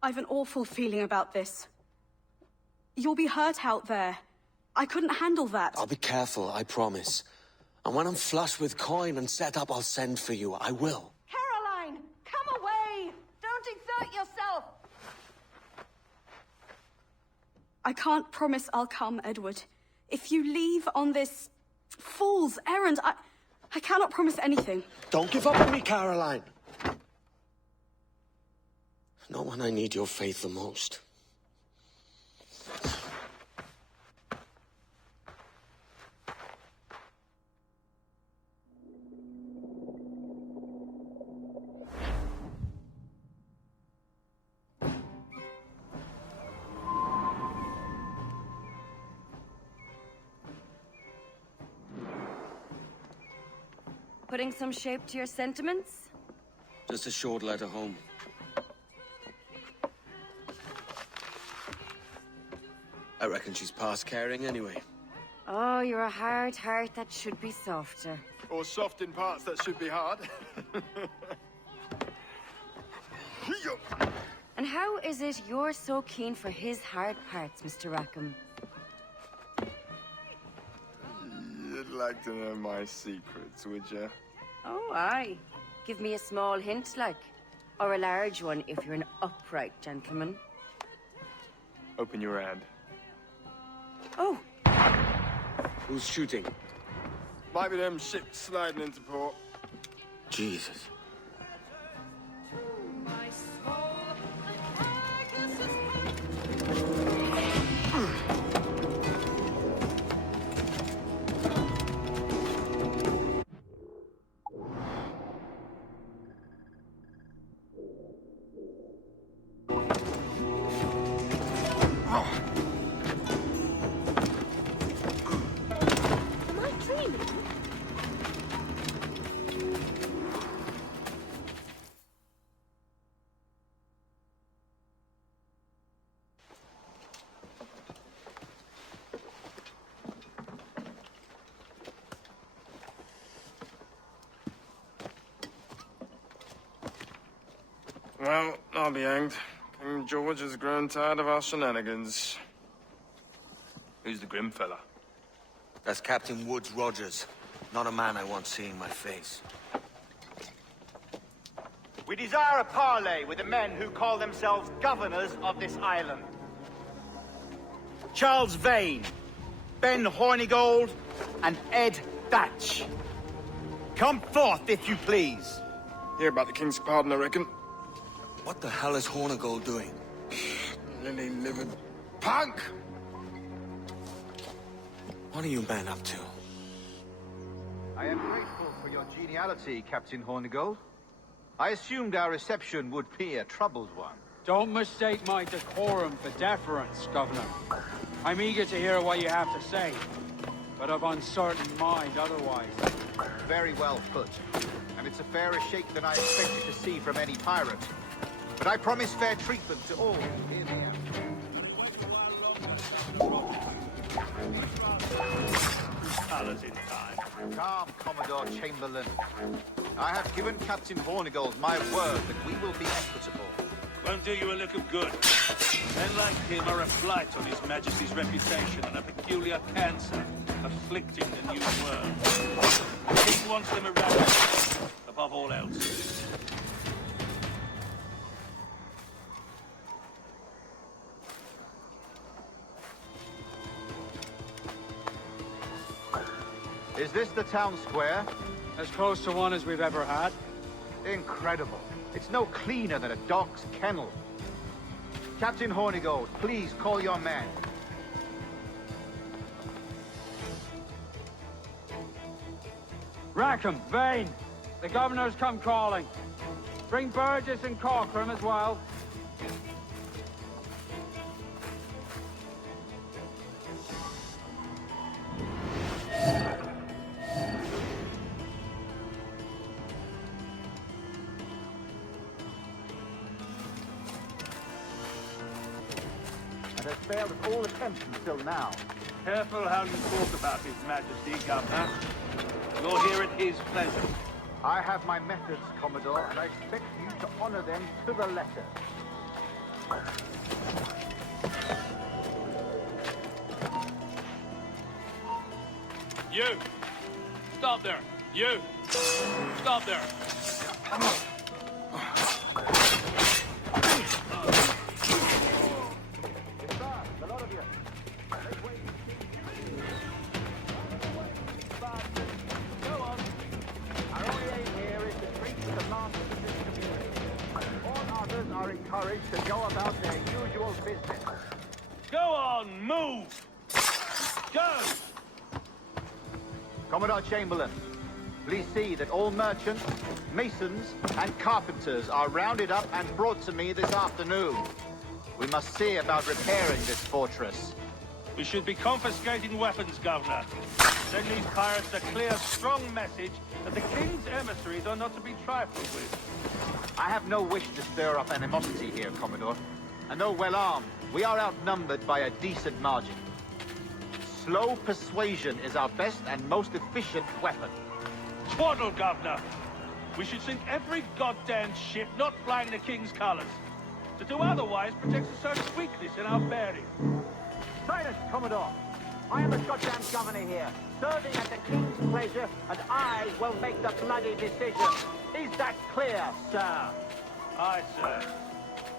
I've an awful feeling about this. You'll be hurt out there. I couldn't handle that. I'll be careful, I promise. And when I'm flush with coin and set up, I'll send for you. I will. Caroline, come away! Don't exert yourself! I can't promise I'll come, Edward. If you leave on this fool's errand, I cannot promise anything. Don't give up on me, Caroline. Not when I need your faith the most. Putting some shape to your sentiments? Just a short letter home. I reckon she's past caring anyway. Oh, you're a hard heart that should be softer. Or soft in parts that should be hard. And how is it you're so keen for his hard parts, Mr. Rackham? You'd like to know my secrets, would you? Oh, aye. Give me a small hint, like. Or a large one, if you're an upright gentleman. Open your hand. Oh. Who's shooting? Might be them ships sliding into port. Jesus. Well, I'll be hanged. King George has grown tired of our shenanigans. Who's the grim fella? That's Captain Woods Rogers. Not a man I want seeing my face. We desire a parley with the men who call themselves governors of this island. Charles Vane, Ben Hornigold, and Ed Thatch. Come forth, if you please. Hear about the King's pardon, I reckon. What the hell is Hornigold doing? Lily-livered punk! What are you men up to? I am grateful for your geniality, Captain Hornigold. I assumed our reception would be a troubled one. Don't mistake my decorum for deference, Governor. I'm eager to hear what you have to say, but of uncertain mind otherwise. Very well put. And it's a fairer shake than I expected to see from any pirate. But I promise fair treatment to all who hear me out. Calm, Commodore Chamberlain. I have given Captain Hornigold my word that we will be equitable. Won't do you a lick of good. Men like him are a blight on His Majesty's reputation and a peculiar cancer afflicting the new world. The king wants them eradicated, above all else. Is this the town square? As close to one as we've ever had. Incredible. It's no cleaner than a dog's kennel. Captain Hornigold, please call your men. Rackham, Vane, the governor's come calling. Bring Burgess and Corcoran as well. And has failed at all attempts until now. Careful how you talk about His Majesty, Governor. You're here at his pleasure. I have my methods, Commodore, and I expect you to honor them to the letter. You! Stop there! You! Stop there! Encouraged to go about their usual business. Go on, move! Go! Commodore Chamberlain, please see that all merchants, masons, and carpenters are rounded up and brought to me this afternoon. We must see about repairing this fortress. We should be confiscating weapons, Governor. Send these pirates a clear, strong message that the King's emissaries are not to be trifled with. I have no wish to stir up animosity here, Commodore. And though well-armed, we are outnumbered by a decent margin. Slow persuasion is our best and most efficient weapon. Twaddle, Governor! We should sink every goddamn ship not flying the King's colors. To do otherwise protects a certain weakness in our bearing. Silence, Commodore! I am the goddamn governor here, serving at the King's pleasure, and I will make the bloody decision. Is that clear, sir? Aye, sir.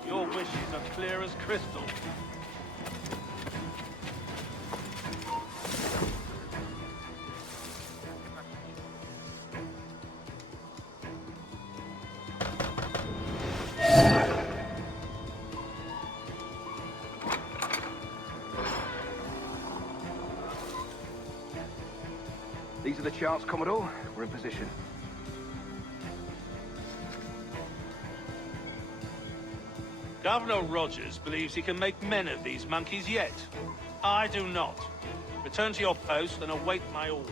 Your wishes are clear as crystal. These are the charts, Commodore. We're in position. Governor Rogers believes he can make men of these monkeys yet. I do not. Return to your post and await my orders.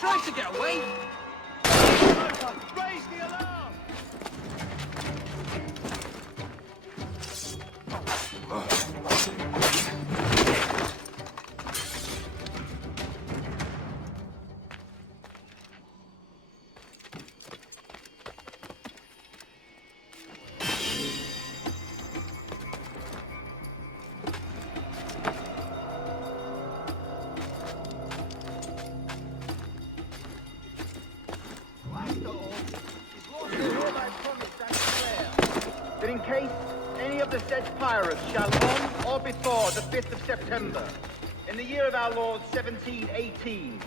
Tried to get away! Raise the alarm! That in case any of the said pirates shall on or before the 5th of September, in the year of our Lord 1718,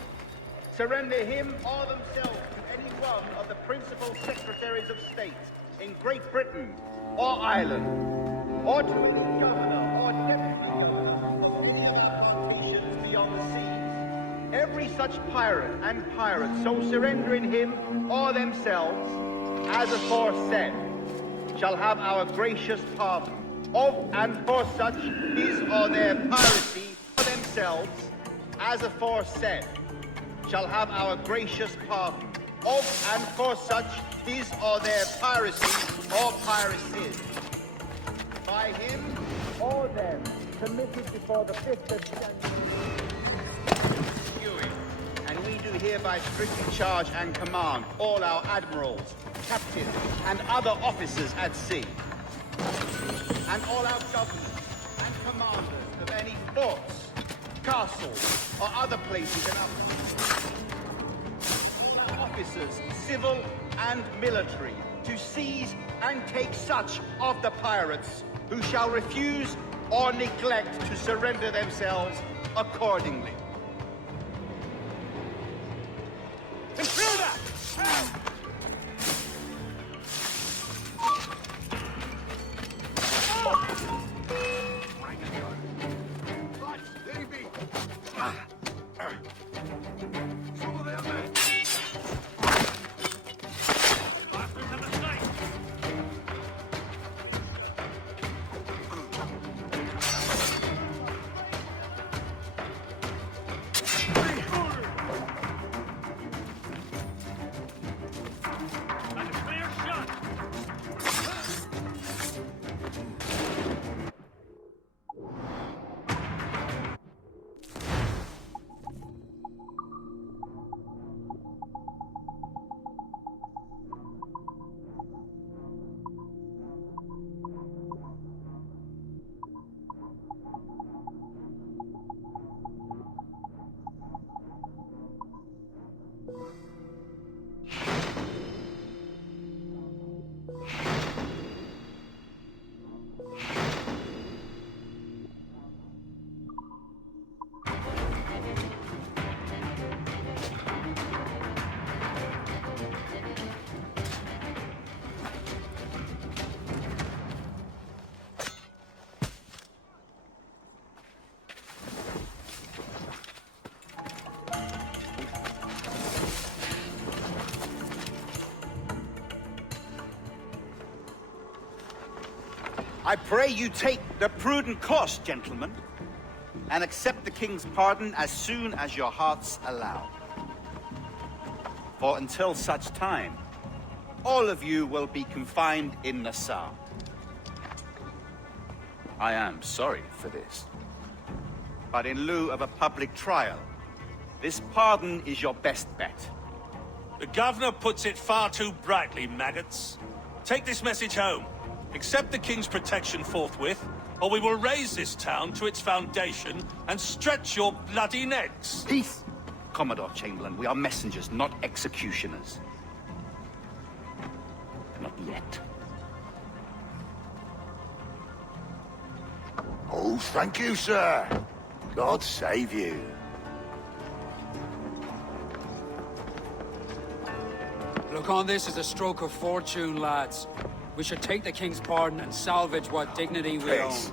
surrender him or themselves to any one of the principal secretaries of state in Great Britain or Ireland, or to the governor or deputy governor of all the plantations beyond the seas, every such pirate and pirate so surrendering him or themselves as aforesaid, shall have our gracious pardon of and for such his or their piracy for themselves, as aforesaid, shall have our gracious pardon of and for such his or their piracy or piracies, by him or them committed before the 5th of January. And we do hereby strictly charge and command all our admirals, captains, and other officers at sea, and all our governors and commanders of any forts, castles, or other places in our officers, civil and military, to seize and take such of the pirates who shall refuse or neglect to surrender themselves accordingly. Intruder! I pray you take the prudent course, gentlemen, and accept the king's pardon as soon as your hearts allow. For until such time, all of you will be confined in Nassau. I am sorry for this, but in lieu of a public trial, this pardon is your best bet. The governor puts it far too brightly, maggots. Take this message home. Accept the king's protection forthwith, or we will raise this town to its foundation and stretch your bloody necks. Peace! Commodore Chamberlain, we are messengers, not executioners. Not yet. Oh, thank you, sir. God save you. Look on this as a stroke of fortune, lads. We should take the king's pardon and salvage what dignity we own. Peace.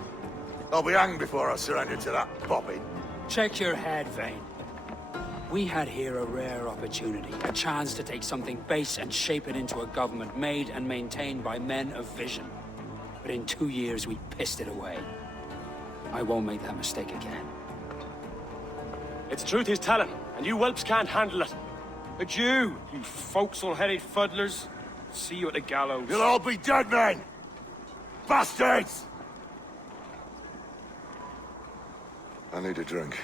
I'll be hanged before I surrender to that bobbin. Check your head, Vane. We had here a rare opportunity, a chance to take something base and shape it into a government made and maintained by men of vision. But in 2 years, we pissed it away. I won't make that mistake again. It's truth he's telling, and you whelps can't handle it. Adieu, you forecastle-headed fuddlers. See you at the gallows. You'll all be dead men! Bastards! I need a drink.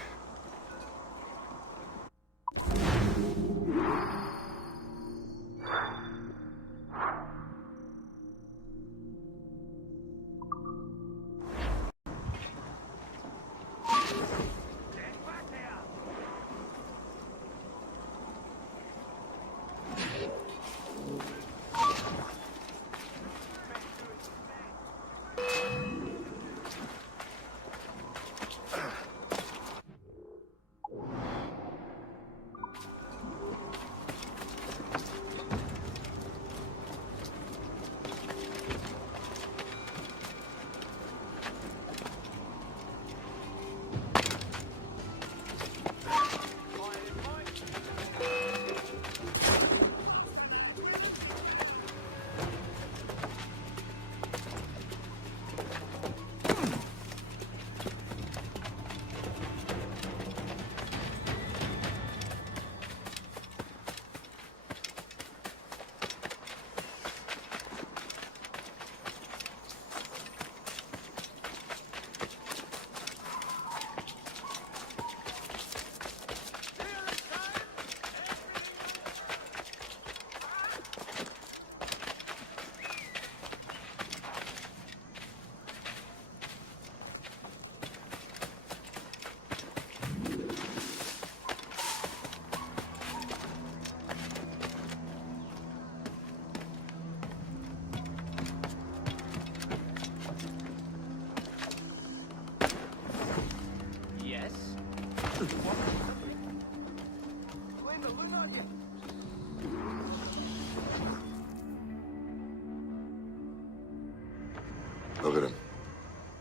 Look at him.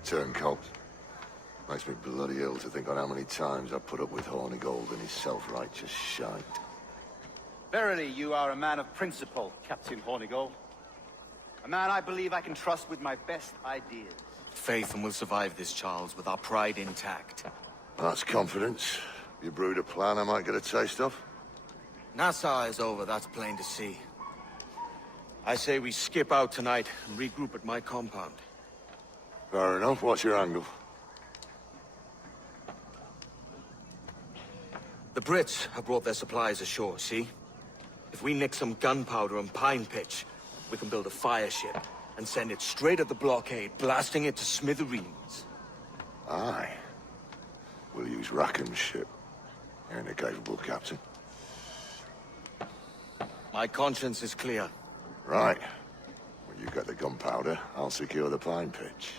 Turncoat. Makes me bloody ill to think on how many times I've put up with Hornigold and his self-righteous shite. Verily, you are a man of principle, Captain Hornigold. A man I believe I can trust with my best ideas. Faith, and we'll survive this, Charles, with our pride intact. That's confidence. You brewed a plan I might get a taste of? Nassau is over, that's plain to see. I say we skip out tonight and regroup at my compound. Fair enough. What's your angle? The Brits have brought their supplies ashore, see? If we nick some gunpowder and pine pitch, we can build a fire ship and send it straight at the blockade, blasting it to smithereens. Aye. We'll use Rackham's ship. You're an capable captain. My conscience is clear. Right. When you get the gunpowder, I'll secure the pine pitch.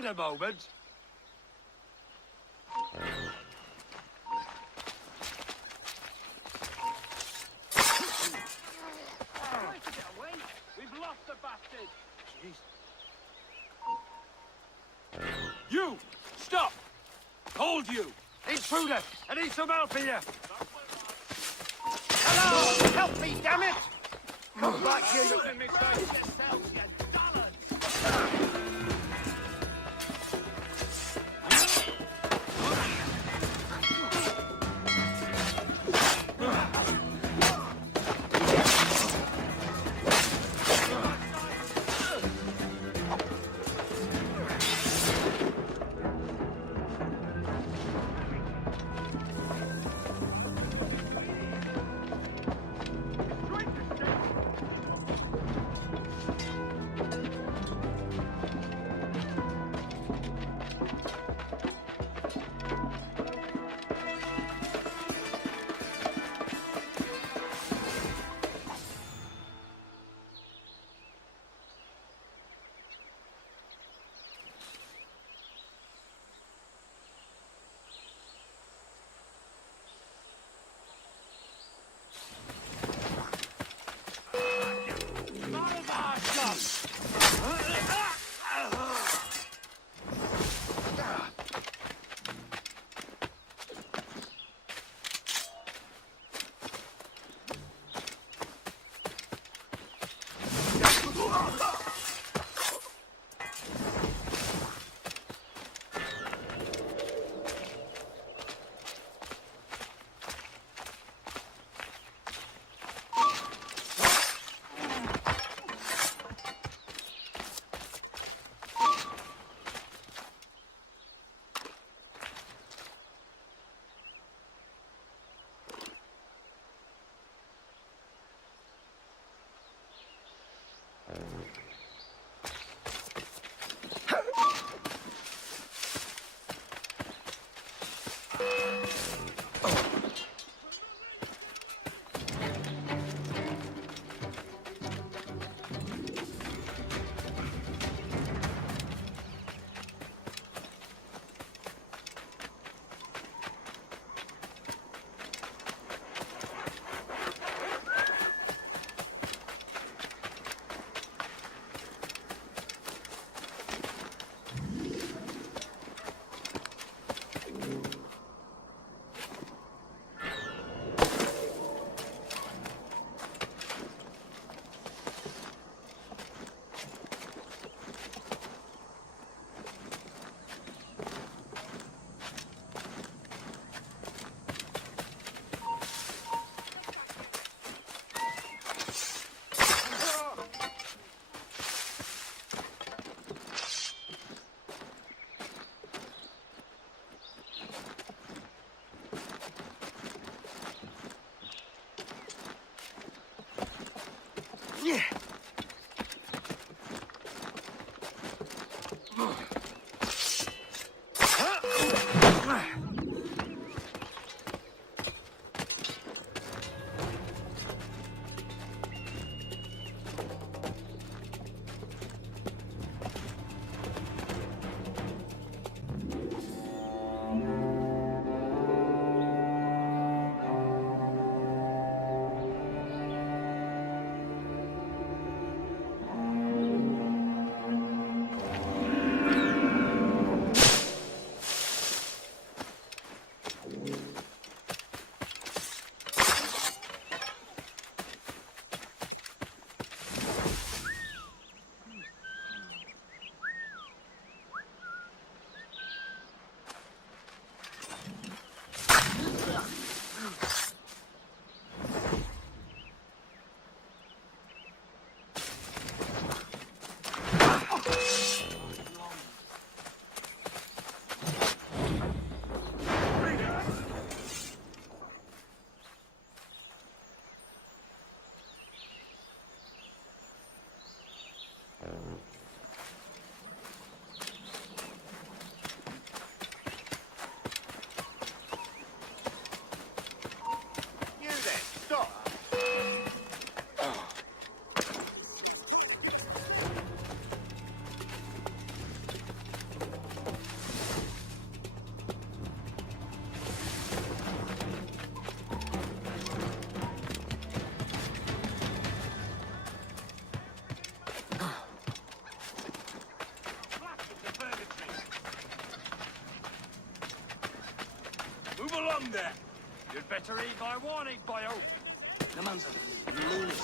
Hold a moment. We've lost the bastard! Jeez. You! Stop! Hold you! Intruder! I need some help here! Hello! Help me, damn it! Come back here, you in me face! Yourself, you dullard! in there? You'd better eat my warning, boyo. The man's a lunatic.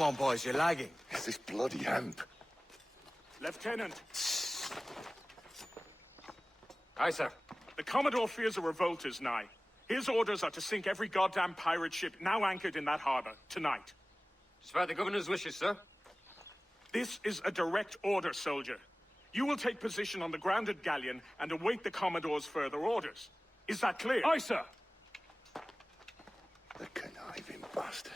Come on, boys, you're lagging. It's this bloody hemp. Lieutenant. Aye, sir. The Commodore fears a revolt is nigh. His orders are to sink every goddamn pirate ship now anchored in that harbor, tonight. It's by the governor's wishes, sir. This is a direct order, soldier. You will take position on the grounded galleon and await the Commodore's further orders. Is that clear? Aye, sir. The conniving bastard.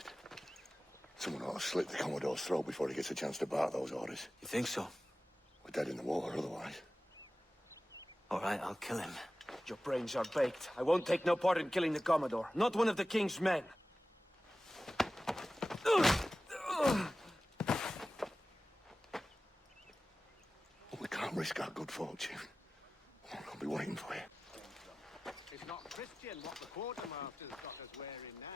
Someone ought to slit the Commodore's throat before he gets a chance to bark those orders. You think so? We're dead in the water otherwise. All right, I'll kill him. Your brains are baked. I won't take no part in killing the Commodore. Not one of the King's men. We can't risk our good fortune. I'll be waiting for you. It's not Christian what the quartermaster's got us wearing now.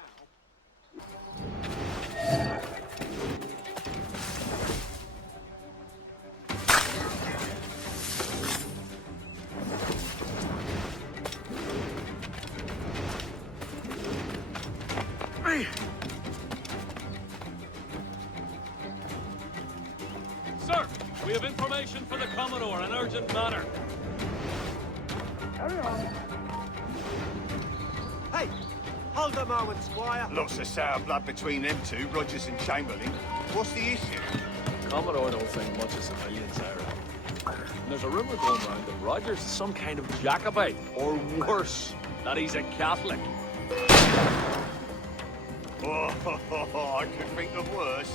Sir, we have information for the Commodore, an urgent matter. Carry on. Hey! Hold a moment, Squire. Lots of sour blood between them two, Rogers and Chamberlain. What's the issue? Commodore don't think much of civilians, Ira. There's a rumor going around that Rogers is some kind of Jacobite, or worse, that he's a Catholic. I could think of worse.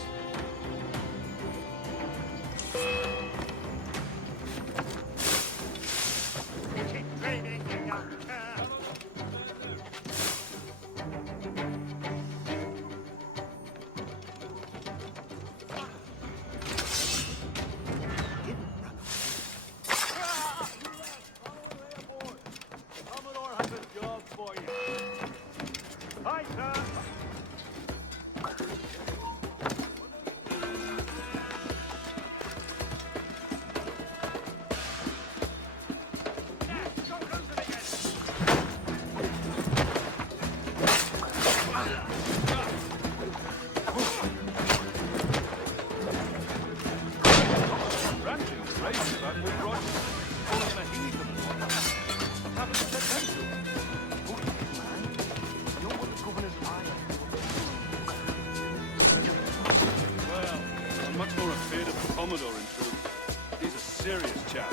Commodore, in truth. He's a serious chap.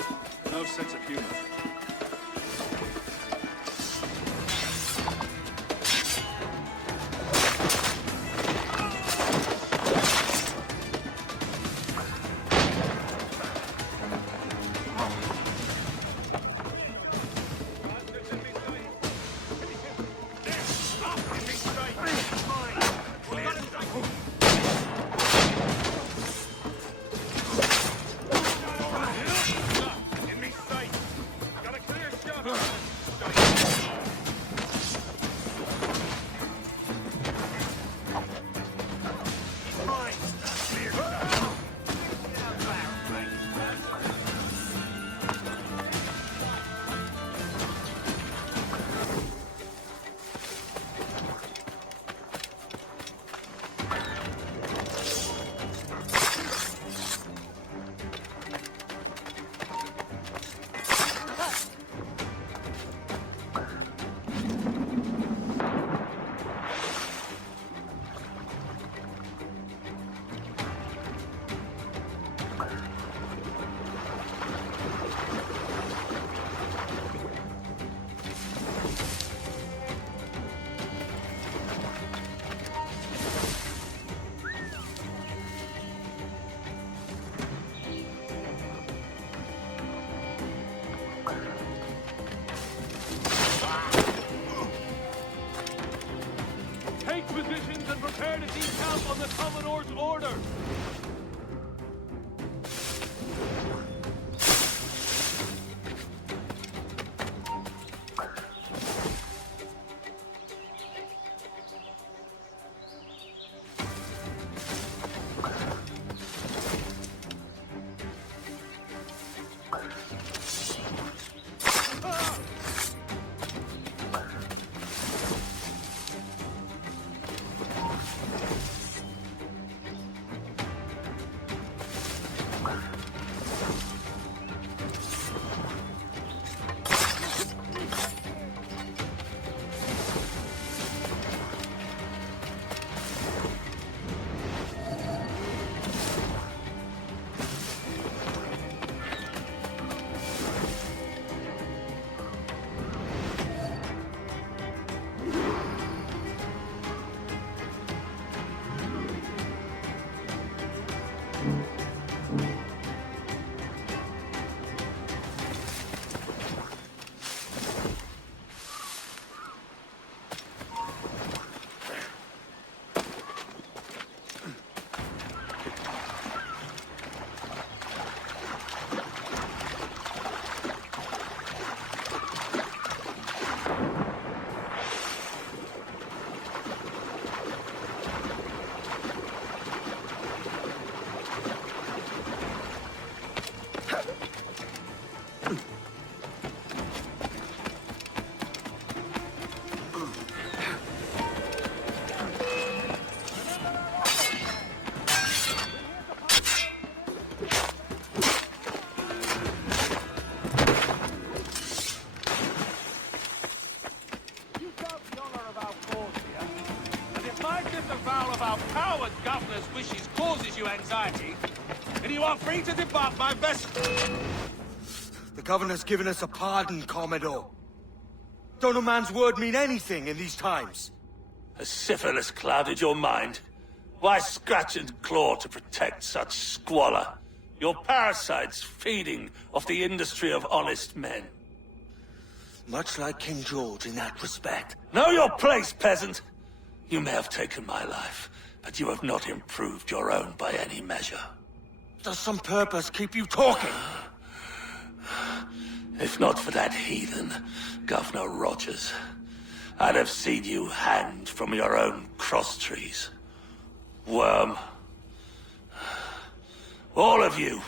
No sense of humor. Positions and prepare to decamp on the Commodore's order. are free to depart my vessel. The governor's given us a pardon, Commodore. Don't a man's word mean anything in these times? Has syphilis clouded your mind? Why scratch and claw to protect such squalor? Your parasites feeding off the industry of honest men. Much like King George in that respect. Know your place, peasant! You may have taken my life, but you have not improved your own by any measure. Does some purpose keep you talking? If not for that heathen, Governor Rogers, I'd have seen you hanged from your own cross-trees. Worm. All of you.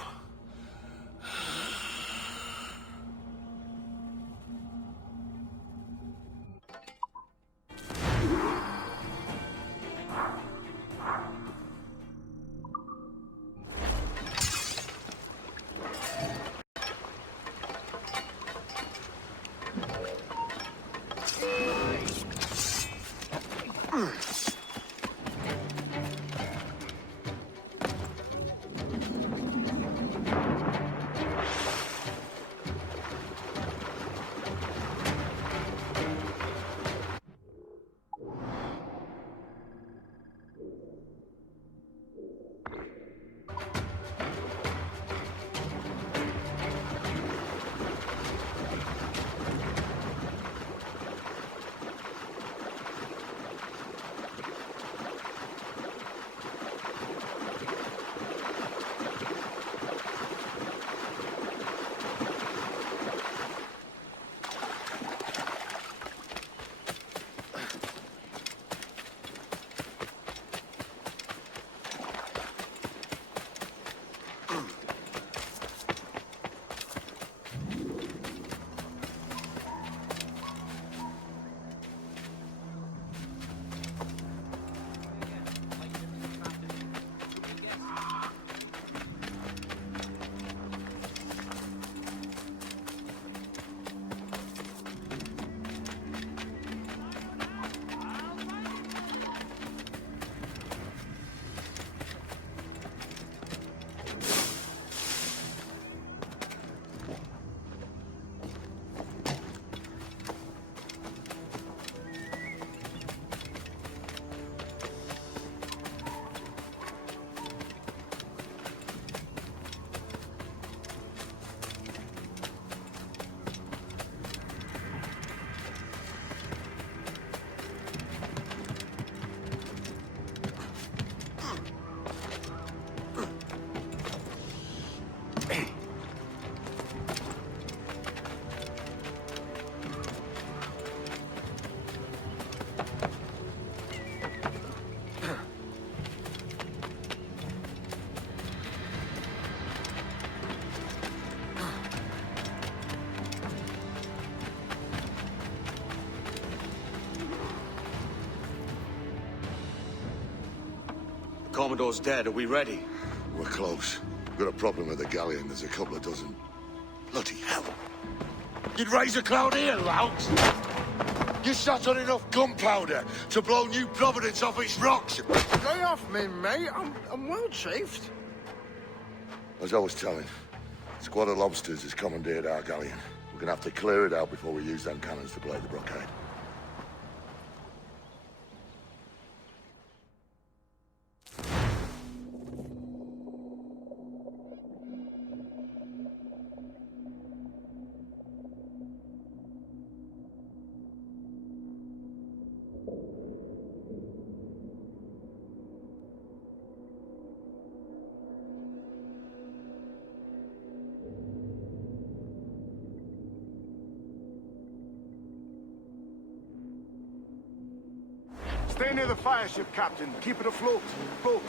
Commodore's dead. Are we ready? We're close. We've got a problem with the galleon. There's a couple of dozen. Bloody hell. You'd raise a cloud here, lout! You sat on enough gunpowder to blow New Providence off its rocks! Lay off me, mate. I'm well chafed. As I was telling, a squad of lobsters has commandeered our galleon. We're gonna have to clear it out before we use them cannons to play the blockade. Stay near the fire ship, Captain. Keep it afloat. Float.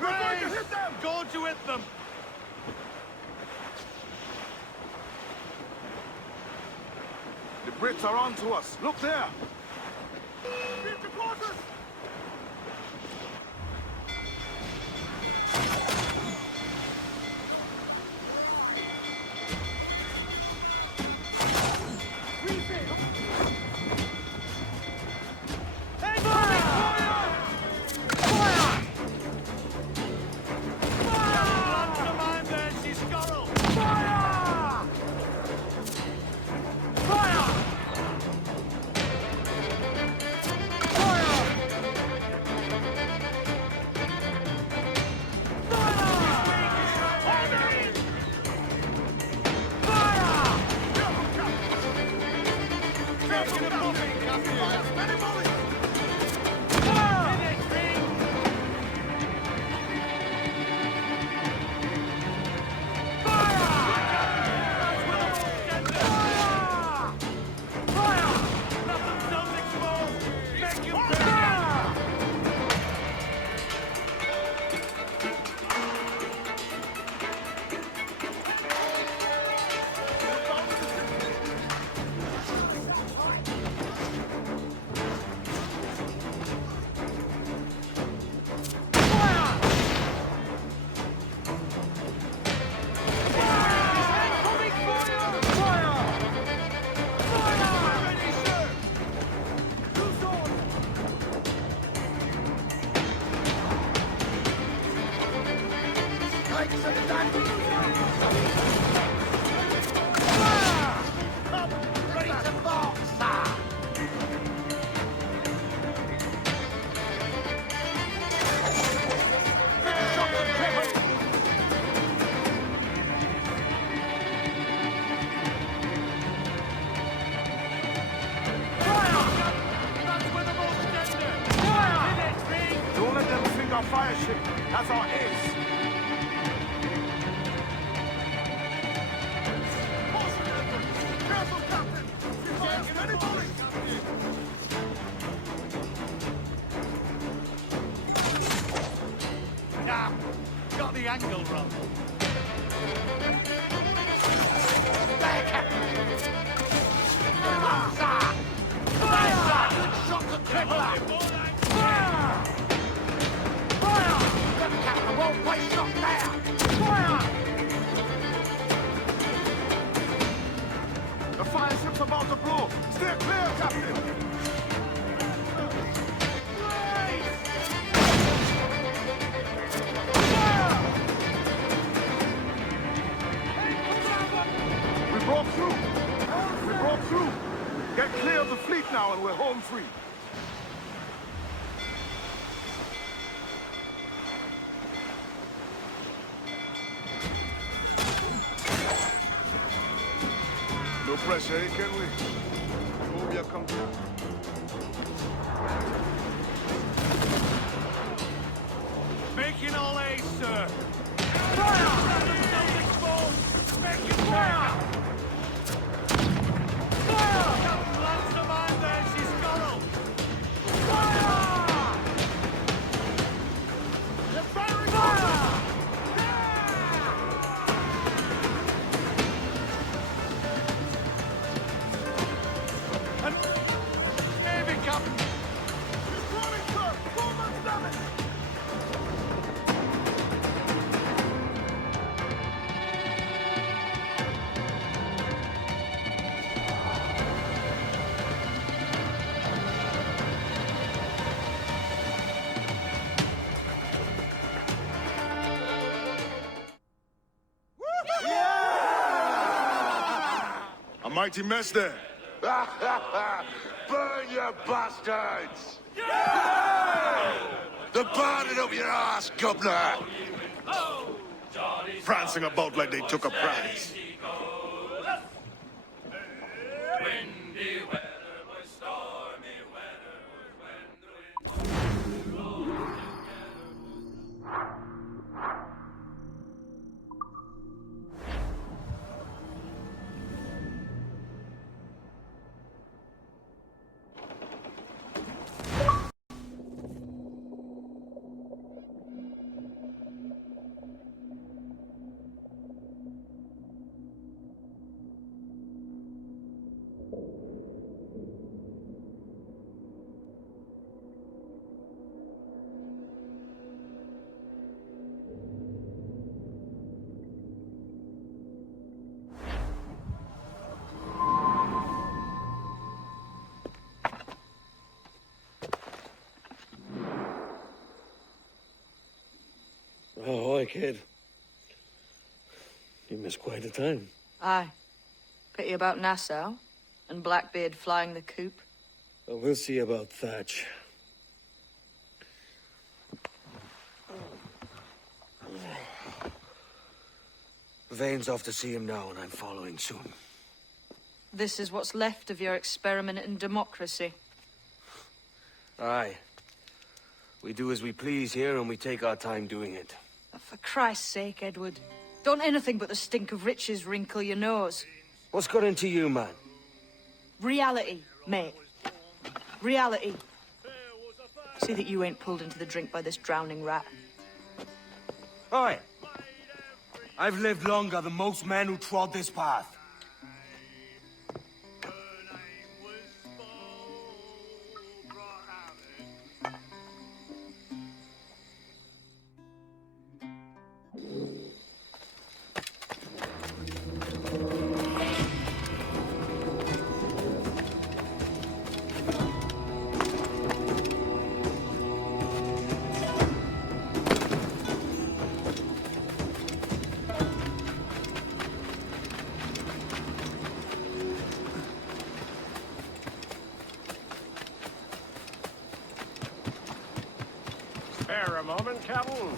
We're going to hit them! Go to hit them! The Brits are on to us. Look there. Beat the quarters! Ready to box, sir! Don't let them think our fire ship has our ace. Careful, Captain! She's taking any bullet! Nah, got the angle wrong. There, Captain! Fire! Fire! Good shot to cripple her! Fire! Fire! Look, Captain, well placed shot there! Fire! The fire ship's about to blow. Stay clear, Captain! We broke through! We broke through! Get clear of the fleet now and we're home free. No pressure, eh, Kenway? Hope you come through. Making all A's, sir! Fire! Making fire! Fire! Captain lands the man there, she's gone. Fire! They're firing fire! And maybe, Captain. She's running, sir! 4 months damage! A mighty mess there. Burn, you bastards! They're burning up your ass, governor! Prancing about like they took a prize. Oh, hi, kid. You missed quite a time. Aye. Pity about Nassau and Blackbeard flying the coop. Well, we'll see about Thatch. Vane's off to see him now, and I'm following soon. This is what's left of your experiment in democracy. Aye. We do as we please here, and we take our time doing it. For Christ's sake, Edward. Don't anything but the stink of riches wrinkle your nose. What's got into you, man? Reality, mate. Reality. See that you ain't pulled into the drink by this drowning rat. Oi! I've lived longer than most men who trod this path. Spare a moment, Captain.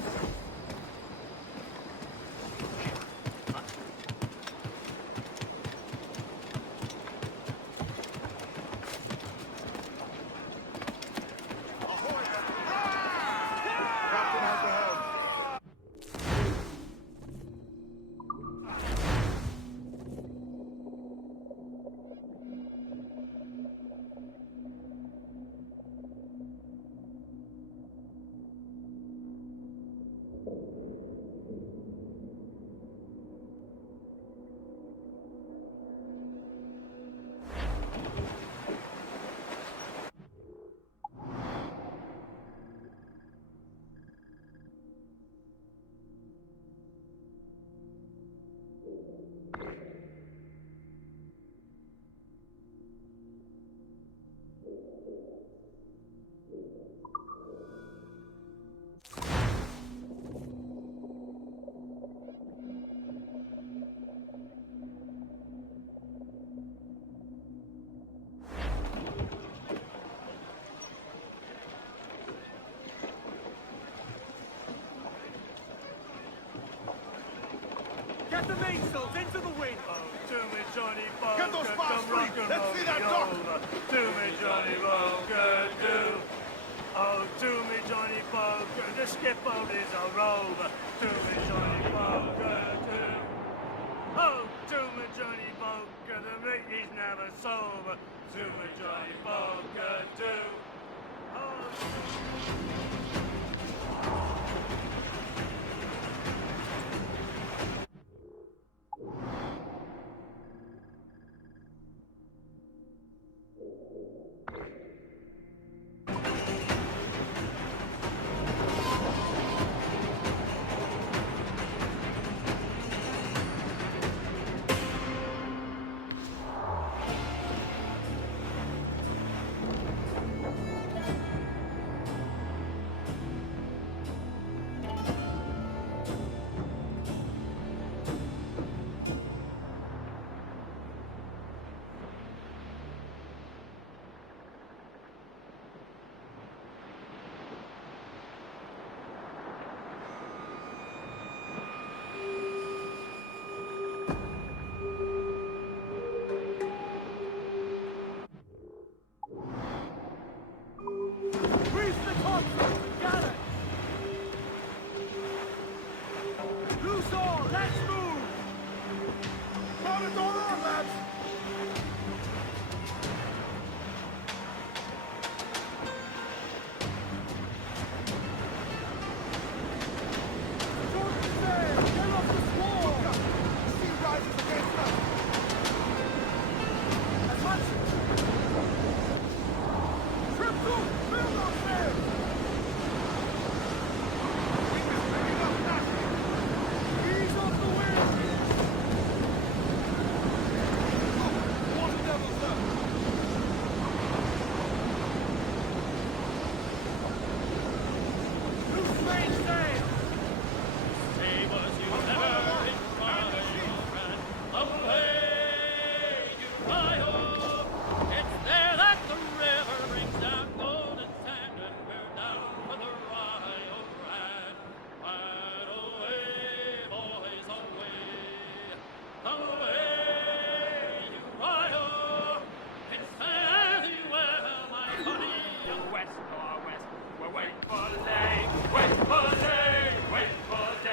Get the mainsails into the wind! Oh, to me, Johnny Boker. Get those spars free! Let's see that dock! To me, Johnny Boker, do. Oh, to me, Johnny Boker. The skipboat is a rover. To me, Johnny Boker, do. Oh, to me, Johnny Boker. The mate is never sober. To me, Johnny Boker, do.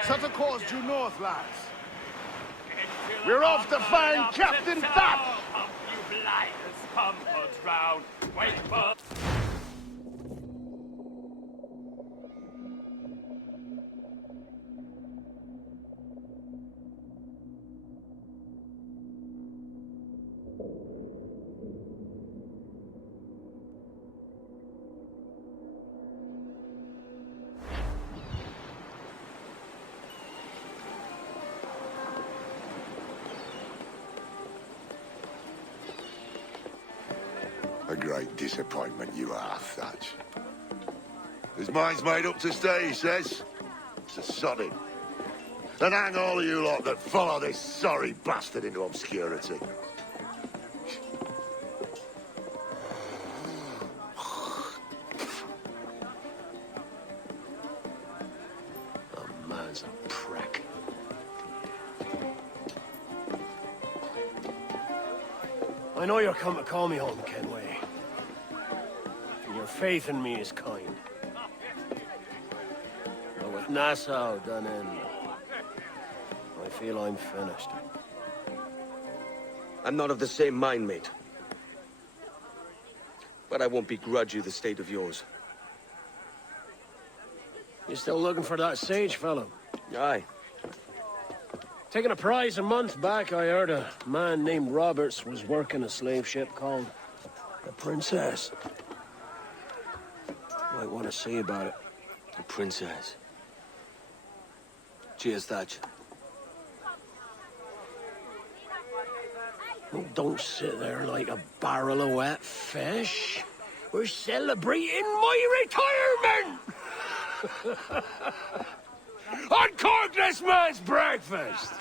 Set a course due north, lads. We're off to find Captain Thap! You blinders, come round. Wait for... A great disappointment you are, Thatch. His mind's made up to stay, he says. It's a sodding. And hang all of you lot that follow this sorry bastard into obscurity. I know you're come to call me home, Kenway. And your faith in me is kind. But with Nassau done in, I feel I'm finished. I'm not of the same mind, mate. But I won't begrudge you the state of yours. You still looking for that sage fellow? Aye. Taking a prize a month back, I heard a man named Roberts was working a slave ship called the Princess. Might want to see about it. The Princess. Cheers, Thatch. Oh, don't sit there like a barrel of wet fish. We're celebrating my retirement! Uncork this man's breakfast!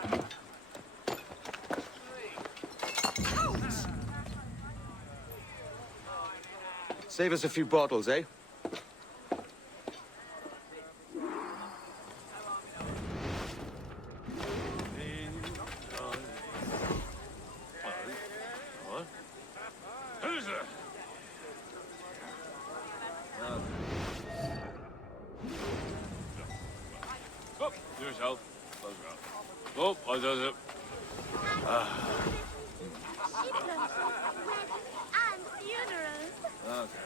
Save us a few bottles, eh? Who's there? Oh, yourself. Oh, I does it. Okay.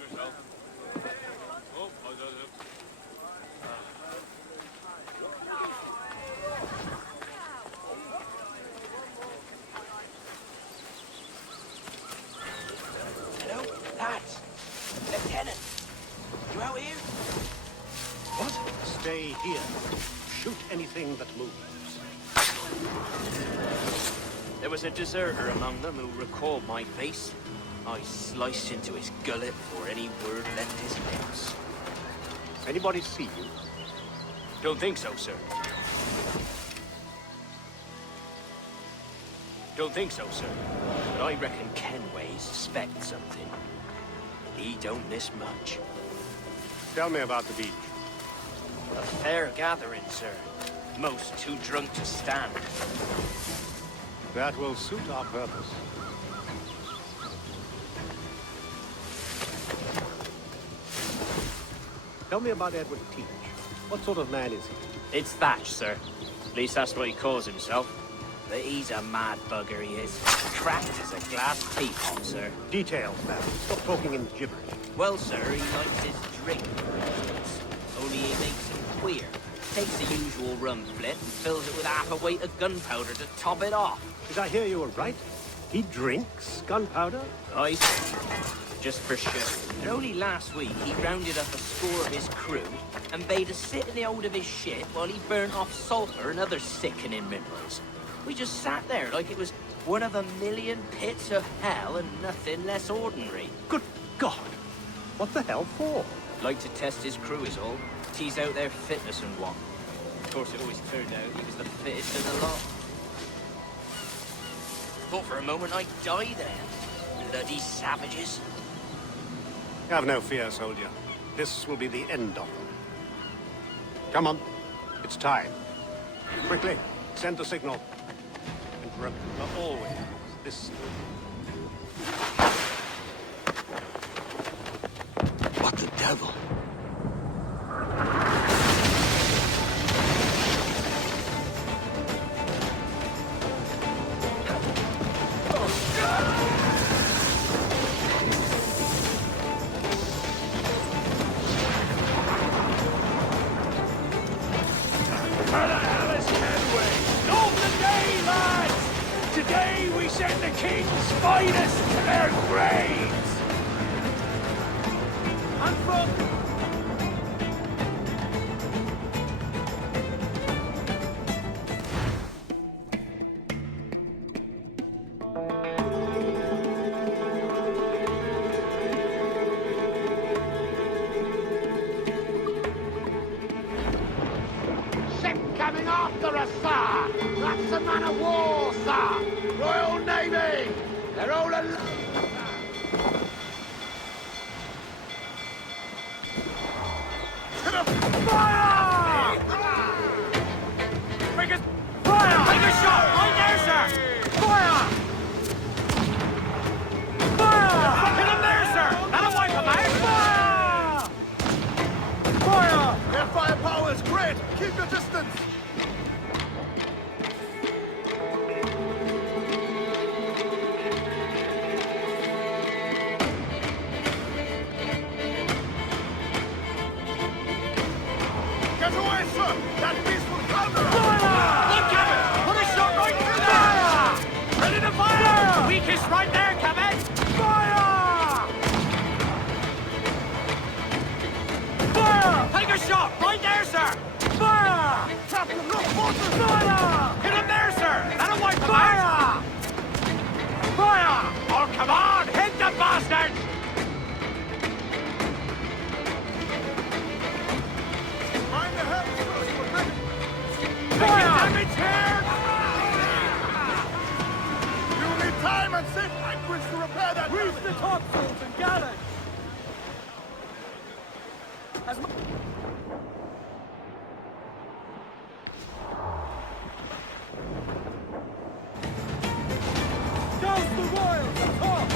Yourself. Oh, I does it. Hello? Lads. Lieutenant. You out here? What? Stay here. Shoot anything that moves. There was a deserter among them who recalled my face. I sliced into his gullet before any word left his lips. Anybody see you? Don't think so, sir. Don't think so, sir. But I reckon Kenway suspects something. He don't miss much. Tell me about the beach. A fair gathering, sir. Most too drunk to stand. That will suit our purpose. Tell me about Edward Teach. What sort of man is he? It's Thatch, sir. At least that's what he calls himself. But he's a mad bugger, he is. Cracked as a glass teapot, sir. Details, man. Stop talking in gibberish. Well, sir, he likes his drink, for instance. Only he makes it queer. Takes the usual rum flip and fills it with half a weight of gunpowder to top it off. Did I hear you were right? He drinks gunpowder? Aye. Just for sure. And only last week, he rounded up a score of his crew and bade us sit in the hold of his ship while he burnt off sulfur and other sickening minerals. We just sat there like it was one of a million pits of hell and nothing less ordinary. Good God! What the hell for? Like to test his crew is all. Tease out their fitness and what. Of course, it always turned out he was the fittest of the lot. Thought for a moment I'd die there. Bloody savages. Have no fear, soldier. This will be the end of them. Come on. It's time. Quickly, send the signal. And remember always this. What the devil? Today we send the king's finest to their graves! And from... Ship coming after us, sir! That's a man of war, sir! Royal Navy! They're all alive! Fire! Make us fire! Take a shot! Keep your distance! Get away, sir! That beast will counter us! Look, Cabin! Put a shot right through there! Ready to fire! Weakest right there, Cabin! Fire! Fire! Take a shot! Right there, sir! Fire! Captain, look! Water! Fire! Hit him there, sir! That'll wipe him out! Fire! Oh, come on! Hit the bastard! Mind the head, sir! Fire! Damage here! You will need time and safe anchorage to repair that Reach damage. the topsails and gallant! As much... Douse the royals! Top!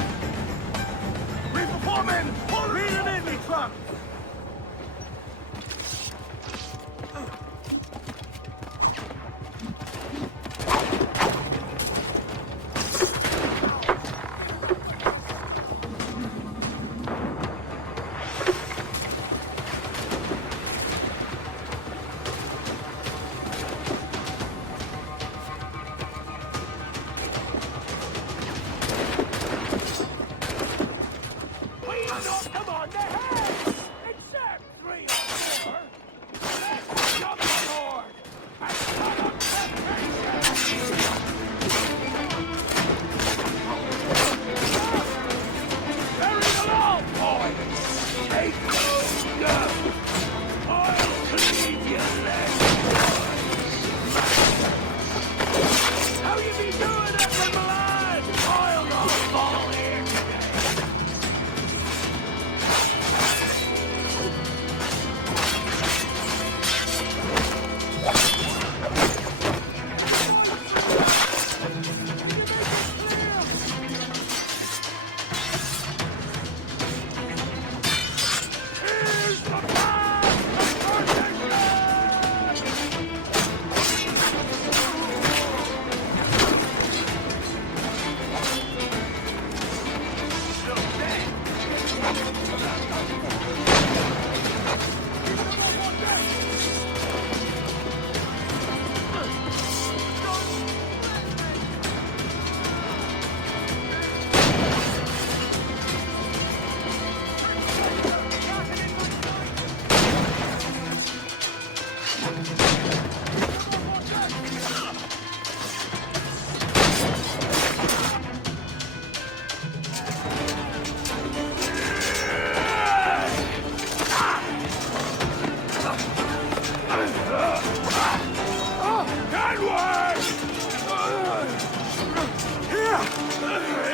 Reef the foremen! Pull Lead them in, me trunk! Come on, the heads! Except 3 or 4! Let's jump aboard! And start up temptation! Bury them all, boys! Take those guns! I'll cleave your legs, boys! How you be doing it, little lad? I'll not fall here today!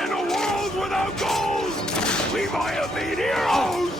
In a world without gold, we might have been heroes!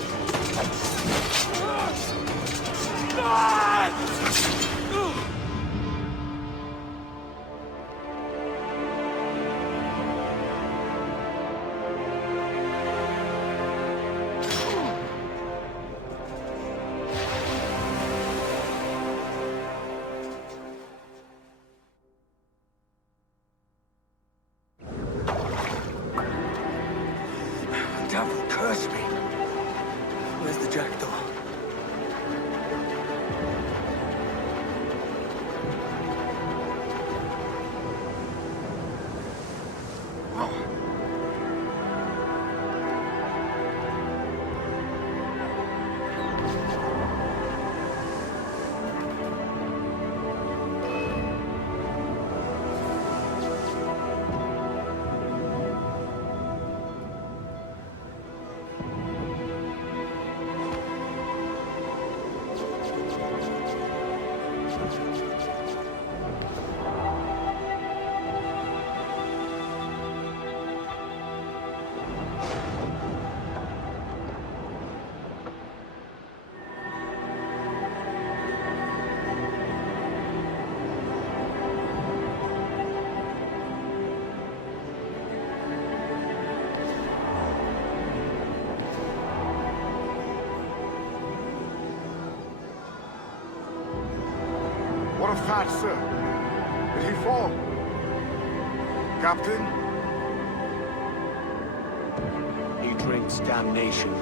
Devil curse me. Where's the jackdaw? How fast, sir? Did he fall? Captain? He drinks damnation.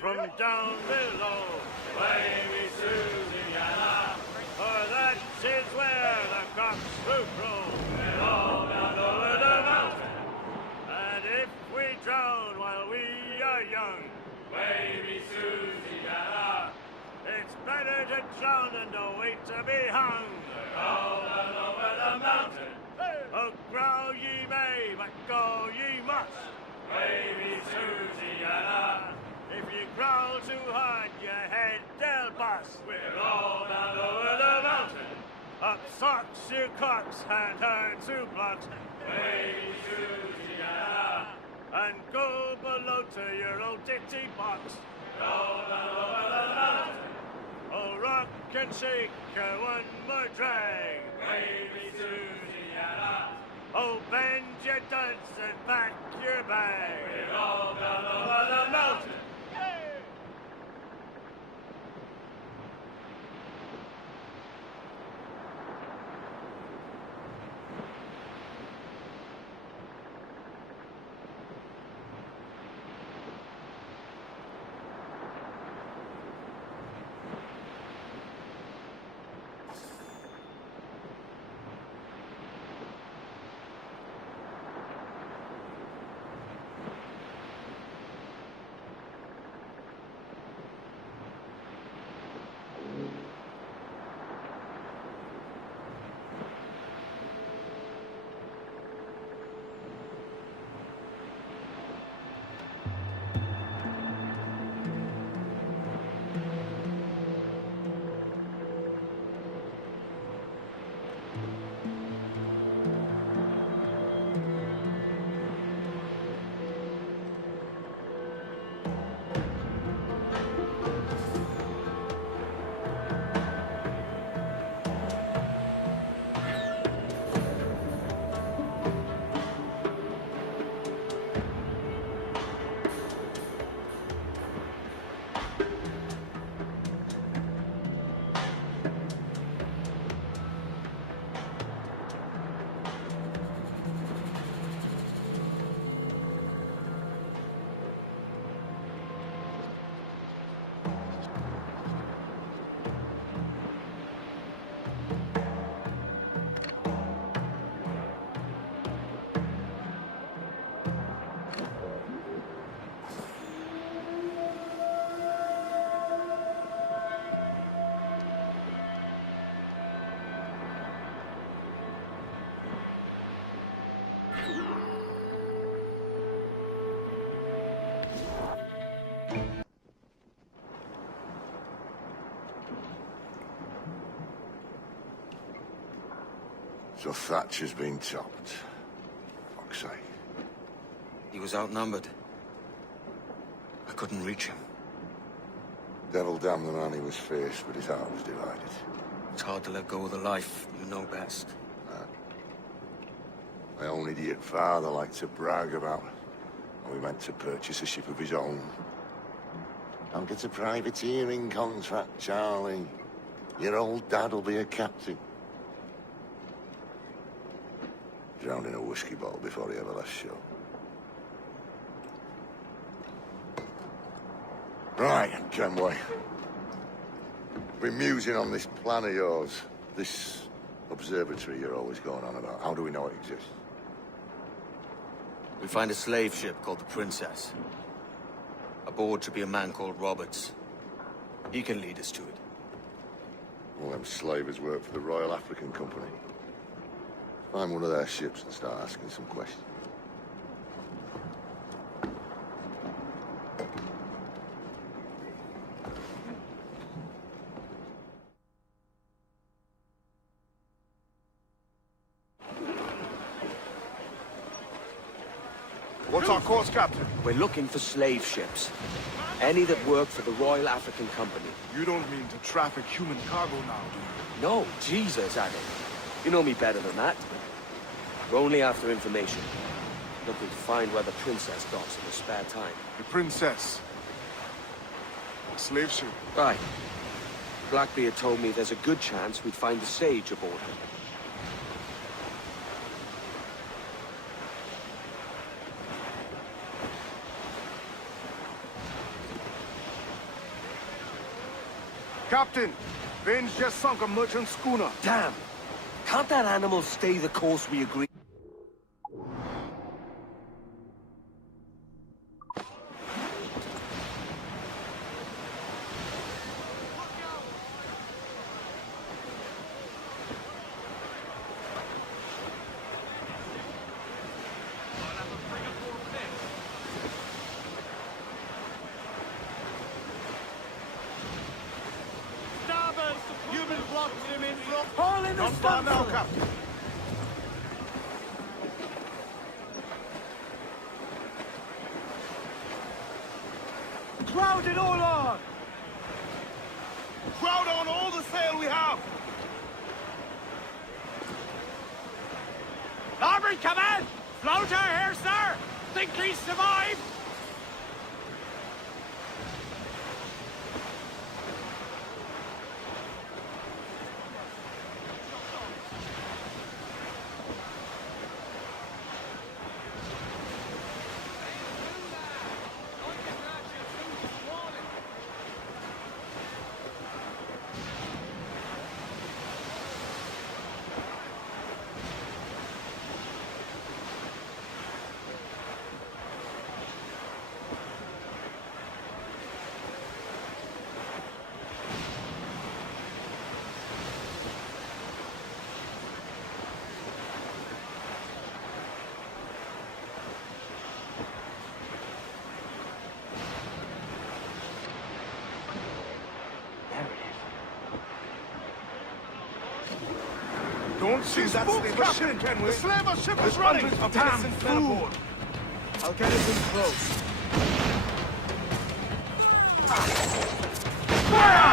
From down below, wavy Susiana, for that is where the cocks will crow. We're all down over the mountain, and if we drown while we are young, wavy Susiana, it's better to drown than to wait to be hung. We're all down over the mountain, oh, growl ye may, but go ye must. Wavy Susiana. If you growl too hard, your head they'll bust. We're all down over the mountain. Up socks, you cocks, and turn to blocks. Wavy Susiana. And go below to your old ditty box. We're all down over the mountain. Oh, rock and shake, one more drag. Wavy Susiana. Oh, bend your duds and pack your bag. We're all down over the mountain. So Thatcher's been topped. Fuck's sake. He was outnumbered. I couldn't reach him. Devil damn the man he was faced, but his heart was divided. It's hard to let go of the life you know best. My own idiot father liked to brag about how he meant to purchase a ship of his own. I'll get a privateering contract, Charlie. Your old dad'll be a captain. Drowned in a whiskey bottle before he ever left shore. Right, Kenway. Been musing on this plan of yours. This observatory you're always going on about. How do we know it exists? We find a slave ship called the Princess. Aboard should be a man called Roberts. He can lead us to it. All them slavers work for the Royal African Company. Find one of their ships and start asking some questions. What's our course, Captain? We're looking for slave ships. Any that work for the Royal African Company. You don't mean to traffic human cargo now, do you? No, Jesus, Adam. You know me better than that. We're only after information. Looking to find where the Princess docks in her spare time. The Princess. A slave ship. Right. Blackbeard told me there's a good chance we'd find the Sage aboard her. Captain, Vane's just sunk a merchant schooner. Damn! Can't that animal stay the course we agreed? You've been blocking him in front. Haul in the Come down now, Captain. Crowd it all on! Crowd on all the sail we have! Larboard, come in! Floater here, sir! Think he survived? Don't see that slaver ship, Kenway. The slaver ship is running. A damn fool. I'll get it in close. Fire!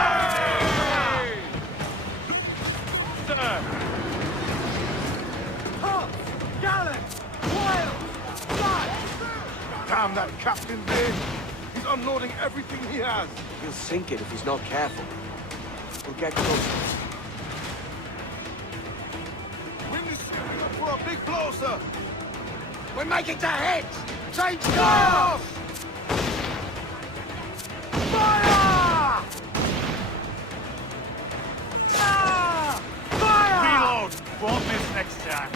Sir! Pump! Gallant! Wild! Fly! Damn that Captain Vane. He's unloading everything he has. He'll sink it if he's not careful. We'll get closer. For a big blow, sir. We're making to hit! Change course! Fire! Ah! Fire! Reload! Won't miss next time.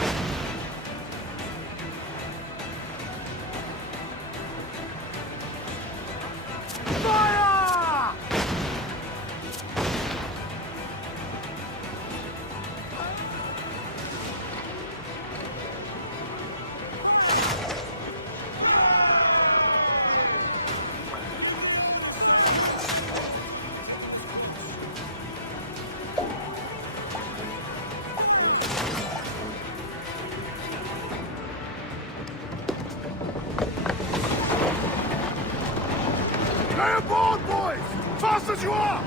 Fire! boys! Fast as you are!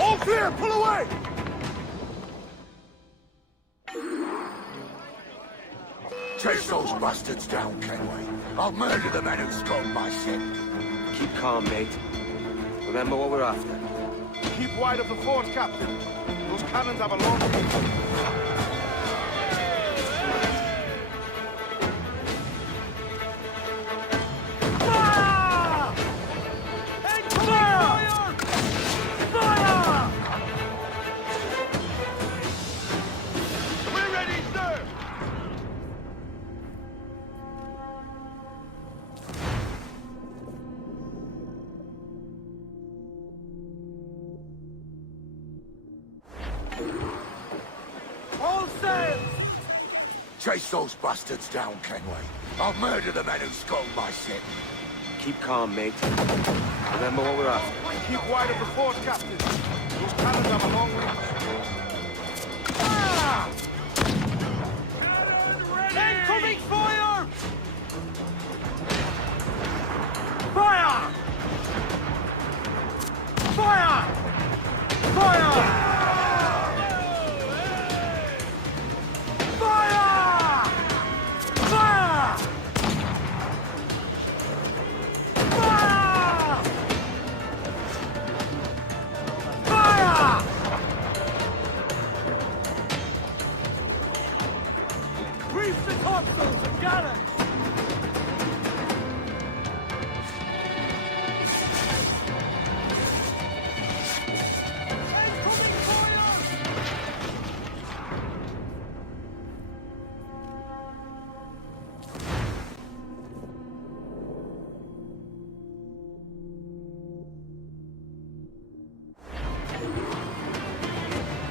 All clear! Pull away! Chase those bastards down, Kenway. I'll murder the men who stole my ship. Keep calm, mate. Remember what we're after. Keep wide of the fort, Captain. Those cannons have a long range. Chase those bastards down, Kenway. I'll murder the men who stole my ship. Keep calm, mate. Remember what we're after. Keep wide of the fort, Captain. Those cannons have a long range. Incoming fire! Fire! Fire! Fire!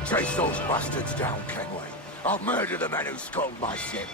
Chase those bastards down, Kenway. I'll murder the men who stole my ship.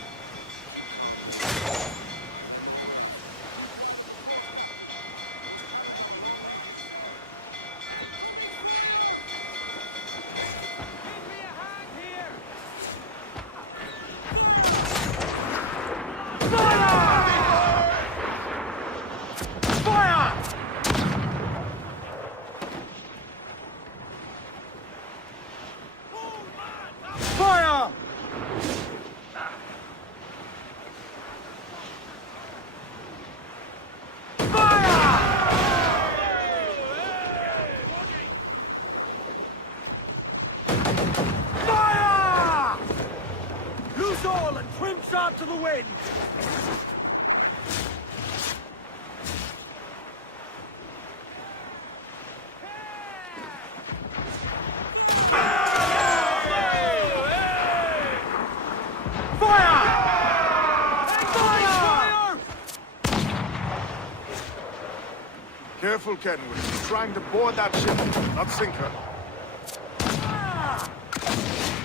To the wind! Careful, Kenway. He's trying to board that ship, not sink her.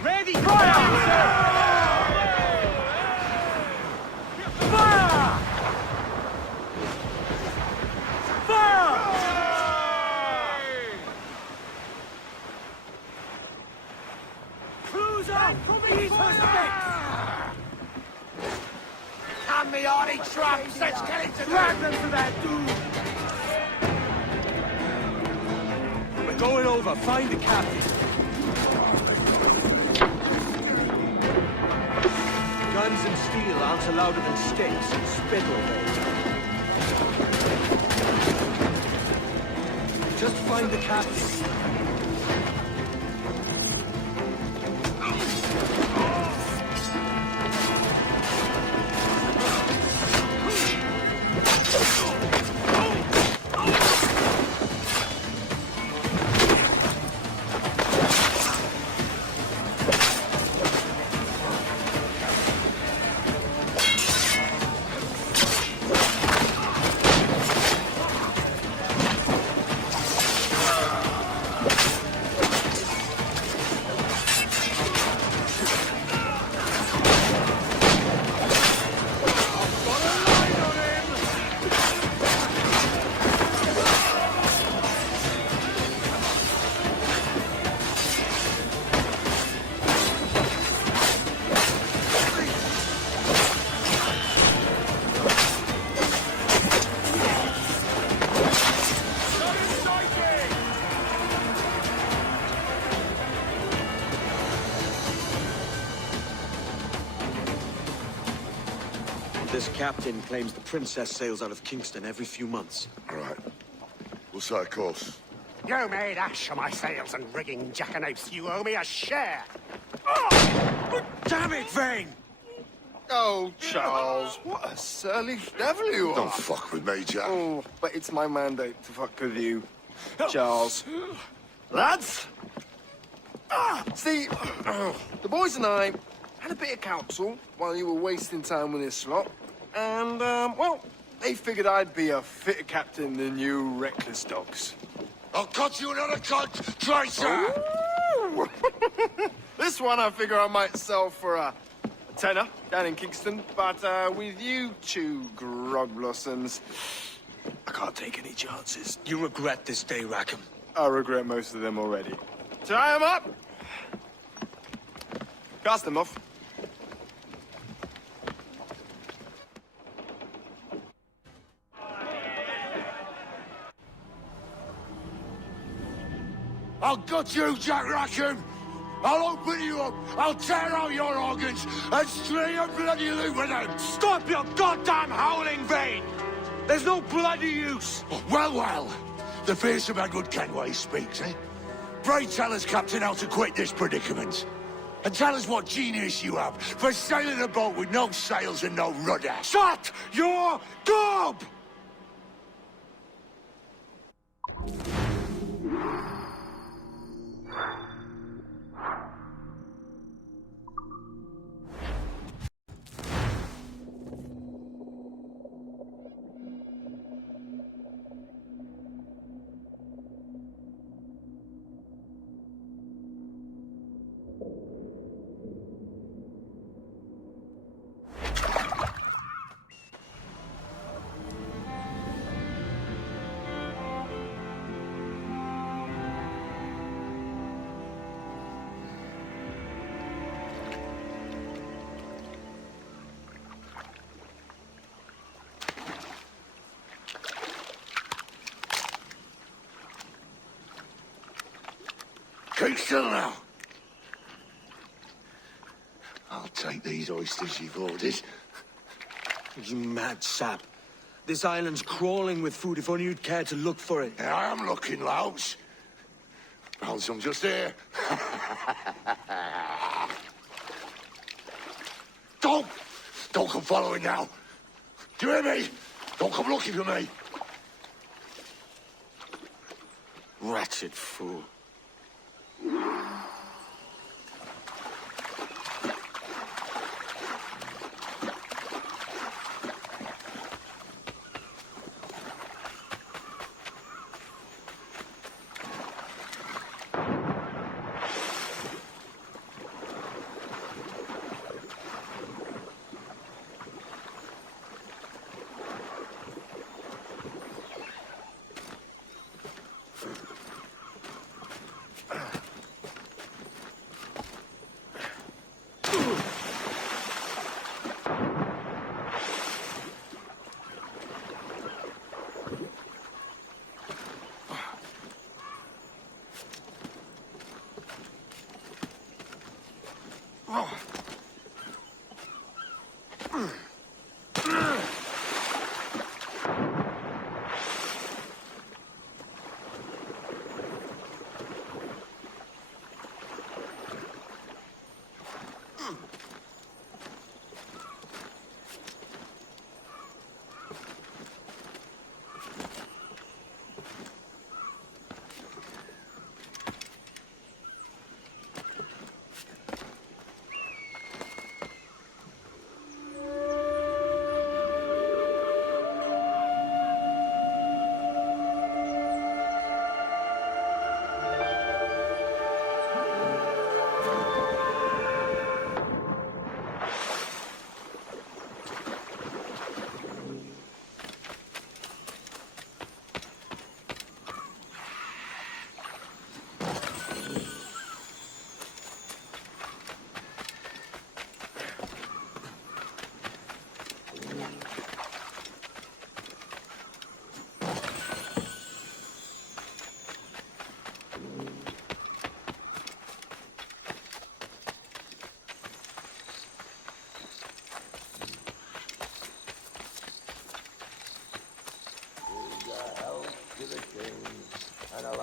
Ready! Fire! Traps! Let's get into drag them to that dude! We're going over. Find the captain. Guns and steel aren't louder than sticks and spittle holes. Just find the captain. This captain claims the princess sails out of Kingston every few months. Right. We'll set a course. You made ash of my sails and rigging, jackanapes. You owe me a share. Damn it, Vane! Oh, Charles, what a surly devil you are. Don't fuck with me, Jack. Oh, but it's my mandate to fuck with you, Charles. Lads! See, the boys and I had a bit of counsel while you were wasting time with this lot. And, well, they figured I'd be a fitter captain than you reckless dogs. I'll cut you another cunt, traitor! This one I figure I might sell for a tenner down in Kingston, but with you two grog blossoms, I can't take any chances. You regret this day, Rackham. I regret most of them already. Tie them up! Cast them off. I'll gut you, Jack Rackham! I'll open you up, I'll tear out your organs, and string a bloody loop with them! Stop your goddamn howling, Vane! There's no bloody use! Well, well, the fearsome Edward Kenway speaks, eh? Pray tell us, Captain, how to quit this predicament. And tell us what genius you have for sailing a boat with no sails and no rudder. Shut your gob! Keep still now. I'll take these oysters you've ordered. You mad sap. This island's crawling with food if only you'd care to look for it. Yeah, I am looking, Louts. Found some just here. Don't come following now. Do you hear me? Don't come looking for me. Wretched fool.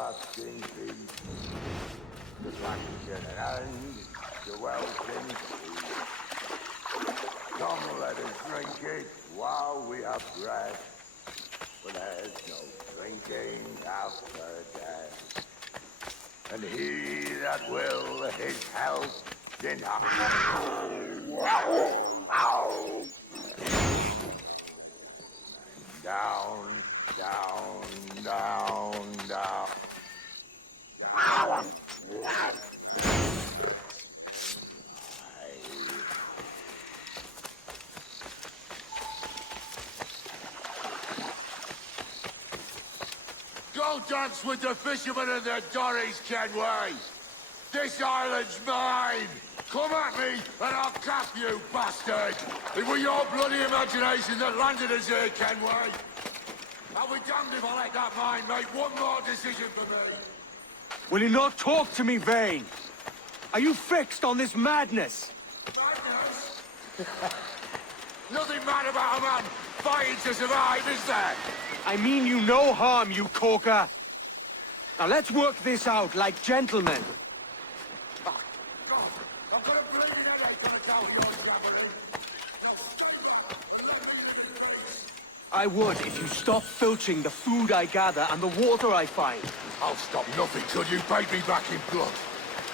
trust in peace. The faction at hand, the wealth in peace. Come, let us drink it while we have breath. For there's no drinking after death. And he that will his health deny. Down, down, down, down. Go dance with the fishermen and their dories, Kenway! This island's mine! Come at me, and I'll cap you, bastard! It was your bloody imagination that landed us here, Kenway! I'll be damned if I let that mind make one more decision for me! Will you not talk to me, Vane? Are you fixed on this madness? Madness? Nothing mad about a man fighting to survive, is there? I mean you no harm, you corker. Now let's work this out like gentlemen. I would if you stopped filching the food I gather and the water I find. I'll stop nothing till you paid me back in blood.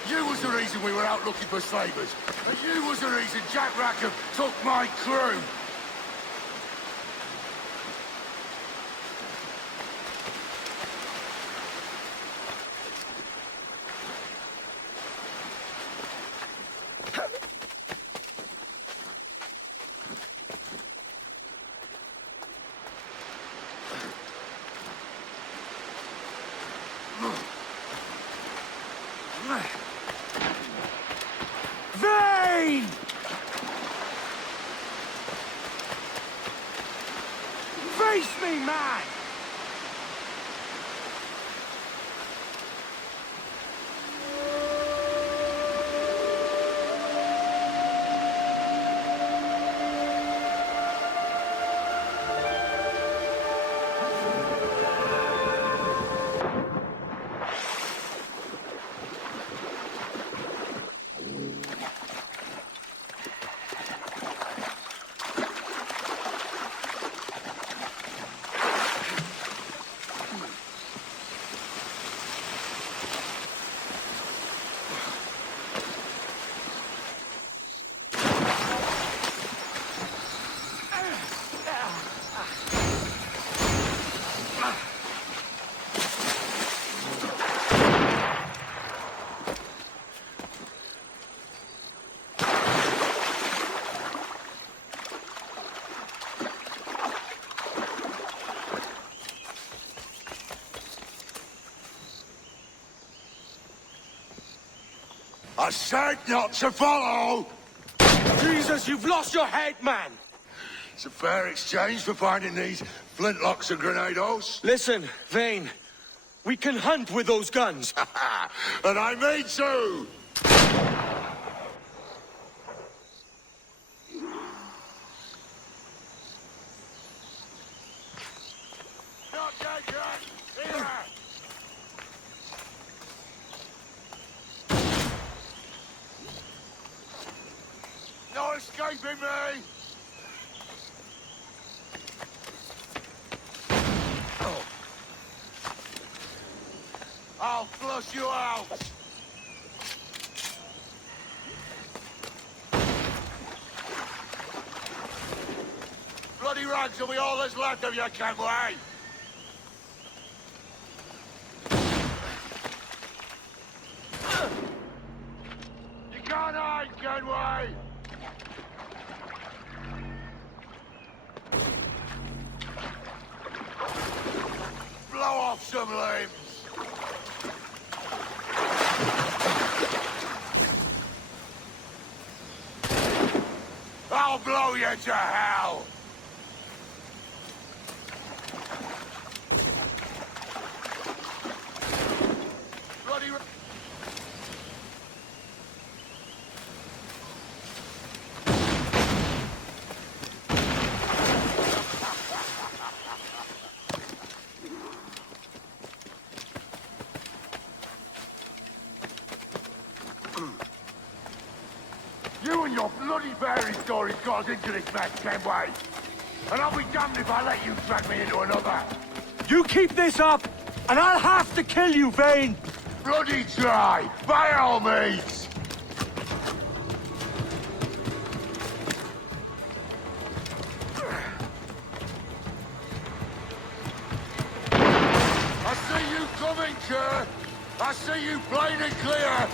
You was the reason we were out looking for slavers. And you was the reason Jack Rackham took my crew. Vane! Face me, man! I said not to follow! Jesus, you've lost your head, man! It's a fair exchange for finding these flintlocks and grenados. Listen, Vane. We can hunt with those guns. And I mean to! Not dead yet! Here! No escaping me! I'll flush you out! Bloody rags will be all that's left of you, Kenway! You can't hide, Kenway! Blow off some limbs! I'll blow you to hell! Bloody... your bloody fairy stories got us into this mess, Kenway. And I'll be damned if I let you drag me into another. You keep this up, and I'll have to kill you, Vane! Bloody try, by all means! I see you coming, Kerr! I see you plain and clear!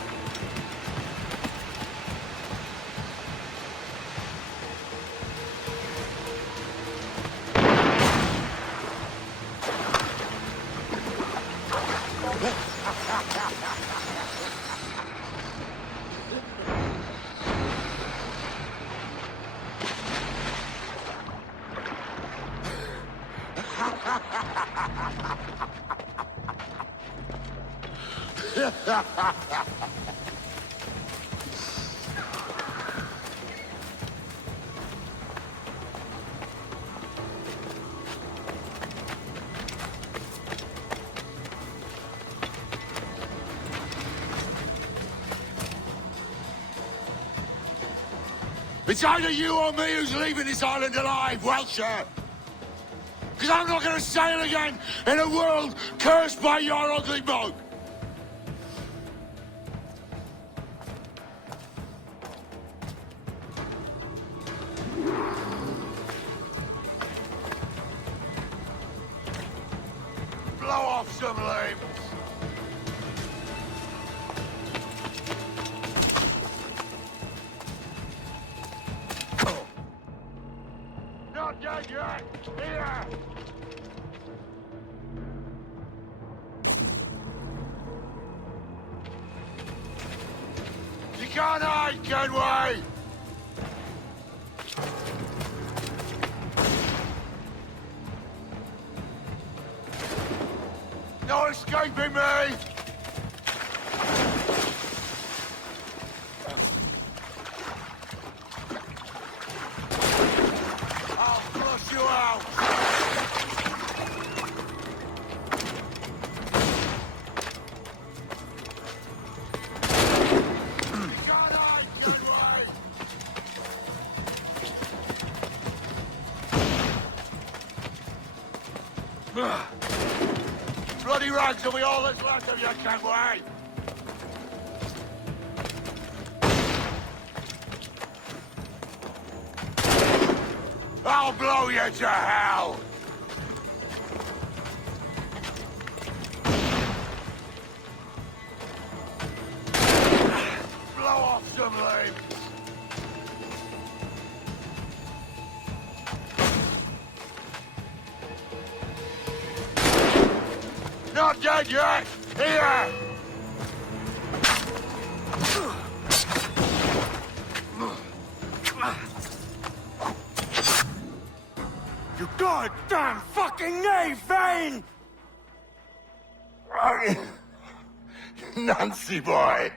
It's either you or me who's leaving this island alive, Welcher! Because I'm not going to sail again in a world cursed by your ugly mug! Blow off some limbs! Not dead yet! Here! You can't hide, Kenway! No escaping me! I'll flush you out! Bloody rags will be all that's left of you, Kenway! I'll blow you to hell! Blow off some limbs! Not dead yet! Here! You goddamn fucking knave, Vane! Nancy boy!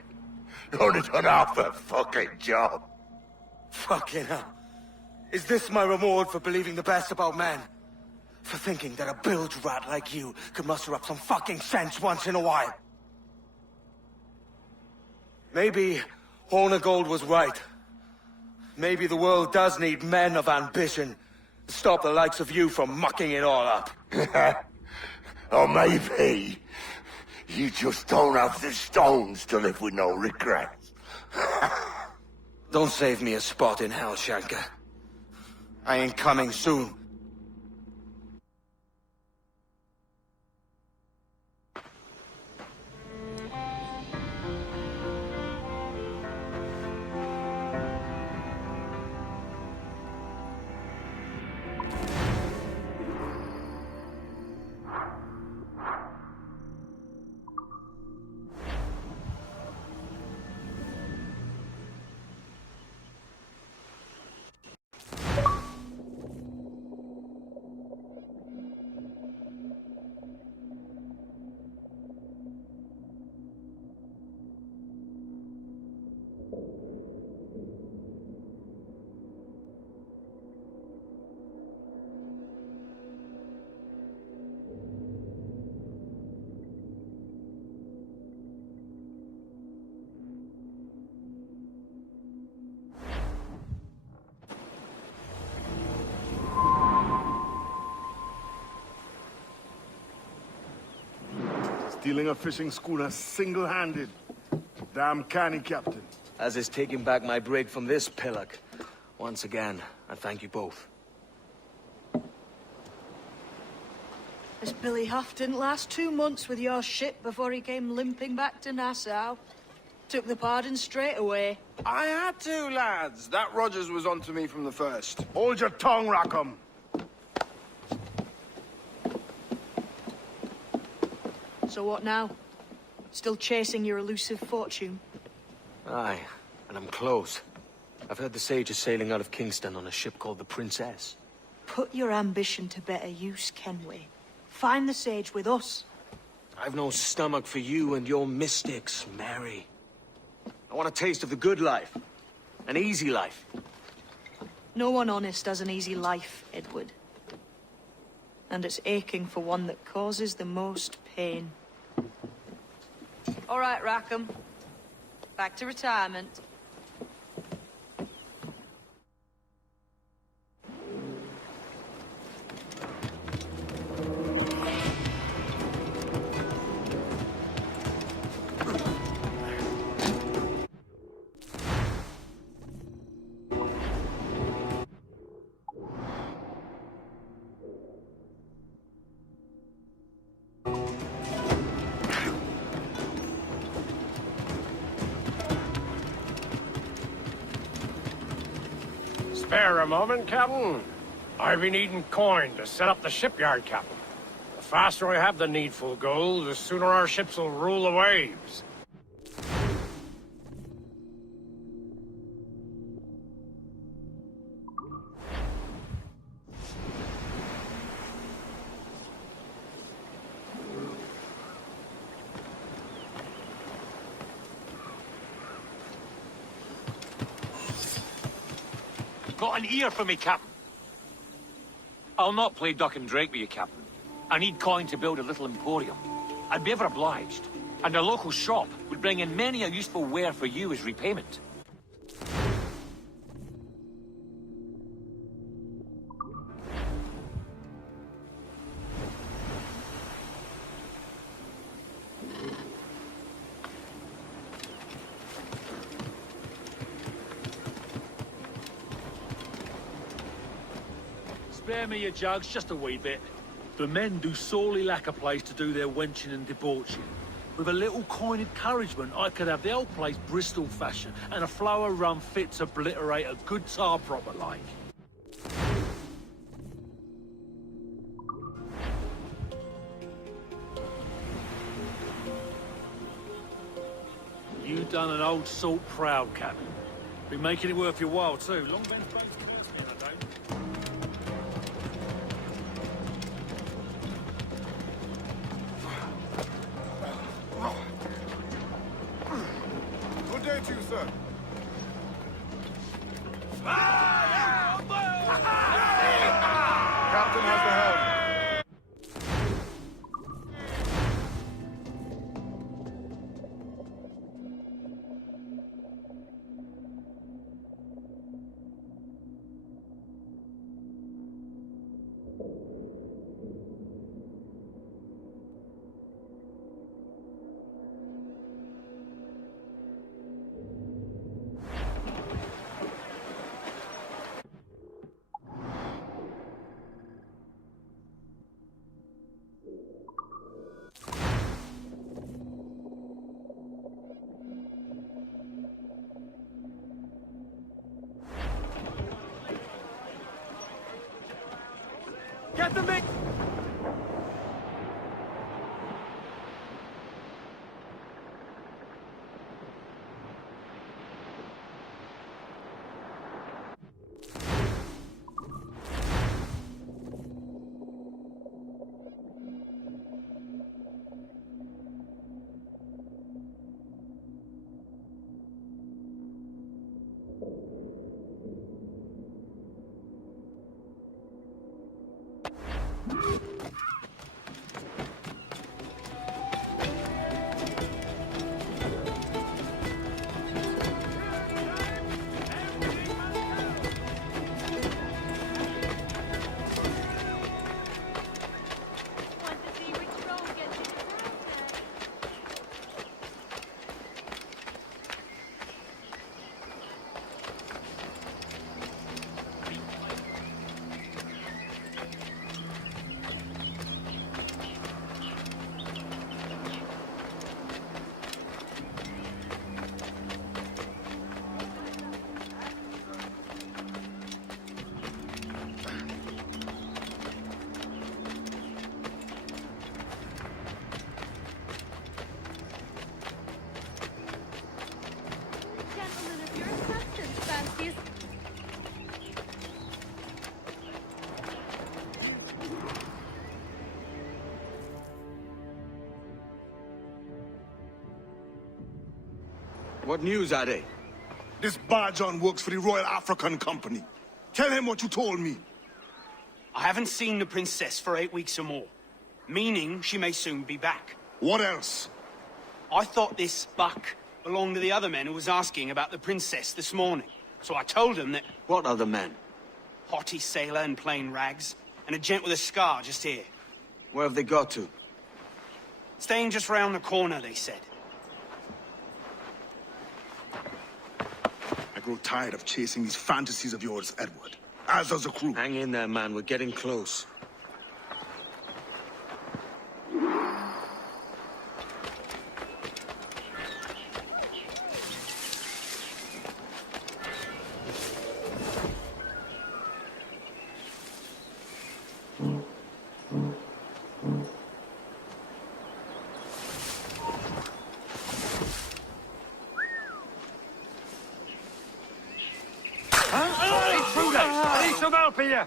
Only done half a fucking job. Fucking hell. Is this my reward for believing the best about men? For thinking that a bilge rat like you could muster up some fucking sense once in a while? Maybe Hornigold was right. Maybe the world does need men of ambition to stop the likes of you from mucking it all up. Or maybe you just don't have the stones to live with no regrets. Don't save me a spot in hell, Shanka. I ain't coming soon. stealing a fishing schooner single-handed. Damn canny, Captain. As is taking back my brig from this pillock. Once again, I thank you both. This Billy Huff didn't last 2 months with your ship before he came limping back to Nassau. Took the pardon straight away. I had to, lads. That Rogers was onto me from the first. Hold your tongue, Rackham. So what now? Still chasing your elusive fortune? Aye, and I'm close. I've heard the Sage is sailing out of Kingston on a ship called the Princess. Put your ambition to better use, Kenway. Find the Sage with us. I've no stomach for you and your mystics, Mary. I want a taste of the good life. An easy life. No one honest has an easy life, Edward. And it's aching for one that causes the most pain. All right, Rackham. Back to retirement. Spare a moment, Captain. I've been needing coin to set up the shipyard, Captain. The faster I have the needful gold, the sooner our ships will rule the waves. Got an ear for me, Captain? I'll not play duck and drake with you, Captain. I need coin to build a little emporium. I'd be ever obliged. And a local shop would bring in many a useful ware for you as repayment. Spare me your jugs, just a wee bit. The men do sorely lack a place to do their wenching and debauching. With a little coin encouragement, I could have the old place Bristol fashion, and a flow of rum fit to obliterate a good tar proper like. You done an old salt proud, Captain. Been making it worth your while, too. Long been spoken about I don't. Good day to you, sir. Captain has the helm. Get the mix! What news, Ade? This Barjon works for the Royal African Company. Tell him what you told me. I haven't seen the princess for 8 weeks or more, meaning she may soon be back. What else? I thought this buck belonged to the other men who was asking about the princess this morning. So I told him that... What other men? Haughty sailor in plain rags, and a gent with a scar just here. Where have they got to? Staying just round the corner, they said. I grow tired of chasing these fantasies of yours, Edward. As does the crew. Hang in there, man. We're getting close. I need some help here!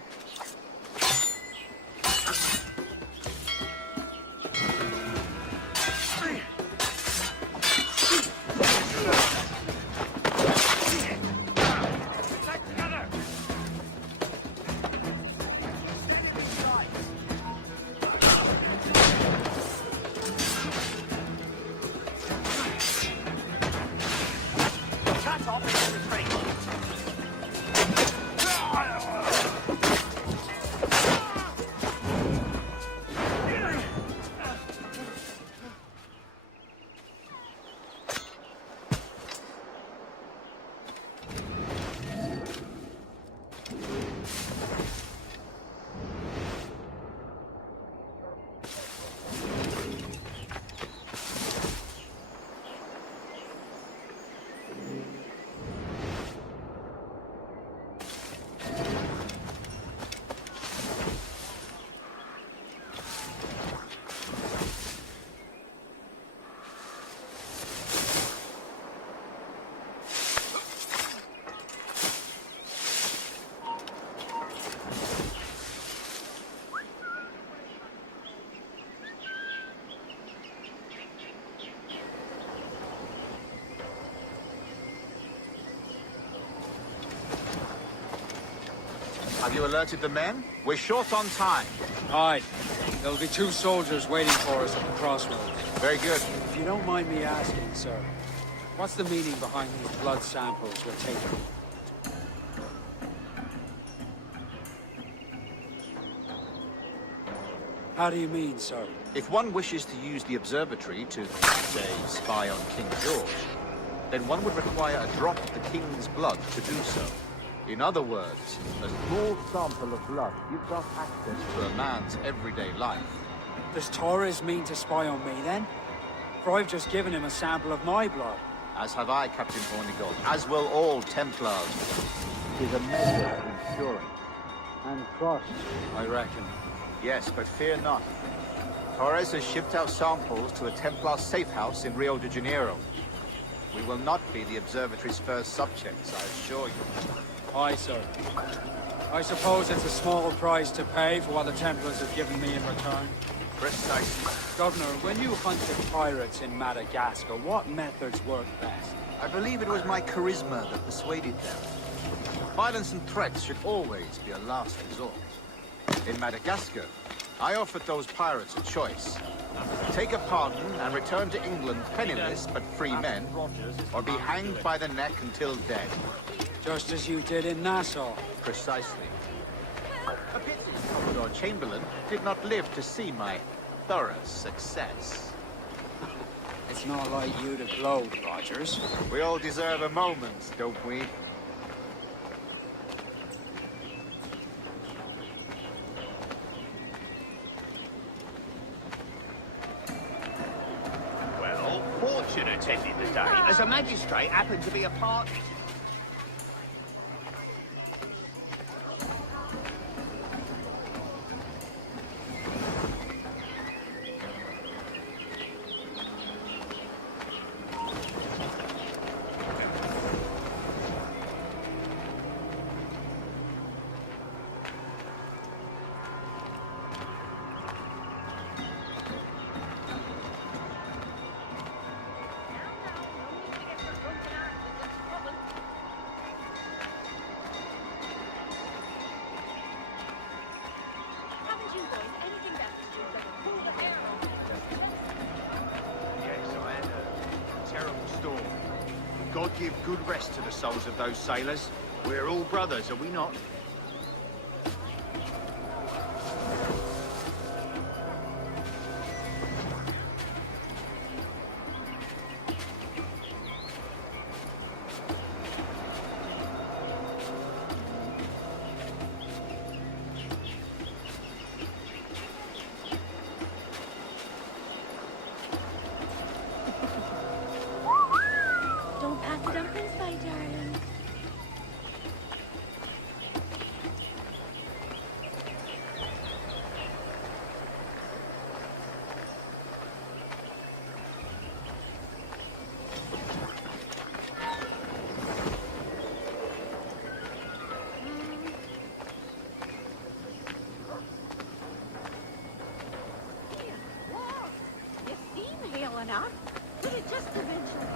Have you alerted the men? We're short on time. Aye. There'll be 2 soldiers waiting for us at the crossroads. Very good. If you don't mind me asking, sir, what's the meaning behind these blood samples we're taking? How do you mean, sir? If one wishes to use the observatory to, say, spy on King George, then one would require a drop of the King's blood to do so. In other words, a small sample of blood gives us access to a man's everyday life. Does Torres mean to spy on me, then? For I've just given him a sample of my blood. As have I, Captain Hornigold, as will all Templars. It is a measure of insurance. And trust, I reckon. Yes, but fear not. Torres has shipped out samples to a Templar safe house in Rio de Janeiro. We will not be the observatory's first subjects, I assure you. Aye, sir. I suppose it's a small price to pay for what the Templars have given me in return. Precisely. Governor, when you hunted pirates in Madagascar, what methods worked best? I believe it was my charisma that persuaded them. Violence and threats should always be a last resort. In Madagascar, I offered those pirates a choice. Take a pardon and return to England penniless but free men, or be hanged by the neck until dead. Just as you did in Nassau. Precisely. A pity Commodore Chamberlain did not live to see my thorough success. It's not like you to gloat, Rogers. We all deserve a moment, don't we? Well, Fortune attended the day, as a magistrate happened to be a party. give good rest to the souls of those sailors. We're all brothers, are we not? Don't pass the dumplings by, darling. You seem hale enough. Did it just eventually?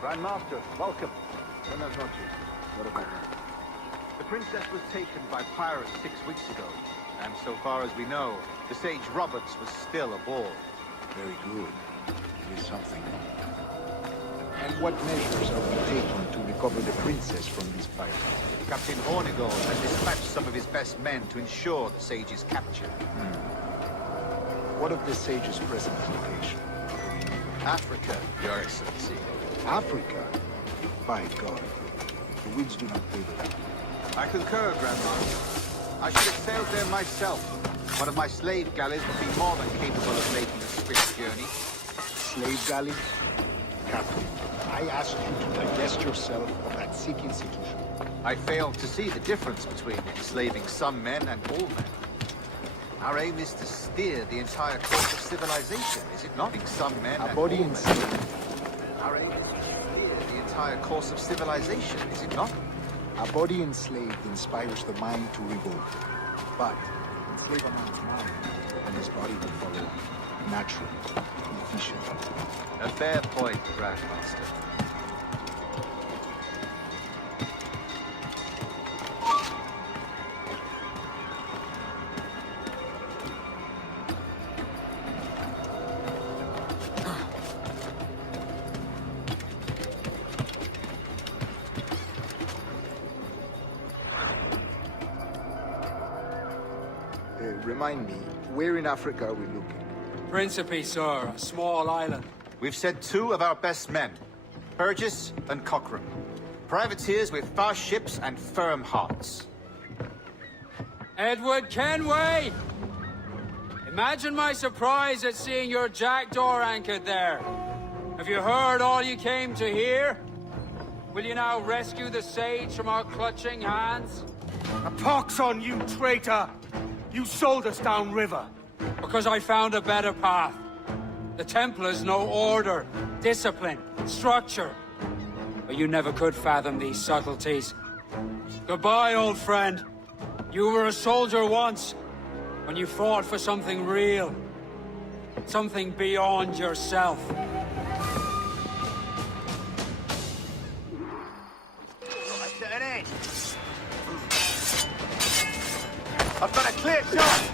Grandmaster, welcome. Buenas noches. What about her? The princess was taken by pirates 6 weeks ago, and so far as we know, the sage Roberts was still aboard. Very good. It is something. And what measures are we taking to recover the princess from these pirates? Captain Hornigold has dispatched some of his best men to ensure the sage's capture. What of the sage's present location? Africa, Your Excellency. Africa? By God. The winds do not favor that. I concur, Grandmaster. I should have sailed there myself. One of my slave galleys would be more than capable of making a swift journey. Slave galley? Captain, I asked you to divest yourself of that sick institution. I failed to see the difference between enslaving some men and all men. Our aim is to steer the entire course of civilization, is it not? Some men A body enslaved. Our aim is to steer the entire course of civilization, is it not? A body enslaved inspires the mind to revolt. But enslave a man's mind, and his body will follow on. Natural, efficient. A fair point, Grandmaster. Remind me, where in Africa are we looking? Principe, sir, a small island. We've sent 2 of our best men, Burgess and Cochrane. Privateers with fast ships and firm hearts. Edward Kenway! Imagine my surprise at seeing your jackdaw anchored there. Have you heard all you came to hear? Will you now rescue the sage from our clutching hands? A pox on you, traitor! You sold us downriver. Because I found a better path. The Templars know order, discipline, structure. But you never could fathom these subtleties. Goodbye, old friend. You were a soldier once, when you fought for something real. Something beyond yourself. Right at an end. I've got a clear shot!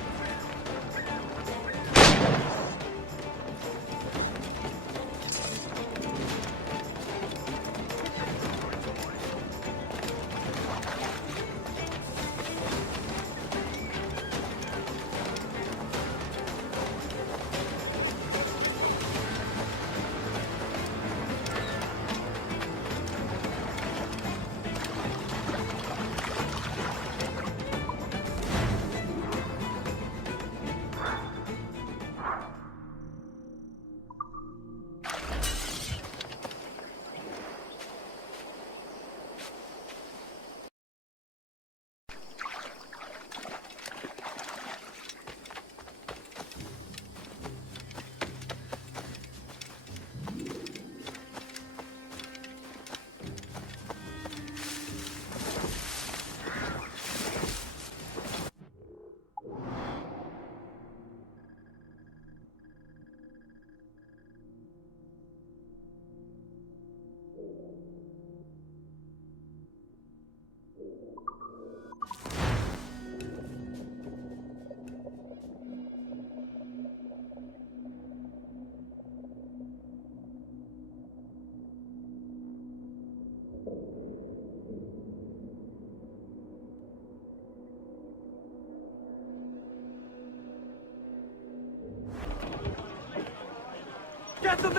Get them!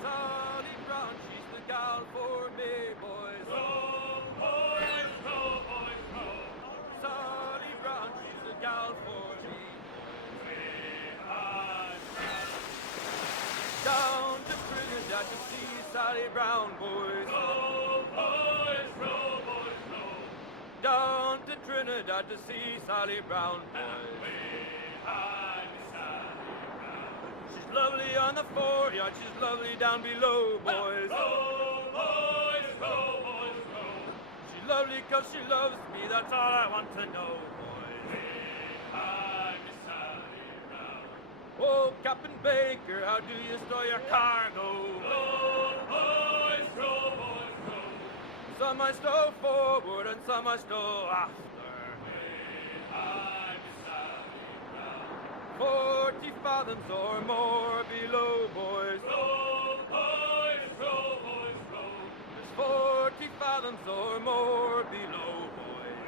Sally Brown, she's the gal for me, boys. Row, boys, row, boys, row. Sally Brown, she's the gal for me. Down to Trinidad to see Sally Brown, boys. Row, boys, row, boys, row. Down to Trinidad to see Sally Brown, boys. She's lovely on the foreyard, she's lovely down below, boys. Row, boys, row, boys, row. She's lovely 'cause she loves me, that's all I want to know, boys. Oh, Captain Baker, how do you store your cargo? Row, boys, row, boys, row. Some I stow forward and some I stow after. 40 fathoms or more below, boys. Row, boys, row, boys, row. There's 40 fathoms or more below, boys.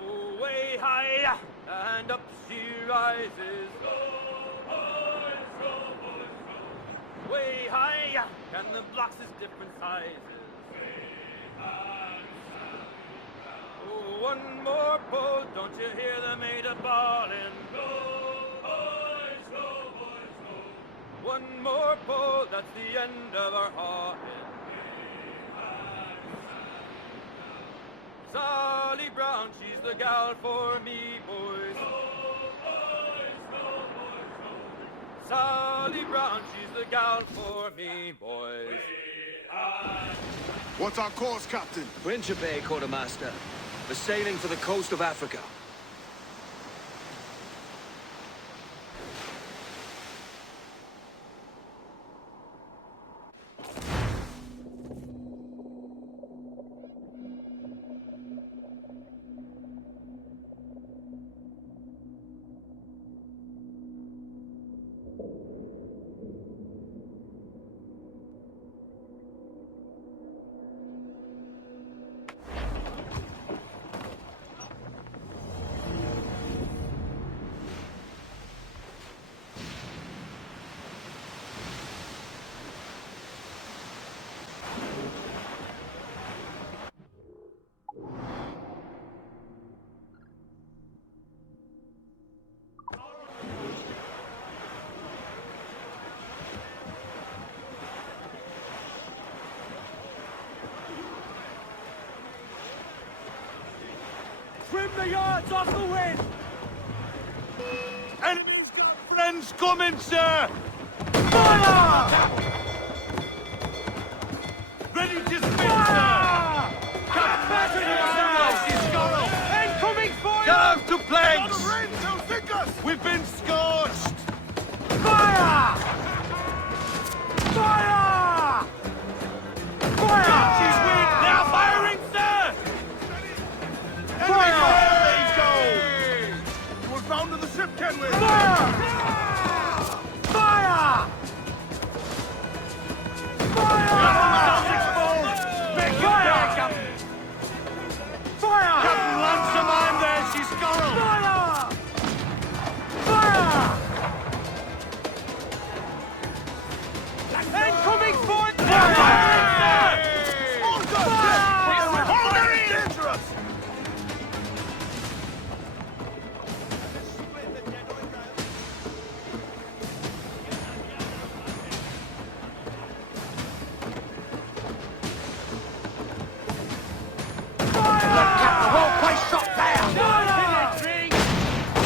Oh, way high and up she rises. Row, boys, row, boys, row. Way high and the blocks is different sizes. Oh, one more pull, don't you hear the mate a bawling? Row, boys, row, boys, row. One more pull, that's the end of our hawing. Sally Brown, she's the gal for me, boys. Row, boys, row, boys, row. Sally Brown, she's the gal for me, boys. What's our course, Captain? Principe, Quartermaster. We're sailing for the coast of Africa. Trim the yards off the wind! Enemy's got friends coming, sir! Fire! Ready to spin, sir! Captain, Incoming fire! Gallows to planks! On the rain, they'll sink us! We've been scorched! Fire! Fire! Fire! She's weak! They are firing, sir! Fire! You were bound to the ship, Kenway! Fire! Fire! Make it back, Captain! Fire! Captain Ransom, I'm there, she's scorled! Fire! Fire! Incoming fire! Firing, sir! Hold up! Hold her in! Dangerous!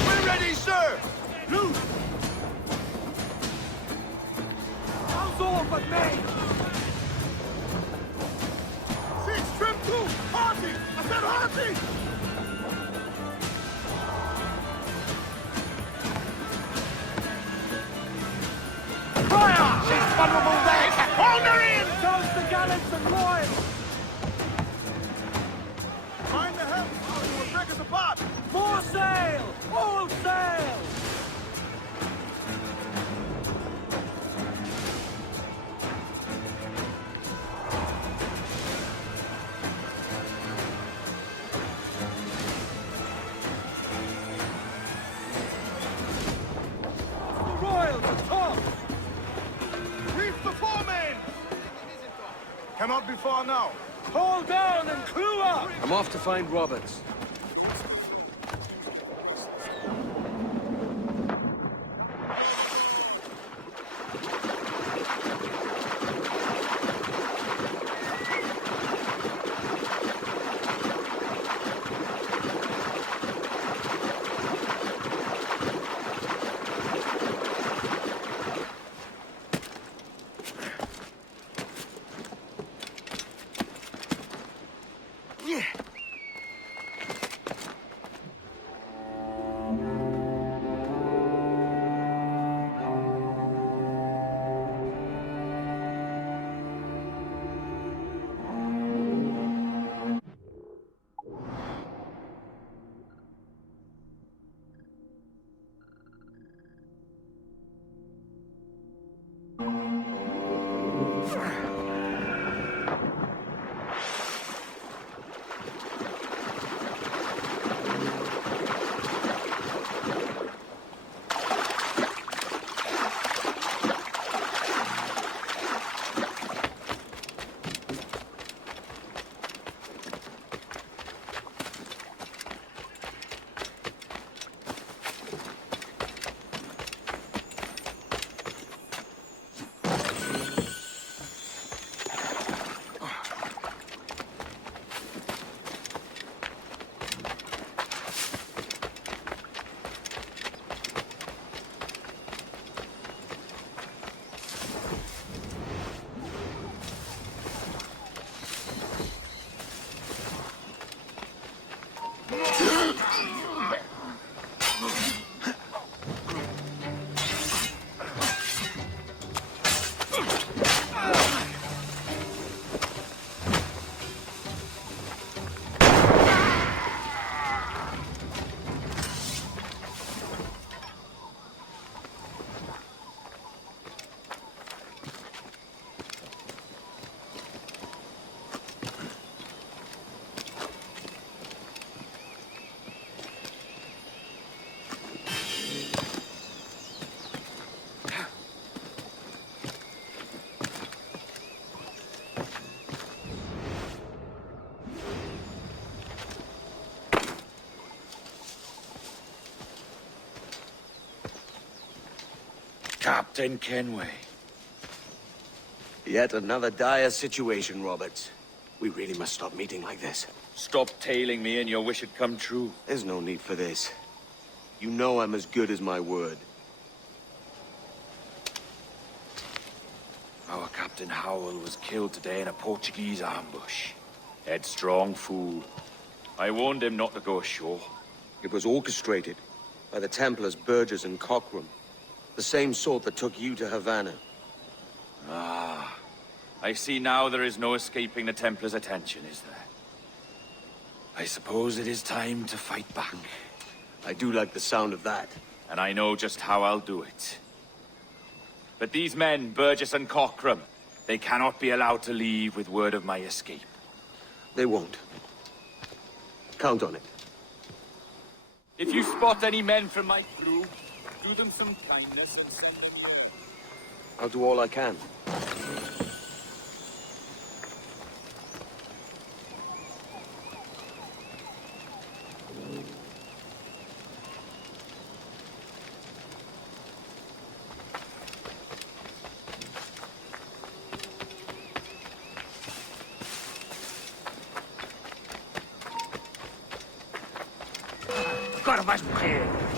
We're ready, sir! Loose! How's all but me? Six, trim two! Hardy! I said Hardy! Fire! She's vulnerable there! Hold her in! Toast the gallants and royal! Mind the helm, or you will break us apart! More sail! All sail! Cannot be far now. Hold down and clue up! I'm off to find Roberts. Captain Kenway. Yet another dire situation, Roberts. We really must stop meeting like this. Stop tailing me and your wish had come true. There's no need for this. You know I'm as good as my word. Our Captain Howell was killed today in a Portuguese ambush. Headstrong fool. I warned him not to go ashore. It was orchestrated by the Templars Burgess and Cockram. The same sort that took you to Havana. Ah. I see now there is no escaping the Templars' attention, is there? I suppose it is time to fight back. I do like the sound of that. And I know just how I'll do it. But these men, Burgess and Cockram, they cannot be allowed to leave with word of my escape. They won't. Count on it. If you spot any men from my crew, do them some kindness and something more. I'll do all I can. Agora vais morrer!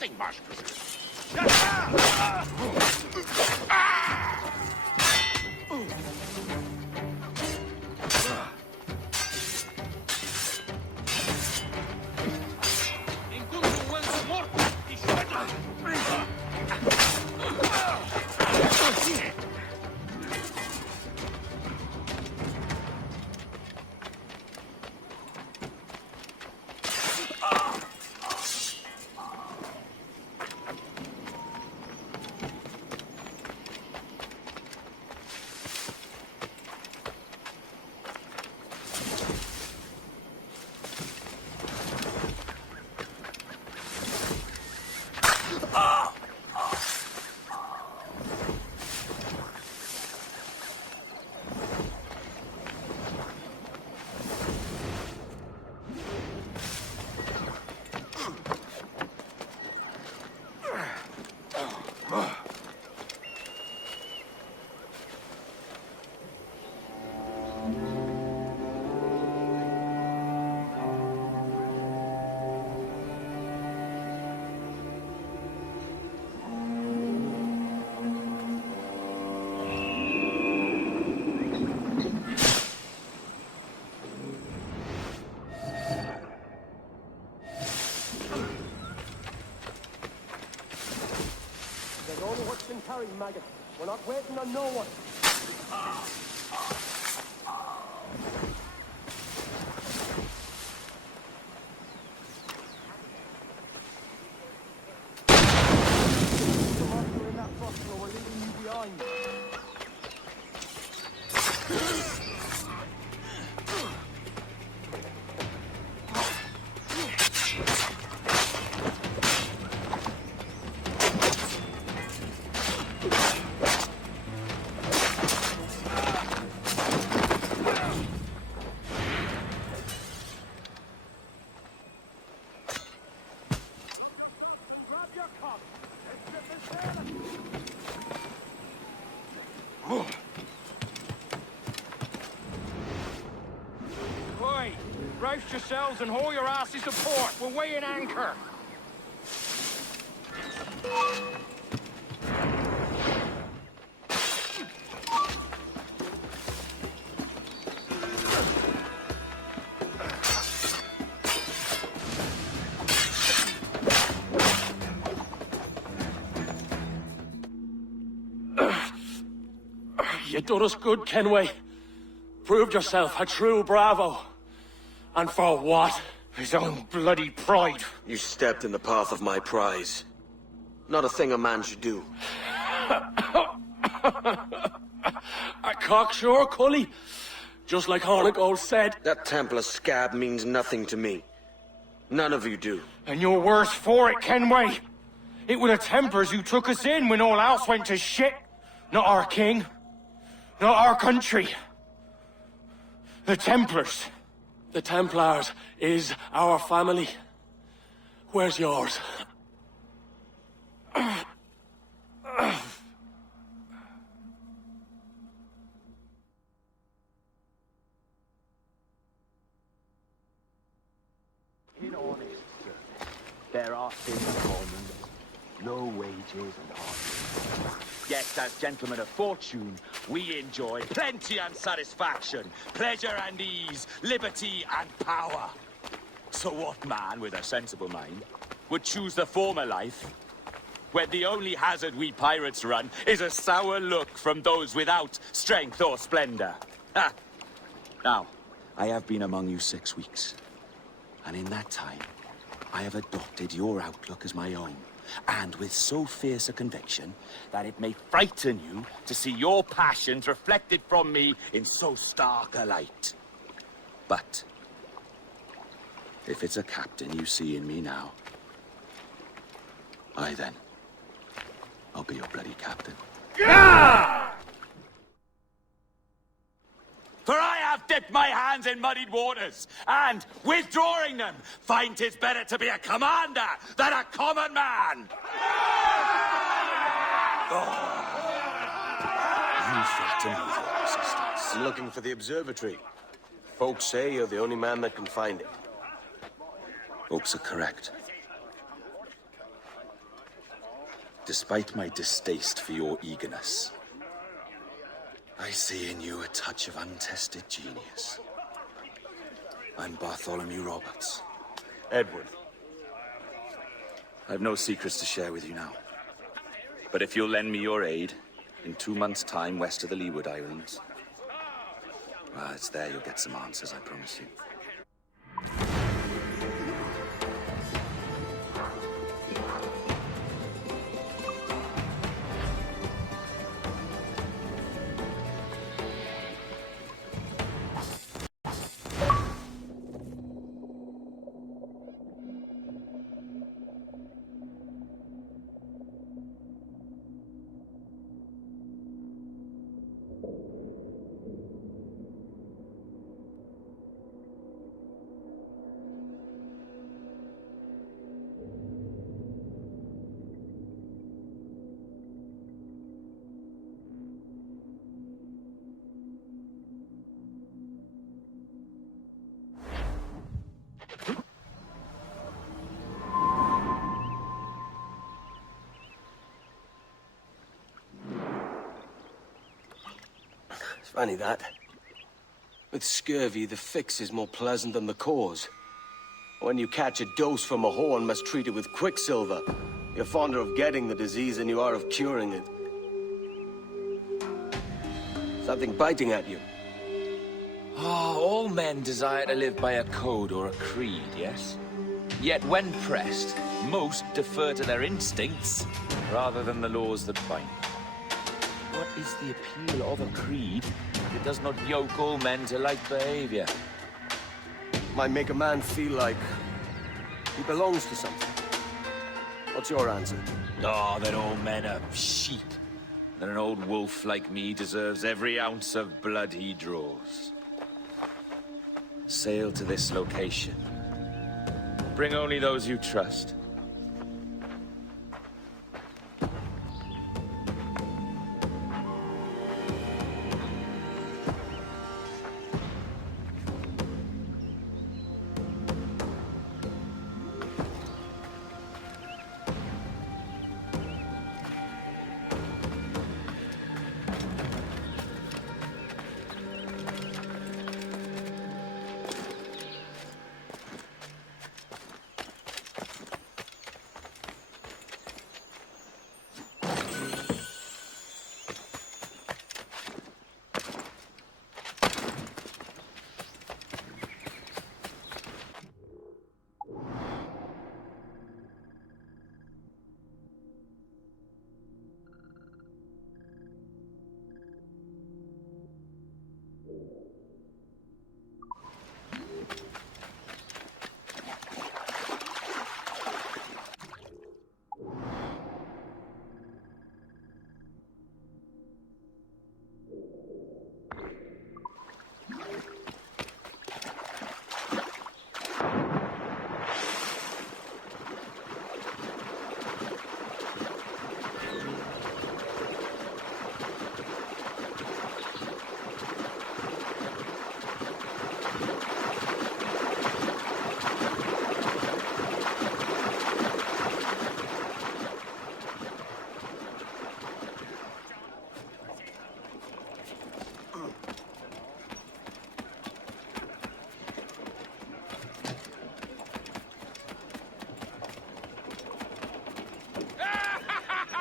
nothing, Master. Carrying maggot. We're not waiting on no one. In that buffalo, we're leaving you behind. Oi! Roust yourselves and haul your asses to port. We're weighing anchor. You done us good, Kenway. Proved yourself a true bravo. And for what? His own bloody pride. You stepped in the path of my prize. Not a thing a man should do. A cocksure, Cully. Just like Hornigold said. That Templar scab means nothing to me. None of you do. And you're worse for it, Kenway. It were the Templars who took us in when all else went to shit. Not our king. Not our country. The Templars. The Templars is our family. Where's yours? In honest service, there are things common, low wages and hardship. Yet, as gentlemen of fortune, we enjoy plenty and satisfaction, pleasure and ease, liberty and power. So what man with a sensible mind would choose the former life, when the only hazard we pirates run is a sour look from those without strength or splendor? Ha! Now, I have been among you 6 weeks, and in that time, I have adopted your outlook as my own. And with so fierce a conviction that it may frighten you to see your passions reflected from me in so stark a light. But if it's a captain you see in me now, aye then, I'll be your bloody captain. Yeah! For I have dipped my hands in muddied waters, and, withdrawing them, find 'tis better to be a commander than a common man! You frighten me, your resistance. I'm looking for the observatory. Folks say you're the only man that can find it. Folks are correct. Despite my distaste for your eagerness, I see in you a touch of untested genius. I'm Bartholomew Roberts. Edward. I've no secrets to share with you now. But if you'll lend me your aid, in 2 months' time west of the Leeward Islands, well, it's there you'll get some answers, I promise you. Funny that. With scurvy, the fix is more pleasant than the cause. When you catch a dose from a horn, must treat it with quicksilver. You're fonder of getting the disease than you are of curing it. Something biting at you. All men desire to live by a code or a creed, yes? Yet when pressed, most defer to their instincts rather than the laws that bind. What is the appeal of a creed if it does not yoke all men to like behavior? Might make a man feel like he belongs to something. What's your answer? Oh, that all men are sheep. That an old wolf like me deserves every ounce of blood he draws. Sail to this location. Bring only those you trust.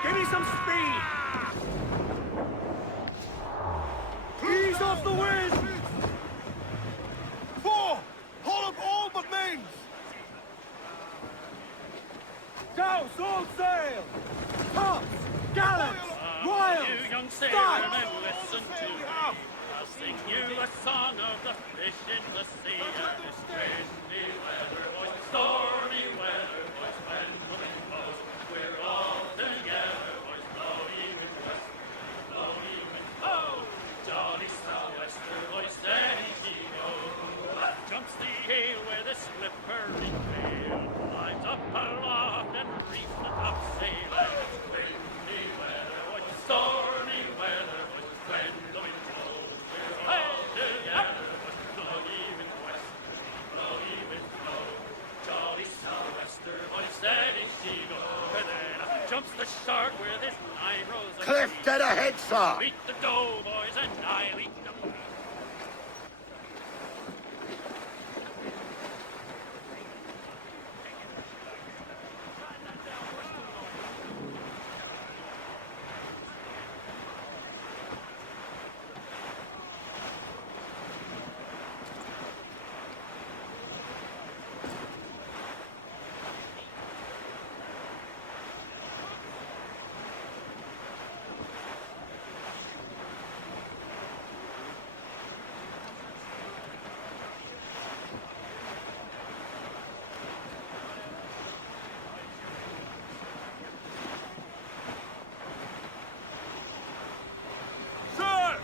Give me some speed! Ease off the wind! 4! Hold up all but mains! Douse all sail! Tops! Gallants! Royals! You young Start! sailormen, listen to me. I'll sing you a song of the fish in the sea. And it's windy weather, boys, stormy weather, boys, when the wind blows, we're all together, boys, blowing wind west, blowing wind, oh! Jolly sou'wester, boys, steady she goes. Jumps the heel with a slippery tail, climbs up aloft and reefs the topsail. And it's windy weather, boys, stormy weather, boys, when the wind blows, we're all together, boys, blowing wind west, blowing wind blow. Jolly sou'wester, boys, steady jumps the shark with his 9 rows of Cliff, dead ahead, sir! Beat the doughboys, annihilate them.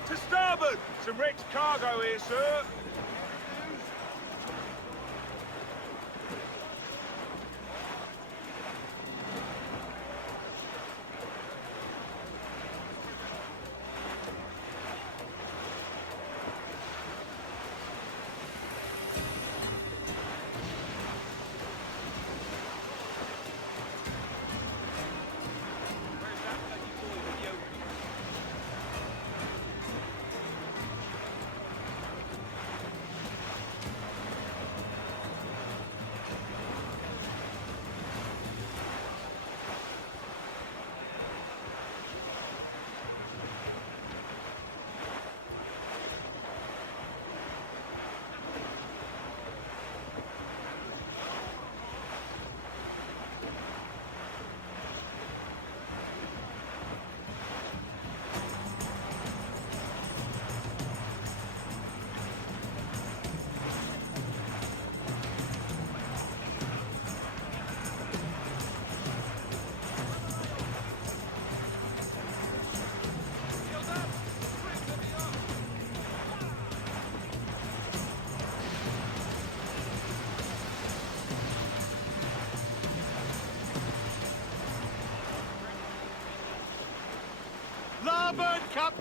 To starboard! Some wrecked cargo here, sir. Larboard, Cap!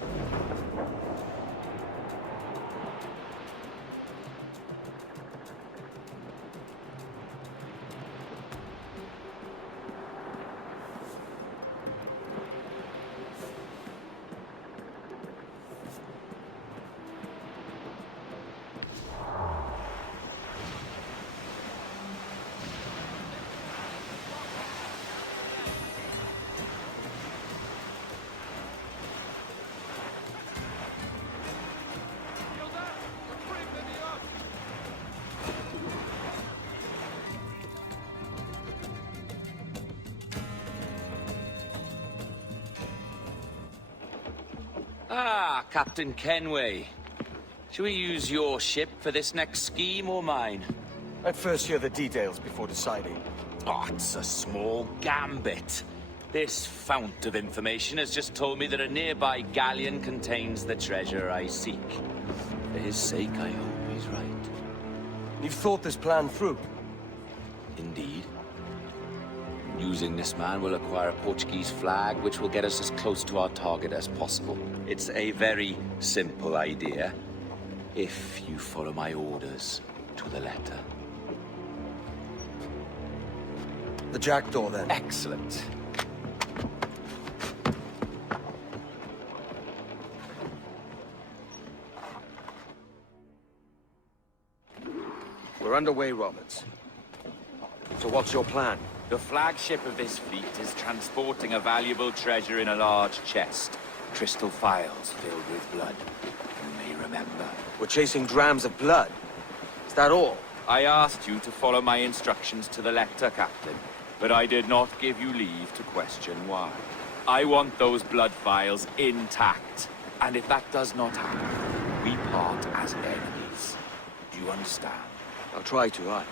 Ah, Captain Kenway. Shall we use your ship for this next scheme or mine? I'd first hear the details before deciding. Oh, it's a small gambit. This fount of information has just told me that a nearby galleon contains the treasure I seek. For his sake, I hope he's right. You've thought this plan through? Indeed. Using this man, we'll acquire a Portuguese flag, which will get us as close to our target as possible. It's a very simple idea, if you follow my orders to the letter. The jackdaw, then. Excellent. We're underway, Roberts. So what's your plan? The flagship of this fleet is transporting a valuable treasure in a large chest. Crystal phials filled with blood. You may remember. We're chasing drams of blood. Is that all? I asked you to follow my instructions to the letter, Captain. But I did not give you leave to question why. I want those blood phials intact. And if that does not happen, we part as enemies. Do you understand? I'll try to, aye.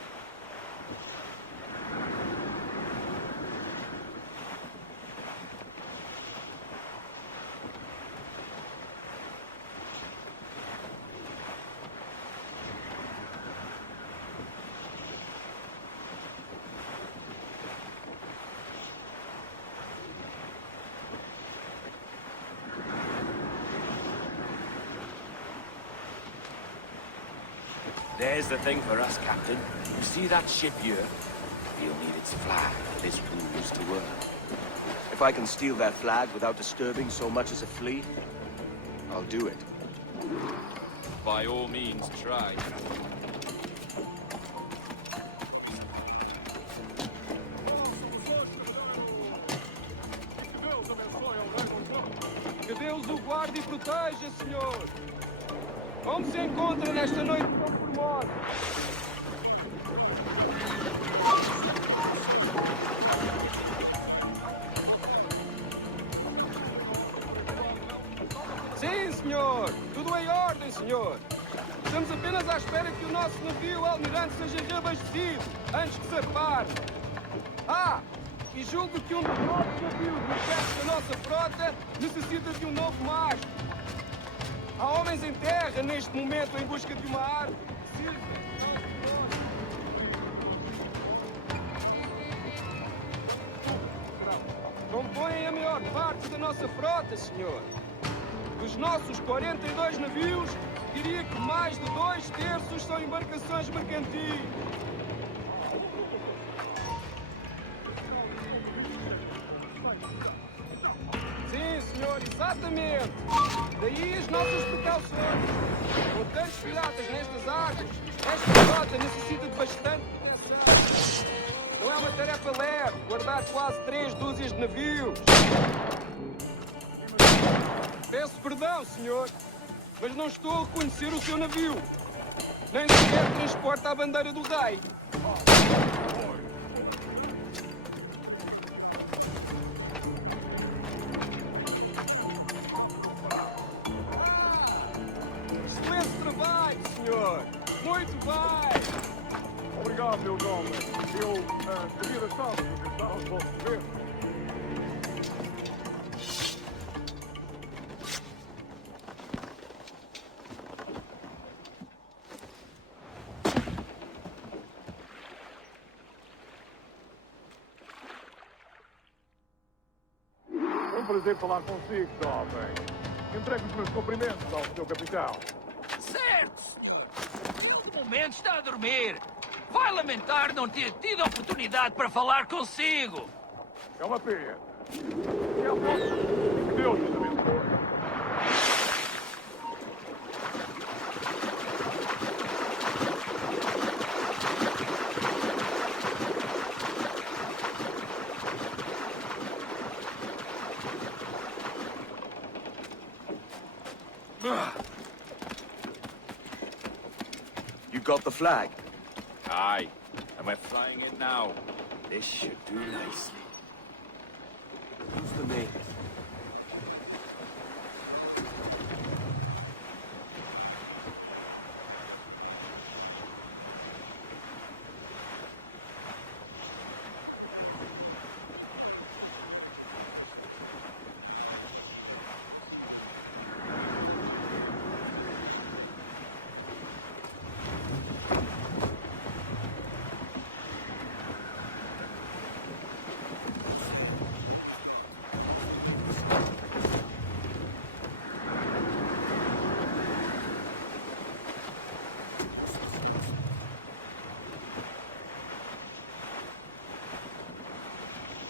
There's the thing for us, Captain. You see that ship here? We'll need its flag for this ruse to work. If If I can steal their flag without disturbing so much as a flea, I'll do it. By all means, try. Que Deus o guarde e proteja, senhor! Como se encontra nesta noite tão formosa? Sim, senhor! Tudo em ordem, senhor! Estamos apenas à espera que o nosso navio almirante seja reabastecido antes que zarpar. Ah! E julgo que um dos nossos navios no resto da nossa frota necessita de um novo mastro. Há homens em terra neste momento em busca de uma árvore. Compõem a maior parte da nossa frota, senhor. Dos nossos 42 navios, diria que mais de 2/3 são embarcações mercantis. Sim, senhor, exatamente. Daí as nossas precauções. Com tantos piratas nestas águas, esta frota necessita de bastante proteção. Não é uma tarefa leve guardar quase 3 dúzias de navios. Peço perdão, senhor, mas não estou a reconhecer o seu navio. Nem sequer transporta a bandeira do rei. Excelente trabalho, senhor. Muito bem. Obrigado, meu nome. Eu queria deixar de visitar o vosso governo. É um prazer falar consigo, jovem. Entregue os meus cumprimentos ao seu capitão. Certo! O momento está a dormir. Vai lamentar não ter tido a oportunidade para falar consigo. É uma pena. E a vossa? Que Deus nos abençoe. You got the flag? Aye, and we're flying in now. This should do nicely. Who's the mate?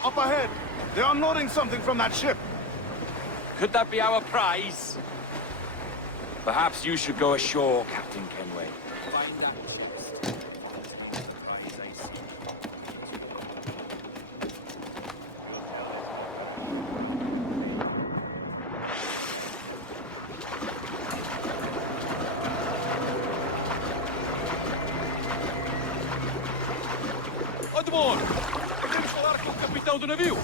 Up ahead! They're unloading something from that ship! Could that be our prize? Perhaps you should go ashore, Captain Kenway. Find that chest. Prize I see. Edward! Queremos falar com o capitão do navio!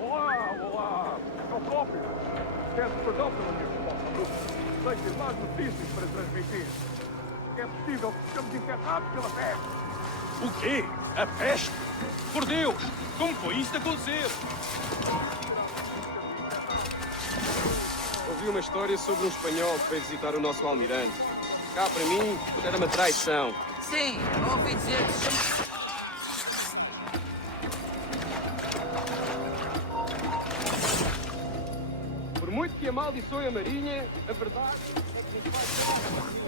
Olá! É o próprio. Peço perdão pela minha resposta. Sei ter mais notícias para transmitir. É possível que ficamos enterrados pela peste. O quê? A peste? Por Deus! Como foi isto acontecer? Ouvi uma história sobre um espanhol que veio visitar o nosso almirante. Cá, para mim, era uma traição. Sim, ouvi dizer que se chama... Por muito que amaldiçoe a marinha, a verdade é que nos faz...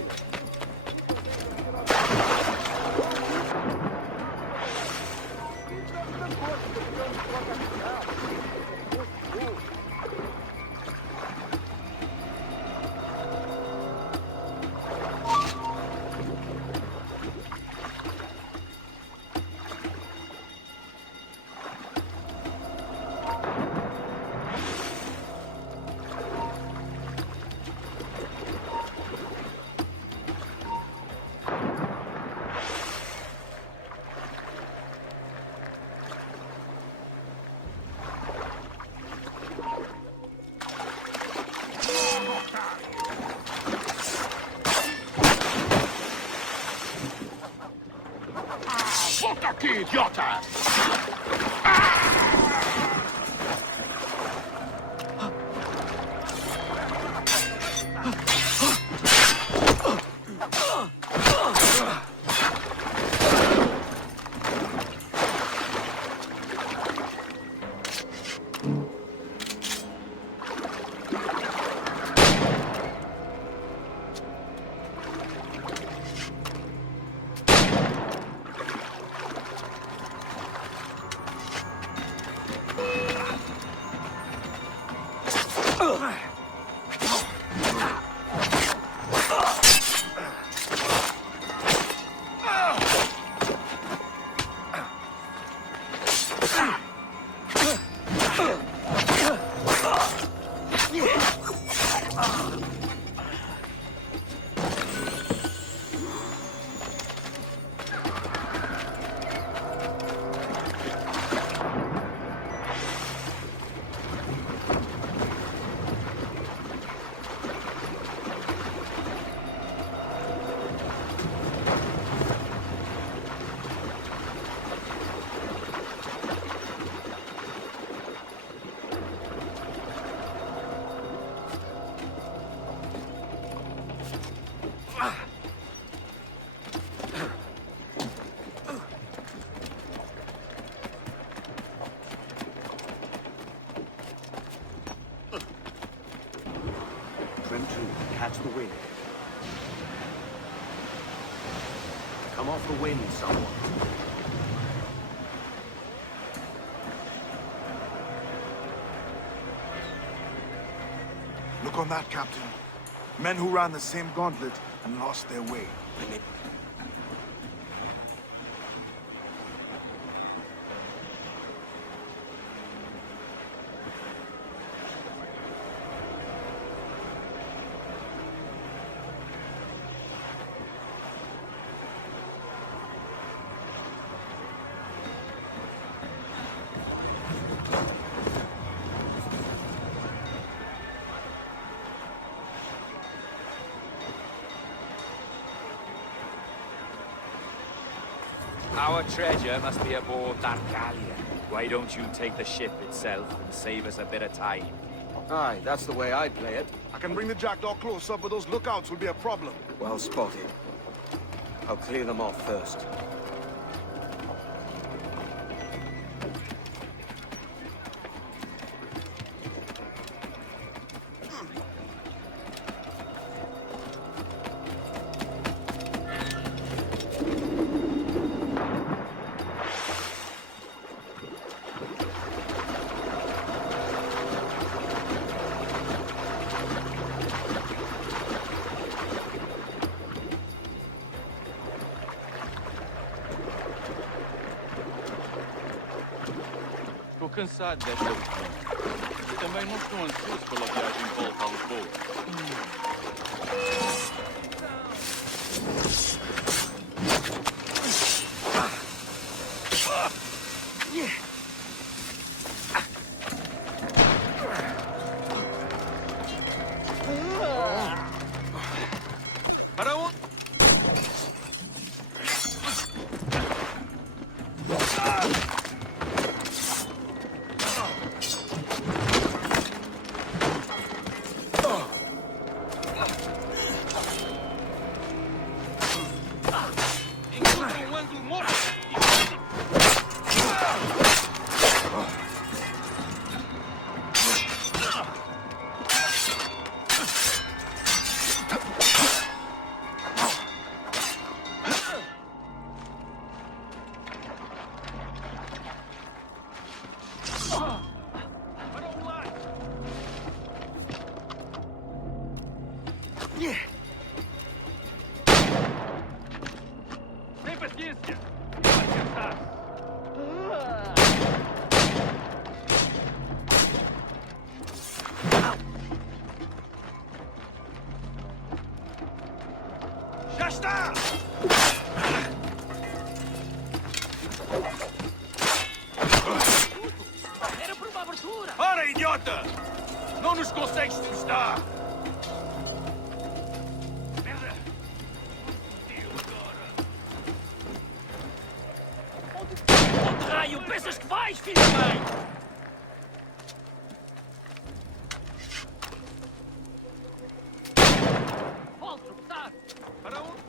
Aqui, idiota! Trim to catch the wind. Come off the wind, someone. Look on that, Captain. Men who ran the same gauntlet and lost their way. Our treasure must be aboard that galleon. Why don't you take the ship itself and save us a bit of time? Aye, that's the way I'd play it. I can bring the jackdaw close up, but those lookouts will be a problem. Well spotted. I'll clear them off first. Tô cansado desta rotina. E também não estou ansioso pela viagem de volta a Lisboa. Para onde? Tem paciência! Já está! Era por uma abertura! Ora, idiota! Não nos consegues despistar! Onde filho da mãe! Volta, tropeçar! Para onde?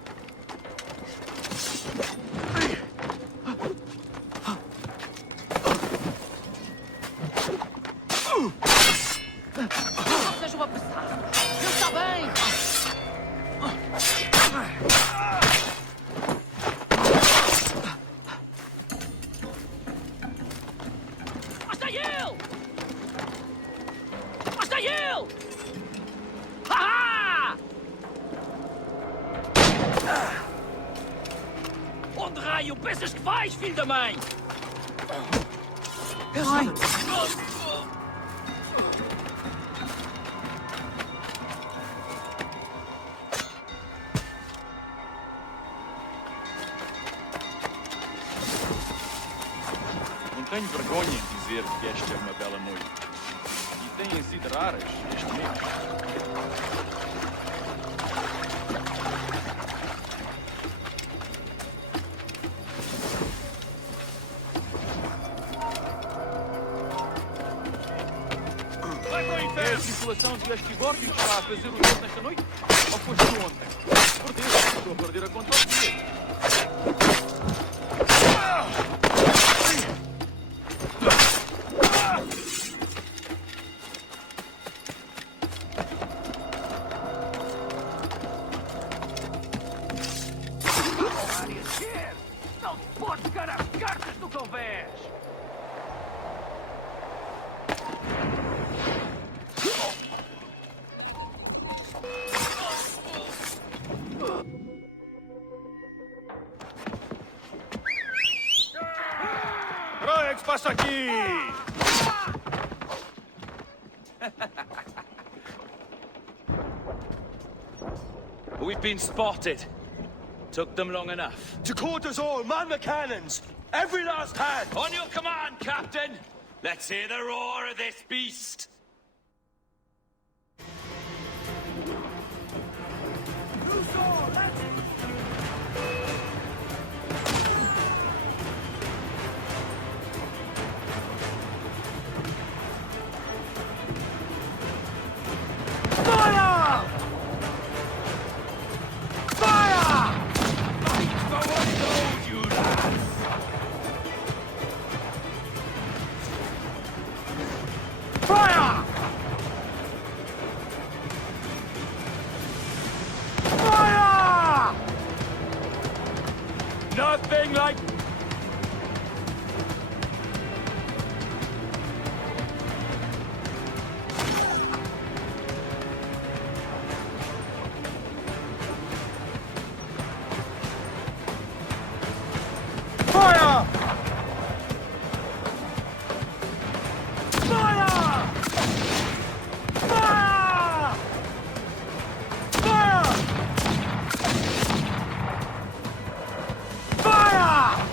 Não seja uma apressado! Ele está bem! Está ele! Está ele! Ha-ha! Onde raio pensas que vais, filho da mãe? Ai. Não tenho vergonha em dizer que esta é uma bela noite. E têm sido raras este mês. Vai para o inferno! É a circulação de Astigor que está a fazer o jogo nesta noite? Ou foste tu ontem? Por Deus, estou a perder a conta aos dias. Não te podes jogar as cartas do convés! Olha o que se passa aqui! We've been spotted. Took them long enough. To quarters all, man the cannons! Every last hand! On your command, Captain! Let's hear the roar of this beast! Fire! Fire! Fire! Fire! Nothing like... Fire! Fire! Fire! Fire! Fire!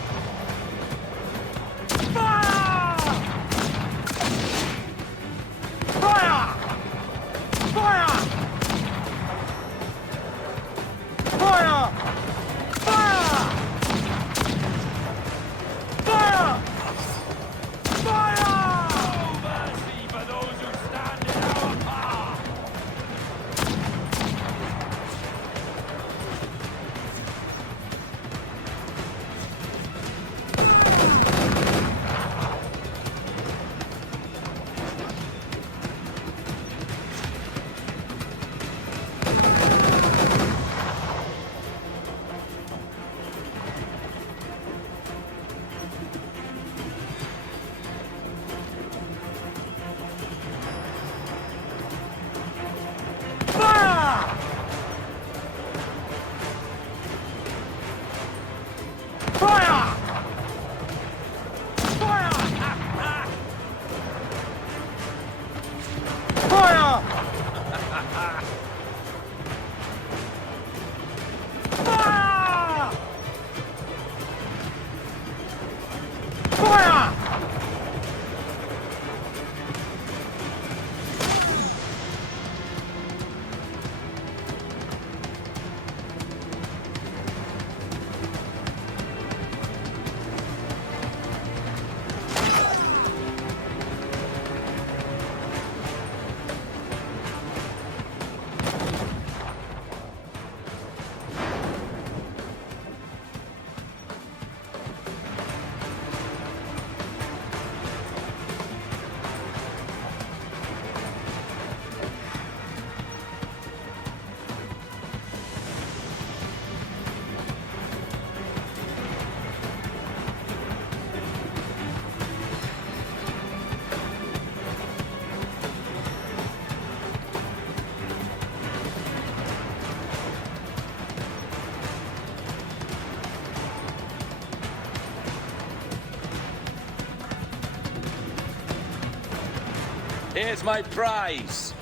Here's my prize.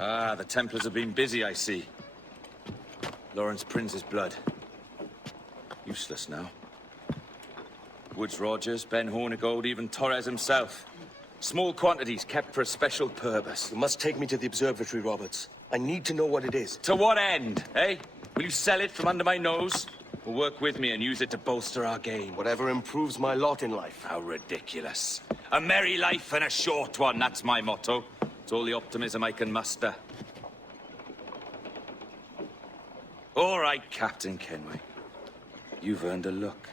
Ah, the Templars have been busy, I see. Lawrence Prince's blood. Useless now. Woods Rogers, Ben Hornigold, even Torres himself. Small quantities kept for a special purpose. You must take me to the observatory, Roberts. I need to know what it is. To what end, eh? Will you sell it from under my nose? Or work with me and use it to bolster our gain? Whatever improves my lot in life. How ridiculous. A merry life and a short one, that's my motto. It's all the optimism I can muster. All right, Captain Kenway. You've earned a look.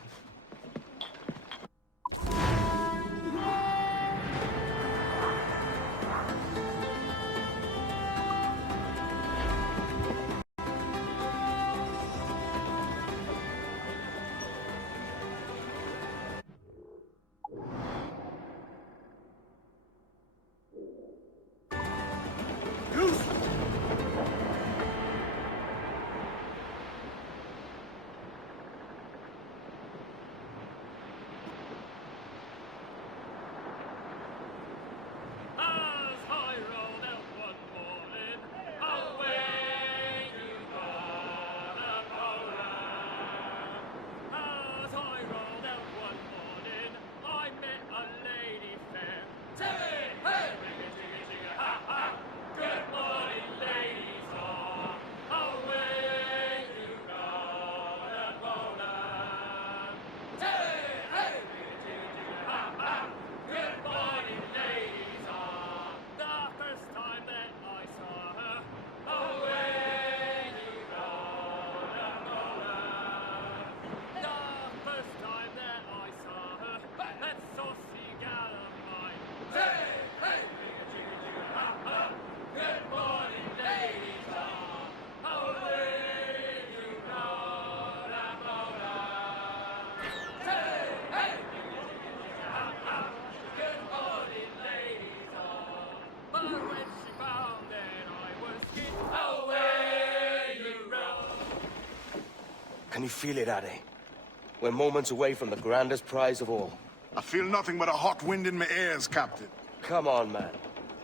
Can you feel it, Addy? We're moments away from the grandest prize of all. I feel nothing but a hot wind in my ears, Captain. Come on, man.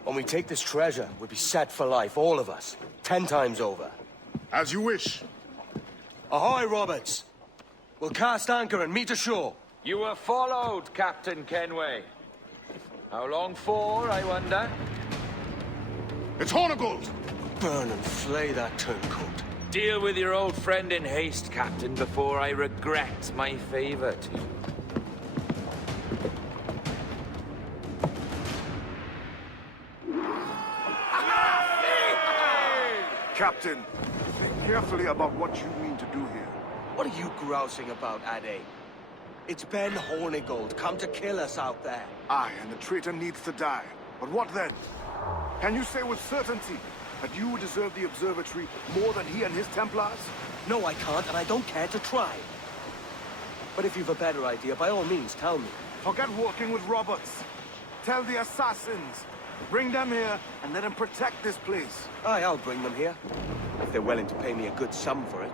When we take this treasure, we'll be set for life, all of us. 10 times over. As you wish. Ahoy, Roberts! We'll cast anchor and meet ashore. You were followed, Captain Kenway. How long for, I wonder? It's Hornigold! Burn and flay that turncoat. Deal with your old friend in haste, Captain, before I regret my favor to you. Captain, think carefully about what you mean to do here. What are you grousing about, Addy? It's Ben Hornigold, come to kill us out there. Aye, and the traitor needs to die. But what then? Can you say with certainty that you deserve the observatory more than he and his Templars? No, I can't, and I don't care to try. But if you've a better idea, by all means, tell me. Forget working with Roberts. Tell the assassins. Bring them here, and let them protect this place. Aye, I'll bring them here. If they're willing to pay me a good sum for it.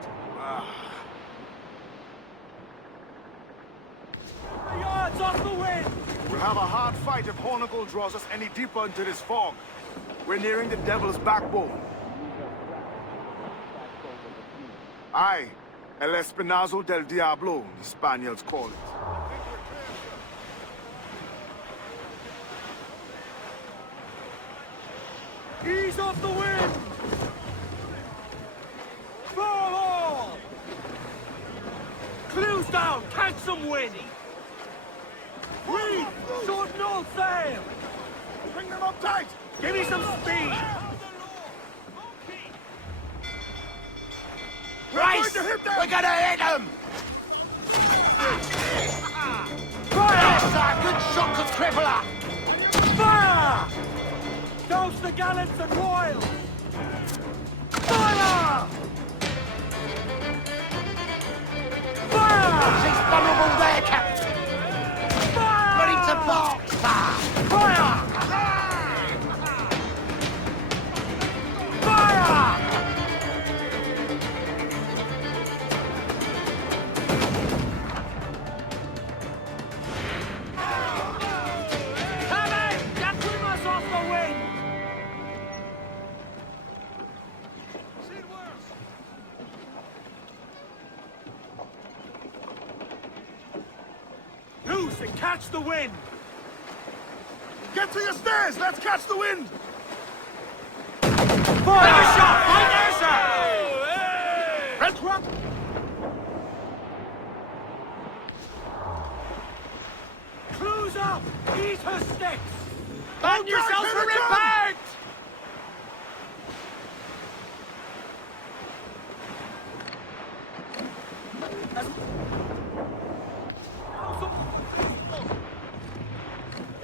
The yards off the wind! We'll have a hard fight if Hornigold draws us any deeper into this fog. We're nearing the devil's backbone. Aye, El Espinazo del Diablo, the Spaniards call it. Ease off the wind! Fall all! Clews down! Catch some wind! Reed! Shorten all sail! Bring them up tight! Give me some speed! Rice! We're gonna hit them! Fire! Yes, a good shot could cripple her! Fire! Douse the gallants and royals! Fire! Fire! She's vulnerable there, Captain! Fire! Ready to box! Fire! Fire! and catch the wind! Get to your stairs! Let's catch the wind! Fire! Take a shot! Right there, sir! Red one! Close up! Eat her sticks! Bang yourself for impact!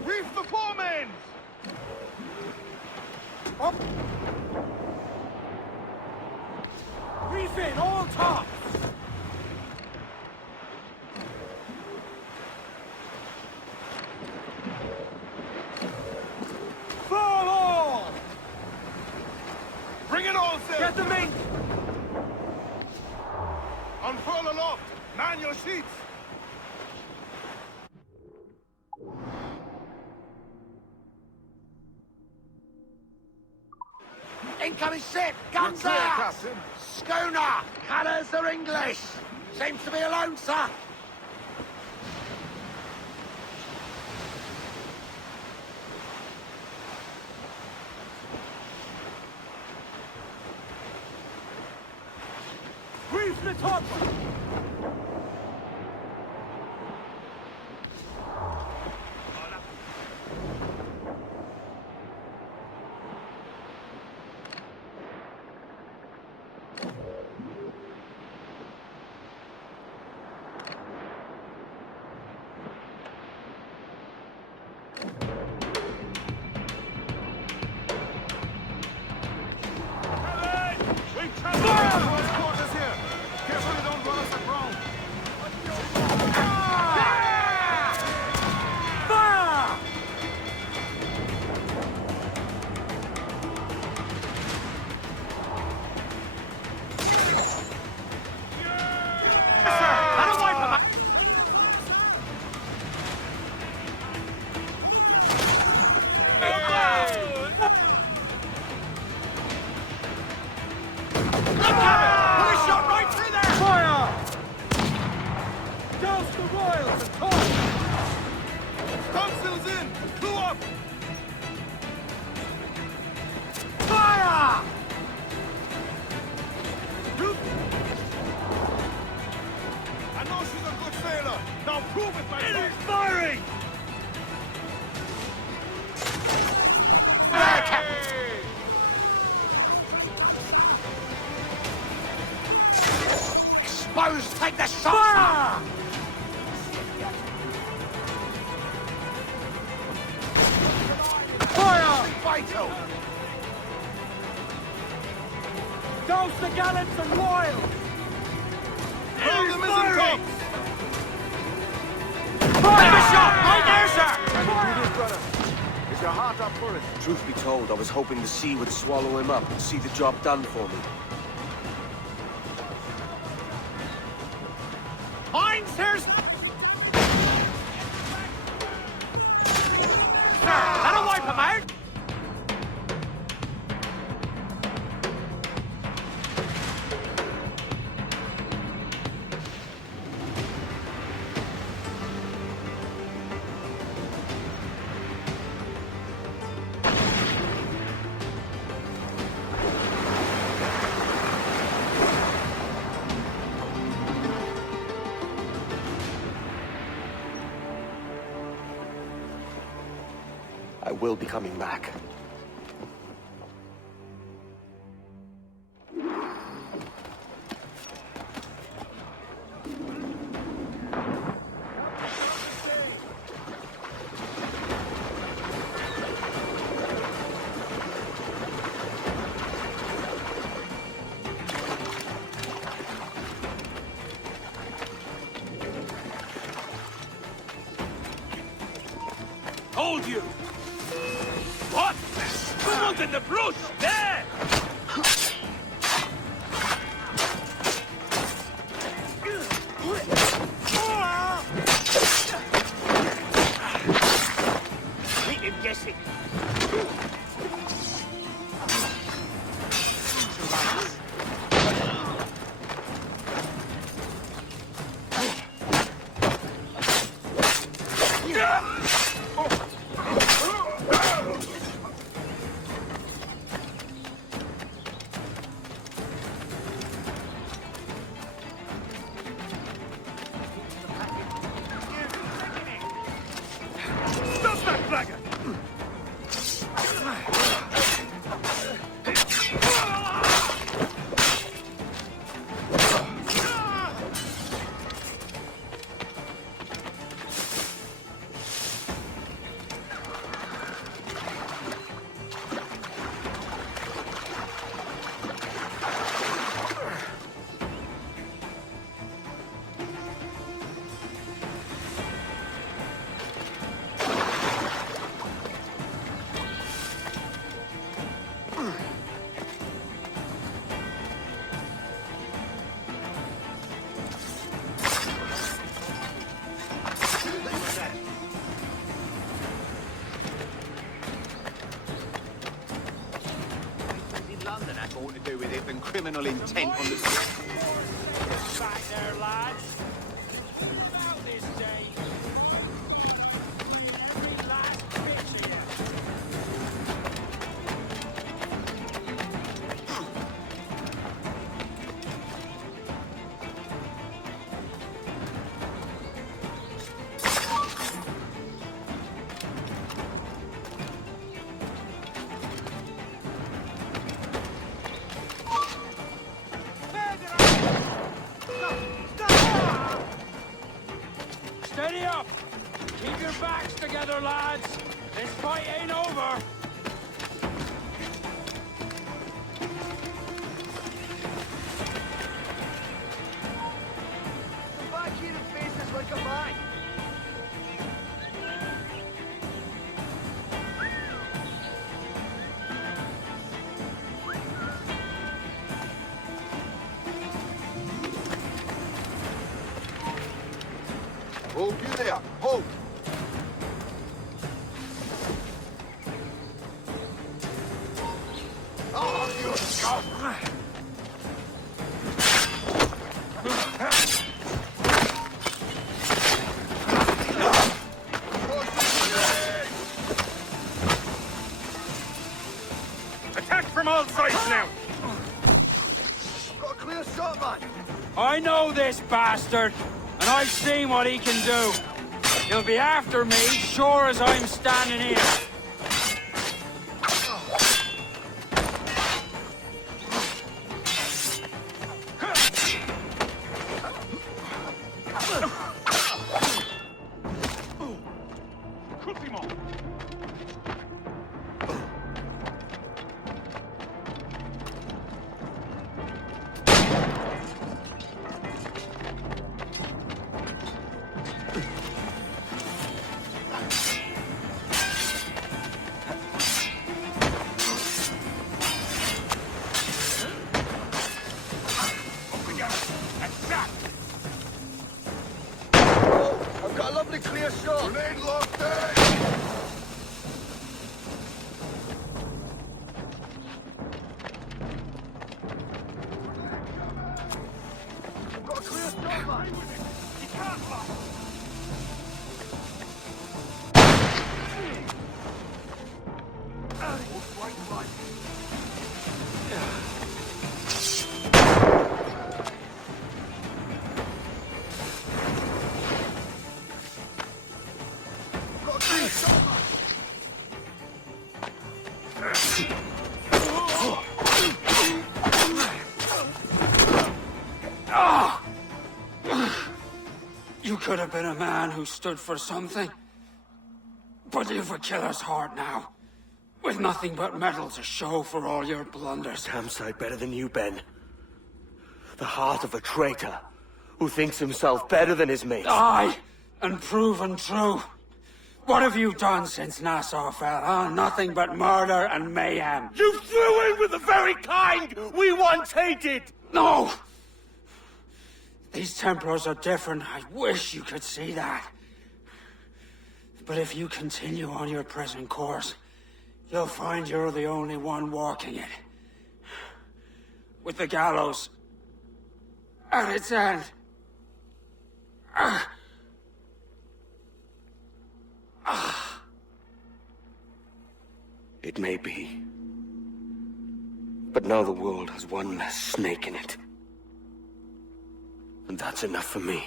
Reef the foremans! Up! Reef in all tops! Fall all! Bring it all, sir! Get the main... Unfurl aloft! Man your sheets! Incoming ship! Guns We're clear, out! Captain. Schooner! Colours are English! Seems to be alone, sir! Reef the top one! Take the shot! Fire! Vital! Douse the gallants and royals! Throw the mizzen tops! Take a shot! Right there, sir! Is your heart up for it? Truth be told, I was hoping the sea would swallow him up and see the job done for me. Mine's that'll wipe him out! I will be coming back. Hold you! What? Someone's in the brush! There! Keep him guessing. criminal intent on the... Back there, lads. About this day. Every last bitch of you. Steady up! Keep your backs together, lads! This fight ain't over! The back-heated faces like a mine. Hold you there. Hold. Oh, you scum! Attack from all sides now! Got a clear shot, man. I know this bastard, and I've seen what he can do. He'll be after me, sure as I'm standing here. I've got a lovely clear shot. Grenade locked there! Got a clear shot, man. You can't lock. You could have been a man who stood for something. But you've a killer's heart now. With nothing but metal to show for all your blunders. Damn sight better than you, Ben. The heart of a traitor who thinks himself better than his mates. Aye, and proven true. What have you done since Nassau fell, huh? Nothing but murder and mayhem. You threw in with the very kind we once hated! No! These Templars are different. I wish you could see that. But if you continue on your present course, you'll find you're the only one walking it. With the gallows at its end. It may be. But now the world has one less snake in it. And that's enough for me.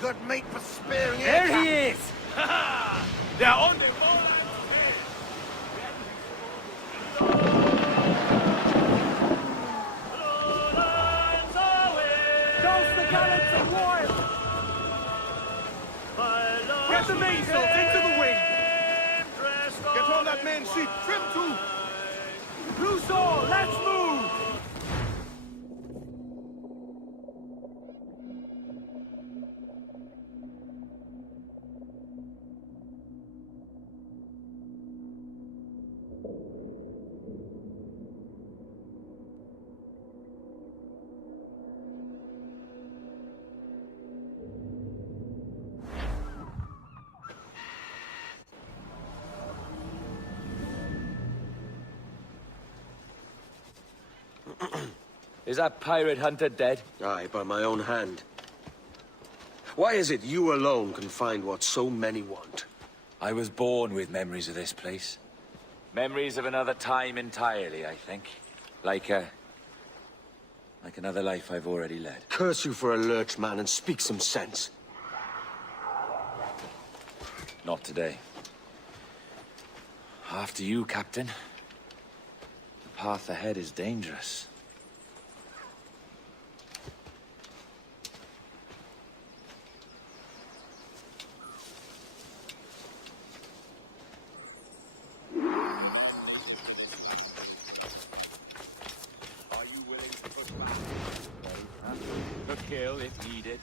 Good meat for spearing. There he is! They're on the wall. Toast the gallants of wild! Get the mainsails into the wind! Get on that main sheet, trim to! Loose all, let's move! Is that pirate hunter dead? Aye, by my own hand. Why is it you alone can find what so many want? I was born with memories of this place. Memories of another time entirely, I think. Like another life I've already led. Curse you for a lurch, man, and speak some sense. Not today. After you, Captain. The path ahead is dangerous. Kill if needed.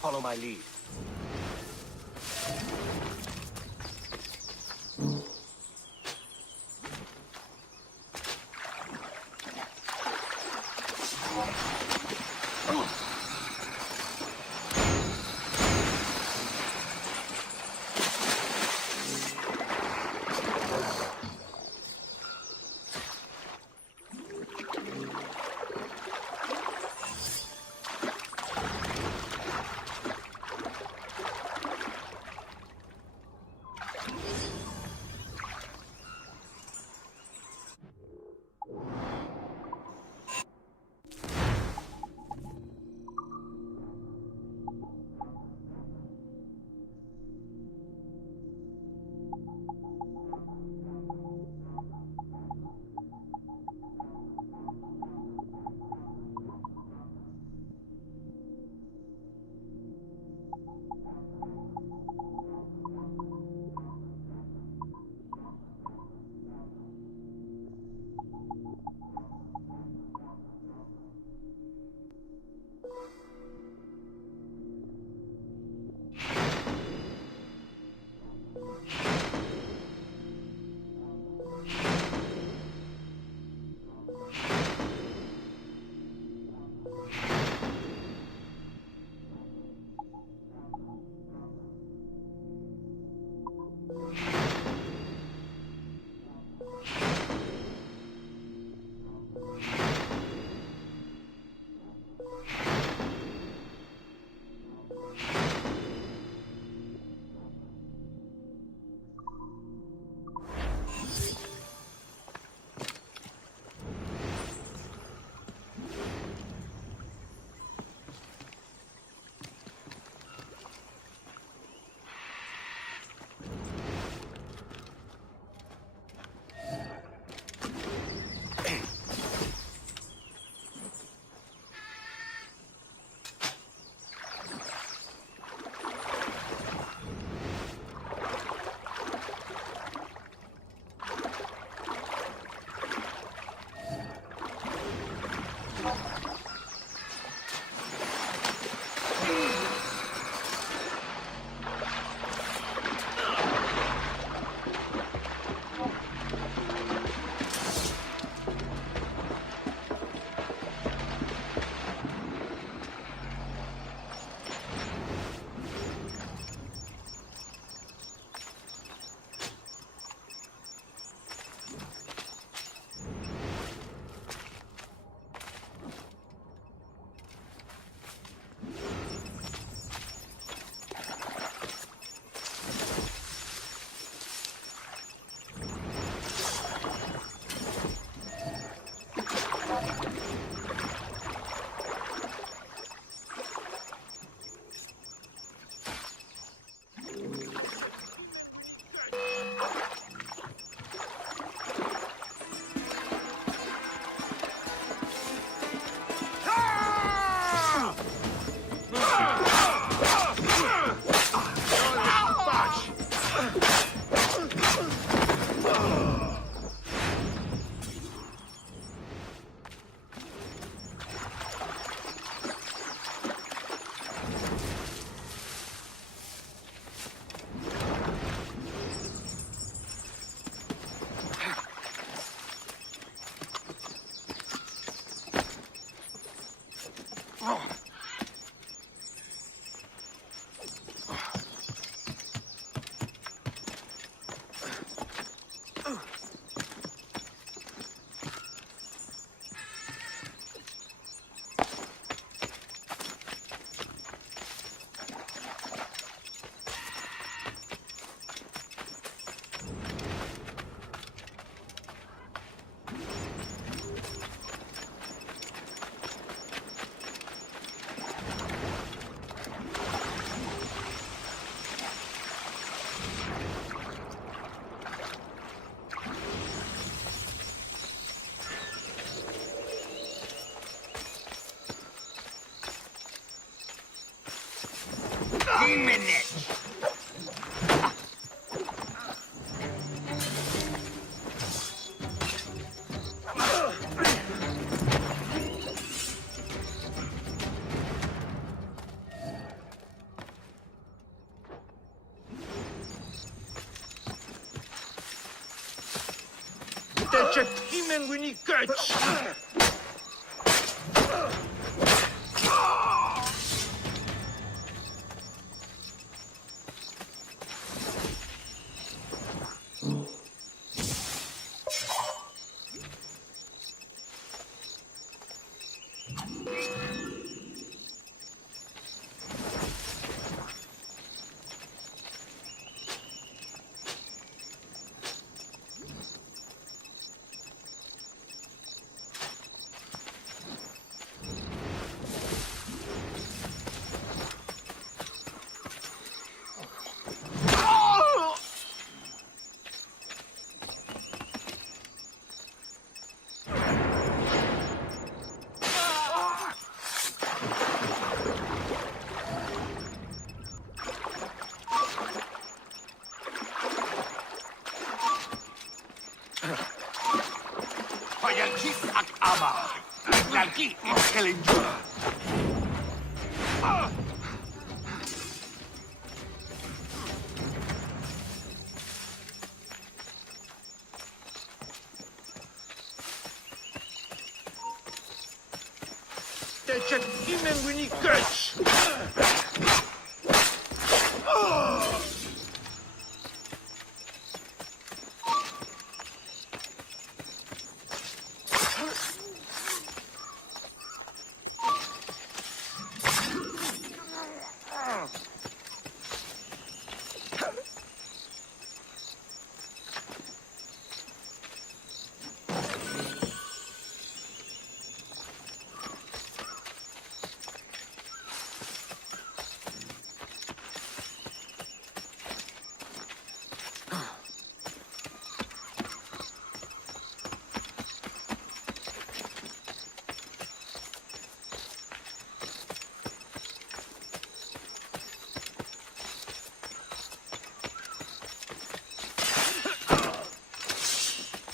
Follow my lead.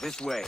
This way.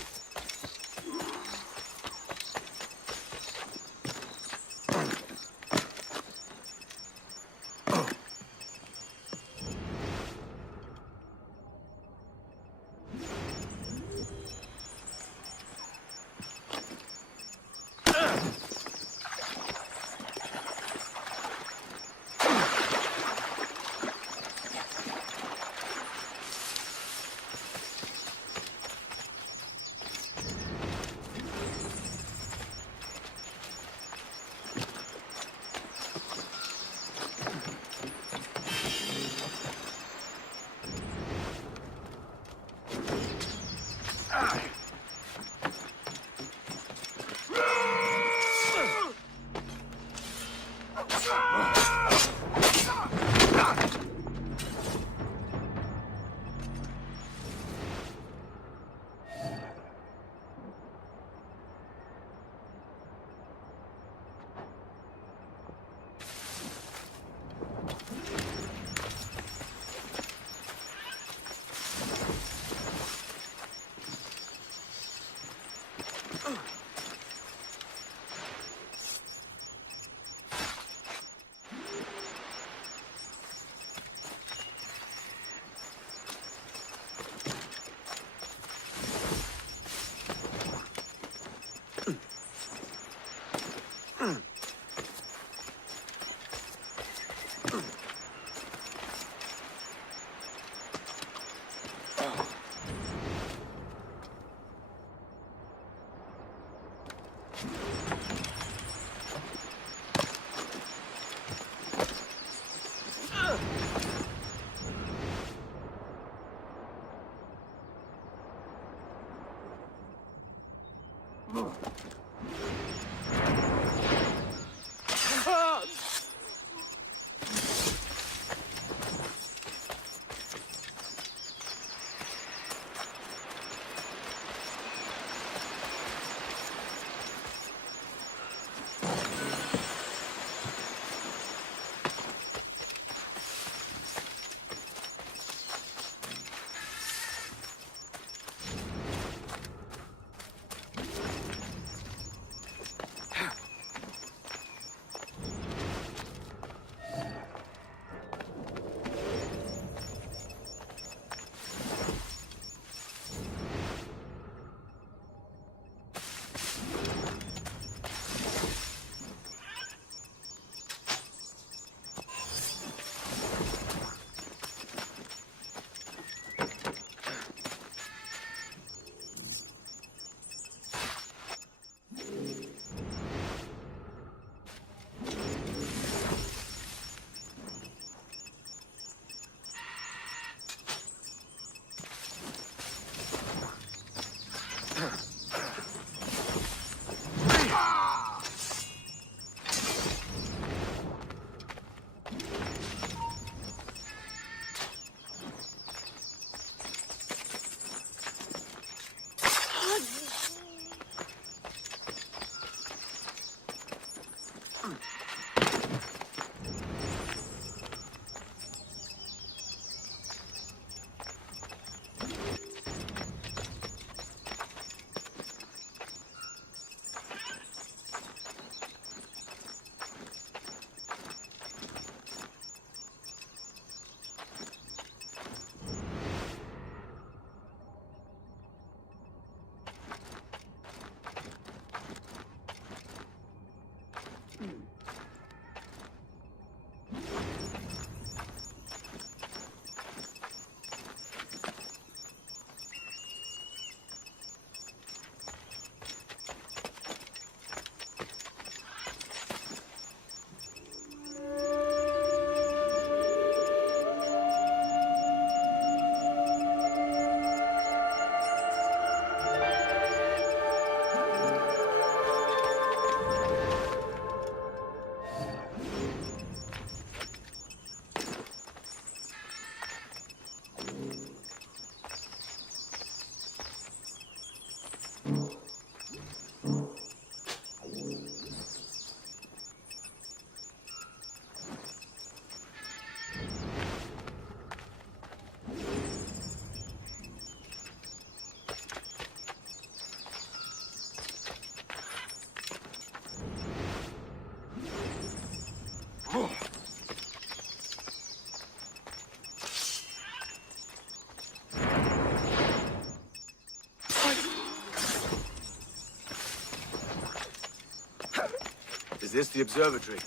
Is this the observatory?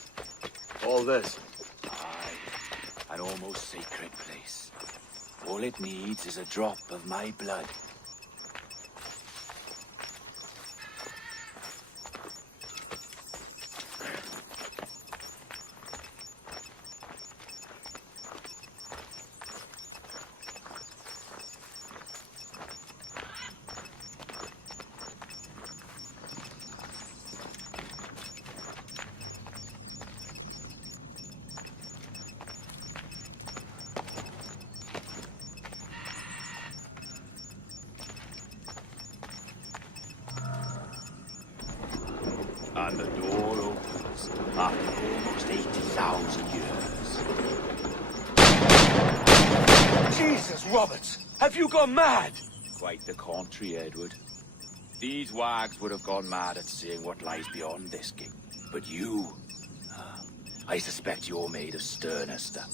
All this? Aye. An almost sacred place. All it needs is a drop of my blood. And the door opens after almost 80,000 years. Jesus, Roberts! Have you gone mad? Quite the contrary, Edward. These wags would have gone mad at seeing what lies beyond this gate. But you... I suspect you're made of sterner stuff.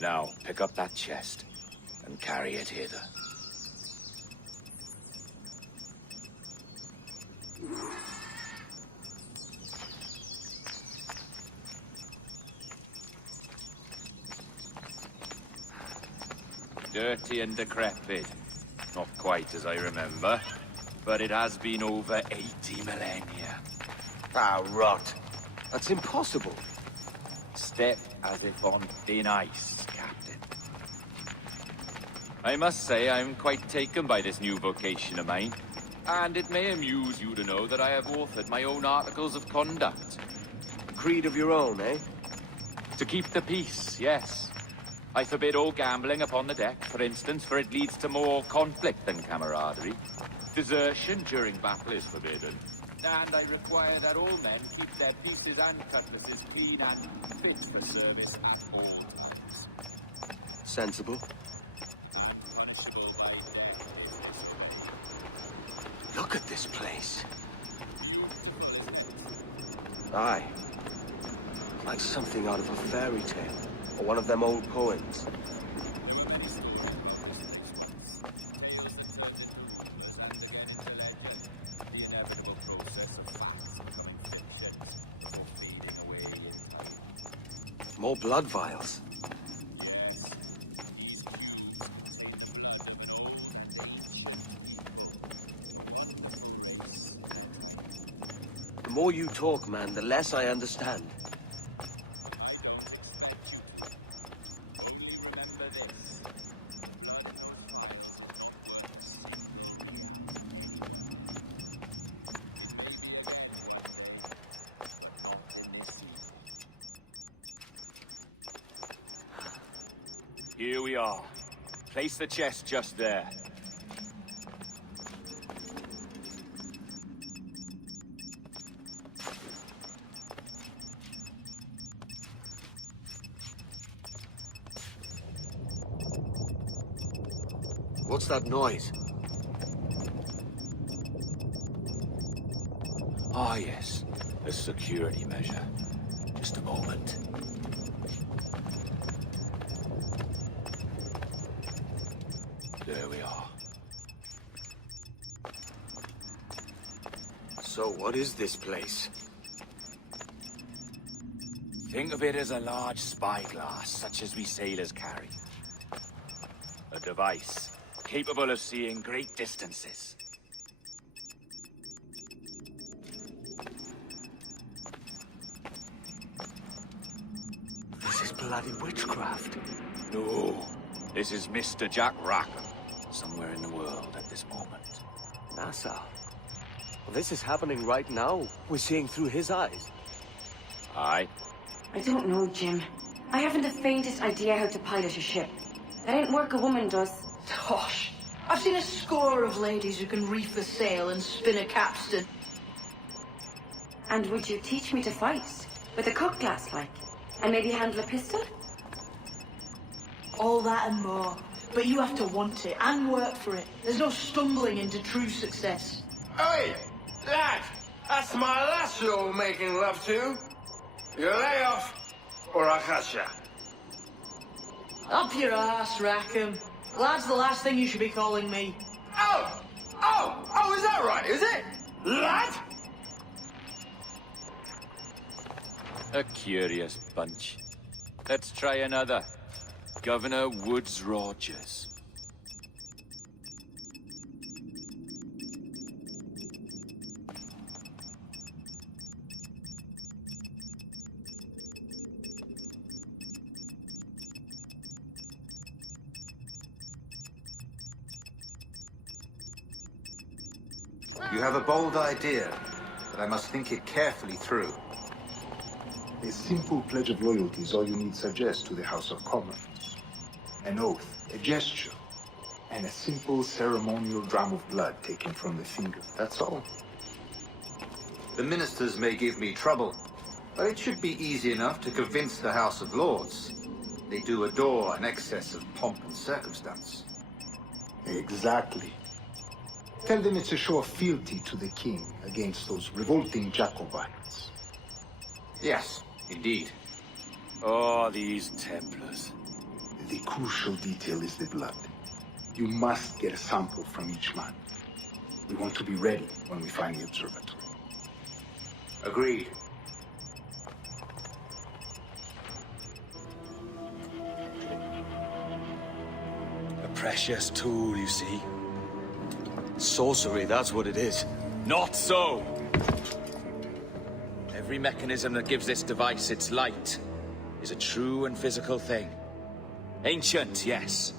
Now, pick up that chest and carry it hither. Dirty and decrepit. Not quite as I remember, but it has been over 80 millennia. Ah, rot. That's impossible. Step as if on thin ice, Captain. I must say I'm quite taken by this new vocation of mine. And it may amuse you to know that I have authored my own articles of conduct. Creed of your own, eh? To keep the peace, yes. I forbid all gambling upon the deck, for instance, for it leads to more conflict than camaraderie. Desertion during battle is forbidden. And I require that all men keep their pieces and cutlasses clean and fit for service at all times. Sensible. Look at this place. Aye. Like something out of a fairy tale. Or one of them old poems. More blood vials. The more you talk, man, the less I understand. Here we are. Place the chest just there. What's that noise? Ah, yes. A security measure. Just a moment. There we are. So what is this place? Think of it as a large spyglass, such as we sailors carry. A device capable of seeing great distances. This is bloody witchcraft. No, this is Mr. Jack Rackham, somewhere in the world at this moment. Nassau. Well, this is happening right now. We're seeing through his eyes. Aye. I don't know, Jim. I haven't the faintest idea how to pilot a ship. That ain't work a woman does. Tosh. I've seen a score of ladies who can reef a sail and spin a capstan. And would you teach me to fight? With a cutlass, like? And maybe handle a pistol? All that and more. But you have to want it and work for it. There's no stumbling into true success. Hey, lad! That's my lass you're making love to. You lay off, or I'll catch ya. Up your ass, Rackham. Lad's the last thing you should be calling me. Oh, is that right, is it? Lad? A curious bunch. Let's try another. Governor Woods Rogers. You have a bold idea, but I must think it carefully through. A simple pledge of loyalty is all you need suggest to the House of Commons. An oath, a gesture, and a simple ceremonial dram of blood taken from the finger. That's all. The ministers may give me trouble, but it should be easy enough to convince the House of Lords. They do adore an excess of pomp and circumstance. Exactly. Tell them it's a show of fealty to the king against those revolting Jacobites. Yes, indeed. Oh, these Templars. The crucial detail is the blood. You must get a sample from each man. We want to be ready when we find the observatory. Agreed. A precious tool, you see. Sorcery, that's what it is. Not so! Every mechanism that gives this device its light is a true and physical thing. Ancient, yes,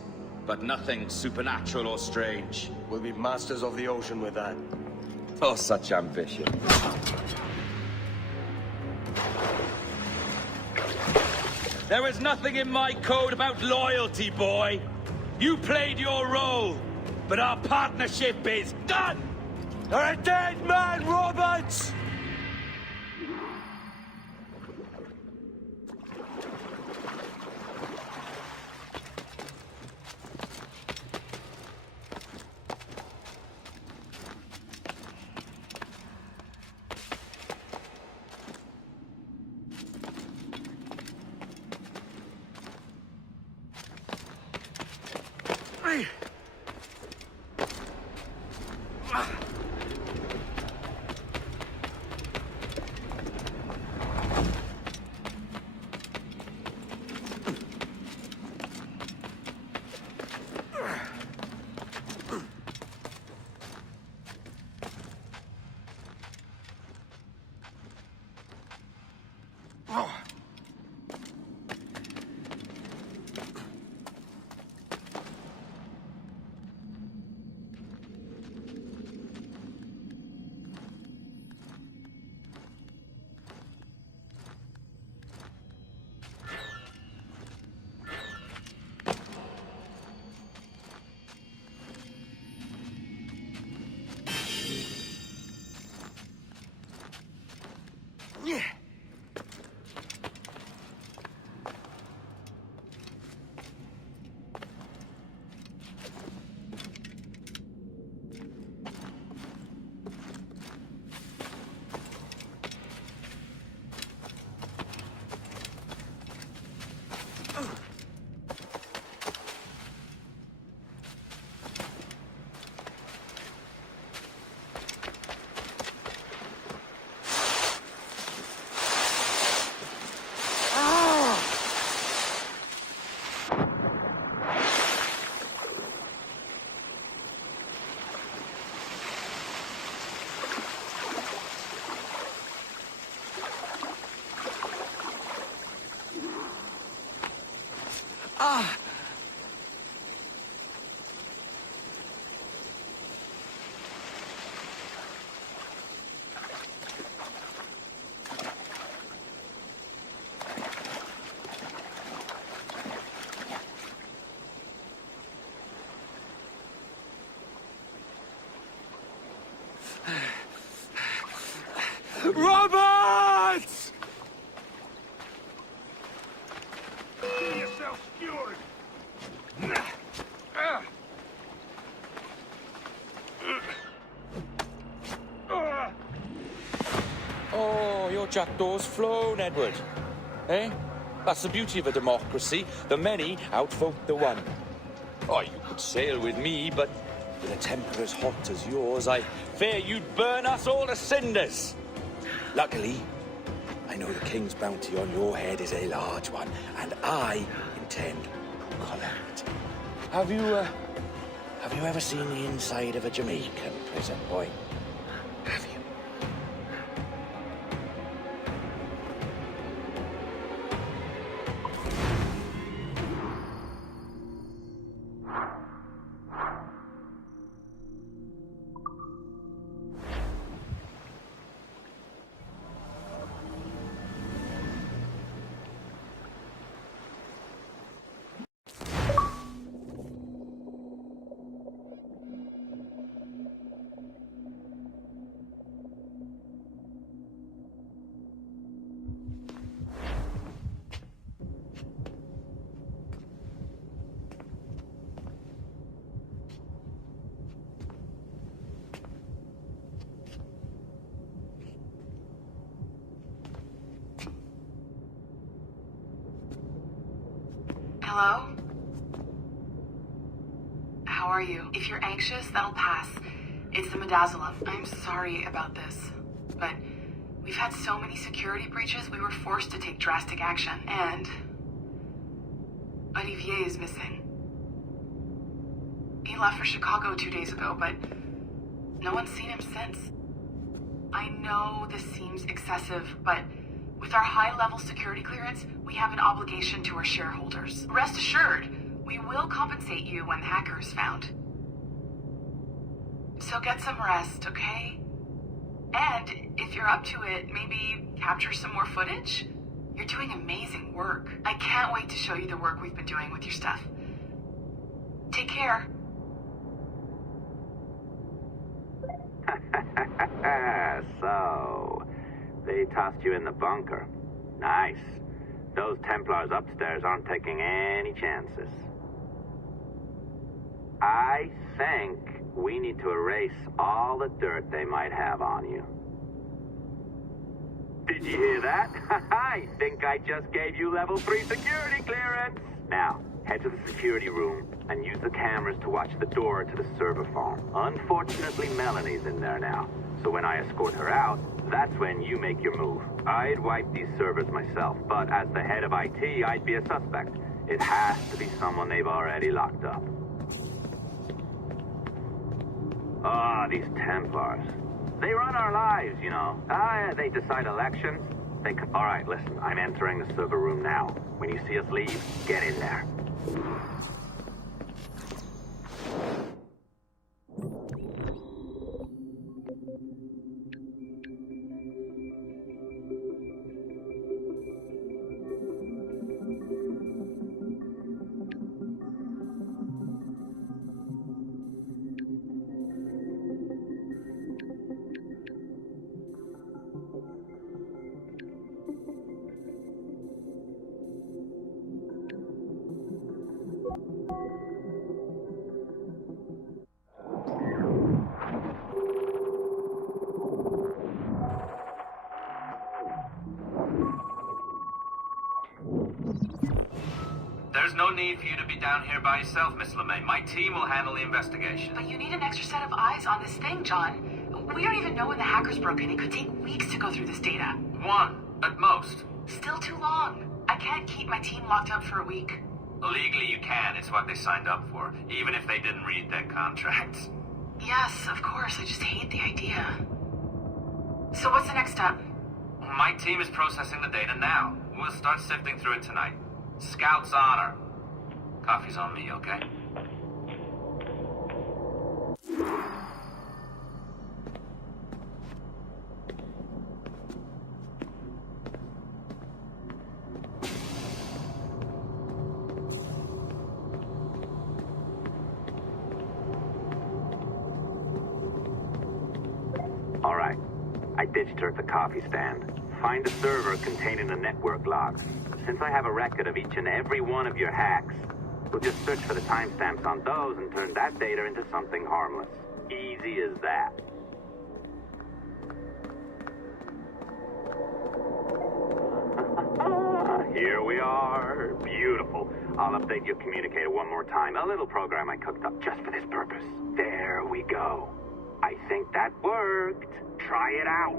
but nothing supernatural or strange. We'll be masters of the ocean with that. Oh, such ambition. There was nothing in my code about loyalty, boy. You played your role, but our partnership is done! You're a dead man, Roberts! Roberts! Get yourself skewered! Oh, your jackdaw's flown, Edward. Eh? That's the beauty of a democracy. The many outvote the one. Oh, you could sail with me, but with a temper as hot as yours, I fear you'd burn us all to cinders. Luckily, I know the king's bounty on your head is a large one, and I intend to collect. Have you ever seen the inside of a Jamaican prison, boy? Have you? Hello? How are you? If you're anxious, that'll pass. It's the Midazolam. I'm sorry about this, but we've had so many security breaches, we were forced to take drastic action, and Olivier is missing. He left for Chicago 2 days ago, but no one's seen him since. I know this seems excessive, but with our high-level security clearance, we have an obligation to our shareholders. Rest assured, we will compensate you when the hacker is found. So get some rest, okay? And if you're up to it, maybe capture some more footage? You're doing amazing work. I can't wait to show you the work we've been doing with your stuff. Take care. So, they tossed you in the bunker. Nice. Those Templars upstairs aren't taking any chances. I think we need to erase all the dirt they might have on you. Did you hear that? I think I just gave you level 3 security clearance. Now, head to the security room and use the cameras to watch the door to the server farm. Unfortunately, Melanie's in there now. So when I escort her out, that's when you make your move. I'd wipe these servers myself, but as the head of IT, I'd be a suspect. It has to be someone they've already locked up. Ah, these Templars. They run our lives, you know. They decide elections. All right, listen, I'm entering the server room now. When you see us leave, get in there. There's no need for you to be down here by yourself, Miss LeMay. My team will handle the investigation. But you need an extra set of eyes on this thing, John. We don't even know when the hackers broke in. It could take weeks to go through this data. 1, at most. Still too long. I can't keep my team locked up for a week. Legally you can. It's what they signed up for, even if they didn't read their contracts. Yes, of course. I just hate the idea. So what's the next step? My team is processing the data now. We'll start sifting through it tonight. Scout's honor. Coffee's on me, okay? All right. I ditched her at the coffee stand. Find a server containing the network logs. Since I have a record of each and every one of your hacks, we'll just search for the timestamps on those and turn that data into something harmless. Easy as that. Here we are. Beautiful. I'll update your communicator one more time. A little program I cooked up just for this purpose. There we go. I think that worked. Try it out.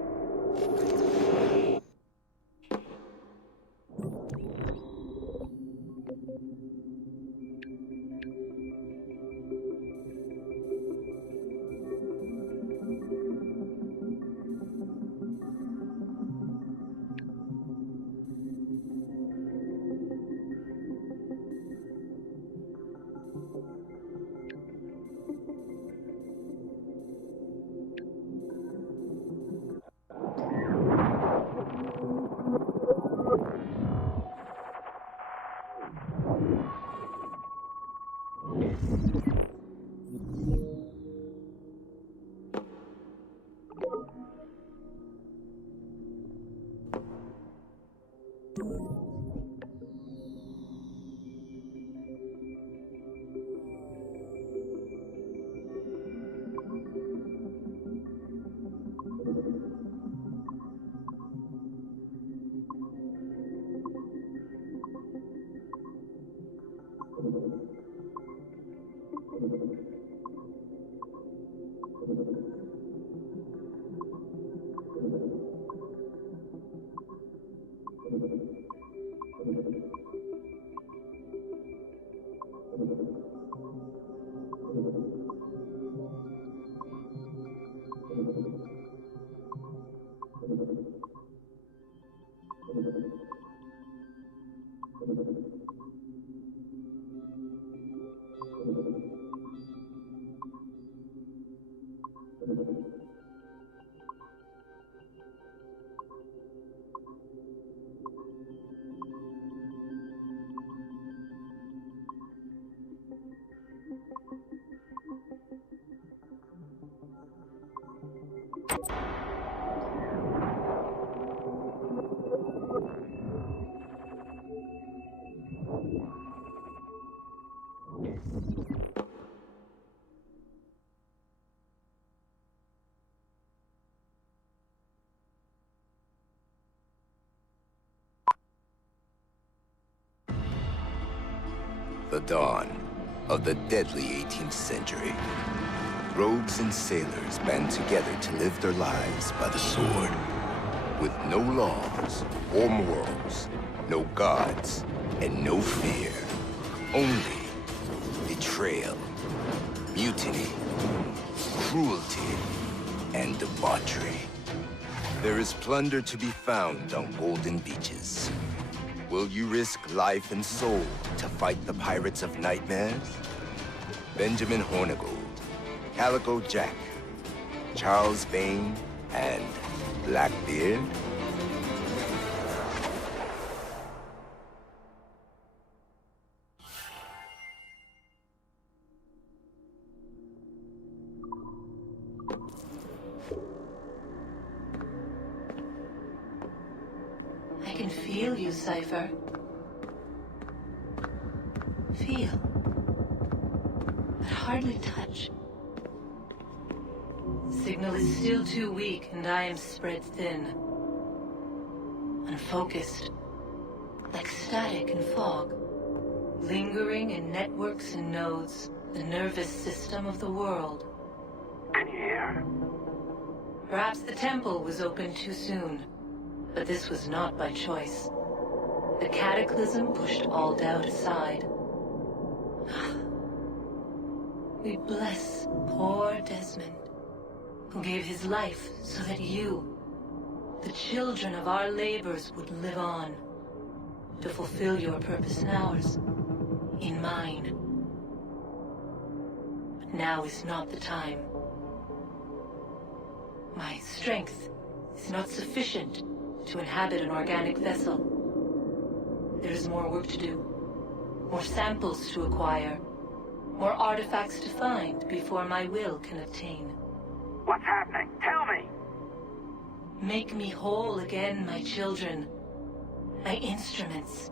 the dawn of the deadly 18th century. Rogues and sailors band together to live their lives by the sword. With no laws or morals, no gods, and no fear. Only betrayal, mutiny, cruelty, and debauchery. There is plunder to be found on golden beaches. Will you risk life and soul to fight the pirates of nightmares? Benjamin Hornigold, Calico Jack, Charles Vane, and Blackbeard? I can feel you, Cypher. Feel. But hardly touch. Signal is still too weak, and I am spread thin. Unfocused. Like static and fog. Lingering in networks and nodes, the nervous system of the world. Can you hear? Perhaps the temple was opened too soon. But this was not by choice. The cataclysm pushed all doubt aside. We bless poor Desmond, who gave his life so that you, the children of our labors, would live on, to fulfill your purpose in ours, in mine. But now is not the time. My strength is not sufficient to inhabit an organic vessel. There is more work to do, more samples to acquire, more artifacts to find before my will can obtain. What's happening? Tell me! Make me whole again, my children, my instruments.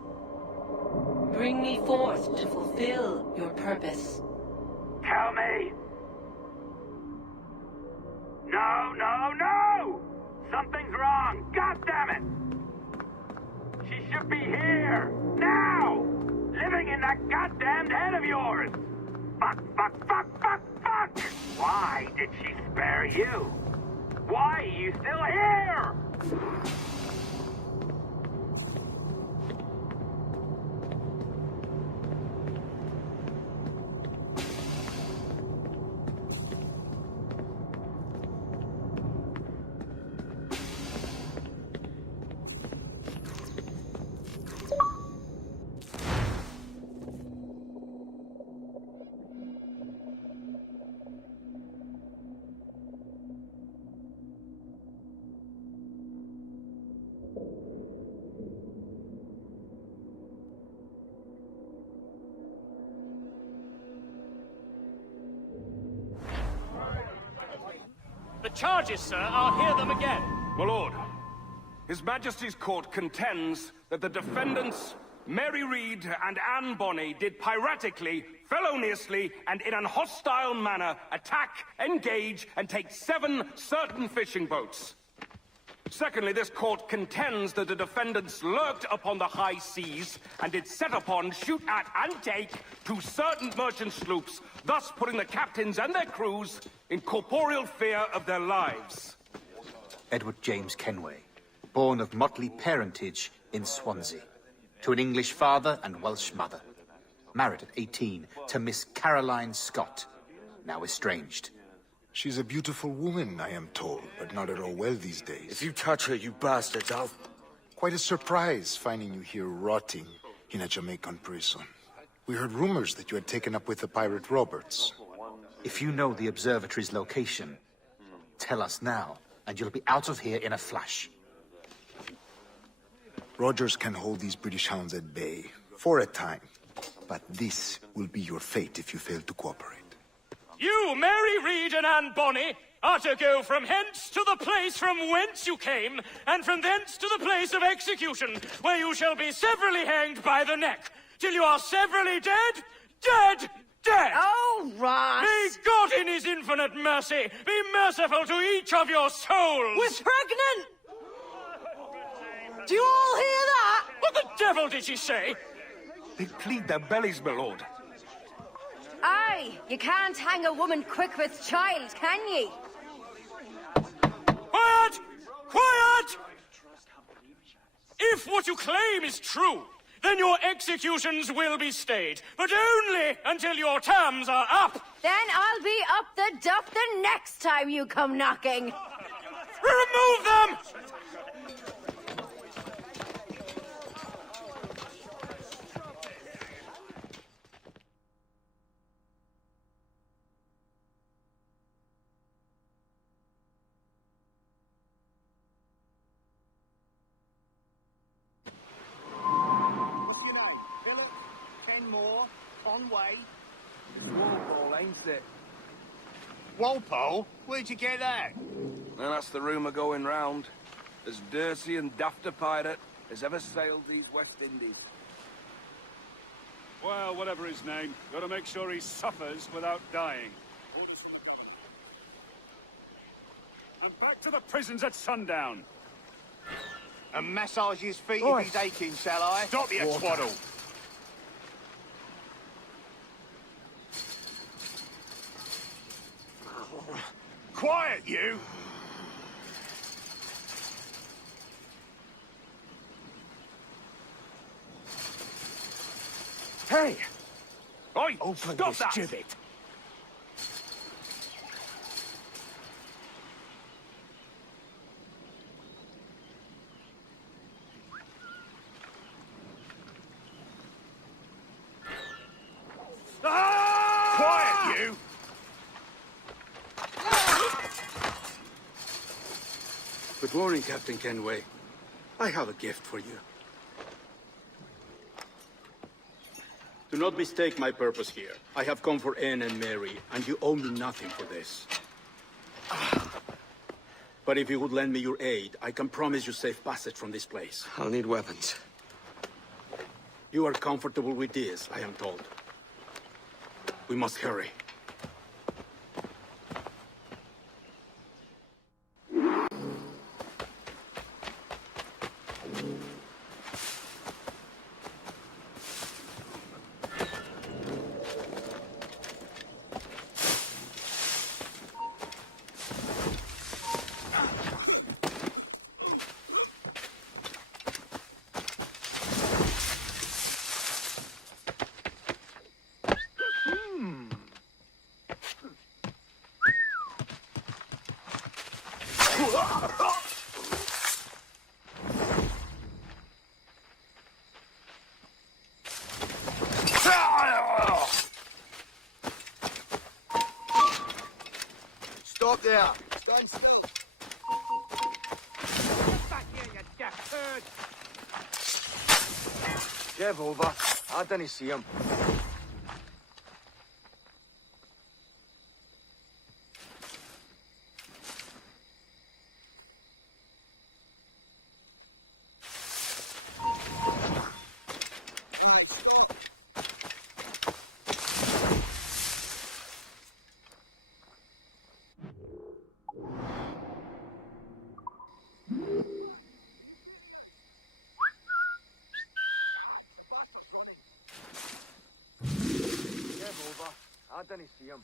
Bring me forth to fulfill your purpose. Tell me! No, no, no! Something's wrong! God damn it! She should be here! Now! Living in that goddamned head of yours! Fuck, fuck, fuck, fuck, fuck! Why did she spare you? Why are you still here? The charges, sir, I'll hear them again. My lord, His Majesty's court contends that the defendants, Mary Reed and Anne Bonny, did piratically, feloniously, and in an hostile manner attack, engage, and take 7 certain fishing boats. Secondly, this court contends that the defendants lurked upon the high seas and did set upon, shoot at, and take 2 certain merchant sloops, thus putting the captains and their crews in corporeal fear of their lives. Edward James Kenway, born of motley parentage in Swansea, to an English father and Welsh mother. Married at 18 to Miss Caroline Scott, now estranged. She's a beautiful woman, I am told, but not at all well these days. If you touch her, you bastards, I'll... Quite a surprise finding you here rotting in a Jamaican prison. We heard rumors that you had taken up with the pirate Roberts. If you know the observatory's location, tell us now, and you'll be out of here in a flash. Rogers can hold these British hounds at bay, for a time. But this will be your fate if you fail to cooperate. You, Mary Reed and Anne Bonny, are to go from hence to the place from whence you came, and from thence to the place of execution, where you shall be severally hanged by the neck, till you are severally dead, dead, dead! Oh, Ross! May God in his infinite mercy be merciful to each of your souls! We're pregnant! Do you all hear that? What the devil did she say? They plead their bellies, my lord. Aye, you can't hang a woman quick with child, can ye? Quiet! Quiet! If what you claim is true, then your executions will be stayed, but only until your terms are up. Then I'll be up the duff the next time you come knocking. Remove them! Walpole, ain't it? Walpole? Where'd you get that? Well, that's the rumour going round. As dirty and daft a pirate as ever sailed these West Indies. Well, whatever his name, gotta make sure he suffers without dying. And back to the prisons at sundown. And massage his feet Oi. if he's aching, shall I? Stop your twaddle. Quiet, you! Hey! Oi! Open Stop this that! gibbet! Quiet, you! Good morning, Captain Kenway. I have a gift for you. Do not mistake my purpose here. I have come for Anne and Mary, and you owe me nothing for this. But if you would lend me your aid, I can promise you safe passage from this place. I'll need weapons. You are comfortable with this, I am told. We must hurry. Stop there! Stand still! Back here, you daft bird! Give over. I didn't see him. I didn't see him.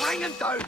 Bring him down!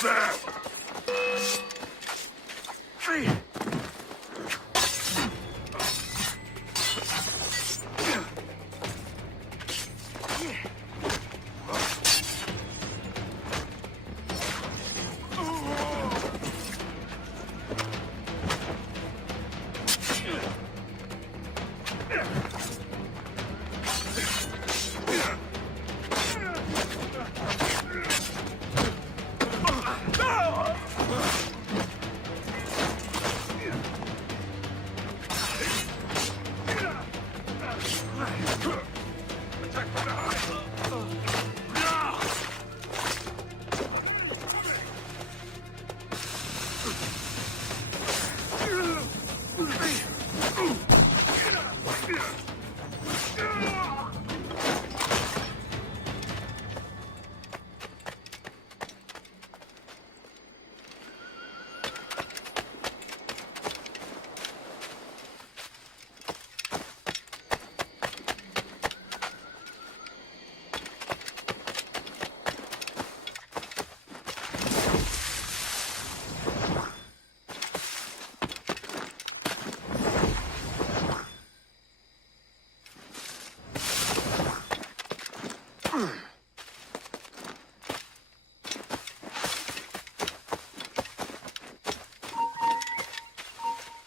Hold there!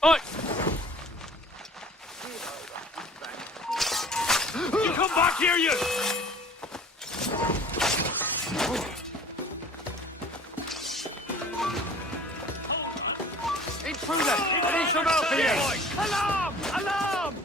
Oi! You come back here, you! Intruder! I need some help here! Alarm! Alarm!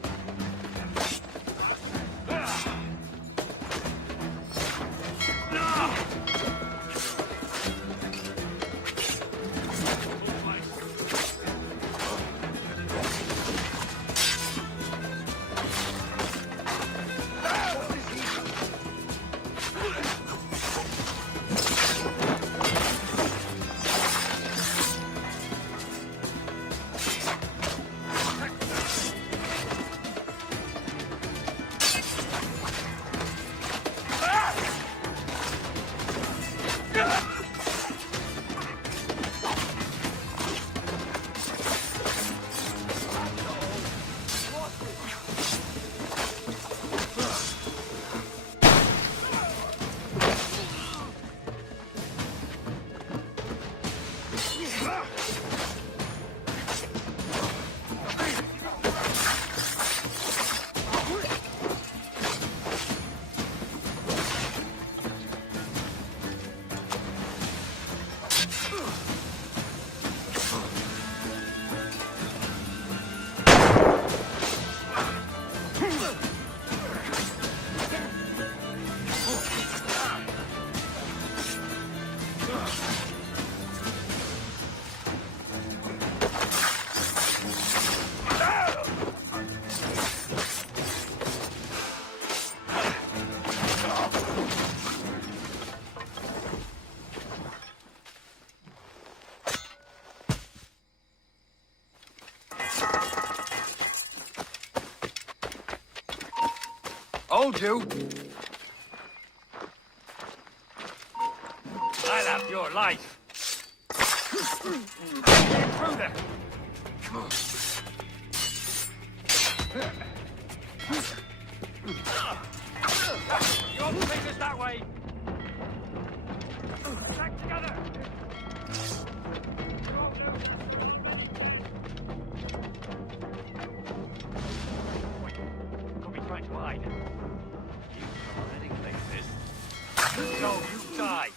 Hold you! I'll have your life! Intruder! Your fingers that way! Back together! Could be trying to hide. You come on anything like this. No, you die!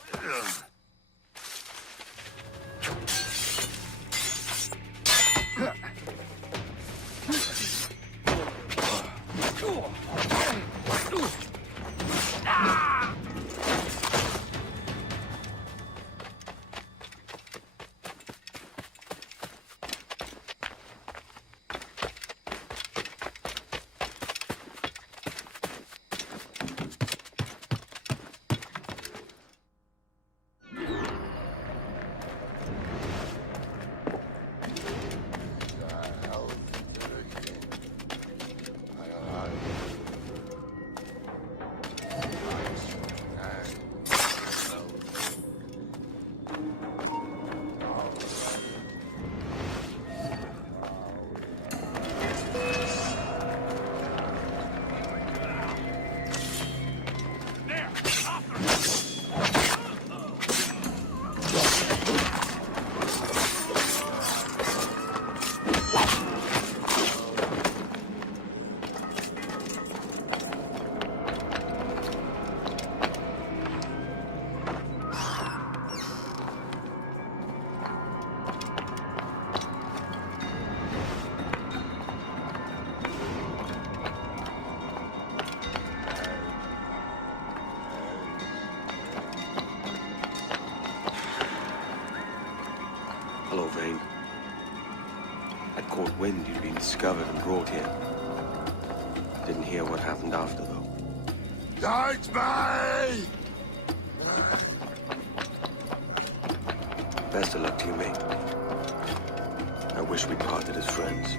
wind you'd been discovered and brought here. Didn't hear what happened after, though. Don't me! Best of luck to you, mate. I wish we'd parted as friends.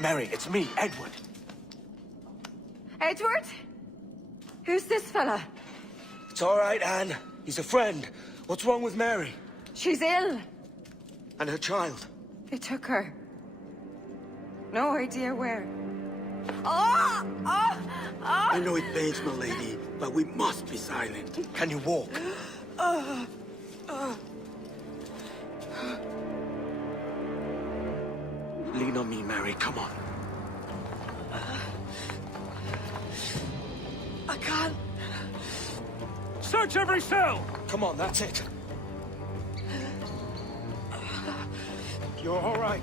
Mary, it's me, Edward. Edward? Who's this fella? It's all right, Anne. He's a friend. What's wrong with Mary? She's ill. And her child? They took her. No idea where. Oh! Oh! Oh! I know it pains, my lady, but we must be silent. Can you walk? Lean on me, Mary. Come on. I can't. Search every cell! Come on, that's it. You're all right.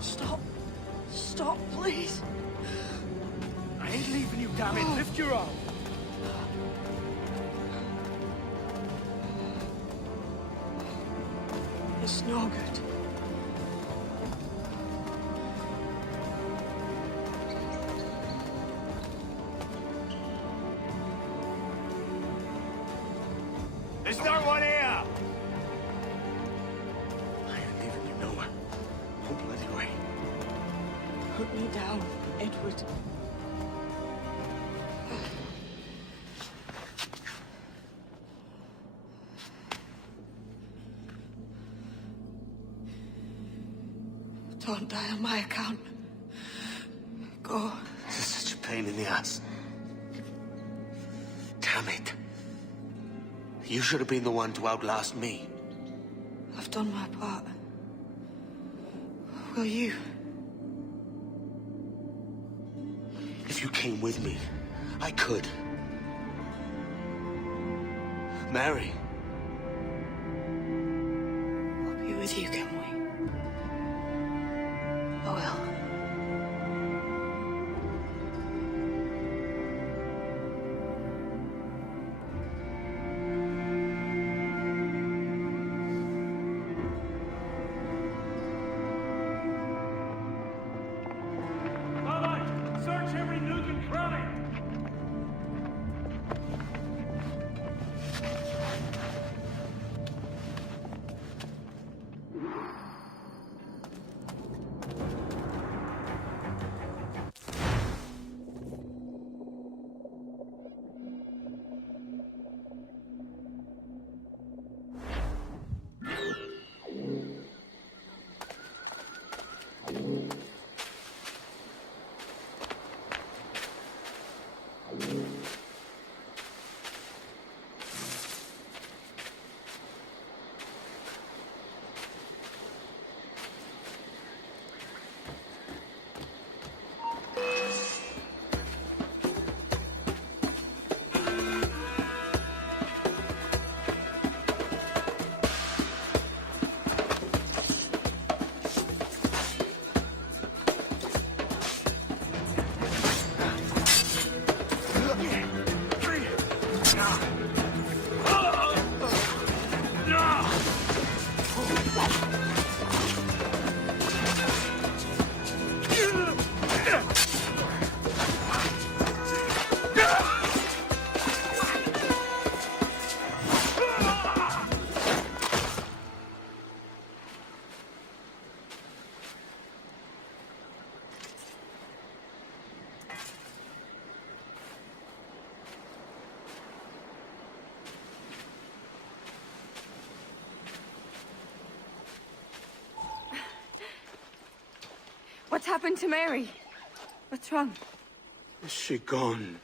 Stop. Stop, please. I ain't leaving you, damn it. Lift your arm. It's no good. There's no one here! I ain't leaving you nowhere. No bloody way. Put me down, Edward. Don't die on my account. Go. This is such a pain in the ass. Damn it. You should have been the one to outlast me. I've done my part. Will you? If you came with me, I could. Mary. I'll be with you, Kenway. I will. Search every nook and cranny! What's happened to Mary? What's wrong? Is she gone?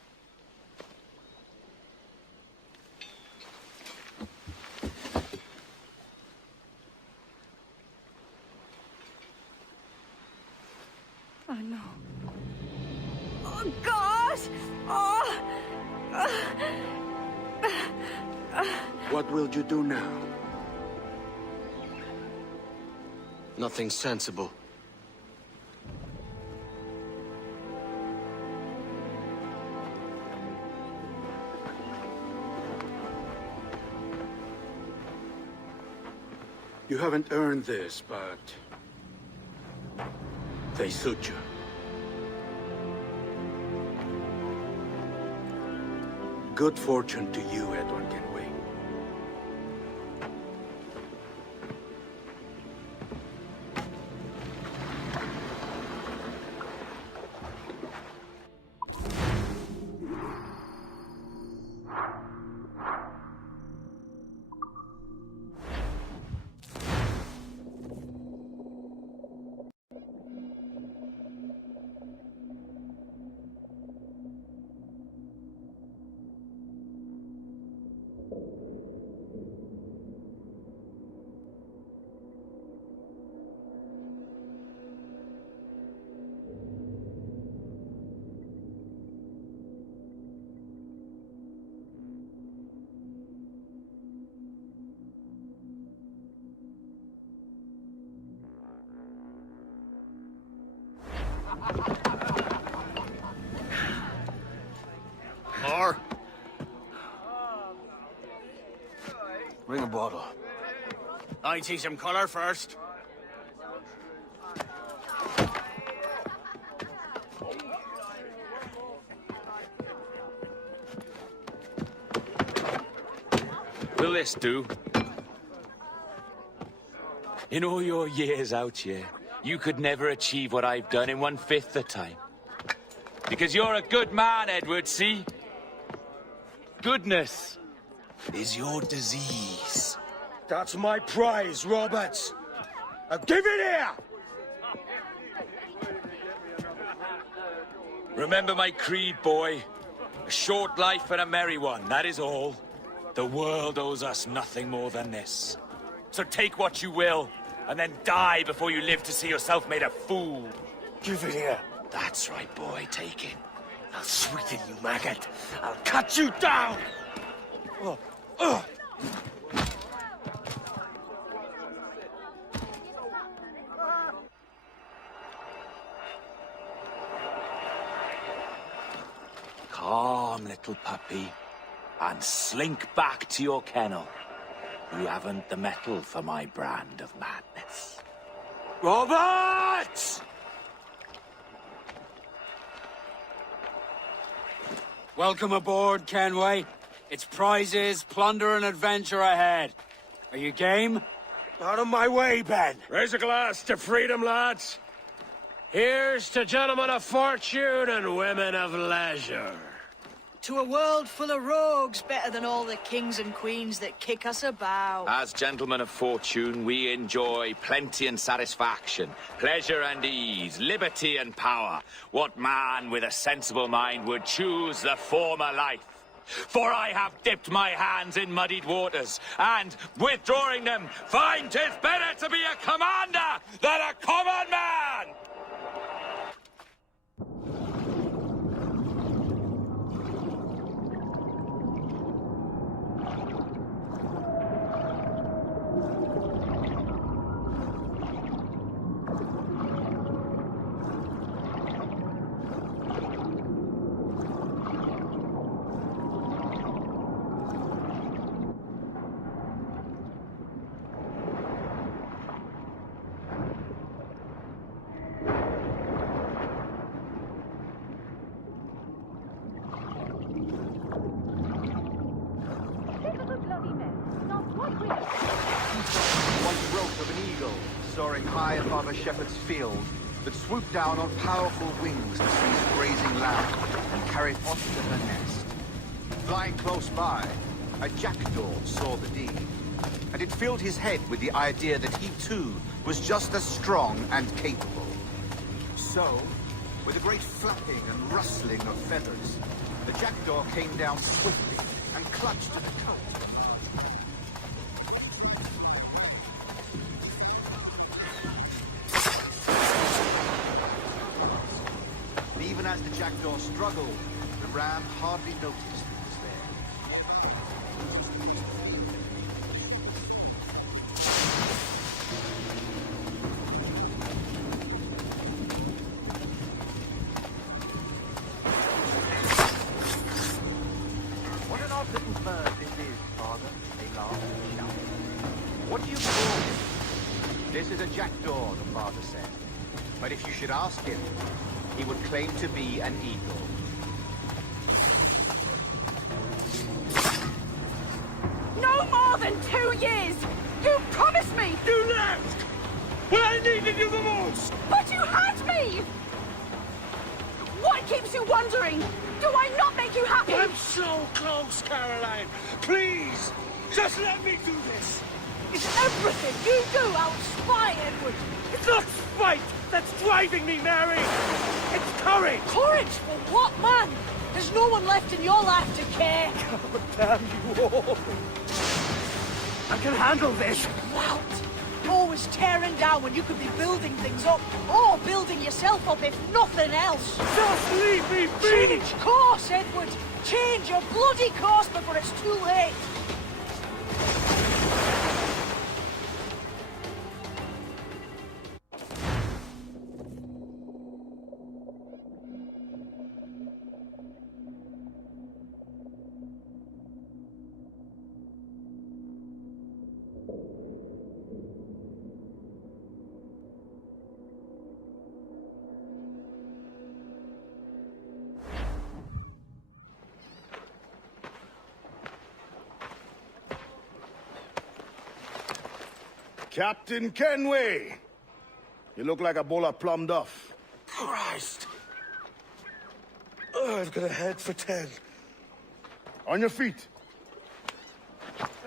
Oh no. Oh God! Oh! What will you do now? Nothing sensible. You haven't earned this, but they suit you. Good fortune to you, Edward Kenway. More? Bring a bottle. I see some color first. Will this do? In all your years out here, you could never achieve what I've done in 1/5 the time. Because you're a good man, Edward, see? Goodness is your disease. That's my prize, Roberts. Now give it here! Remember my creed, boy. A short life and a merry one, that is all. The world owes us nothing more than this. So take what you will, and then die before you live to see yourself made a fool. Give it here. That's right, boy, take it. I'll sweeten you, maggot. I'll cut you down! Calm, little puppy, and slink back to your kennel. You haven't the mettle for my brand of madness. Roberts! Welcome aboard, Kenway. It's prizes, plunder, and adventure ahead. Are you game? Out of my way, Ben. Raise a glass to freedom, lads. Here's to gentlemen of fortune and women of leisure. To a world full of rogues, better than all the kings and queens that kick us about. As gentlemen of fortune, we enjoy plenty and satisfaction, pleasure and ease, liberty and power. What man with a sensible mind would choose the former life? For I have dipped my hands in muddied waters, and, withdrawing them, find 'tis better to be a commander than a common man! White rope of an eagle, soaring high above a shepherd's field, that swooped down on powerful wings to seize grazing lamb and carry it off to her nest. Flying close by, a jackdaw saw the deed, and it filled his head with the idea that he too was just as strong and capable. So, with a great flapping and rustling of feathers, the jackdaw came down swiftly and clutched at the coat. Even as the jackdaw struggled, the ram hardly noticed it was there. What an odd little bird this is, Father, they laughed and shouted. What do you call him? This is a jackdaw, the father said. But if you should ask him, he would claim to be an eagle. No more than 2 years! You promised me! You left! When I needed you the most! But you had me! What keeps you wondering? Do I not make you happy? I'm so close, Caroline! Please! Just let me do this! It's everything you do outspy Edward. It's not spite that's driving me, Mary! It's courage! Courage for what, man? There's no one left in your life to care. God damn you all! I can handle this! Lout! Always tearing down when you could be building things up, or building yourself up if nothing else. Just leave me be! Change course, Edward! Change your bloody course before it's too late! Captain Kenway! You look like a bowl of plum duff. Christ! Oh, I've got a head for 10. On your feet.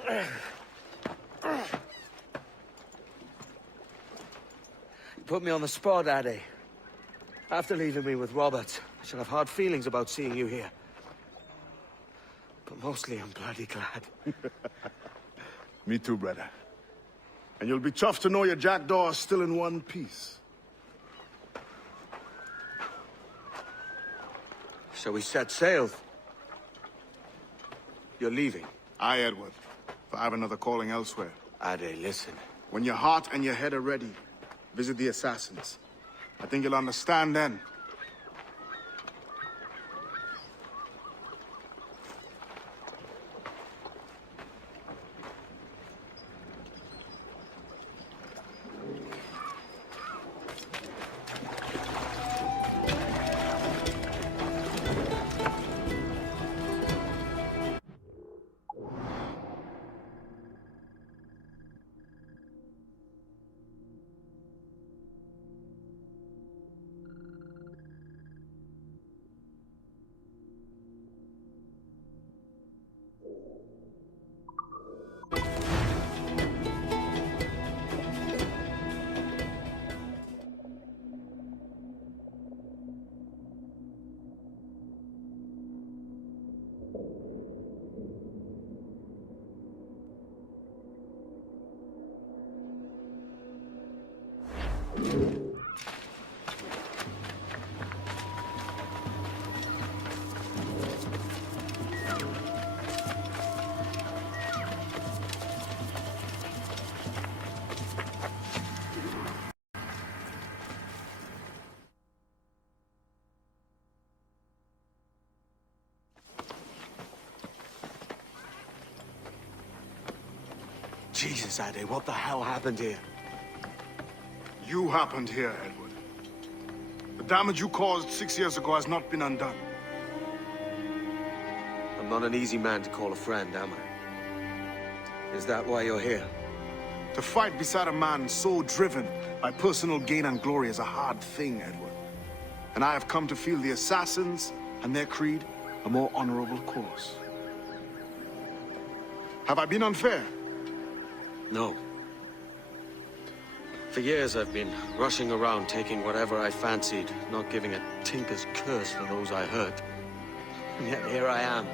You put me on the spot, Addy. After leaving me with Robert, I shall have hard feelings about seeing you here. But mostly I'm bloody glad. Me too, brother. And you'll be tough to know your jackdaw is still in one piece. So we set sail. You're leaving? Aye, Edward. But I have another calling elsewhere. Ade, listen. When your heart and your head are ready, visit the assassins. I think you'll understand then. Jesus, Ade, what the hell happened here? You happened here, Edward. The damage you caused 6 years ago has not been undone. I'm not an easy man to call a friend, am I? Is that why you're here? To fight beside a man so driven by personal gain and glory is a hard thing, Edward. And I have come to feel the assassins and their creed a more honorable course. Have I been unfair? No. For years I've been rushing around taking whatever I fancied, not giving a tinker's curse for those I hurt. And yet here I am,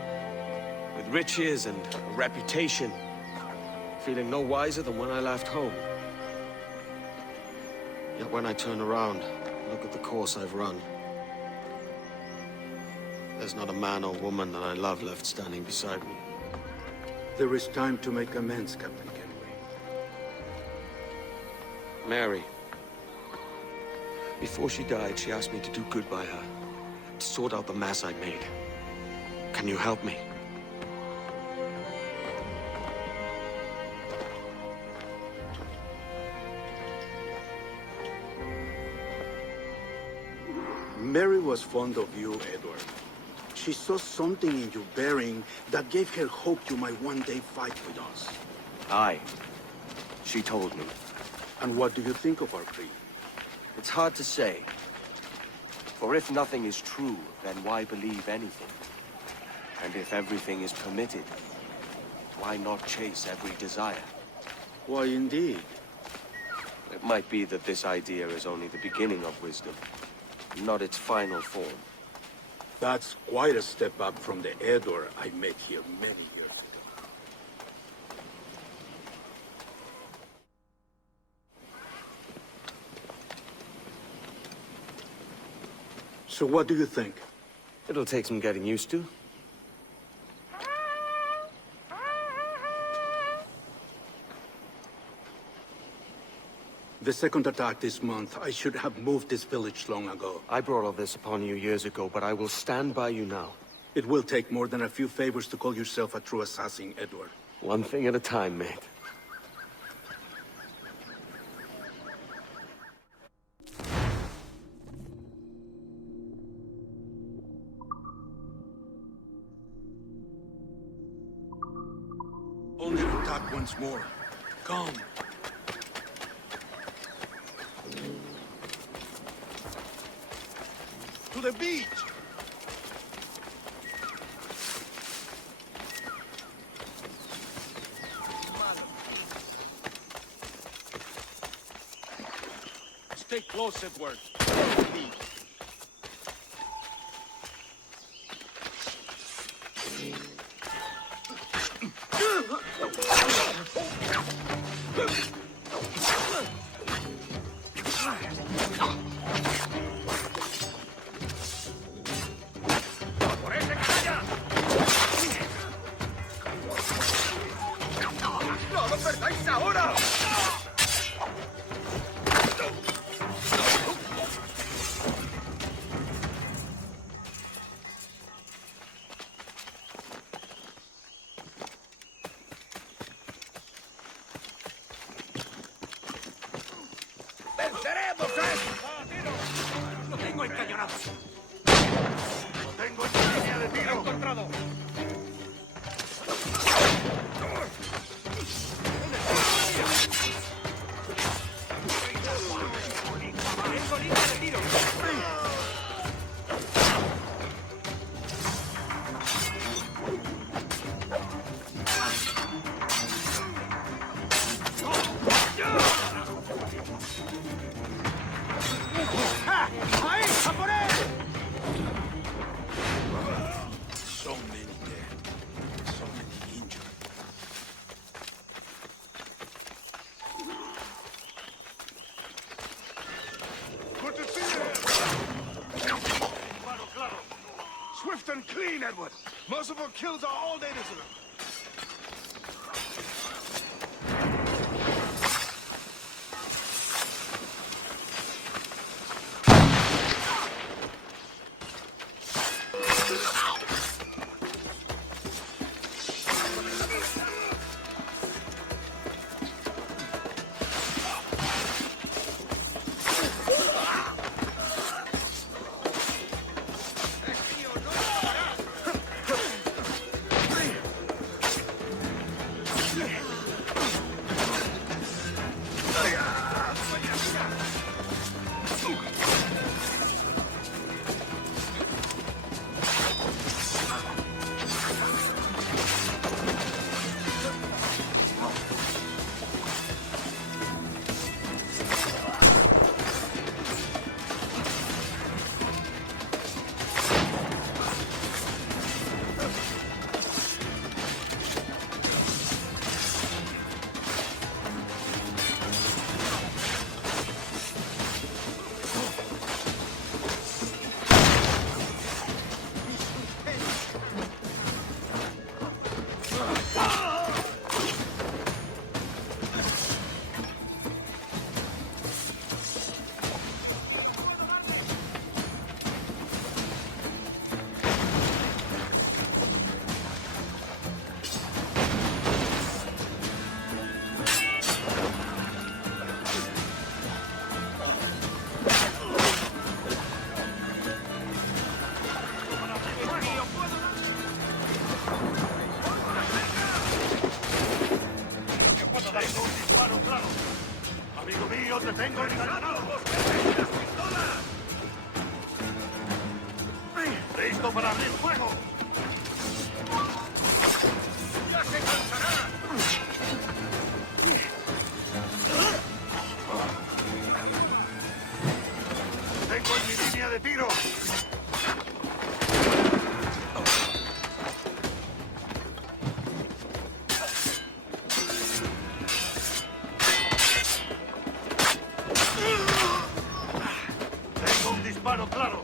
with riches and a reputation, feeling no wiser than when I left home. Yet when I turn around, look at the course I've run, there's not a man or woman that I love left standing beside me. There is time to make amends, Captain Kenway. Mary. Before she died, she asked me to do good by her, to sort out the mess I made. Can you help me? Mary was fond of you, Edward. She saw something in your bearing that gave her hope you might one day fight with us. Aye. She told me. And what do you think of our creed? It's hard to say. For if nothing is true, then why believe anything? And if everything is permitted, why not chase every desire? Why, indeed. It might be that this idea is only the beginning of wisdom, not its final form. That's quite a step up from the Edward I met here many years ago. So what do you think? It'll take some getting used to. The second attack this month, I should have moved this village long ago. I brought all this upon you years ago, but I will stand by you now. It will take more than a few favors to call yourself a true assassin, Edward. One thing at a time, mate. Only attack once more. Come. To the beach! Stay close, Edward. Swift and clean, Edward. Most of our kills are all dated to them. ¡Le tengo enganchado! ¡Listo para abrir fuego! ¡Ya se cansará! ¡Tengo en mi línea de tiro! Tengo un disparo claro.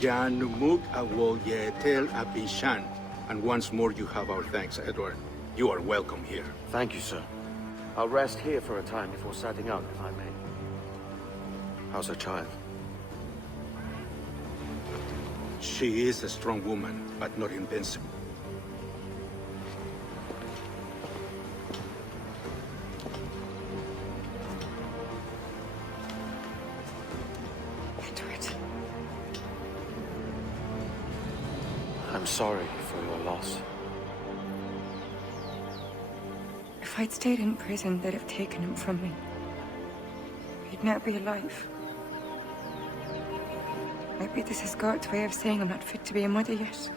Janumuk awol yetel abishan. And once more you have our thanks, Edward. You are welcome here. Thank you, sir. I'll rest here for a time before setting out, if I may. How's her child? She is a strong woman, but not invincible. Edward. I'm sorry for your loss. If I'd stayed in prison, they'd have taken him from me. He'd never be alive. Maybe this is God's way of saying I'm not fit to be a mother yet.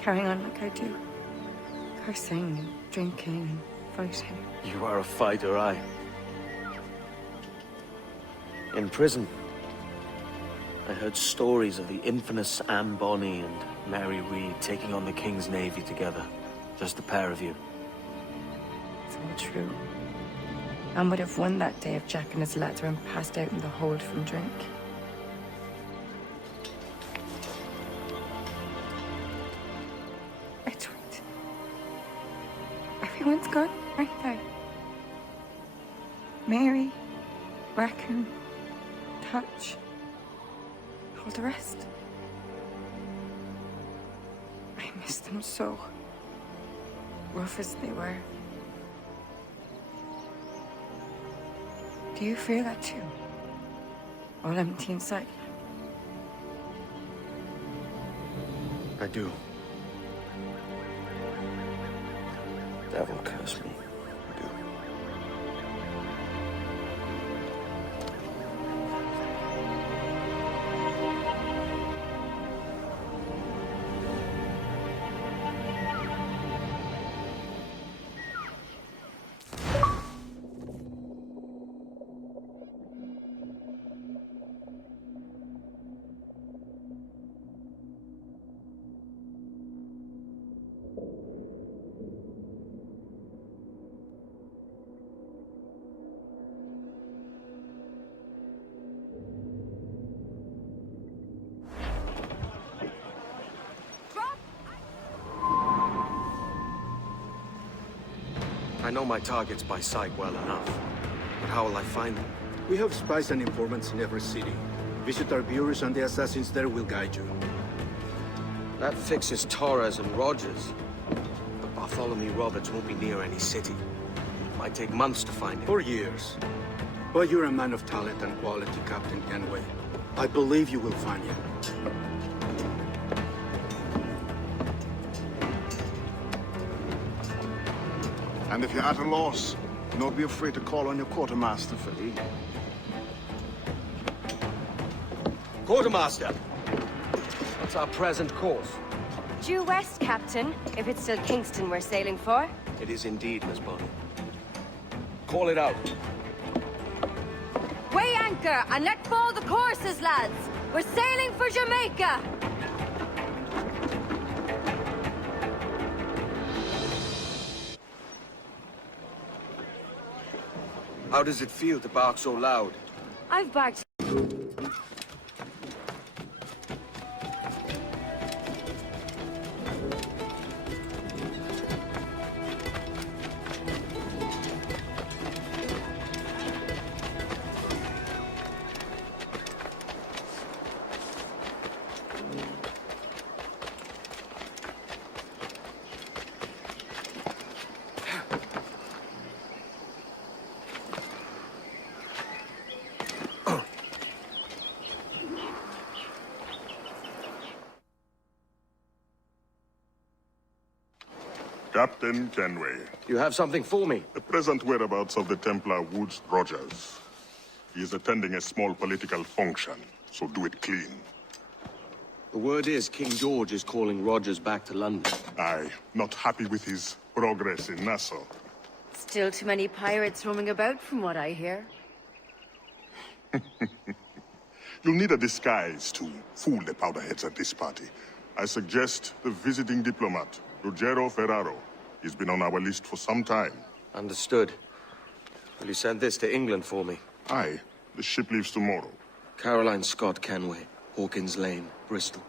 Carrying on like I do. Cursing and drinking and fighting. You are a fighter, aye. In prison, I heard stories of the infamous Anne Bonny and Mary Read taking on the King's Navy together. Just the pair of you. It's all true. Anne would have won that day if Jack and his lads weren't passed out in the hold from drink. Edward. Everyone's gone, aren't they? Mary, Raccoon, Touch, all the rest. I miss them so. Rough as they were. Do you feel that too? All empty inside? I do. Devil curse me. I do. I know my targets by sight well enough. But how will I find them? We have spies and informants in every city. Visit our bureaus and the assassins there will guide you. That fixes Torres and Rogers. But Bartholomew Roberts won't be near any city. It might take months to find him. Or years. But you're a man of talent and quality, Captain Kenway. I believe you will find him. And if you're at a loss, don't be afraid to call on your quartermaster for aid. Quartermaster! What's our present course? Due west, Captain, if it's still Kingston we're sailing for. It is indeed, Miss Bonny. Call it out. Weigh anchor and let fall the courses, lads! We're sailing for Jamaica! How does it feel to bark so loud? I've barked. Captain Kenway. You have something for me? The present whereabouts of the Templar Woods Rogers. He is attending a small political function, so do it clean. The word is King George is calling Rogers back to London. Aye, not happy with his progress in Nassau. Still too many pirates roaming about from what I hear. You'll need a disguise to fool the powderheads at this party. I suggest the visiting diplomat, Ruggiero Ferraro. He's been on our list for some time. Understood. Will you send this to England for me? Aye. The ship leaves tomorrow. Caroline Scott Kenway, Hawkins Lane, Bristol.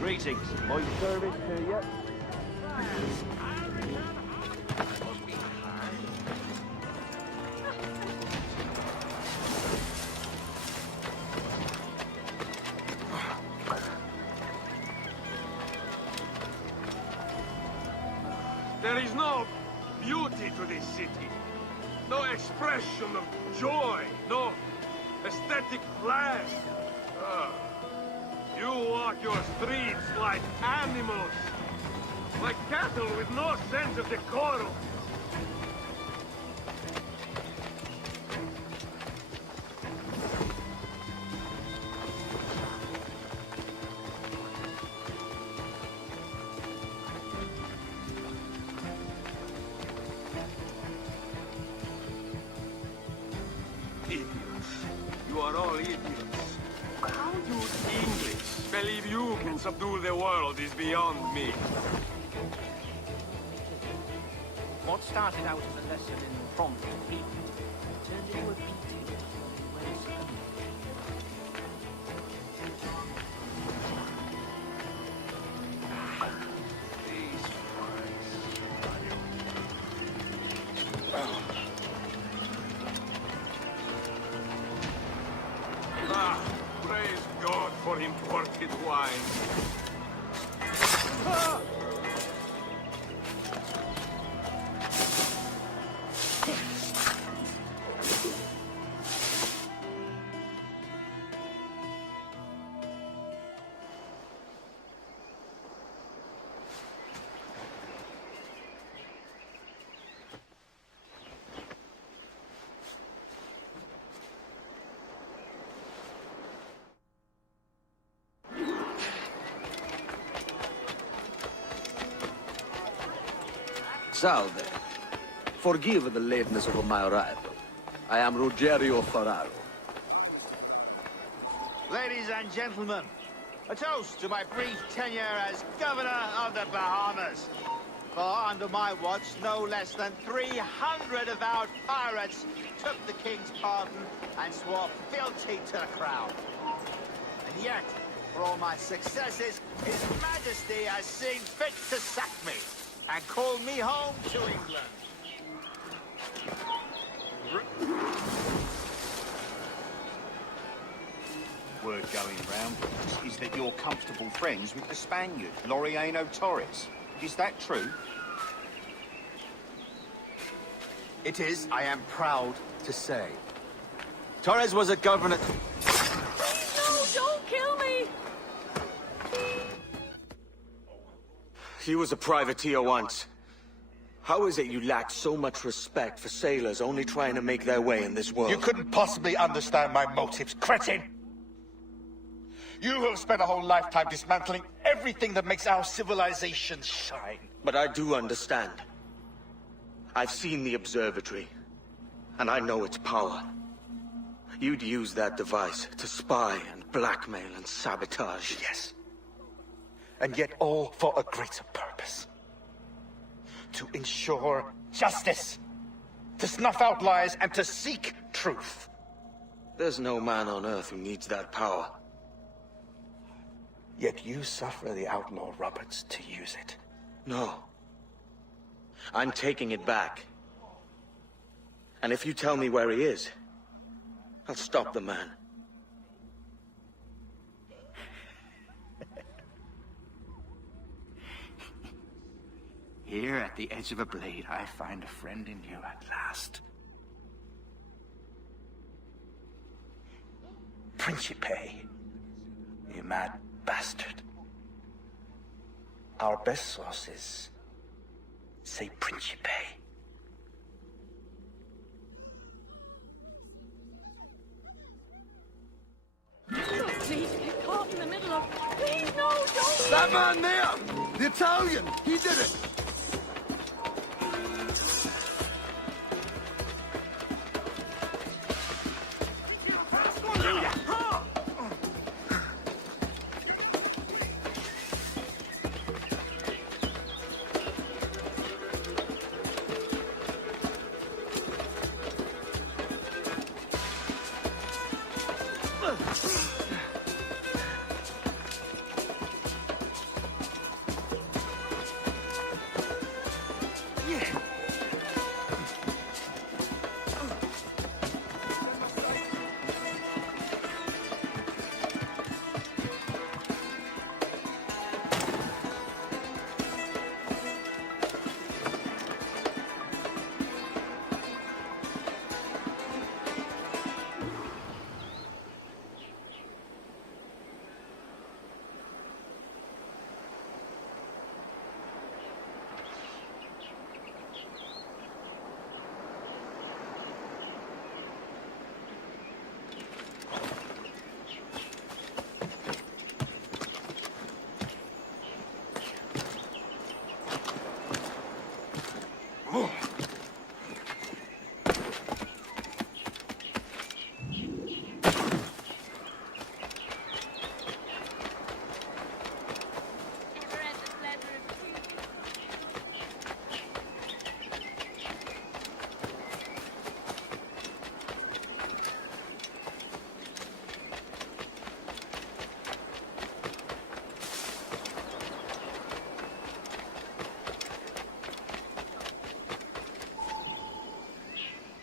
Greetings. My service to you. There is no beauty to this city. No expression of joy. No aesthetic flash. You walk your streets like animals. Like cattle with no sense of decorum. Idiots. You are all idiots. How you English believe you can subdue the world is beyond me. What started out as a lesson in prompt defeat turned into a beating when it's Praise God for imported wine. Salve. Forgive the lateness of my arrival. I am Ruggiero Ferraro. Ladies and gentlemen, a toast to my brief tenure as Governor of the Bahamas. For under my watch, no less than 300 avowed pirates took the King's pardon and swore fealty to the crown. And yet, for all my successes, His Majesty has seen fit to sack me and call me home to England. Word going round is that you're comfortable friends with the Spaniard, notorious. Is that true? It is, I am proud to say. Torres was a governor... No, don't kill me! He was a privateer once. How is it you lack so much respect for sailors only trying to make their way in this world? You couldn't possibly understand my motives, cretin! You have spent a whole lifetime dismantling everything that makes our civilization shine. But I do understand. I've seen the observatory, and I know its power. You'd use that device to spy and blackmail and sabotage. Yes. And yet all for a greater purpose. To ensure justice. To snuff out lies and to seek truth. There's no man on Earth who needs that power. Yet you suffer the outlaw Roberts to use it. No. I'm taking it back. And if you tell me where he is, I'll stop the man. Here at the edge of a blade, I find a friend in you at last. Principe, you mad bastard. Our best sources say Principe. Please get caught in the middle of... Please, no, don't... That man there! The Italian! He did it!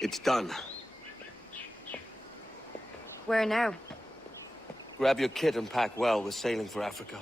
It's done. Where now? Grab your kit and pack well. We're sailing for Africa.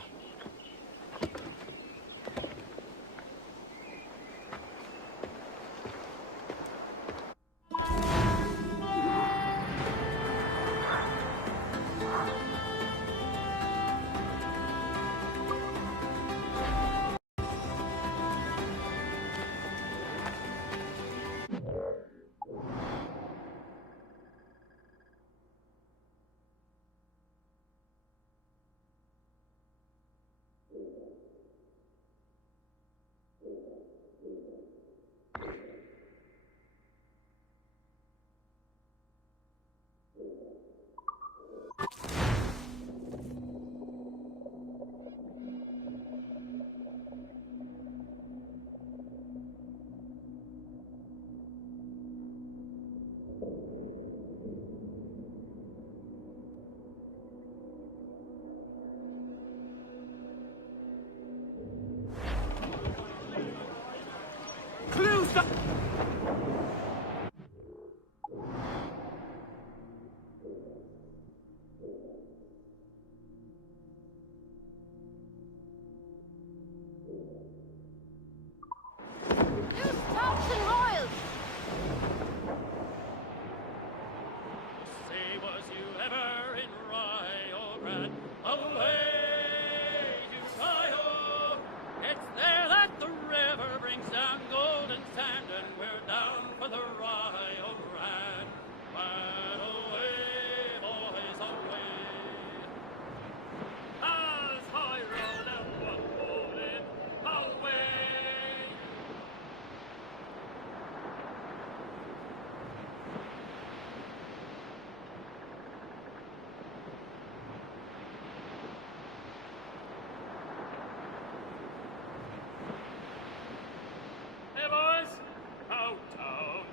It's there that the river brings down gold and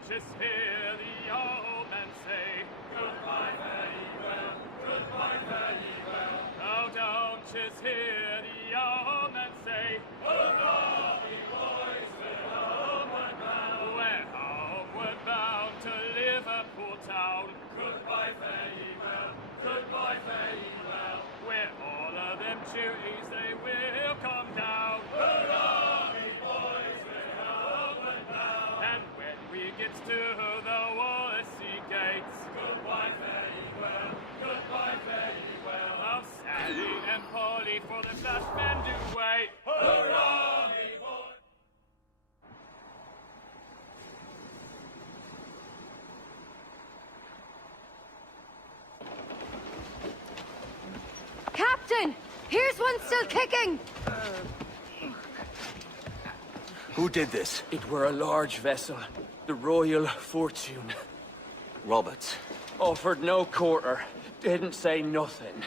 just hear the old man say, goodbye, fare ye well, goodbye, fare ye well. Oh, don't just hear the old man say, hurrah, ye boys, we're homeward bound. We're homeward bound to Liverpool town. Goodbye, fare ye well, goodbye, fare ye well. Where all of them duties they will come down. Hurrah, ye boys, we're homeward bound. And when we get to the Wallasey gates, goodbye, fare ye well, goodbye, fare ye well. Oh, Sally and Polly for the Dutchmen do wait. Hurrah, ye boys. Captain! Here's one still kicking! Who did this? It were a large vessel, the Royal Fortune. Roberts. Offered no quarter, didn't say nothing.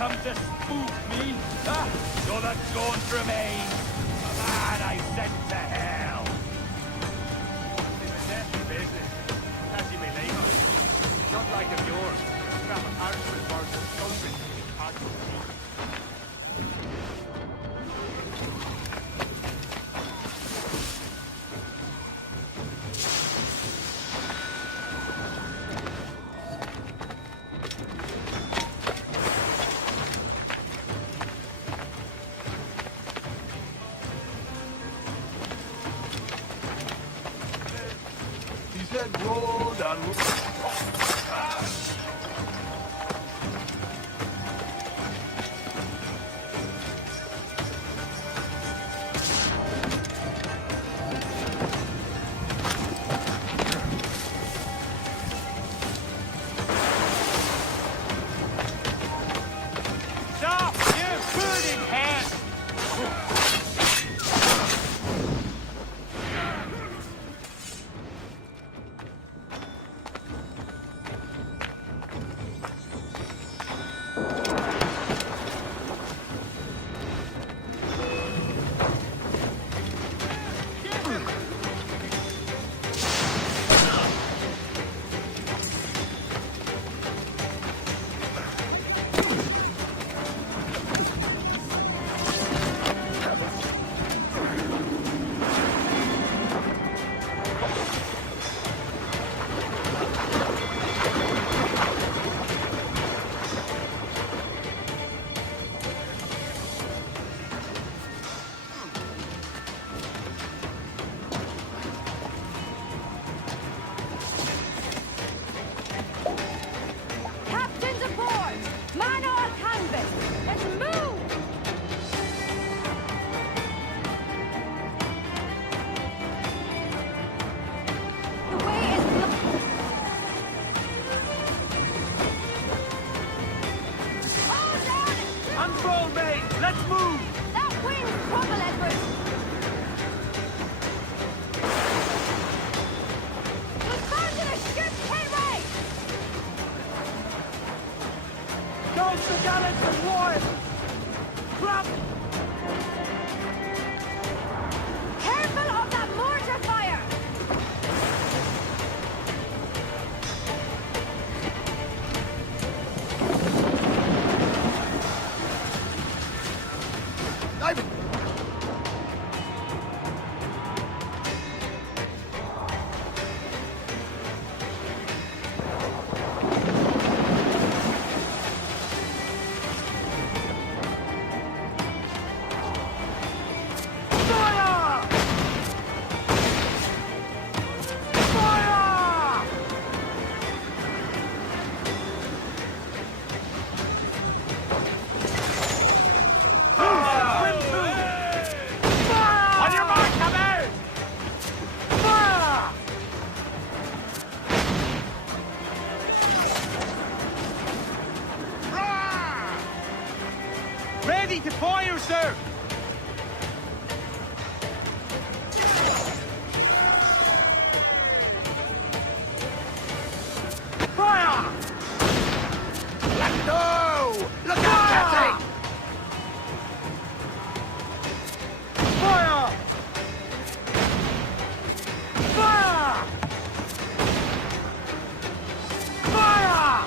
come to spook me? Ah, you're the gaunt remains. A man I sent to hell. It's a nasty business. As you may label it. Not like of yours. Grab a parchment for some children. Hard to see. Control, mate! Let's move! That wind's trouble, Edward! We've found a ship, Kenway! Goes the gallants and wide! Crap! Careful of that mortar fire! Ready to fire, sir! Fire! Let go! Look out, Captain! Fire! Fire! Fire!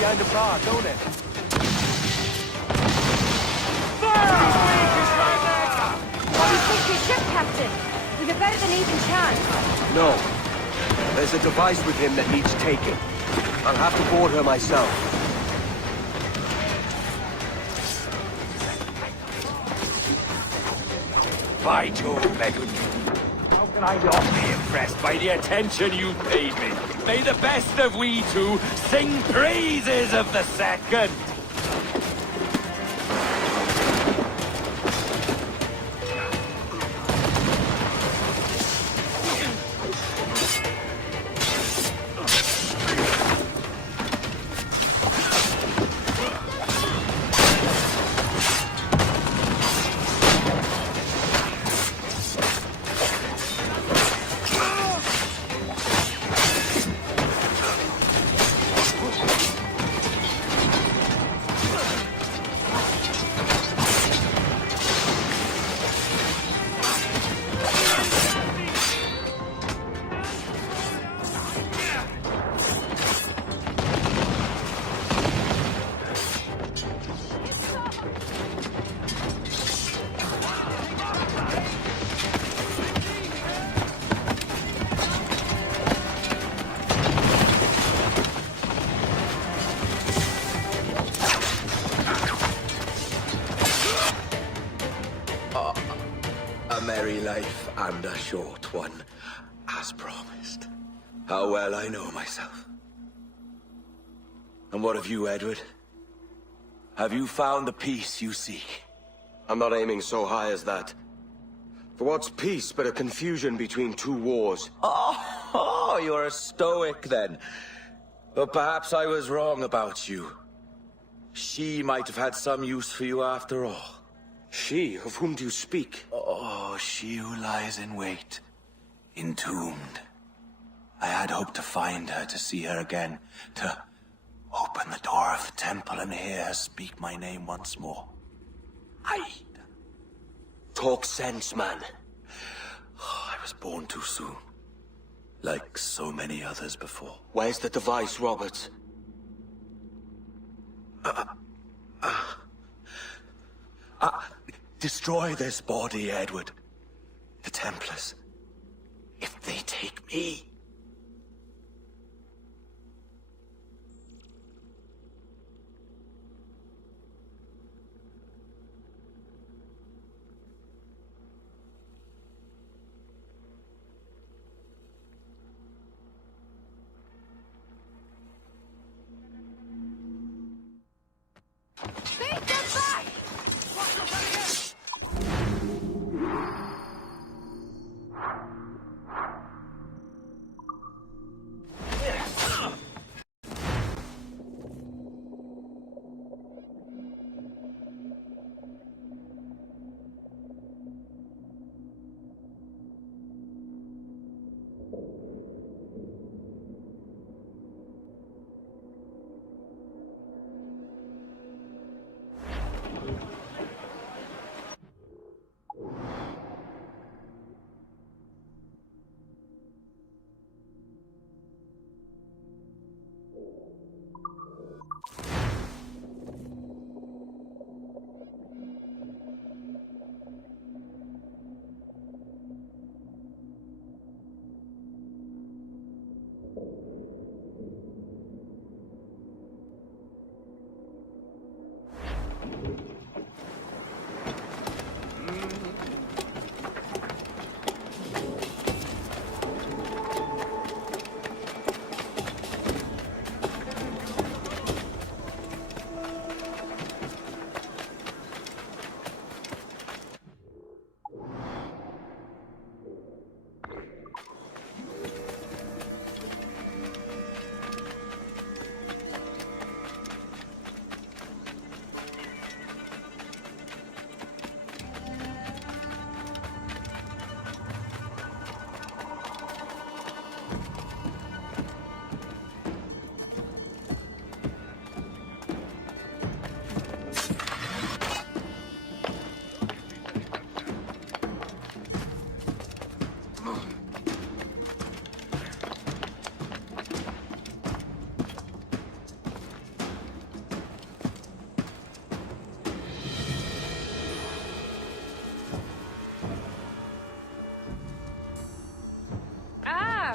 Behind the bar, don't it? What do you think your ship, Captain? We've a better than even chance. No. There's a device with him that needs taking. I'll have to board her myself. By Jove, Edward. How can I not be impressed by the attention you paid me? May the best of we two sing praises of the second! A merry life and a short one, as promised. How well I know myself. And what of you, Edward? Have you found the peace you seek? I'm not aiming so high as that. For what's peace but a confusion between two wars? Oh, you're a stoic then. But perhaps I was wrong about you. She might have had some use for you after all. She? Of whom do you speak? Oh, she who lies in wait, entombed. I had hoped to find her, to see her again, to open the door of the temple and hear her speak my name once more. Talk sense, man. Oh, I was born too soon. Like so many others before. Where's the device, Robert? Destroy this body, Edward. The Templars. If they take me,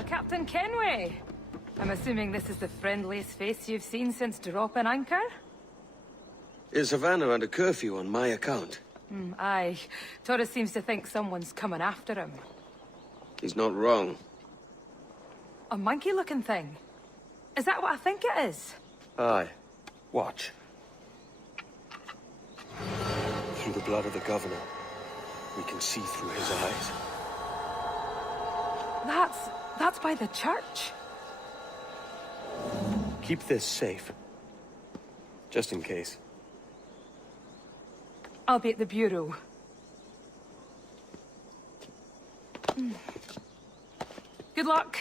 Captain Kenway. I'm assuming this is the friendliest face you've seen since dropping anchor? Is Havana under curfew on my account? Aye. Torres seems to think someone's coming after him. He's not wrong. A monkey-looking thing? Is that what I think it is? Aye. Watch. Through the blood of the governor, we can see through his eyes. That's by the church. Keep this safe. Just in case. I'll be at the bureau. Good luck.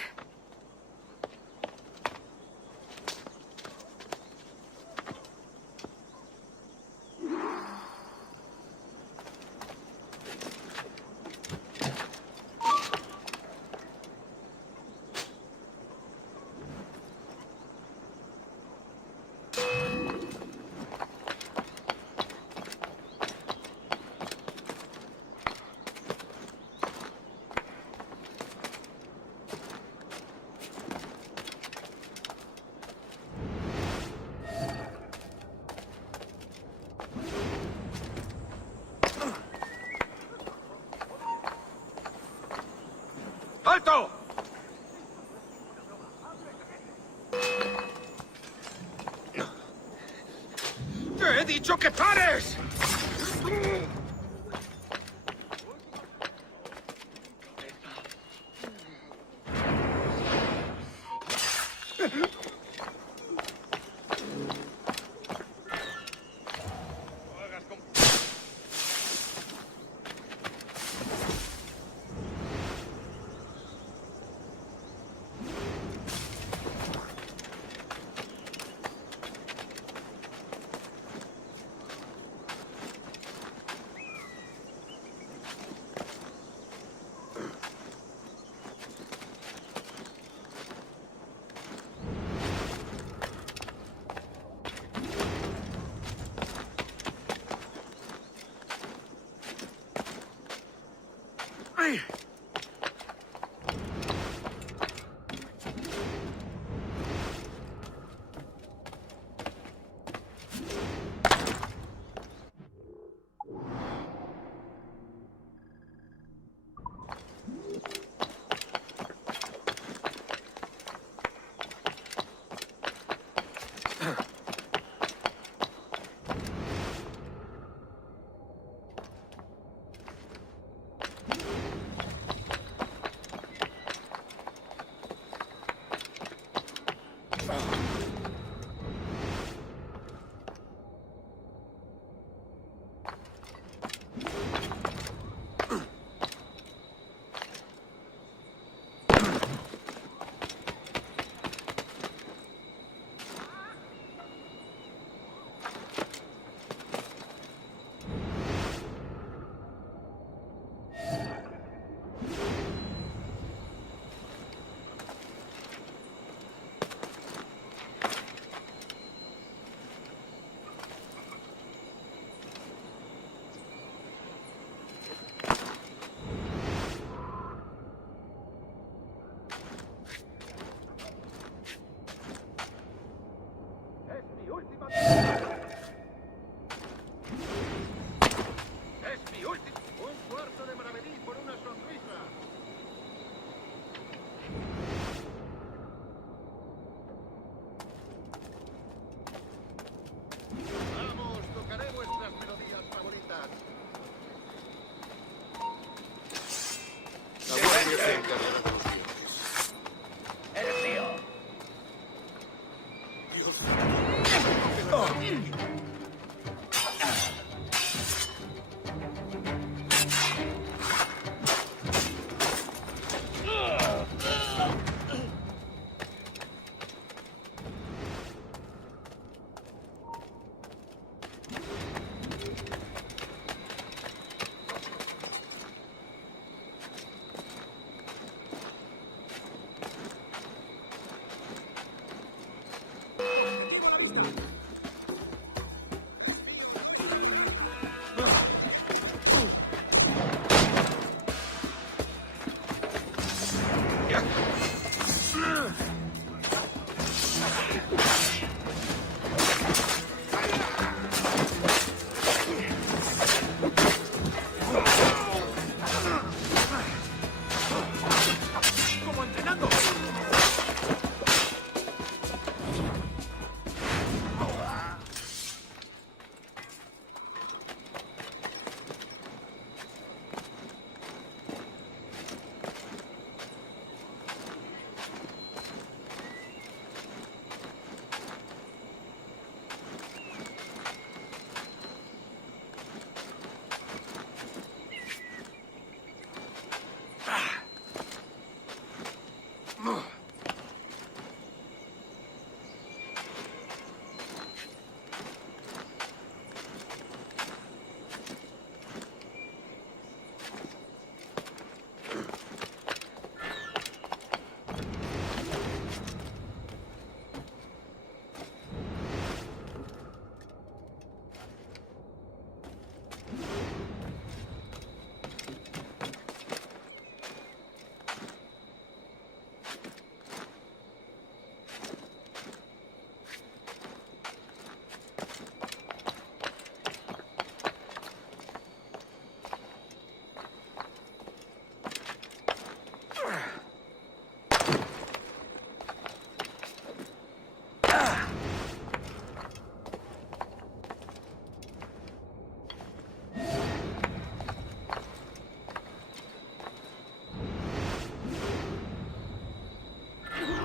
Alto! ¡Te he dicho que pares!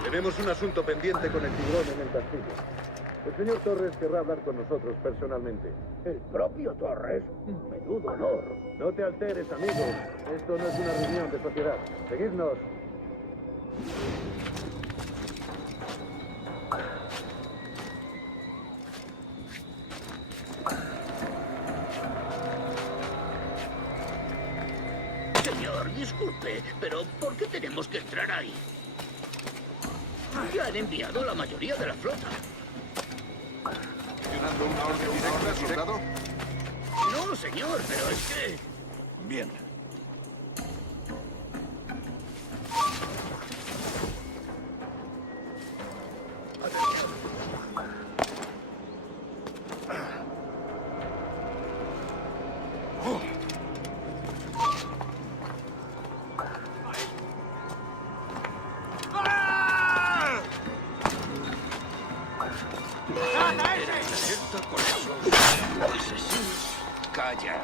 Tenemos un asunto pendiente con el tiburón en el castillo. El señor Torres querrá hablar con nosotros personalmente. ¿El propio Torres? Menudo honor. No te alteres, amigo. Esto no es una reunión de sociedad. Seguidnos. Señor, disculpe, pero ¿por qué tenemos que entrar ahí? Ya han enviado la mayoría de la flota. ¿Funcionando una orden directa, soldado? No, señor, pero es que... Bien. Calla.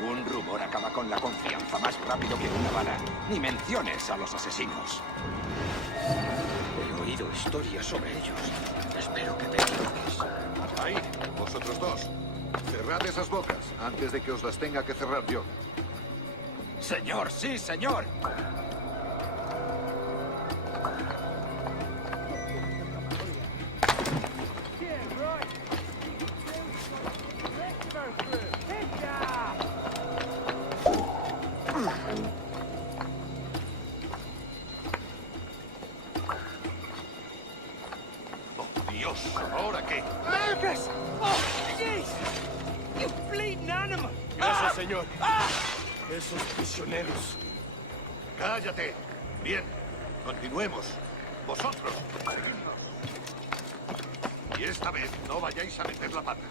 Un rumor acaba con la confianza más rápido que una bala. Ni menciones a los asesinos. He oído historias sobre ellos. Espero que te equivoques. Ahí, vosotros dos. Cerrad esas bocas antes de que os las tenga que cerrar yo. Señor, sí, señor. ¿Ahora qué? Lucas! Oh, jeez! You bleeding animal! Gracias, señor. Esos prisioneros. ¡Cállate! Bien, continuemos. Vosotros, seguidnos. Y esta vez no vayáis a meter la pata.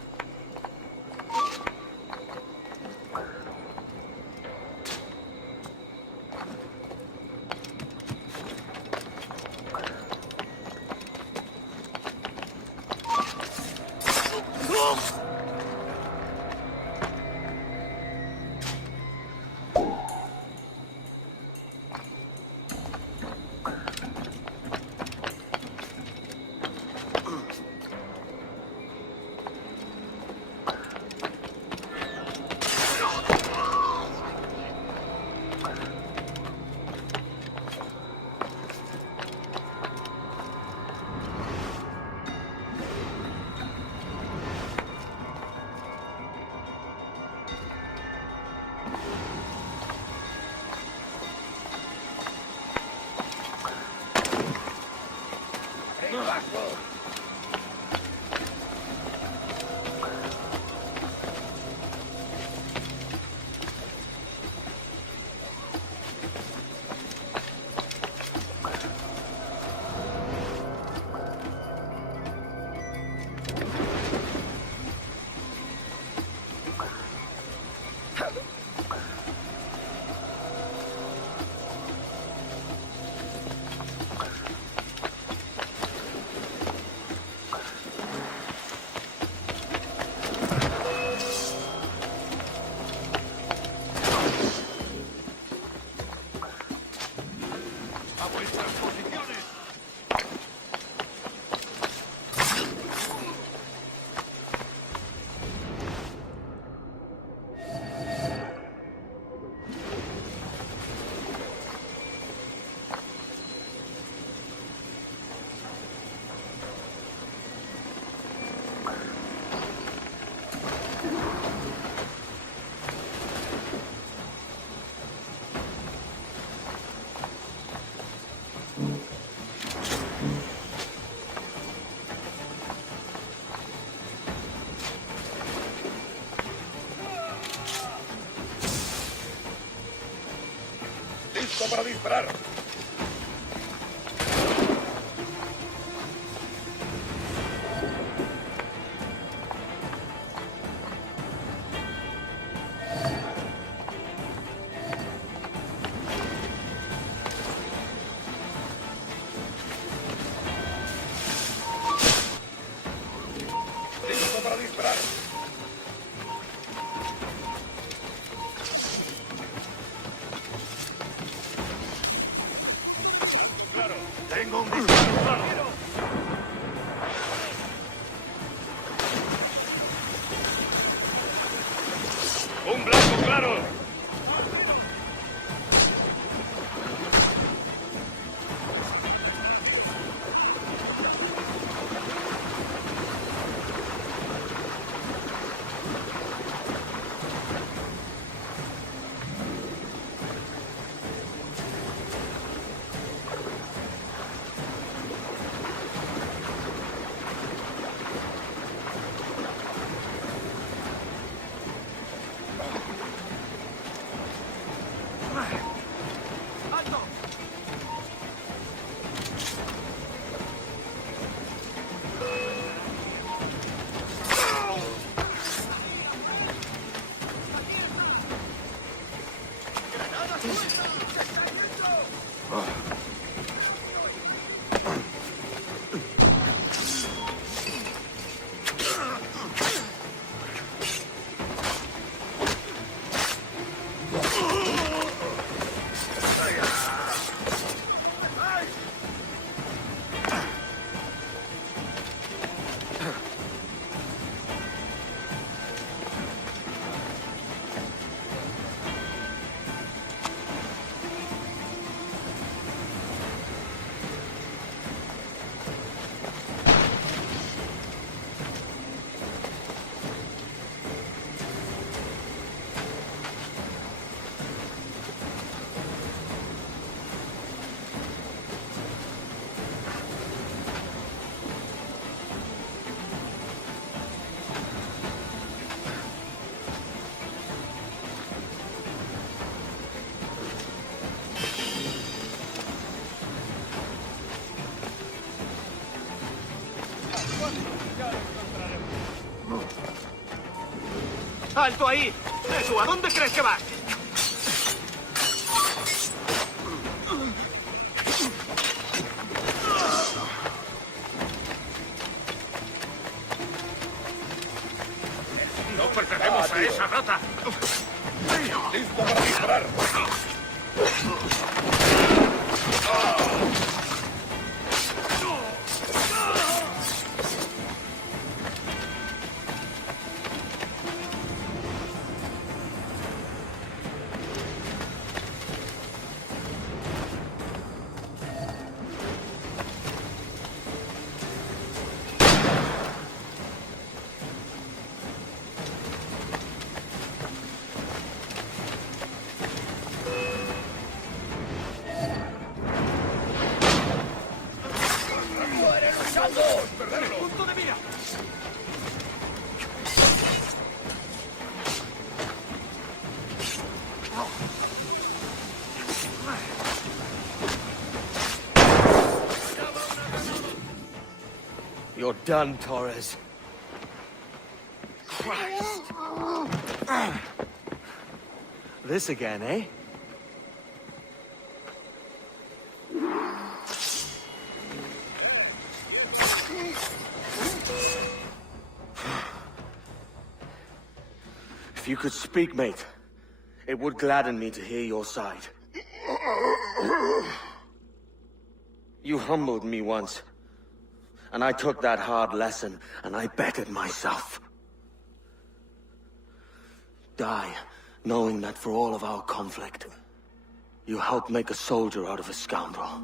¡Listo para disparar! ¡Listo para disparar! Tengo un disparo claro. ¡Un blanco claro! ¡Alto ahí! ¡Eso! ¿A dónde crees que vas? ¡No pertenecemos a esa rata! ¡Listo para disparar! You're done, Torres. Christ. This again, eh? If you could speak, mate, it would gladden me to hear your side. You humbled me once, and I took that hard lesson, and I bettered myself. Die, knowing that for all of our conflict, you helped make a soldier out of a scoundrel.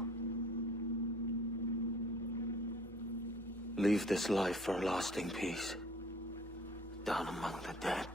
Leave this life for a lasting peace, down among the dead.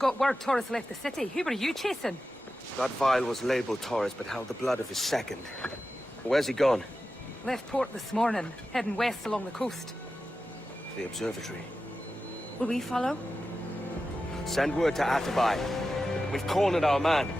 got word Torres left the city. Who were you chasing? That vial was labeled Torres, but held the blood of his second. Where's he gone? Left port this morning, heading west along the coast. The observatory. Will we follow? Send word to Atabai. We've cornered our man.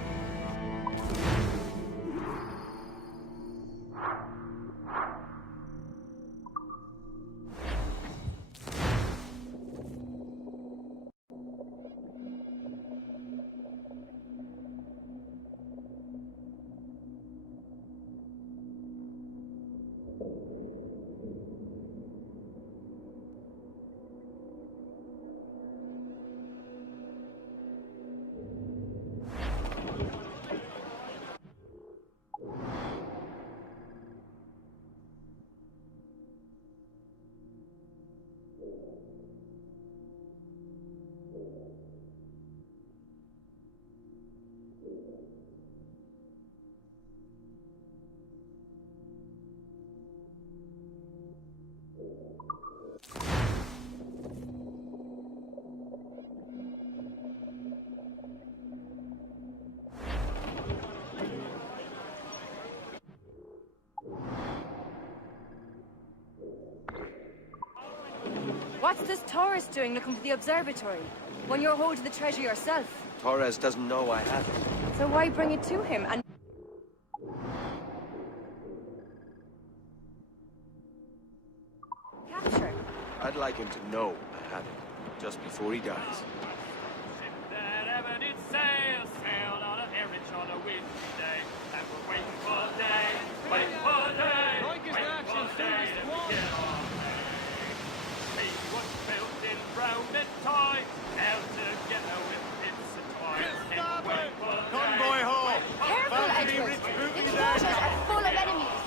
What's this Torres doing looking for the observatory? When you're holding the treasure yourself? Torres doesn't know I have it. So why bring it to him and... capture it? I'd like him to know I have it, just before he dies. That ever did sail, sailed on a heritage on a windy day, and we're waiting for a day, waiting for a day, waiting for a day to get on. Maybe what's built in brown and toy, held together with bits of toy. Convoy hall! Careful, Edward! These waters are full of enemies!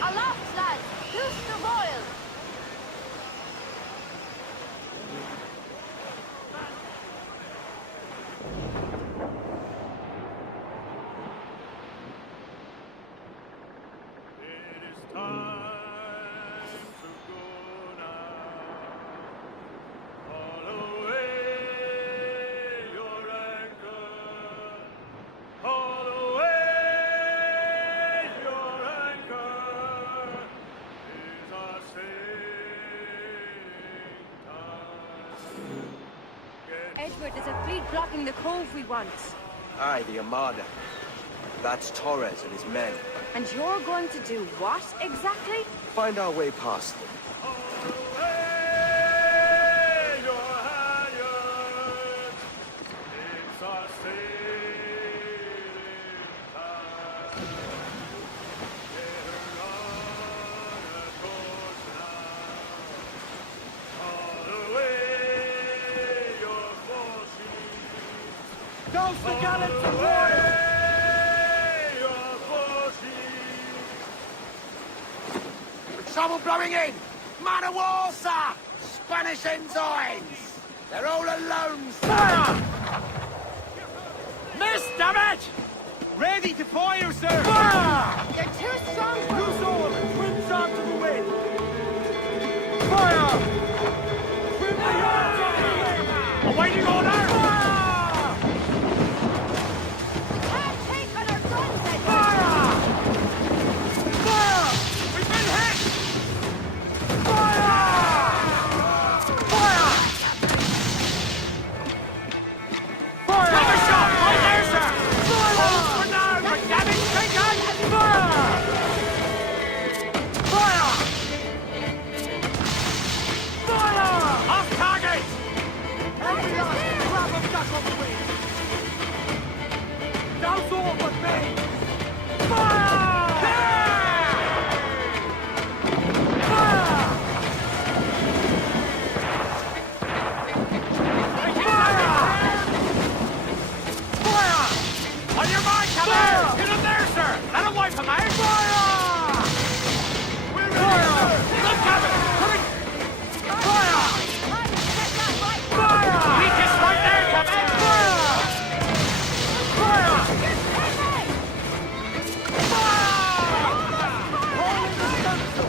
Aloft, lads! Loose the royal! Edward, there's a fleet blocking the cove we want. Aye, the Armada. That's Torres and his men. And you're going to do what, exactly? Find our way past them. Douse the gallants and royals! Trouble blowing in! Man of war, sir! Spanish ensigns! They're all alone, sir! Miss, damn it! Ready to fire, sir! Fire! You're too strong for Loose all and trim shot to the wind! Fire! Trim the yards on the wind! Awaiting order! Fire! We can't take on our guns, Edward! Fire! Fire! We've been hit! Fire! Fire! Fire! Have a shot! Right there, sir! Fire! Hold for now, but damage taken! Fire! Fire! Fire! Off target! Every last grab of duck on the wing! Douse all but me! Fire! Fire! Fire! On your mark, Havana! Hit him there, sir! Let him wipe him out! Fire! We're ready, look, Captain! Coming! Fire! Fire! Weak is right there, Captain! Fire! Fire! Fire! Holding the gunso!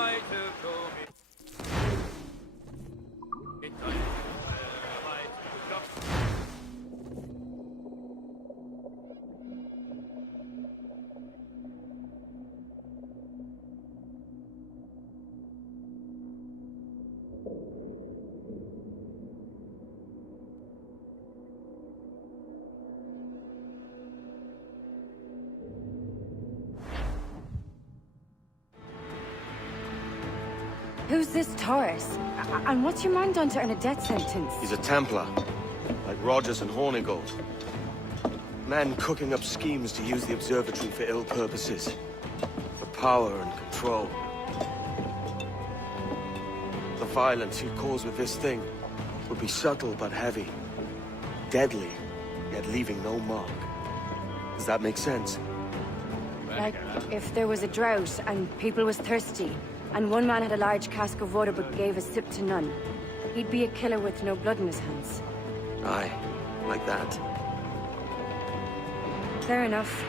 I to go? It does. Where am I to go? Who's this Taurus? And what's your man done to earn a death sentence? He's a Templar, like Rogers and Hornigold. Man cooking up schemes to use the observatory for ill purposes. For power and control. The violence he'd cause with this thing would be subtle but heavy. Deadly, yet leaving no mark. Does that make sense? Like, if there was a drought and people was thirsty, and one man had a large cask of water but gave a sip to none, he'd be a killer with no blood in his hands. Aye, like that. Fair enough.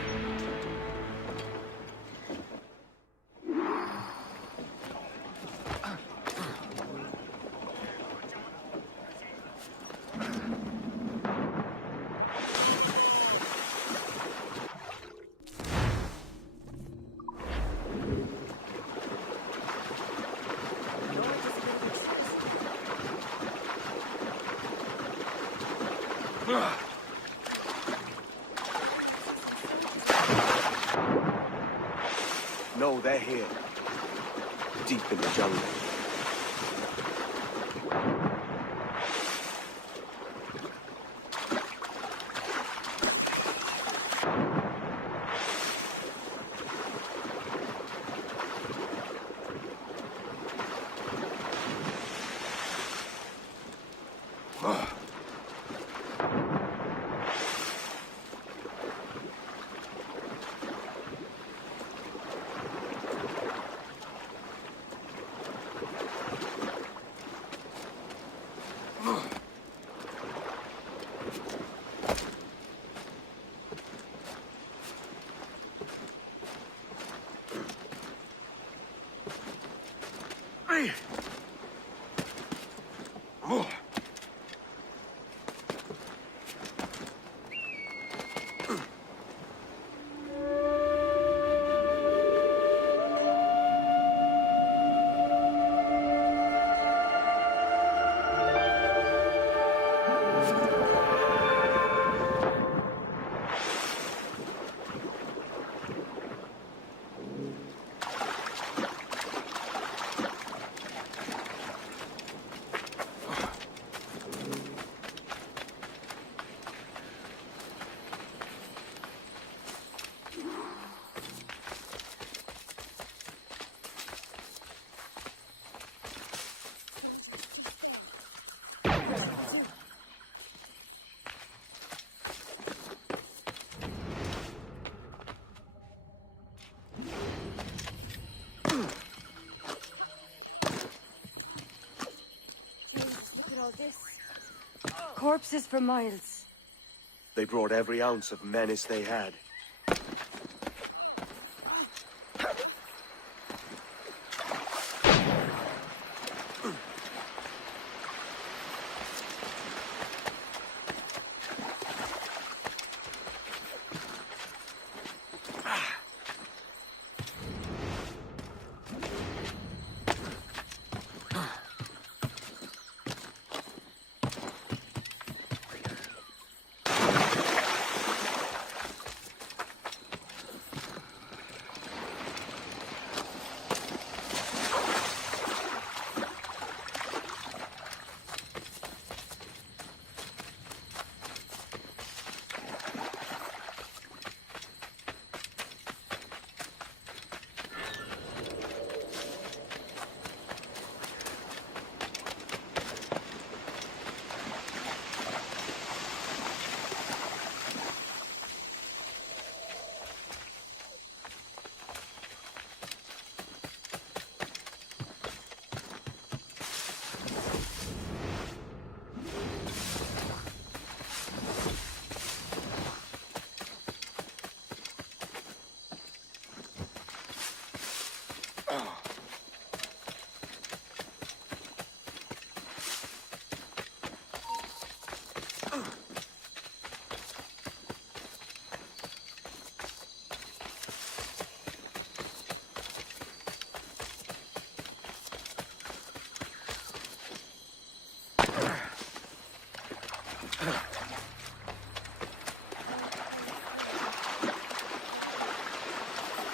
No, they're here. Deep in the jungle. Corpses for miles. They brought every ounce of menace they had.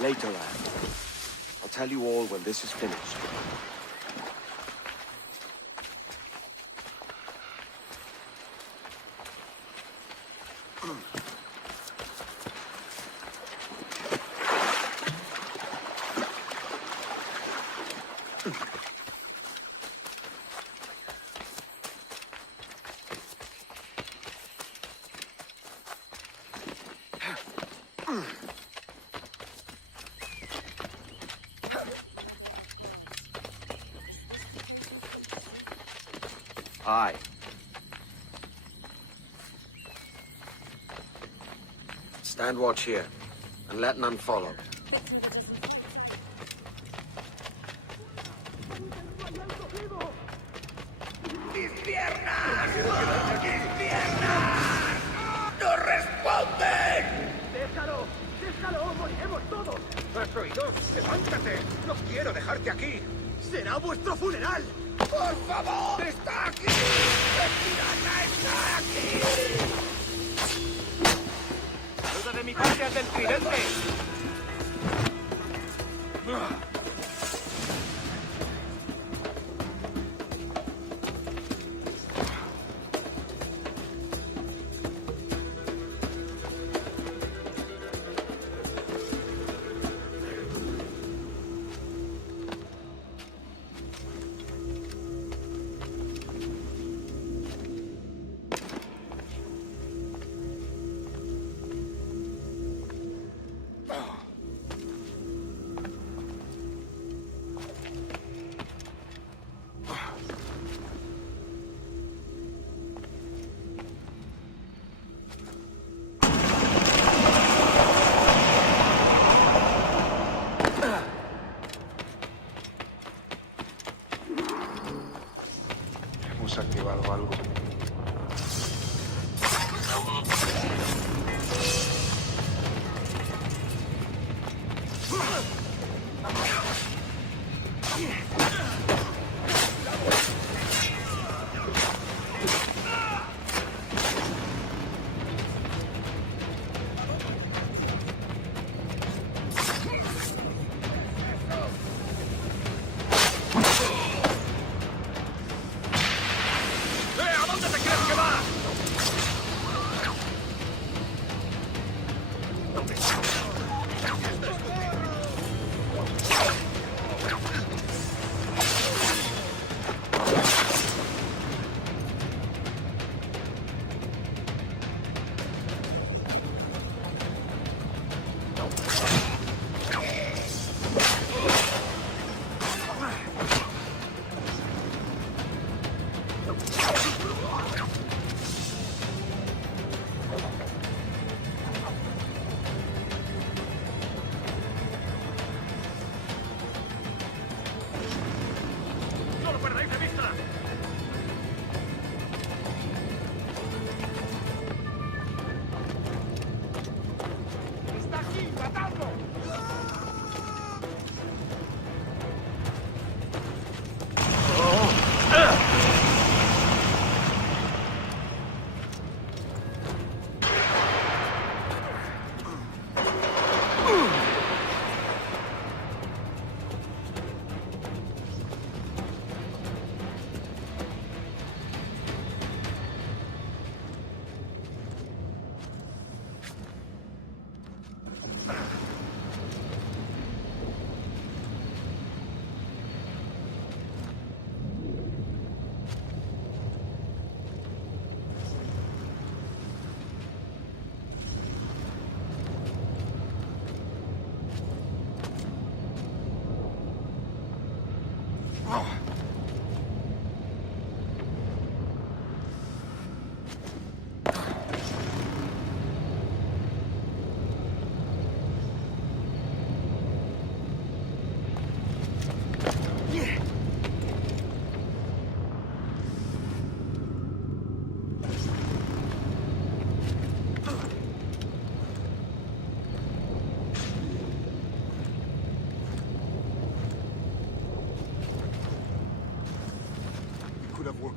Later, lad. I'll tell you all when this is finished. Aye. Stand watch here, and let none follow. ¡Mis piernas! ¡Mis piernas! ¡No responden! ¡Déjalo! ¡Déjalo! ¡Moriremos todos! ¡Has oído! ¡Levántate! ¡No quiero dejarte aquí! ¡Será vuestro funeral! ¡Por favor! ¡Está aquí! ¡El pirata está aquí! ¡Saluda de mi parte al del tridente! Hemos activado algo.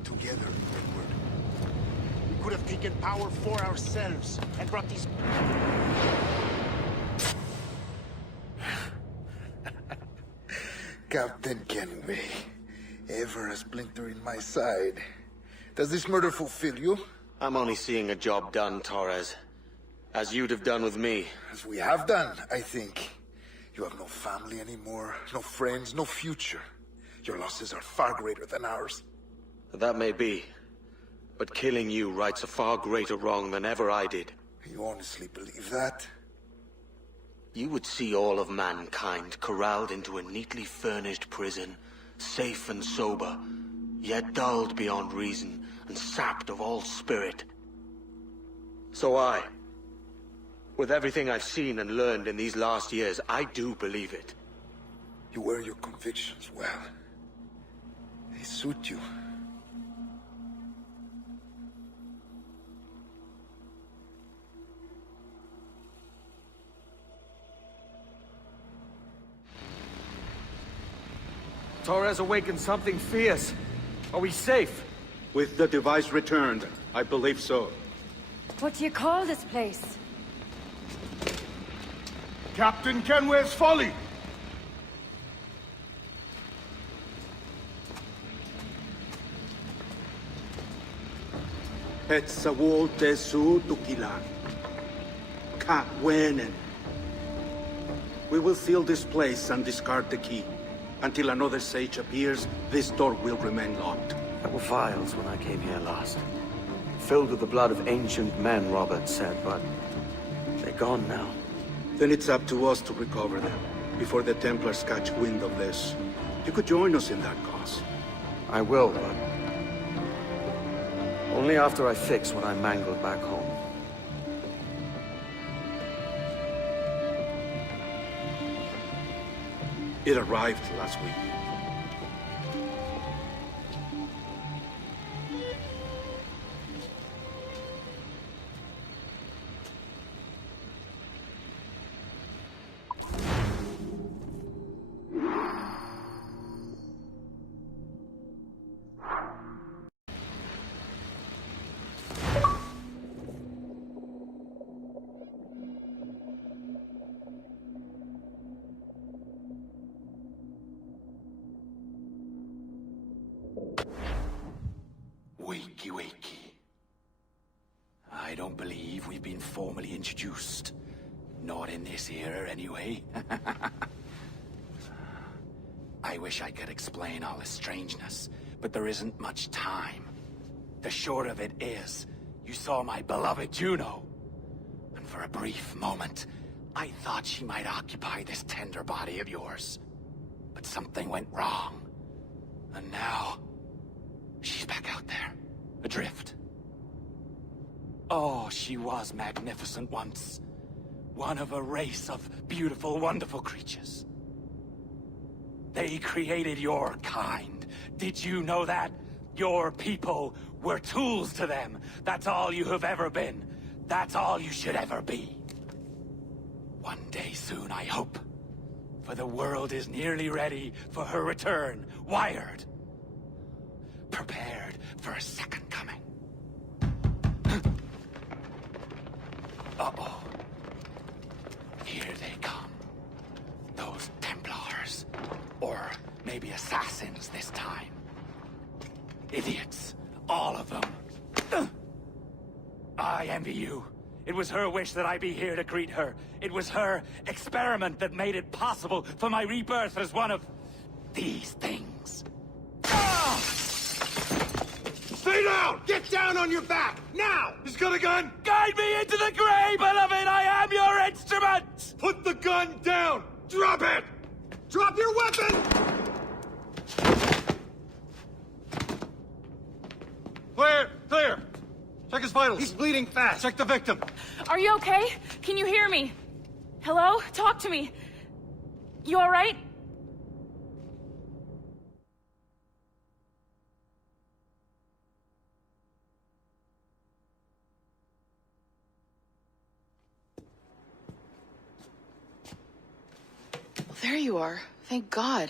Together, Edward. We could have taken power for ourselves and brought these... Captain Kenway, ever a splinter in my side. Does this murder fulfill you? I'm only seeing a job done, Torres. As you'd have done with me. As we have done, I think. You have no family anymore, no friends, no future. Your losses are far greater than ours. That may be. But killing you rights a far greater wrong than ever I did. You honestly believe that? You would see all of mankind corralled into a neatly furnished prison, safe and sober, yet dulled beyond reason and sapped of all spirit. So with everything I've seen and learned in these last years, I do believe it. You wear your convictions well. They suit you. Torres awakened something fierce. Are we safe? With the device returned, I believe so. What do you call this place? Captain Kenway's folly! Etsawolte su tukilan. Ka wenen. We will seal this place and discard the key. Until another sage appears, this door will remain locked. There were vials when I came here last. Filled with the blood of ancient men, Robert said, but they're gone now. Then it's up to us to recover them, before the Templars catch wind of this. You could join us in that cause. I will, but only after I fix what I mangled back home. It arrived last week. Wakey. I don't believe we've been formally introduced. Not in this era, anyway. I wish I could explain all this strangeness, but there isn't much time. The short of it is, you saw my beloved Juno. And for a brief moment, I thought she might occupy this tender body of yours. But something went wrong. And now, she's back out there. Adrift. Oh, she was magnificent once. One of a race of beautiful, wonderful creatures. They created your kind. Did you know that? Your people were tools to them. That's all you have ever been. That's all you should ever be. One day soon, I hope. For the world is nearly ready for her return. Wired. Prepared for a second coming. Uh-oh. Here they come. Those Templars. Or maybe assassins this time. Idiots. All of them. I envy you. It was her wish that I be here to greet her. It was her experiment that made it possible for my rebirth as one of these things. Stay down! Get down on your back! Now! He's got a gun! Guide me into the grave, beloved! I am your instrument! Put the gun down! Drop it! Drop your weapon! Clear! Clear! Check his vitals. He's bleeding fast. Check the victim. Are you okay? Can you hear me? Hello? Talk to me. You all right? Well, there you are. Thank God.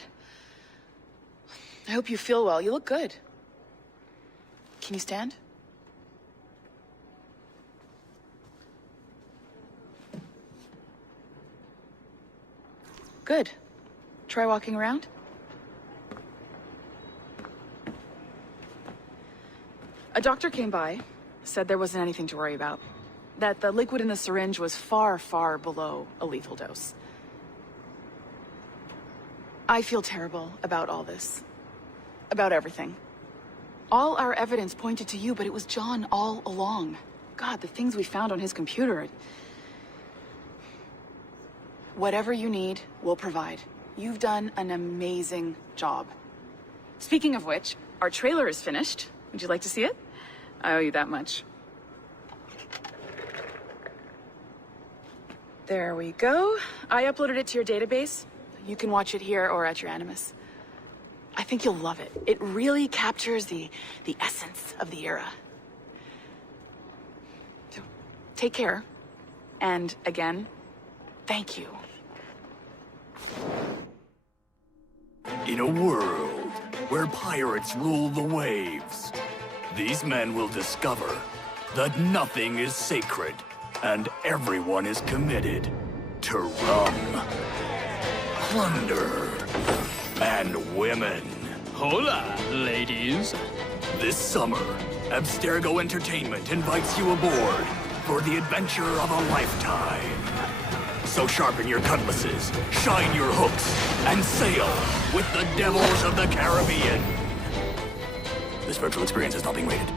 I hope you feel well. You look good. Can you stand? Good. Try walking around? A doctor came by, said there wasn't anything to worry about. That the liquid in the syringe was far, far below a lethal dose. I feel terrible about all this. About everything. All our evidence pointed to you, but it was John all along. God, the things we found on his computer. Whatever you need, we'll provide. You've done an amazing job. Speaking of which, our trailer is finished. Would you like to see it? I owe you that much. There we go. I uploaded it to your database. You can watch it here or at your Animus. I think you'll love it. It really captures the essence of the era. So, take care. And again, thank you. In a world where pirates rule the waves, these men will discover that nothing is sacred and everyone is committed to rum, plunder, and women. Hola, ladies. This summer, Abstergo Entertainment invites you aboard for the adventure of a lifetime. So sharpen your cutlasses, shine your hooks, and sail with the devils of the Caribbean. This virtual experience is not being rated.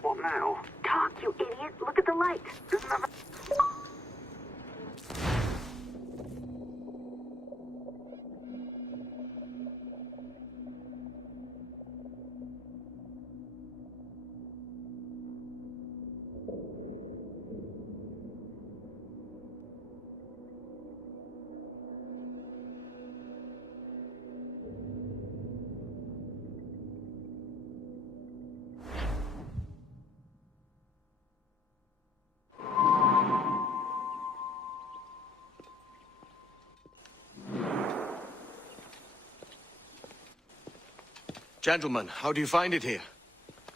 What now? Talk, you idiot! Look at the light! There's another... Gentlemen, how do you find it here?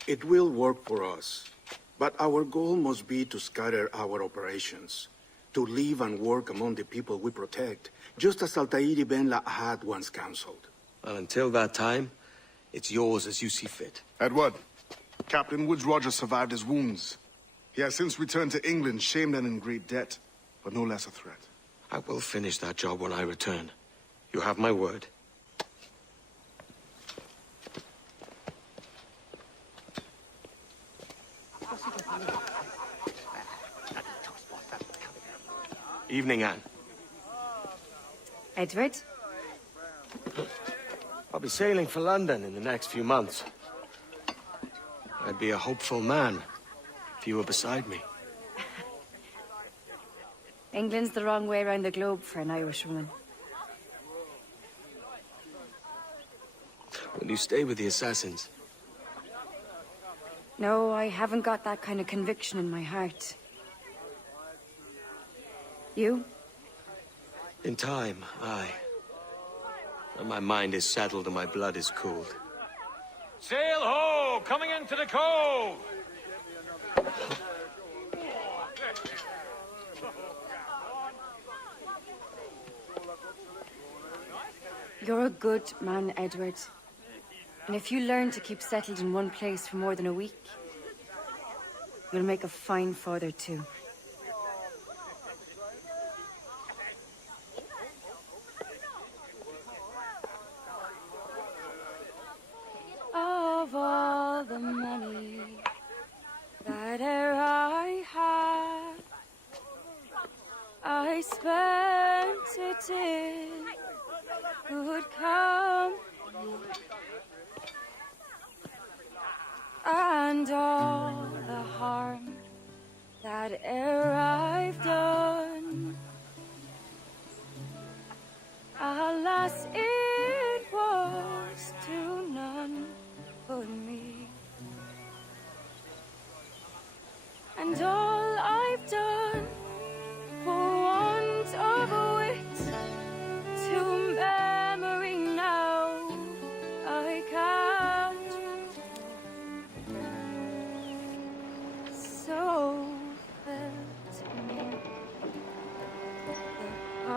It will work for us. But our goal must be to scatter our operations. To live and work among the people we protect, just as Altair Ben Lahad once counseled. Well, until that time, it's yours as you see fit. Edward, Captain Woods Rogers survived his wounds. He has since returned to England, shamed and in great debt, but no less a threat. I will finish that job when I return. You have my word. Evening, Anne. Edward? I'll be sailing for London in the next few months. I'd be a hopeful man if you were beside me. England's the wrong way around the globe for an Irish woman. Will you stay with the assassins? No, I haven't got that kind of conviction in my heart. You? In time, aye. When my mind is settled and my blood is cooled. Sail ho! Coming into the cove! You're a good man, Edward. And if you learn to keep settled in one place for more than a week, you'll make a fine father too. Of all the money that e'er I had, I spent it in good company, and all the harm that e'er I've done, alas, it was to none but me. And all I've done for want of a wit to memory now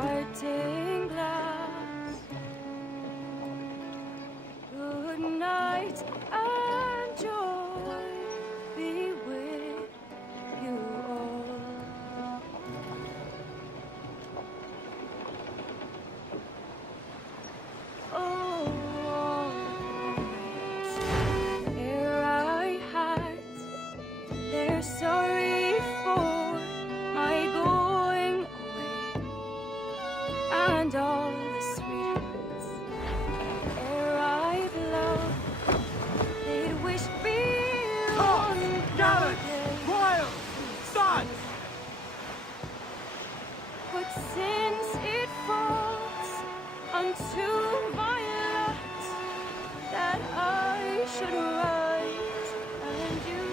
parting glass. Good night and joy be with you all. Oh, ere I had, they're sorry for my going away, and all the sweethearts ere I've loved, they'd wish me one Gallant! Royal! Sons! But since it falls unto my lot that I should write and you,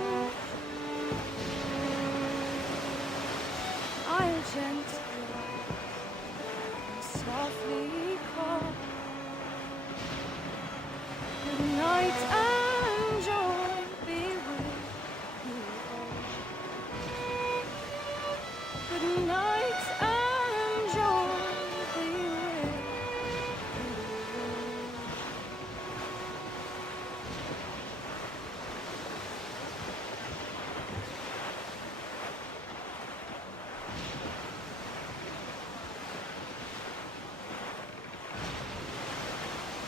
I'll gently and softly call. Good night and joy be with you all. Good night and joy be with you all.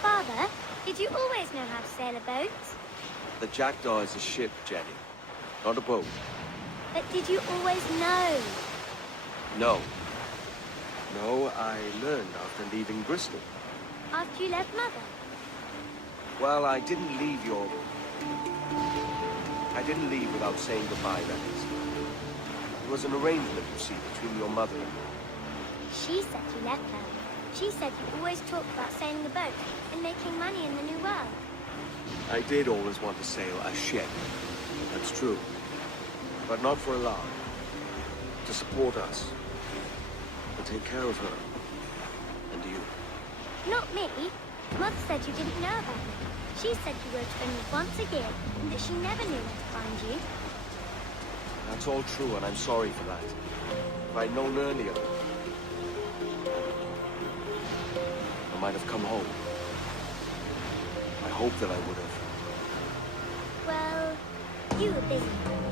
Father, did you always know how to sail a boat? The Jackdaw is a ship, Jenny. Not a boat. But did you always know? No. No, I learned after leaving Bristol. After you left Mother? Well, I didn't leave without saying goodbye, Reynolds. It was an arrangement, you see, between your mother and me. She said you left her. She said you always talked about sailing the boat and making money in the New World. I did always want to sail a ship. That's true. But not for a lark. To support us. To take care of her. And you. Not me. Mother said you didn't know about me. She said you wrote only once a year and that she never knew where to find you. That's all true, and I'm sorry for that. If I'd known earlier, I might have come home. I hope that I would have. Well, you were busy.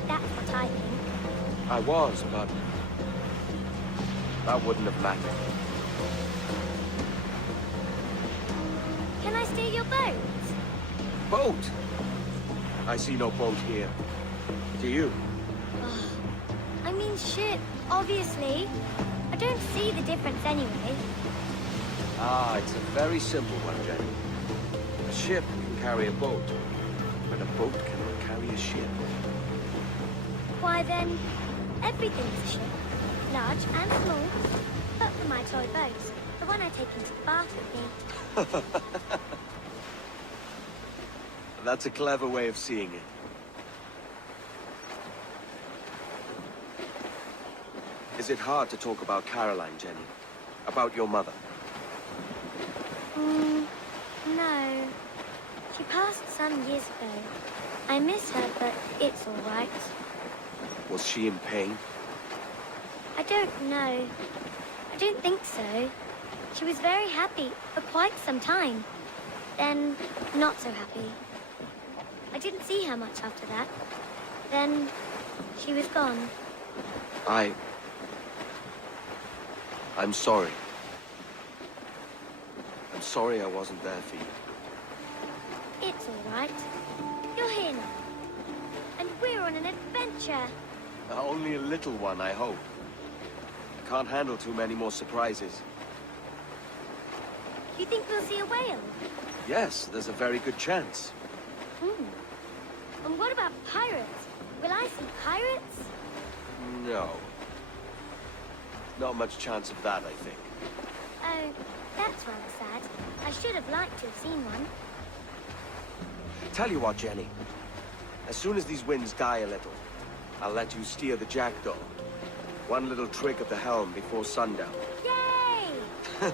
That's what I think. I was, but that wouldn't have mattered. Can I steal your boat? Boat? I see no boat here. Do you? I mean ship, obviously. I don't see the difference anyway. Ah, it's a very simple one, Jenny. A ship can carry a boat, but a boat cannot carry a ship. Why then, everything's a ship. Large and small. But for my toy boat, the one I take into the bath with me. That's a clever way of seeing it. Is it hard to talk about Caroline, Jenny? About your mother? No. She passed some years ago. I miss her, but it's all right. Was she in pain? I don't know. I don't think so. She was very happy for quite some time. Then, not so happy. I didn't see her much after that. Then, she was gone. I'm sorry. I'm sorry I wasn't there for you. It's all right. You're here now. And we're on an adventure. Only a little one, I hope. I can't handle too many more surprises. You think we'll see a whale? Yes, there's a very good chance. And what about pirates? Will I see pirates? No. Not much chance of that, I think. Oh, that's rather sad. I should have liked to have seen one. Tell you what, Jenny. As soon as these winds die a little, I'll let you steer the Jackdaw. One little trick at the helm before sundown. Yay!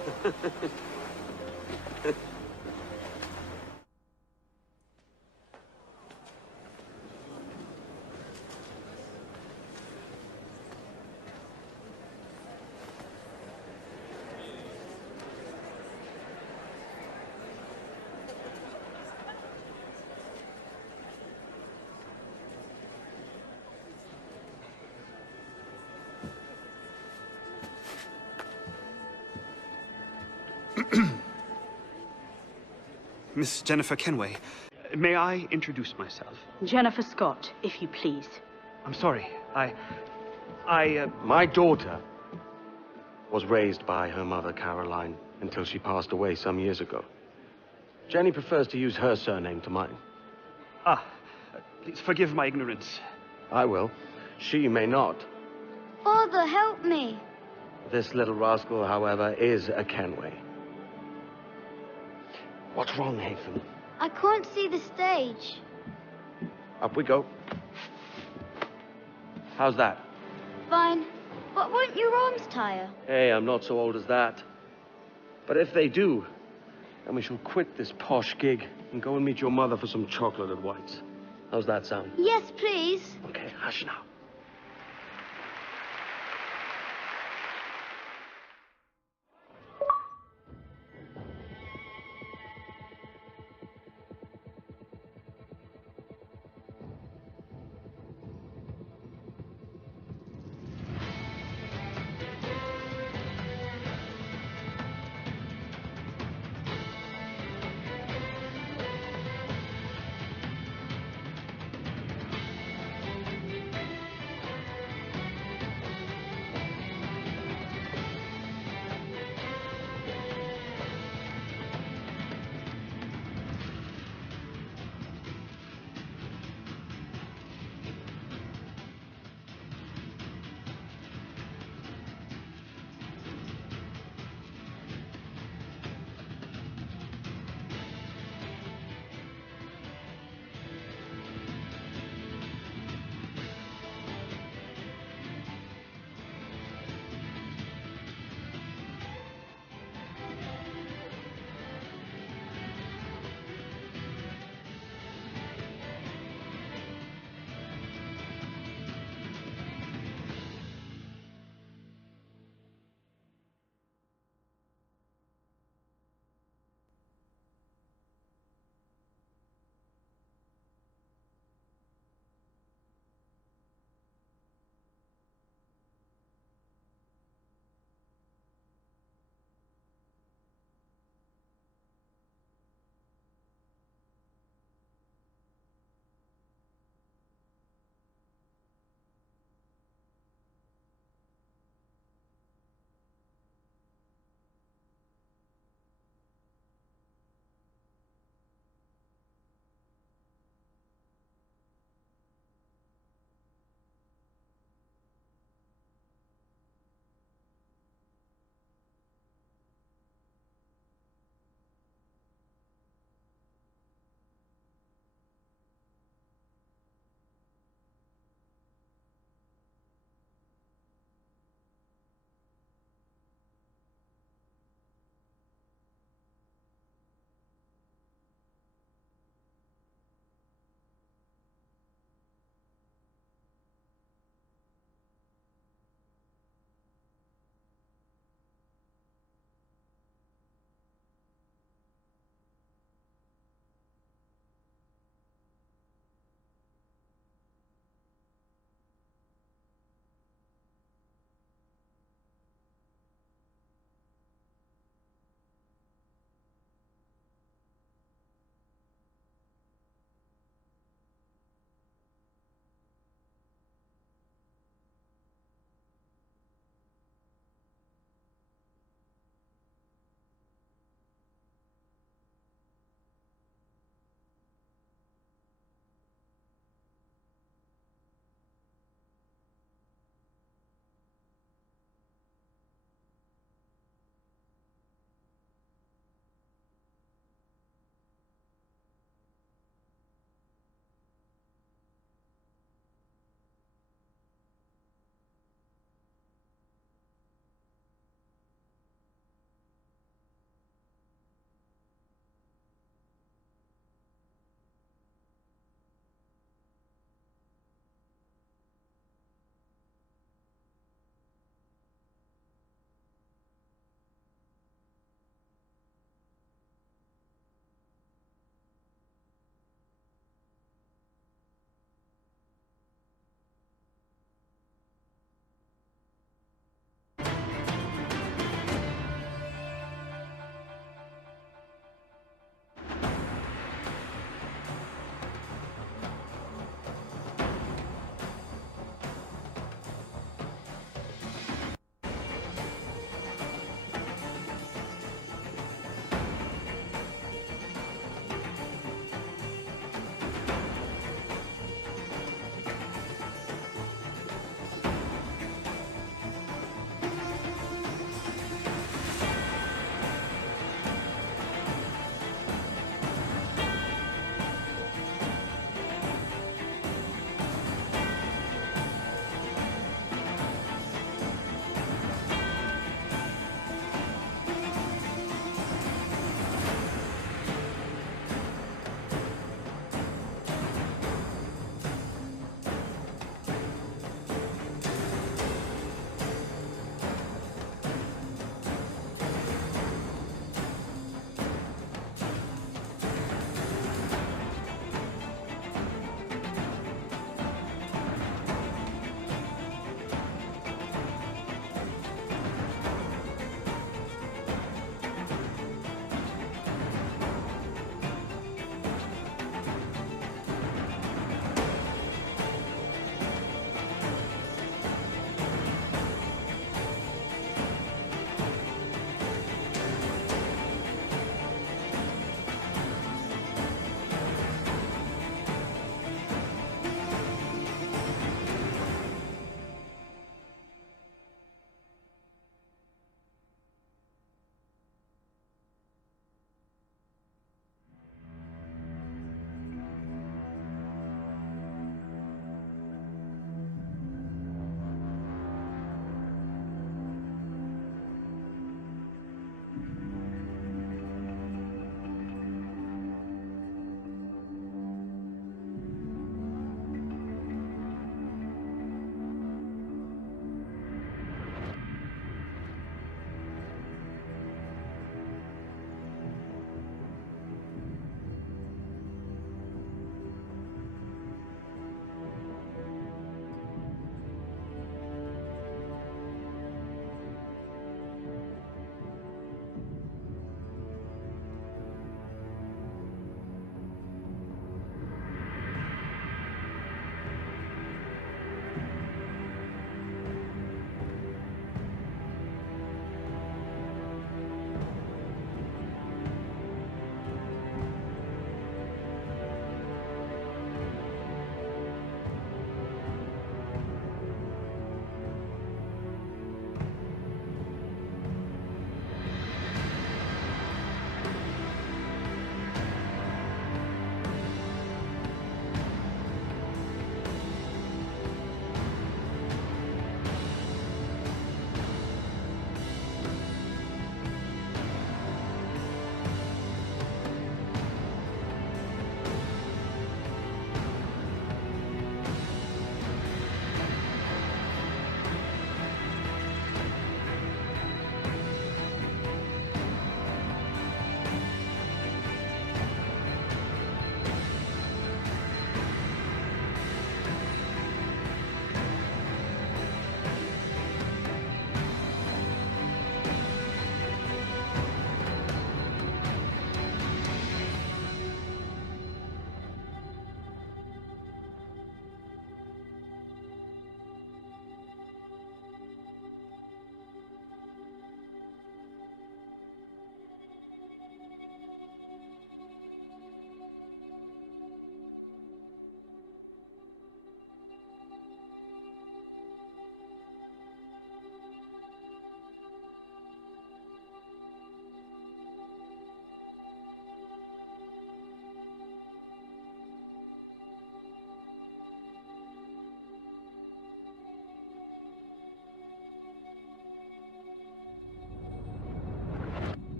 Miss Jennifer Kenway, may I introduce myself? Jennifer Scott, if you please. I'm sorry, My daughter was raised by her mother, Caroline, until she passed away some years ago. Jenny prefers to use her surname to mine. Please forgive my ignorance. I will. She may not. Father, help me. This little rascal, however, is a Kenway. What's wrong, Hafen? I can't see the stage. Up we go. How's that? Fine. But won't your arms tire? Hey, I'm not so old as that. But if they do, then we shall quit this posh gig and go and meet your mother for some chocolate at White's. How's that sound? Yes, please. Okay, hush now.